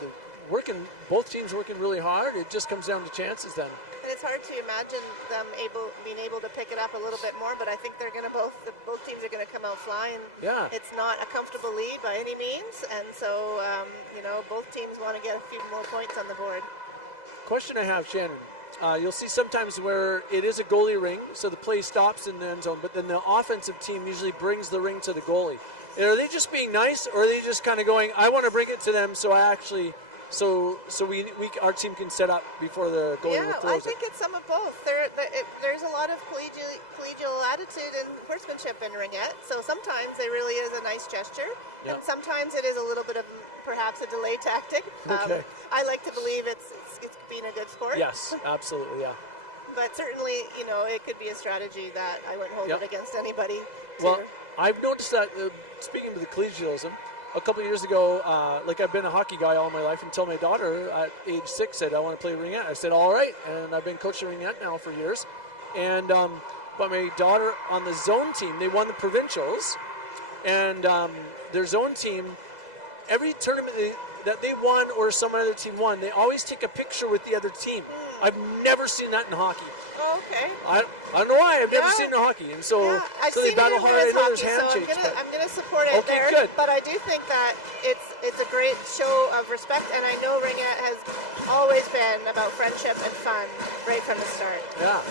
both teams working really hard. It just comes down to chances then. And it's hard to imagine them being able to pick it up a little bit more, but I think they're going to both teams are going to come out flying. Yeah. It's not a comfortable lead by any means, and so, both teams want to get a few more points on the board. Question I have, Shannon. You'll see sometimes where it is a goalie ring, so the play stops in the end zone, but then the offensive team usually brings the ring to the goalie. Are they just being nice, or are they just kind of going, I want to bring it to them so our team can set up before the goalie throws I it? think it's some of both. There's a lot of collegial attitude and horsemanship in Ringette, so sometimes it really is a nice gesture, and sometimes it is a little bit of perhaps a delay tactic. Okay. I like to believe it's being a good sport. Yes, absolutely, yeah. But certainly, it could be a strategy that I wouldn't hold it against anybody. Well, I've noticed that, speaking of the collegialism, a couple of years ago, I've been a hockey guy all my life until my daughter at age 6 said, I want to play Ringette. I said, all right. And I've been coaching Ringette now for years. And but my daughter on the zone team, they won the provincials. And their zone team, every tournament that they won or some other team won, they always take a picture with the other team. I've never seen that in hockey. Oh, okay. I don't know why. I've never seen it in hockey. And so, I've so they seen it battle in hard. I women's know there's hockey, handshakes. so I'm gonna support it Okay, there. good. But I do think that it's a great show of respect, and I know Ringette has always been about friendship and fun right from the start. Yeah.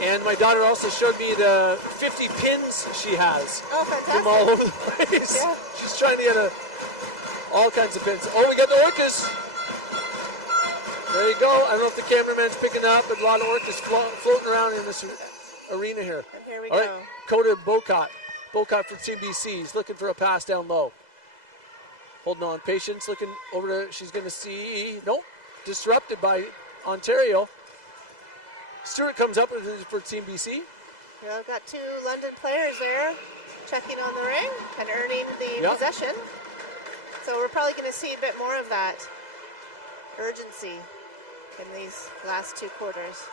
And my daughter also showed me the 50 pins she has Oh, fantastic. from all over the place. Yeah. She's trying to get All kinds of pins. Oh, we got the Orcas. There you go. I don't know if the cameraman's picking up, but a lot of Orcas floating around in this arena here. And here we All go. right, Coda Bocott. Bocott for TBC. He's looking for a pass down low. Holding on. Patience looking over to, she's going to see. Nope. Disrupted by Ontario. Stewart comes up for Team BC. Well, we've got two London players there checking on the ring and earning the possession. So we're probably going to see a bit more of that urgency in these last two quarters.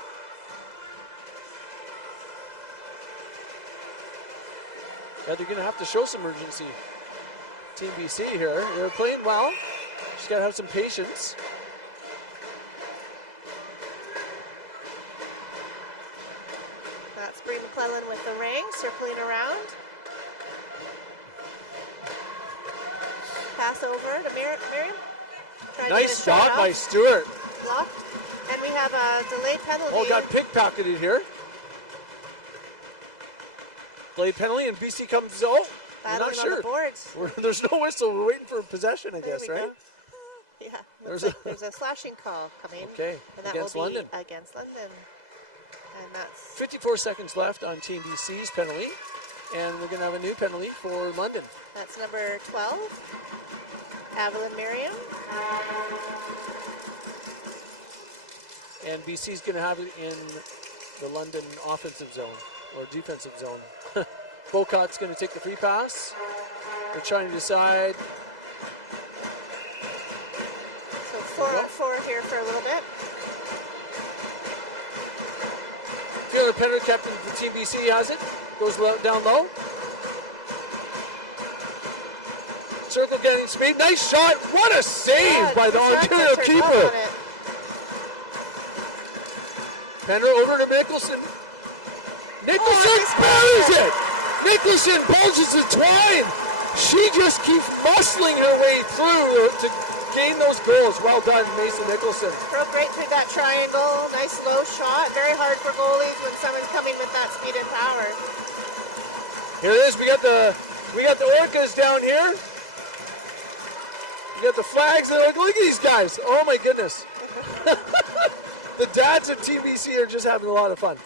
Yeah, they're going to have to show some urgency. Team BC here. They're playing well. Just got to have some patience. That's Bree McClellan with the ring, circling around. Pass over to Miriam. Trying to Nice get a shot shot by off. Stewart. Blocked. And we have a delayed penalty. Oh, got pickpocketed here. Delayed penalty, and BC comes. Oh, I'm not Battling on sure. the boards. There's no whistle. We're waiting for possession, I There guess, we right? go. Yeah, There's there's a slashing call coming. Okay, and that against will be London. against London. And that's 54 seconds left on Team BC's penalty, and we're going to have a new penalty for London. That's number 12, Evelyn Miriam. And BC's going to have it in the London offensive zone or defensive zone. Bocott's going to take the free pass. They're trying to decide. So 4 on 4 here for a little bit. Fielder Penner, captain for Team BC, has it. Goes down low. Circle getting speed. Nice shot. What a save by the Ontario keeper. Penner over to Nicholson. Nicholson buries it. Nicholson bulges the twine. She just keeps muscling her way through to gain those goals. Well done, Mason Nicholson. Broke right through that triangle. Nice low shot. Very hard for goalies when someone's coming with that speed and power. Here it is. We got the Orcas down here. We got the flags. They're like, look at these guys. Oh my goodness. The dads of TBC are just having a lot of fun.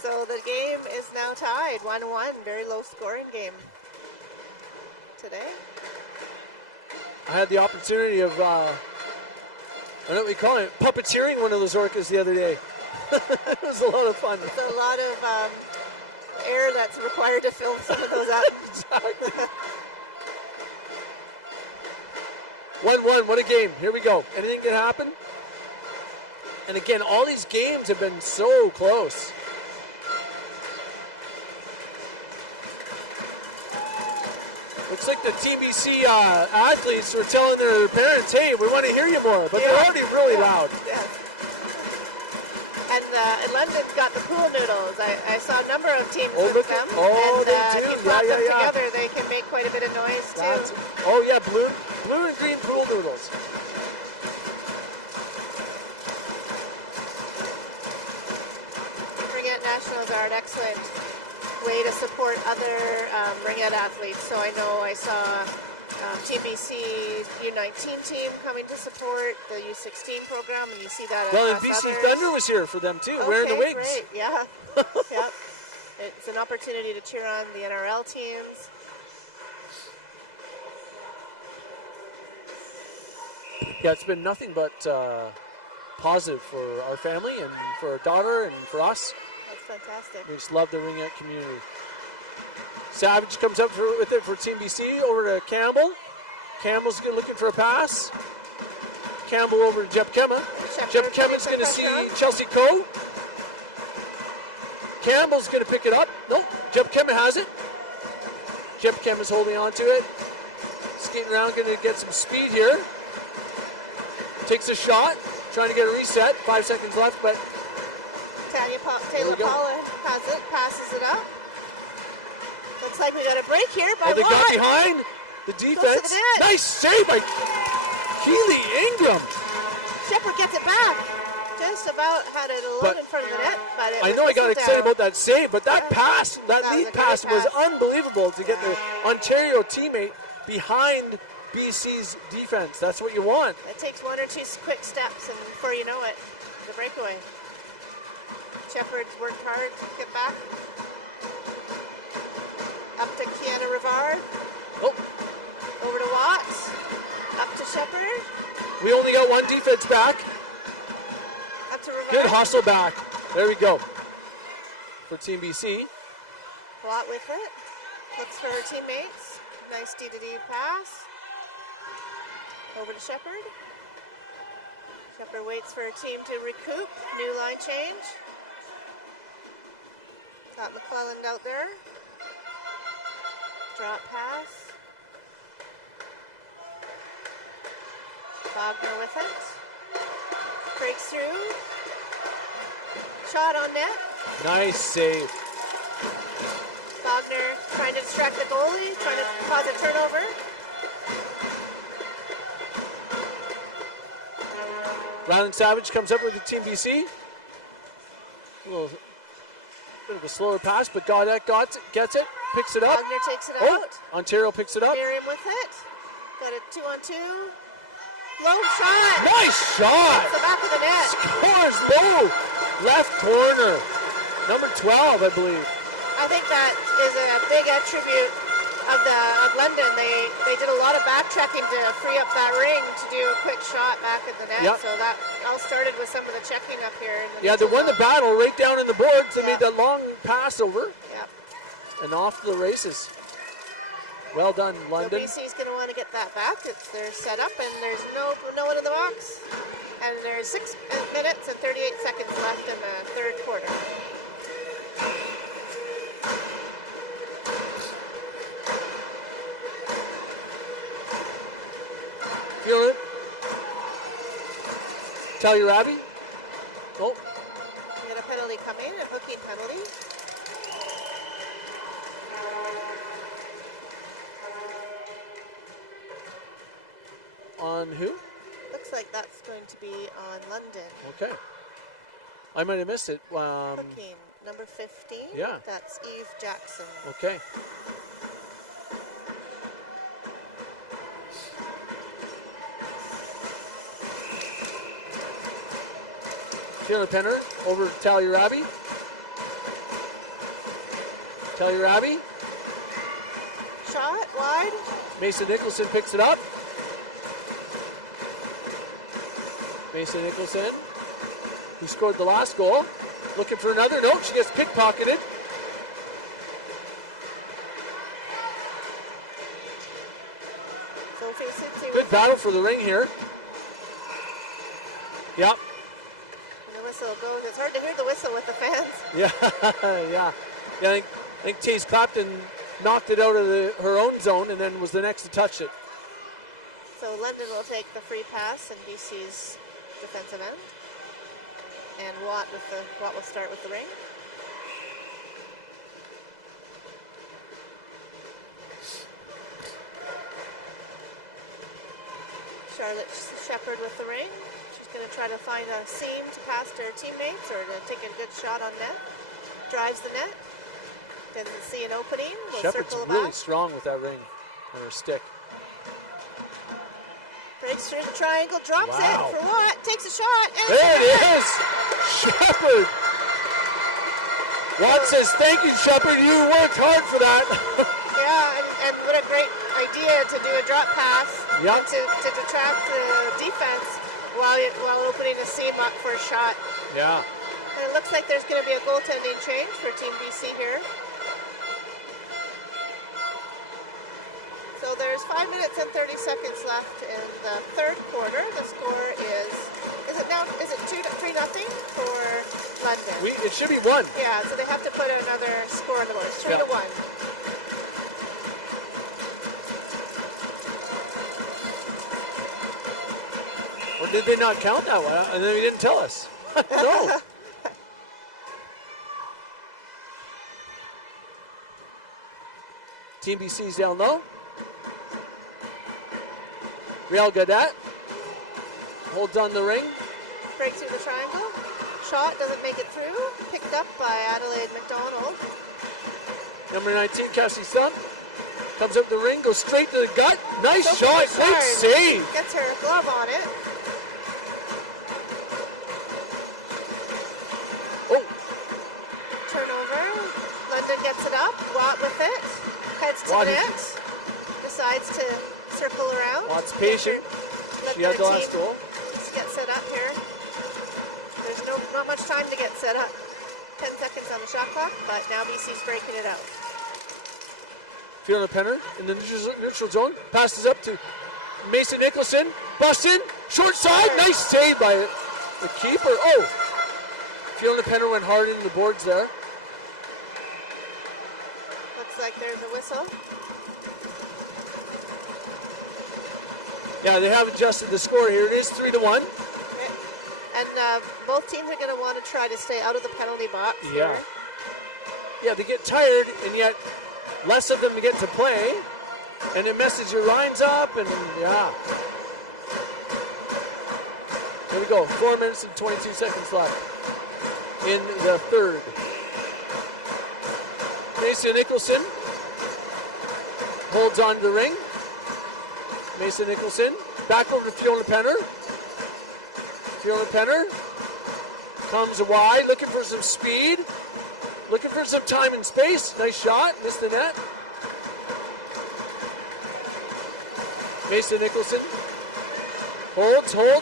So the game is now tied 1-1. Very low scoring game today. I had the opportunity of, I don't know what we call it, puppeteering one of those Orcas the other day. It was a lot of fun. There's a lot of air that's required to fill some of those up. Exactly. 1-1, what a game. Here we go. Anything can happen. And again, all these games have been so close. Looks like the TBC athletes were telling their parents, hey, we want to hear you more. But they're already really loud. Yeah. And London got the pool noodles. I saw a number of teams with them. They do. If you put them together, they can make quite a bit of noise too. Oh yeah, blue and green pool noodles. Ringette Nationals are an excellent way to support other Ringette athletes. So I know I saw TBC U19 team coming to support the U16 program, and you see that. Well, and across BC others. Thunder was here for them too, wearing the wigs. Great. Yeah. Yep. It's an opportunity to cheer on the NRL teams. Yeah, it's been nothing but positive for our family and for our daughter and for us. That's fantastic. We just love the Ringette community. Savage comes up with it for Team BC over to Campbell. Campbell's looking for a pass. Campbell over to Jeb Kemma. Jeb Kemma's going to see Chelsea Coe. Campbell's going to pick it up. Nope, Jeb Kemma has it. Jeb Kemma's holding on to it. Skating around, going to get some speed here. Takes a shot, trying to get a reset. 5 seconds left, but Taylor Paula has it, passes it up. Looks like we got a break here. By they got what? behind the defense. the net. Nice save by Keely Ingram. Shepherd gets it back. Just about had it alone in front of the net, but it I know I got excited about that save, but that pass, that That was lead a great pass was pass. unbelievable to get the Ontario teammate behind BC's defense. That's what you want. It takes one or two quick steps, and before you know it, the breakaway. Shepard's worked hard to get back. Up to Kiana Rivard. Oh, Over to Watts. Up to Shepard. we only got one defense back. Up to Rivard. Good hustle back. There we go. For Team BC. Watt with it. Looks for her teammates. Nice D-to-D pass. Over to Shepard. Shepard waits for her team to recoup. New line change. Got McClelland out there. Drop pass. Wagner with it. Breaks through. Shot on net. Nice save. Wagner trying to distract the goalie, trying to cause a turnover. Ryland Savage comes up with the Team BC. A little bit of a slower pass, but Gaudette gets it, picks it up. Wagner takes it Oh, out. Ontario picks it up. Miriam with it. Got a 2-on-2. Low shot. Nice shot. It's the back of the net. Scores low. Left corner. Number 12, I believe. I think that is a big attribute of London. They did a lot of backtracking to free up that ring to do a quick shot back at the net. Yep. So that all started with some of the checking up here. Yeah, they won the battle right down in the boards. They Yeah. made that long pass over Yep. and off to the races. Well done, So London. BC's going to want to get that back. They're set up, and there's no one in the box. And there's 6 minutes and 38 seconds left in the third quarter. Feel it? Tellurabi. Oh, We got a penalty coming, a hooking penalty. on who? Looks like that's going to be on London. Okay. I might have missed it. Hooking, number 15. Yeah. That's Eve Jackson. Okay. Taylor Penner over to Tellurabi. Tellurabi. Shot wide. Mason Nicholson picks it up. Mason Nicholson, who scored the last goal, looking for another. Note, she gets pickpocketed. Sophie Sitzi Good with battle for the ring here. Yep. and the whistle goes. It's hard to hear the whistle with the fans. Yeah. I think Taze Clapton knocked it out of her own zone and then was the next to touch it. So London will take the free pass and BC's defensive end. And Watt will start with the ring. Charlotte Shepard with the ring. She's going to try to find a seam to pass to her teammates or to take a good shot on net. Drives the net. Doesn't see an opening. Will Shepard's circle really back. strong with that ring on her stick. Breaks through the triangle, drops Wow. it for Watt. Takes a shot. And There it's it in. is! Shepard! Watt says, thank you, Shepard. You worked hard for that. Yeah, and what a great idea to do a drop pass Yep. and to detract the defense while opening the seam up for a shot. Yeah. And it looks like there's going to be a goaltending change for Team BC here. So there's 5 minutes and 30 seconds left in the third quarter. The score is it 3-0 for London? It should be one. Yeah, so they have to put another score on the board. It's 3-1. Or did they not count that one? And then he didn't tell us. No. Team BC's down low. Real Gaudette holds on the ring. Breaks through the triangle. Shot doesn't make it through. Picked up by Adelaide McDonald. Number 19, Cassie Sun. Comes up the ring, goes straight to the gut. Nice So shot, good great shot. save. Gets her glove on it. Oh, Turnover. London gets it up. Watt with it. Heads to Watt, the he- net. Decides to circle around. Watt's patient. Let She had their the last team goal. get set up here. There's not much time to get set up. 10 seconds on the shot clock, but now BC's breaking it out. Fiona Penner in the neutral zone. Passes up to Mason Nicholson. Busts in. Short side. Nice save by the keeper. Oh, Fiona Penner went hard into the boards there. Looks like there's a whistle. Yeah, they have adjusted the score here. It is 3-1. And both teams are going to want to try to stay out of the penalty box. Yeah. Here. Yeah, they get tired, and yet less of them to get to play, and it messes your lines up, and yeah. Here we go. 4 minutes and 22 seconds left in the third. Mason Nicholson holds on to the ring. Mason Nicholson back over to Fiona Penner. Fiona Penner comes wide, looking for some speed, looking for some time and space. Nice shot, missed the net. Mason Nicholson holds. London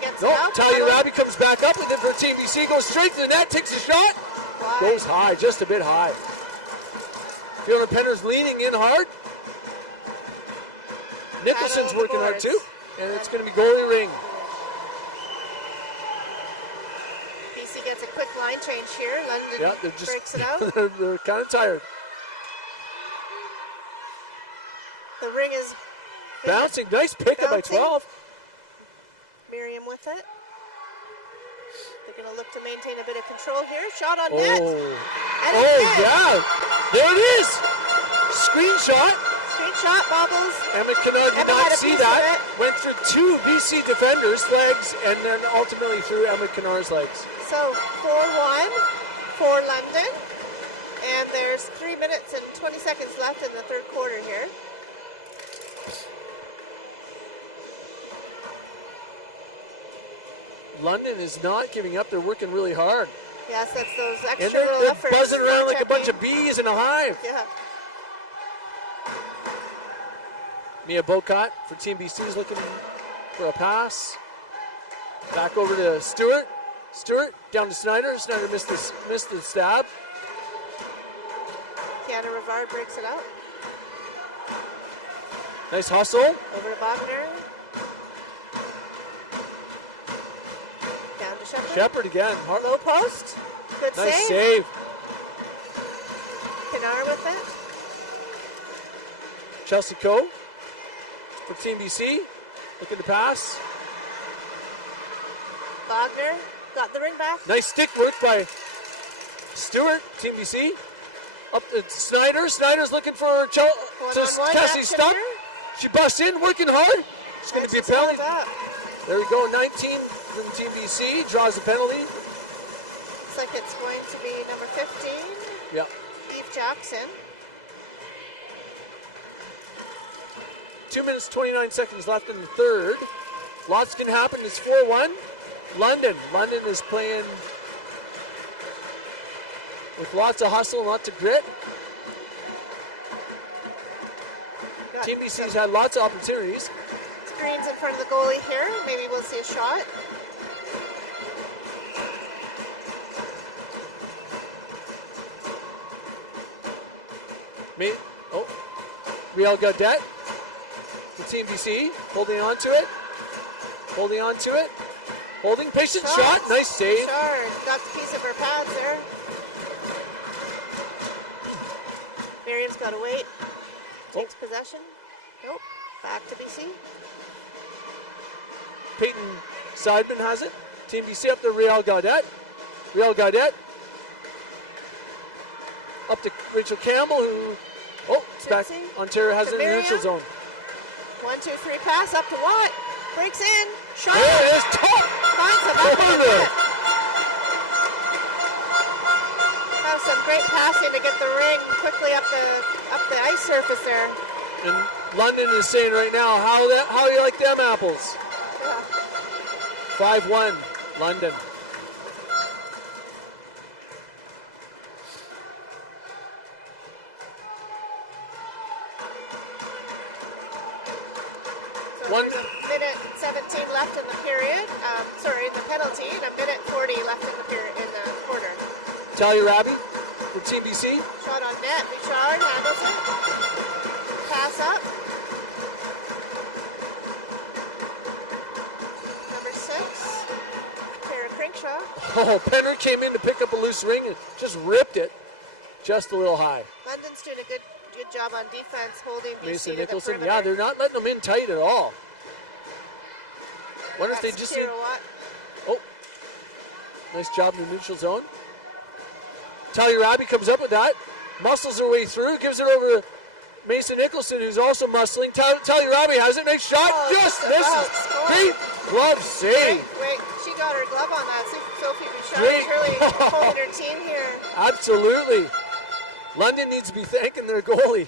gets Nope, it out. Talia Rabi comes back up with it for TBC, goes straight to the net, takes a shot, Wide. goes high, just a bit high. Fiona Penner's leaning in hard. Nicholson's Paddle working hard boards. too, and it's going to be goalie ring. BC gets a quick line change here. London Yeah, they're just breaks it out. they're kind of tired. The ring is Bouncing, nice pickup by Bouncing. 12. Miriam with it. They're going to look to maintain a bit of control here. Shot on net. Oh, And it's in. yeah, there it is. Screenshot. Screenshot, Bobbles. Emma Kennard did Emma not had a see piece of that. it. Went through two BC defenders' legs and then ultimately through Emma Kennard's legs. So 4-1 for London. And there's 3 minutes and 20 seconds left in the third quarter here. London is not giving up. They're working really hard. Yes, that's those And extra they're, little they're efforts. buzzing around like a bunch Checking. of bees in a hive. Yeah. Mia Bocat for Team BC is looking for a pass. Back over to Stewart. Stewart down to Snyder. Snyder missed the stab. Kiana Rivard breaks it out. Nice hustle. Over to Wagner. Down to Shepard. Shepard again. Low post. Good Nice save. save. Kinar with it. Chelsea Coe for Team BC. Looking to pass. Wagner got the ring back. Nice stick work by Stewart, Team BC. Up to Snyder. Snyder's looking for One-on-one Cassie action Stuck. here. She busts in, working hard. It's going to be a penalty. Up. There we go. 19 from Team BC. Draws a penalty. Looks like it's going to be number 15, Yeah. Eve Jackson. 2 minutes, 29 seconds left in the third. Lots can happen. It's 4-1. London is playing with lots of hustle and lots of grit. Got Team BC's some had lots of opportunities. screens in front of the goalie here. Maybe we'll see a shot. Riel Gaudette for Team BC, holding on to it. Holding, patient shot, nice save. Shard got the piece of her pads there. Miriam's got to wait. Takes possession. Nope. Back to BC. Peyton Seidman has it. Team BC up to Riel Gaudette. Up to Rachel Campbell, who, it's back. Trixie. Ontario has it in the Miriam. neutral zone. 1, 2, 3 pass up to Watt. Breaks in. Shot. There it is, top. Finds the back of the Over. net. Have some great passing to get the ring quickly up the ice surface there. And London is saying right now, how you like them apples? Yeah. 5-1, London. So there's a minute 17 left in the period. The penalty, and a minute 40 left in the period in the quarter. Talia Rabi for Team BC. Shot on net. Richard handles it. Pass up. Number 6. Kara Crinkshaw. Oh, Penner came in to pick up a loose ring and just ripped it just a little high. London's doing a good job on defense, holding BC Mason to the Nicholson, perimeter. yeah, they're not letting them in tight at all. Wonder if they That's just Kira need. Watt. Oh, nice job in the neutral zone. Talia Rabi comes up with that, muscles her way through, gives it over to Mason Nicholson, who's also muscling. Talia Rabi has it, nice shot, Oh, just just about misses. scored. Great glove save. Wait, she got her glove on that. Sophie Richard Great. is really holding her team here. Absolutely. London needs to be thanking their goalie.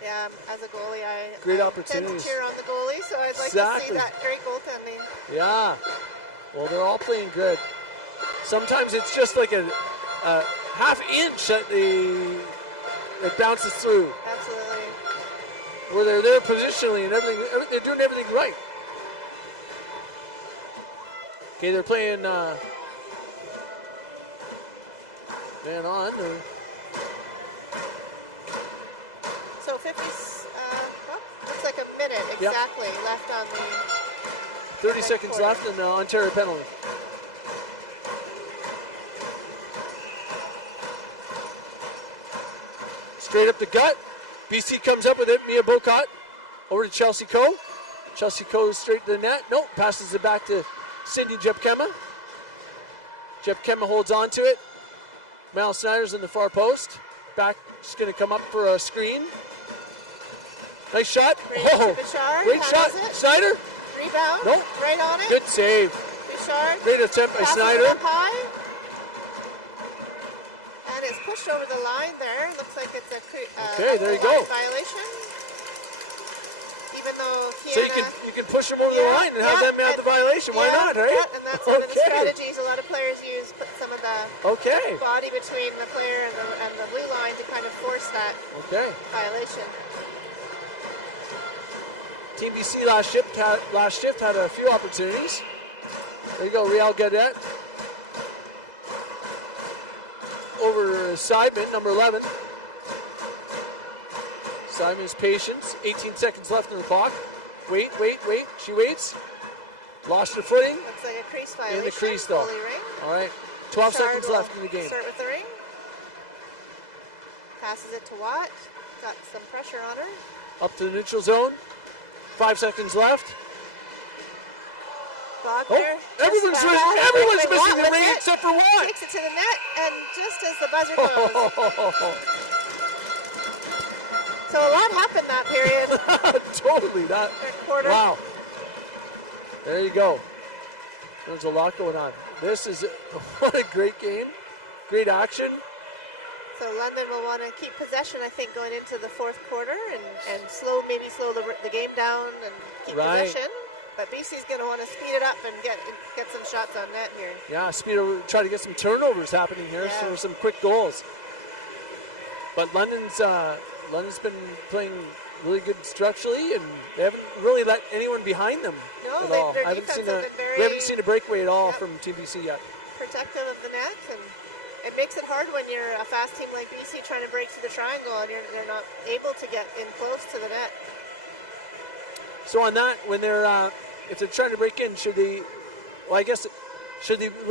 Yeah, as a goalie, I Great tend opportunities. to cheer on the goalie, so I'd like to see Exactly. that great goaltending. Yeah. Well, they're all playing good. Sometimes it's just like a half inch that it bounces through, Absolutely. where they're there positionally and everything. They're doing everything right. Okay, they're playing man on. So 50, looks like a minute exactly left on the 30 seconds quarter. left and the Ontario penalty. Straight up the gut. BC comes up with it. Mia Bocott over to Chelsea Coe. Chelsea Coe straight to the net. Nope, passes it back to Sydney Jepkema. Jepkema holds on to it. Mal Snyder's in the far post. Back, just going to come up for a screen. Nice shot. Great Bouchard great shot. handles it. Snyder. Rebound. Nope. Right on it. Good save. Bouchard. Great attempt by passes it Snyder. up high. And it's pushed over the line there. Looks like it's a Okay, there you go. violation. Even though So you can push them over the line and have them have the violation. Why not, right? Yeah, and that's one of the strategies a lot of players use. Put some of the body between the player and the blue line to kind of force that violation. Team BC last shift had a few opportunities. There you go, Real Gadet. Over Simon, number 11. Simon's patience. 18 seconds left on the clock. Wait. She waits. Lost her footing. Looks like a crease violation. In the crease, though. Ring. All right. 12 seconds left in the game. Start with the ring. Passes it to Watt. Got some pressure on her. Up to the neutral zone. 5 seconds left. Everyone's missing the ring except for Watt. Takes it to the net, and just as the buzzer goes. So a lot happened that period. Totally. Quarter. Wow. There you go. There's a lot going on. What a great game. Great action. So London will want to keep possession, I think, going into the fourth quarter and maybe slow the game down and keep possession. But BC's going to want to speed it up and get some shots on net here. Yeah, try to get some turnovers happening here for some quick goals. But London's been playing really good structurally, and they haven't really let anyone behind them at all. Their defense has been we haven't seen a breakaway at all from Team BC yet. Protective of the net, and it makes it hard when you're a fast team like BC trying to break through the triangle and they're not able to get in close to the net. So on that, when if they're trying to break in, would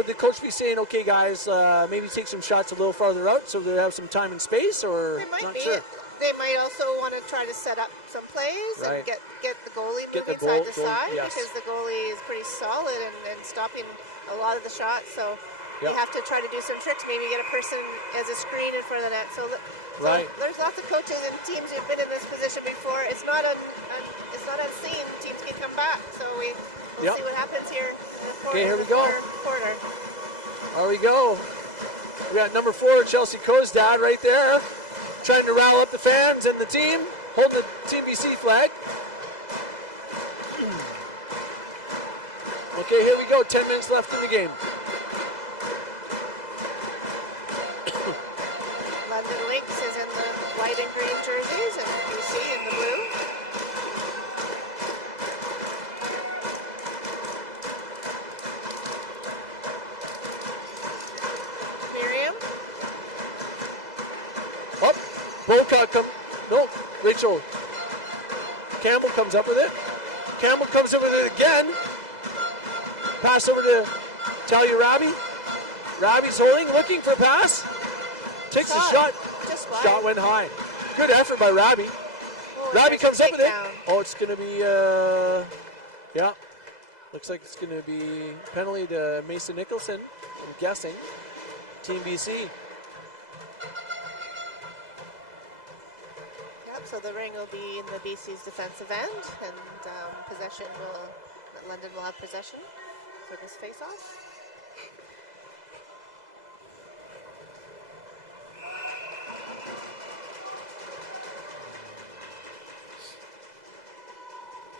the coach be saying, okay, guys, maybe take some shots a little farther out so they have some time and space, or They might not be. sure? They might also want to try to set up some plays and get the goalie moving side to side because the goalie is pretty solid and stopping a lot of the shots. So you have to try to do some tricks. Maybe get a person as a screen in front of the net. So there's lots of coaches and teams who've been in this position before. It's not unseen. Teams can come back. So we'll see what happens here. In the Okay, here we go. Quarter. There we go. We got number 4, Chelsea Cozdad right there, trying to rile up the fans and the team, holding the Team BC flag. Okay, here we go. 10 minutes left in the game. London Lynx is in the white and green jerseys and BC in the blue. Miriam. Up. Boca no, Rachel. Campbell comes up with it. Campbell comes up with it again. Pass over to Talia Rabi. Rabi's holding, looking for a pass. Takes a shot. Just wide. Shot went high. Good effort by Rabi. Oh, Rabi comes up with it. takedown. Oh, it's going to be, yeah. Looks like it's going to be penalty to Mason Nicholson, I'm guessing. Team BC. Yep, so the ring will be in the BC's defensive end, and London will have possession for this face-off.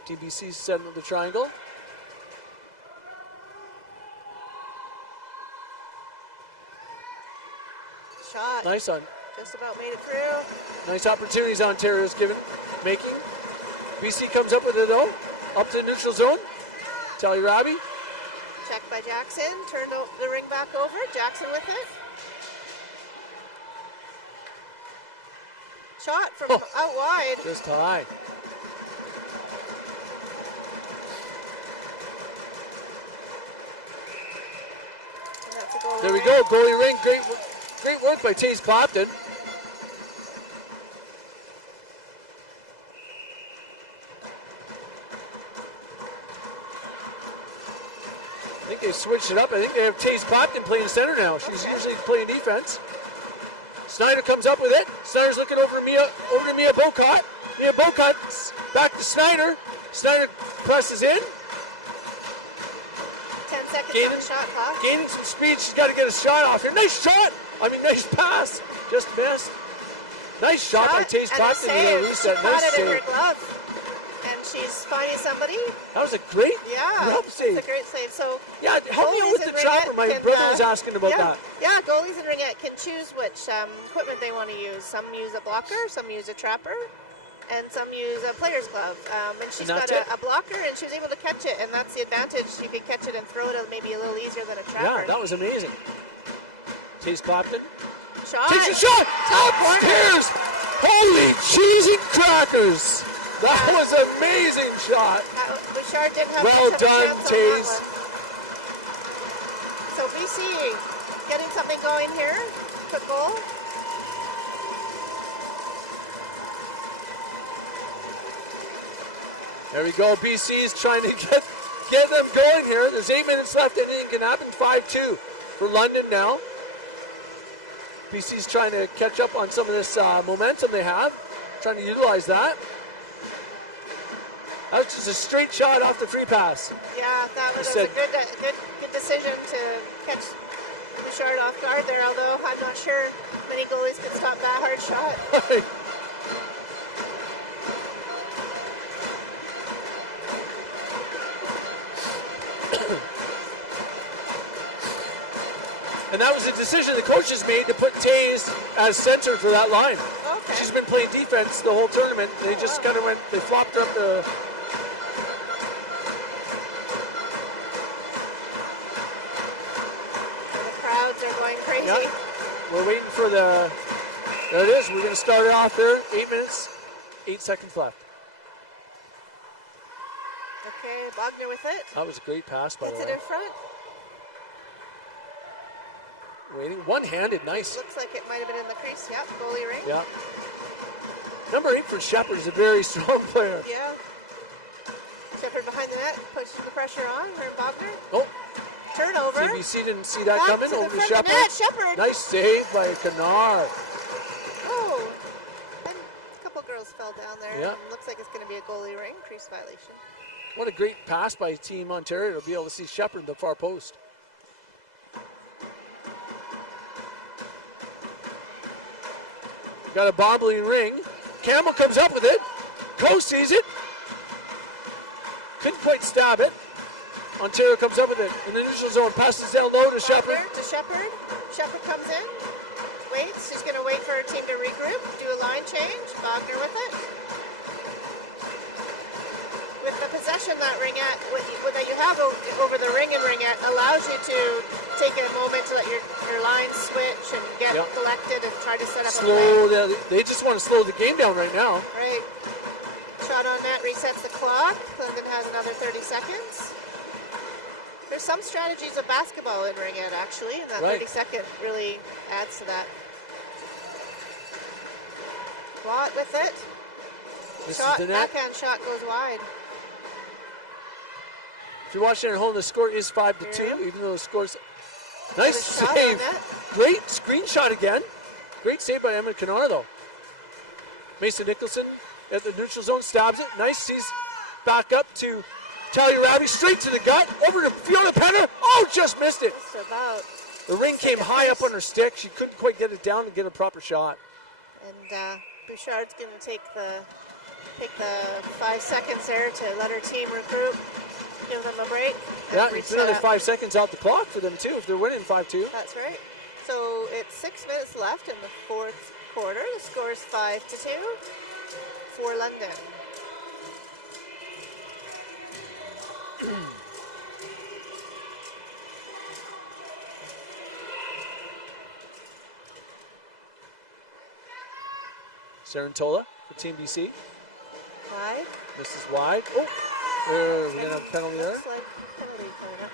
TBC setting up the triangle. Shot. Nice on. Just about made it through. Nice opportunities Ontario's making. BC comes up with it though. Up to the neutral zone. Talia Rabi. Checked by Jackson. Turned the ring back over. Jackson with it. Shot from out wide. Just high. There we go, goalie Rink. Great work by Taze Clapton. I think they switched it up. I think they have Taze Clapton playing center now. She's usually playing defense. Snyder comes up with it. Snyder's looking over to Mia Bocott. Mia Bocott's back to Snyder. Snyder presses in. 10 seconds on the shot clock. Gaining some speed. She's got to get a shot off here. Nice shot. Nice pass. Just missed. Nice shot by Taze Clapton. She caught it in her glove. And she's finding somebody. That was a great glove save. It's a great save. So yeah, help me out with the trapper. My brother was asking about that. Yeah, goalies in Ringette can choose which equipment they want to use. Some use a blocker, some use a trapper, and some use a player's glove. And she's got a blocker, and she was able to catch it, and that's the advantage. You can catch it and throw it maybe a little easier than a trapper. Yeah, that was amazing. Taze Clapton. Shot. Takes a shot. Upstairs. Holy cheese and crackers. That was an amazing shot. Bouchard didn't have well done, Taze. So BC getting something going here. Quick goal. There we go. BC's trying to get them going here. There's 8 minutes left. Anything can happen. 5-2 for London now. BC's trying to catch up on some of this momentum they have. Trying to utilize that. That was just a straight shot off the free pass. Yeah, that was a good decision to catch Bouchard off guard there, although I'm not sure many goalies can stop that hard shot. And that was a decision the coaches made to put Taze as center for that line. Okay. She's been playing defense the whole tournament. They just kind of they flopped her up the... Crazy. Yeah. We're waiting for there it is. We're going to start it off there. 8 minutes, 8 seconds left. Okay, Wagner with it. That was a great pass, by the way. Gets it in front. Waiting. One-handed, nice. Looks like it might have been in the crease. Yep, goalie Ring. Yeah. Number 8 for Shepard is a very strong player. Yeah. Shepard behind the net, puts the pressure on. Wagner. Oh. Turnover. TBC didn't see that coming. Over to Shepard. Shepard. Nice save by Kennard. Oh. And a couple girls fell down there. Yeah. Looks like it's going to be a goalie Ring crease violation. What a great pass by Team Ontario to be able to see Shepard in the far post. Got a bobbling ring. Campbell comes up with it. Coe sees it. Couldn't quite stab it. Ontario comes up with it in the neutral zone. Passes down low to Shepard. Shepard comes in. Waits. She's going to wait for her team to regroup. Do a line change. Wagner with it. With the possession that Ringette, that you have over the ring and Ringette, allows you to take a moment to let your lines switch and get collected and try to set up a play. They just want to slow the game down right now. Right. Shot on net resets the clock. Clinton has another 30 seconds. There's some strategies of basketball in Ringette, actually, and that 30-second really adds to that. Watt with it. Backhand shot goes wide. If you're watching at home, the score is 5-2, even though the score's nice save. Great screenshot again. Great save by Emma Kennard, though. Mason Nicholson at the neutral zone stabs it. Nice. Sees back up to Talia Ravi, straight to the gut. Over to Fiona Penner. Oh, just missed it. Just about. The ring came high up on her stick. She couldn't quite get it down and get a proper shot. And Bouchard's going to take the 5 seconds there to let her team regroup. Give them a break. Yeah, it's another 5 seconds out the clock for them, too, if they're winning 5-2. That's right. So it's 6 minutes left in the fourth quarter. The score is 5-2 for London. Sarantola for Team BC. Wide. This is wide. Oh, we're going to have a penalty there. Looks like penalty coming up.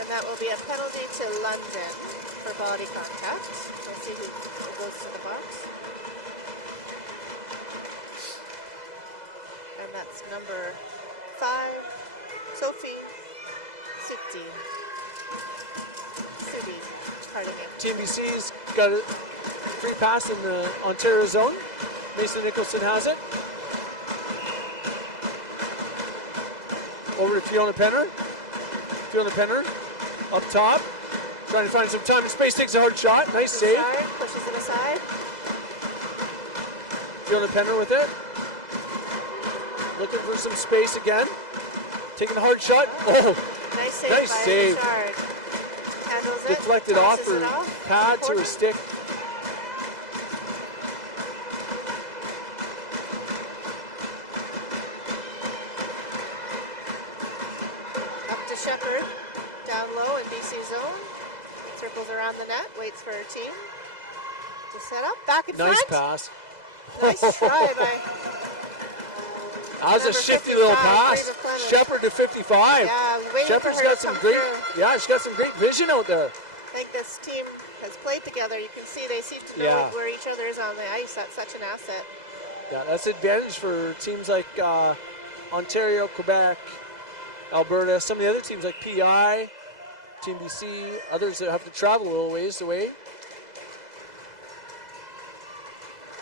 And that will be a penalty to London for body contact. Let's see who goes to the box. And that's number 5, Sophie Sudi. Pardon me. Team BC's got a free pass in the Ontario zone. Mason Nicholson has it. Over to Fiona Penner. Fiona Penner up top. Trying to find some time and space. Takes a hard shot. Nice save. Pushes it aside. Fiona Penner with it. Looking for some space again. Taking a hard shot. Oh, nice save. Nice save. Handles deflected it, off her pad to her stick. Up to Shepard, down low in BC zone. Circles around the net, waits for her team to set up. Back in nice front. Pass. Nice try by. That was a shifty little pass. Shepard to 55. Yeah, Shepard's got some great. Yeah, she's got some great vision out there. I think this team has played together. You can see they seem to know where each other is on the ice. That's such an asset. Yeah, that's an advantage for teams like Ontario, Quebec, Alberta, some of the other teams like PI, Team BC, others that have to travel a little ways away.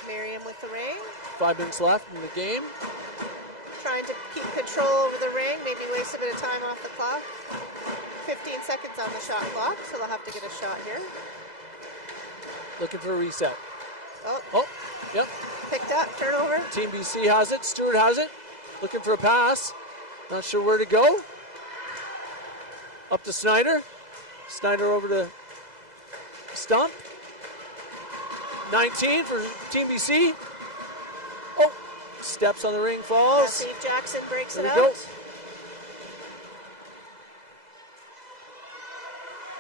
Miriam with the ring. 5 minutes left in the game. Trying to keep control over the ring, maybe waste a bit of time off the clock. 15 seconds on the shot clock, so they'll have to get a shot here. Looking for a reset. Oh, yep. Picked up, turnover. Team BC has it, Stewart has it. Looking for a pass. Not sure where to go. Up to Snyder. Snyder over to Stump. 19 for Team BC. Oh, steps on the ring, falls. Steve Jackson breaks it out. Go.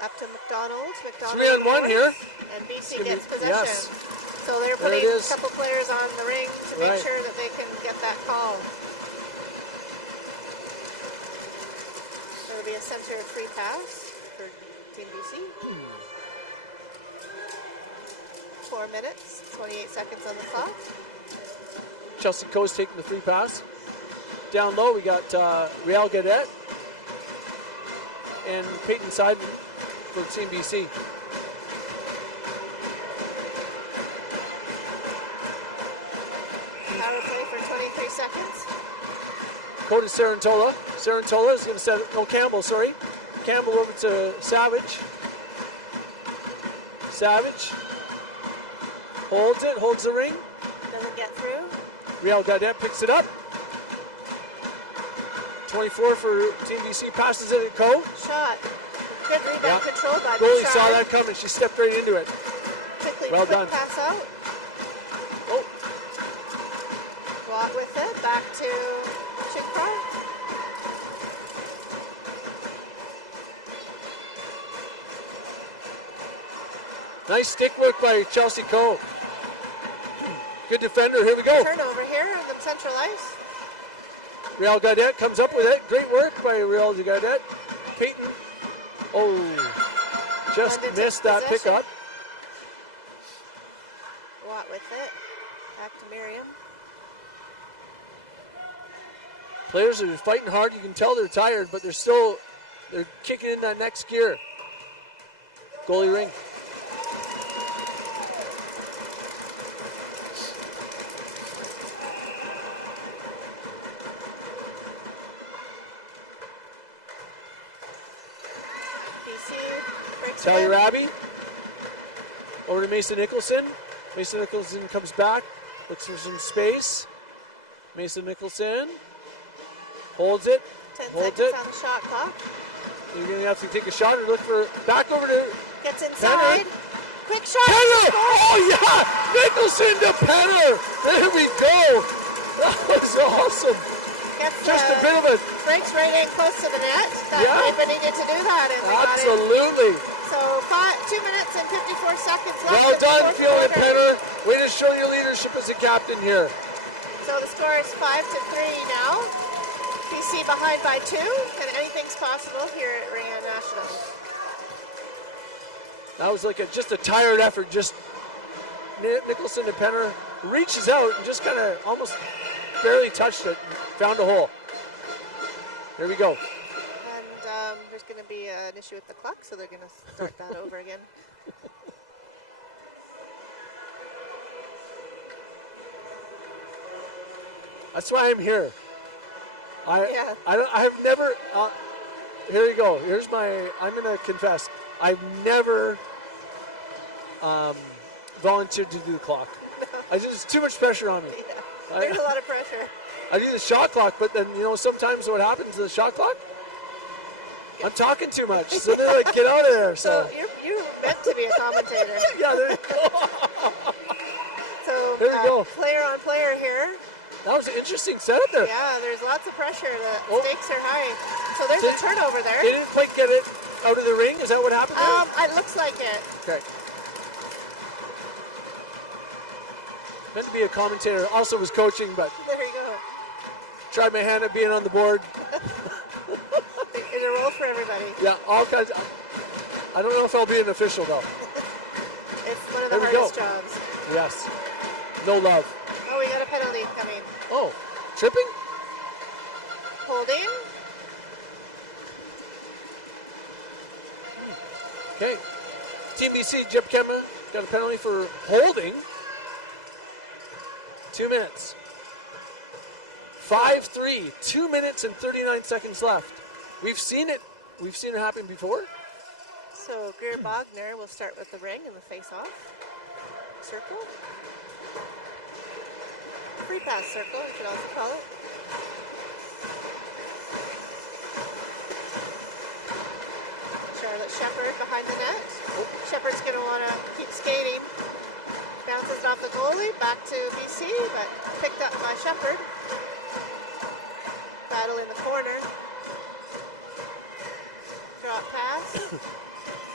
Up to McDonald. 3-on-1 here. And BC gets possession. Yes. So they're putting a couple players on the ring to make sure that they can get that call. So it'll be a center free pass for Team BC. 4 minutes, 28 seconds on the clock. Chelsea Coe's taking the free pass. Down low, we got Riel Gadet and Peyton Seidman for Team BC. Power play for 23 seconds. Coe to Sarantola. Sarantola is going to set it. No, Campbell, sorry. Campbell over to Savage. Savage Holds it, holds the ring. Doesn't get through. Real Gaudette picks it up. 24 for Team BC, passes it at Co. Shot. Good rebound control by Goalie Bouchard. saw that coming. She stepped right into it. Quickly, Well quick done. pass out. Oh, Watt with it. Back to Chikrar. nice stick work by Chelsea Co. Good defender. Here we go. Turnover here on the central ice. Real Gaudette comes up with it. Great work by Real Gaudette. Peyton. Oh, just London missed takes that possession. pickup. Watt with it. Back to Miriam. Players are fighting hard. You can tell they're tired, but they're kicking in that next gear. Goalie Rink. BC breaks it Tally in. Rabi. Over to Mason Nicholson. Mason Nicholson comes back. Looks for some space. Mason Nicholson holds it. 10 Holds seconds it. on the shot clock. You're going to have to take a shot or look for back over to Gets inside. Penner. Quick shot. Penner! Score. Oh, yeah! Nicholson to Penner! There we go! That was awesome. Gets Just a bit of a... breaks right in close to the net. That Yeah. Piper needed to do that. And they got it. Absolutely. So 2 minutes and 54 seconds left. Well in the done, fourth Fiona quarter. Penner. Way to show your leadership as a captain here. So the score is 5-3 now. BC behind by 2, and anything's possible here at Ringette National. That was like just a tired effort. Just Nicholson to Penner reaches out and just kind of almost barely touched it and found a hole. There we go. And there's going to be an issue with the clock, so they're going to start that over again. That's why I'm here. Yeah. I've never. Here you go. Here's my. I'm gonna confess. I've never volunteered to do the clock. There's too much pressure on me. Yeah. There's a lot of pressure. I do the shot clock, but then sometimes what happens to the shot clock? I'm talking too much, so they're like, get out of there. So you're meant to be a commentator. Yeah, there you go. So There we go. player on player here. That was an interesting setup there. Yeah, there's lots of pressure. The Oh. stakes are high. So there's a turnover there. They didn't quite get it out of the ring. Is that what happened there? It looks like it. Okay. Meant to be a commentator. Also was coaching, but There you go. tried my hand at being on the board. There's a role for everybody. Yeah, all kinds. I don't know if I'll be an official though. It's one of There the we go. hardest jobs. Yes. No love. Oh, we got a penalty coming. Oh, tripping? Holding. Okay. Team BC, Jeb Kemma got a penalty for holding. 2 minutes. 5-3. 2 minutes and 39 seconds left. We've seen it. We've seen it happen before. So Greer Bogner will start with the ring and the face-off. Circle. Free pass circle, you could also call it. Charlotte Shepard behind the net. Shepard's going to want to keep skating. Bounces off the goalie, back to BC, but picked up by Shepard. Battle in the corner. Drop pass.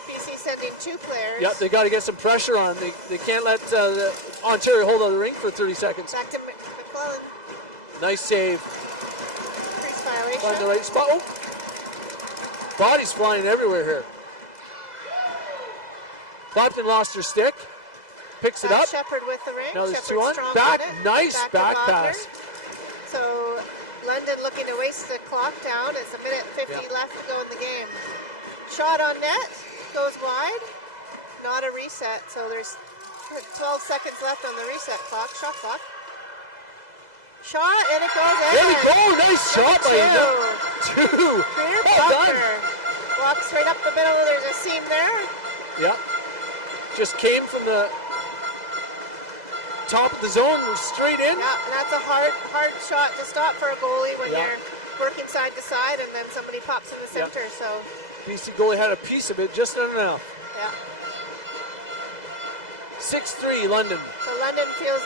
BC sending 2 players. Yep, they got to get some pressure on. They can't let the Ontario hold on the ring for 30 seconds. Back to McClellan. Nice save. Crease violation. Find the right spot. Oh. Bodies flying everywhere here. Clapton lost her stick. Picks it up. Shepard with the ring. Now there's Shepard's 2 on. strong Back. on it. Nice back to Wagner. pass. So London looking to waste the clock down. It's 1 minute 50 Yeah. left to go in the game. Shot on net. Goes wide. Not a reset. So there's 12 seconds left on the reset clock. Shot clock. Shot and it goes in. There we go. Nice shot by him. 2. Greer Well done. Bogner walks right up the middle. There's a seam there. Yeah. Just came from the top of the zone. We're straight in. Yeah, and that's a hard shot to stop for a goalie when Yeah. you're working side to side and then somebody pops in the Yeah. center. So, BC goalie had a piece of it, just not enough. yeah. 6-3 London. So London feels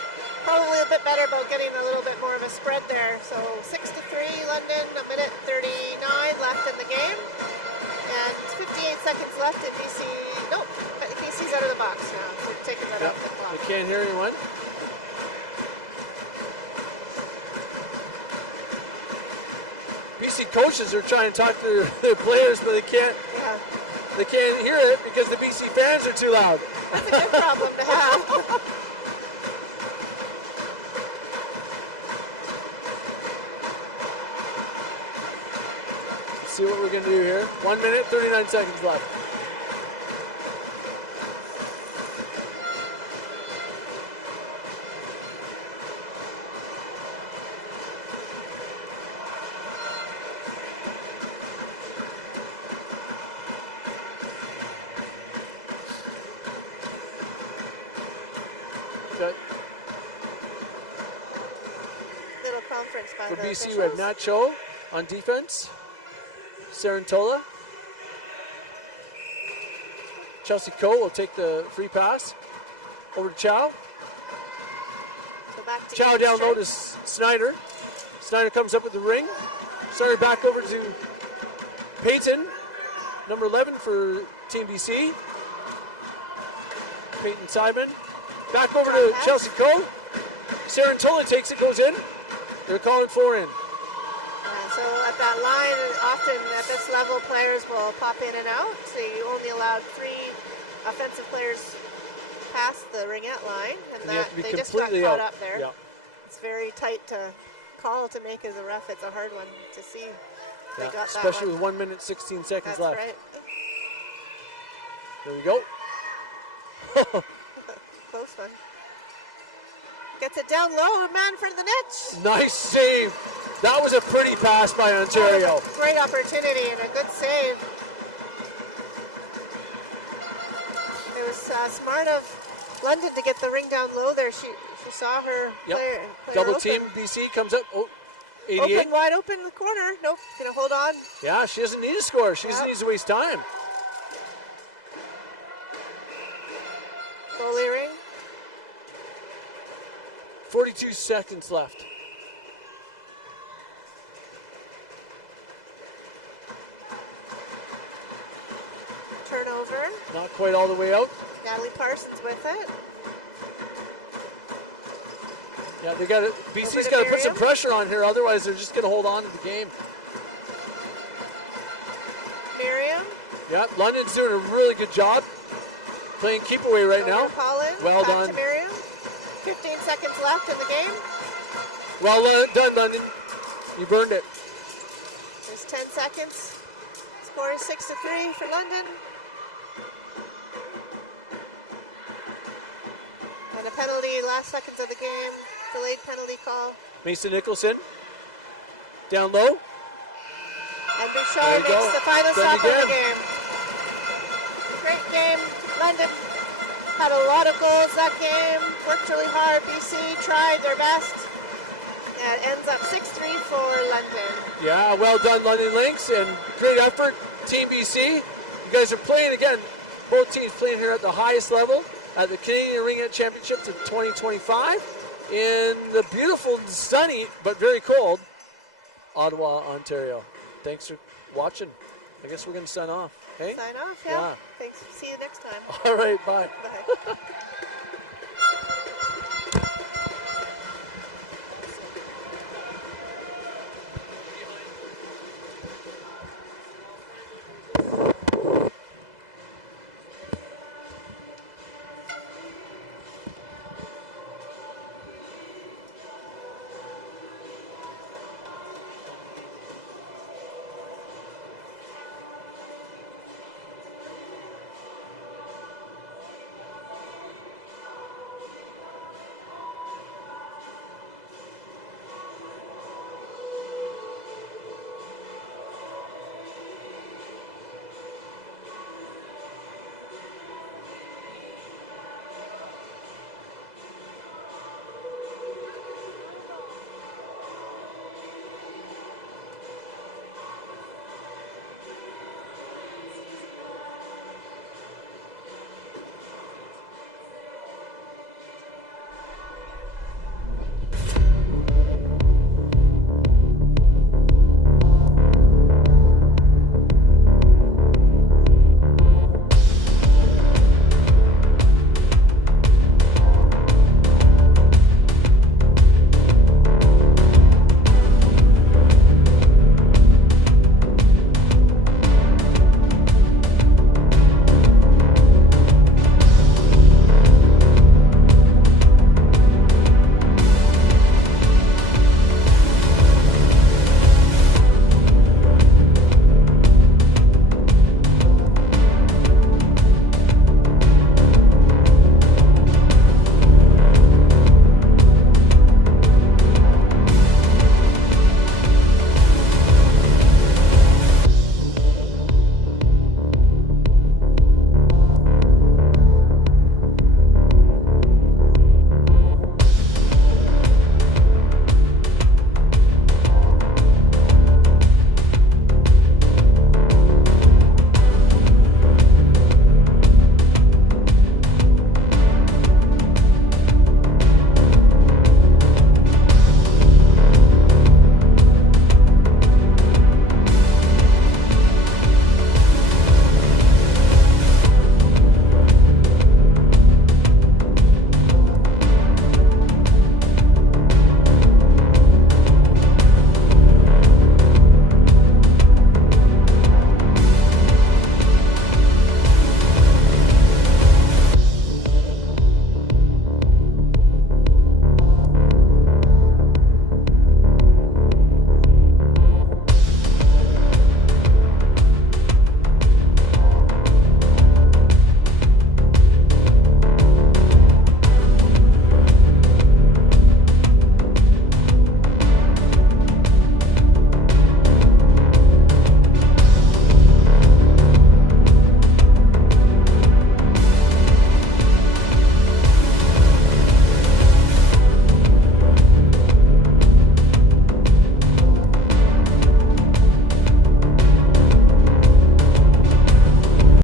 probably a bit better about getting a little bit more of a spread there. So 6-3 London, a minute 39 left in the game. And 58 seconds left at BC. Nope, BC's out of the box now. So we're taking that Yep. off the clock. They can't hear anyone. BC coaches are trying to talk to their players, but they can't. Yeah, They can't hear it because the BC fans are too loud. that's a good problem to have. Let's see what we're going to do here. 1 minute, 39 seconds left. Okay. Little conference by For the BC, we have officials. Nat Cho on defense. Sarantola. Chelsea Coe will take the free pass. Over to Chow. So back to Chow East down low Street. to Snyder. Snyder comes up with the ring. Snyder back over to Peyton, number 11 for Team BC. Peyton Simon. Back over to Chelsea Coe. Sarantola takes it, goes in. They're calling 4 in. Yeah, so at that line, often at this level, players will pop in and out. So you only allowed 3 offensive players past the ringette line, and And you have to be they just got completely caught out. up there. Yeah. It's very tight to call to make as a ref. It's a hard one to see. They Yeah, got especially that with one. 1 minute, 16 seconds That's left. right. There we go. Close one. Gets it down low, a man in front of the net. Nice save. That was a pretty pass by That Ontario. was a great opportunity and a good save. It was smart of London to get the ring down low there. She saw her Yep. player Double open. team. BC comes up. Oh, 88. Open, wide open in the corner. Nope, gonna hold on. Yeah, she doesn't need to score. She just Yep. needs to waste time. Goalie ring. 42 seconds left. Turnover. Not quite all the way out. Natalie Parsons with it. Yeah, they got it. BC's to got to put some Miriam. pressure on here, otherwise they're just going to hold on to the game. Miriam. Yeah, London's doing a really good job playing keep away right Over now. Collins. Well Back done. to Miriam. 15 seconds left in the game. Well done, London. You burned it. There's 10 seconds. Score is 6-3 for London. And a penalty last seconds of the game. Delayed penalty call. Mason Nicholson down low. And There Bouchard you go. makes the final Done stop of the again. game. Great game. London had a lot of goals that game. Worked really hard. BC tried their best. And it ends up 6-3 for London. Yeah, well done, London Lynx, and great effort, Team BC. You guys are playing again. Both teams playing here at the highest level at the Canadian Ringette Championships of 2025 in the beautiful, sunny, but very cold Ottawa, Ontario. Thanks for watching. I guess we're going to sign off. Hey? Sign off, yeah. Yeah. Thanks. See you next time. All right, bye. Bye.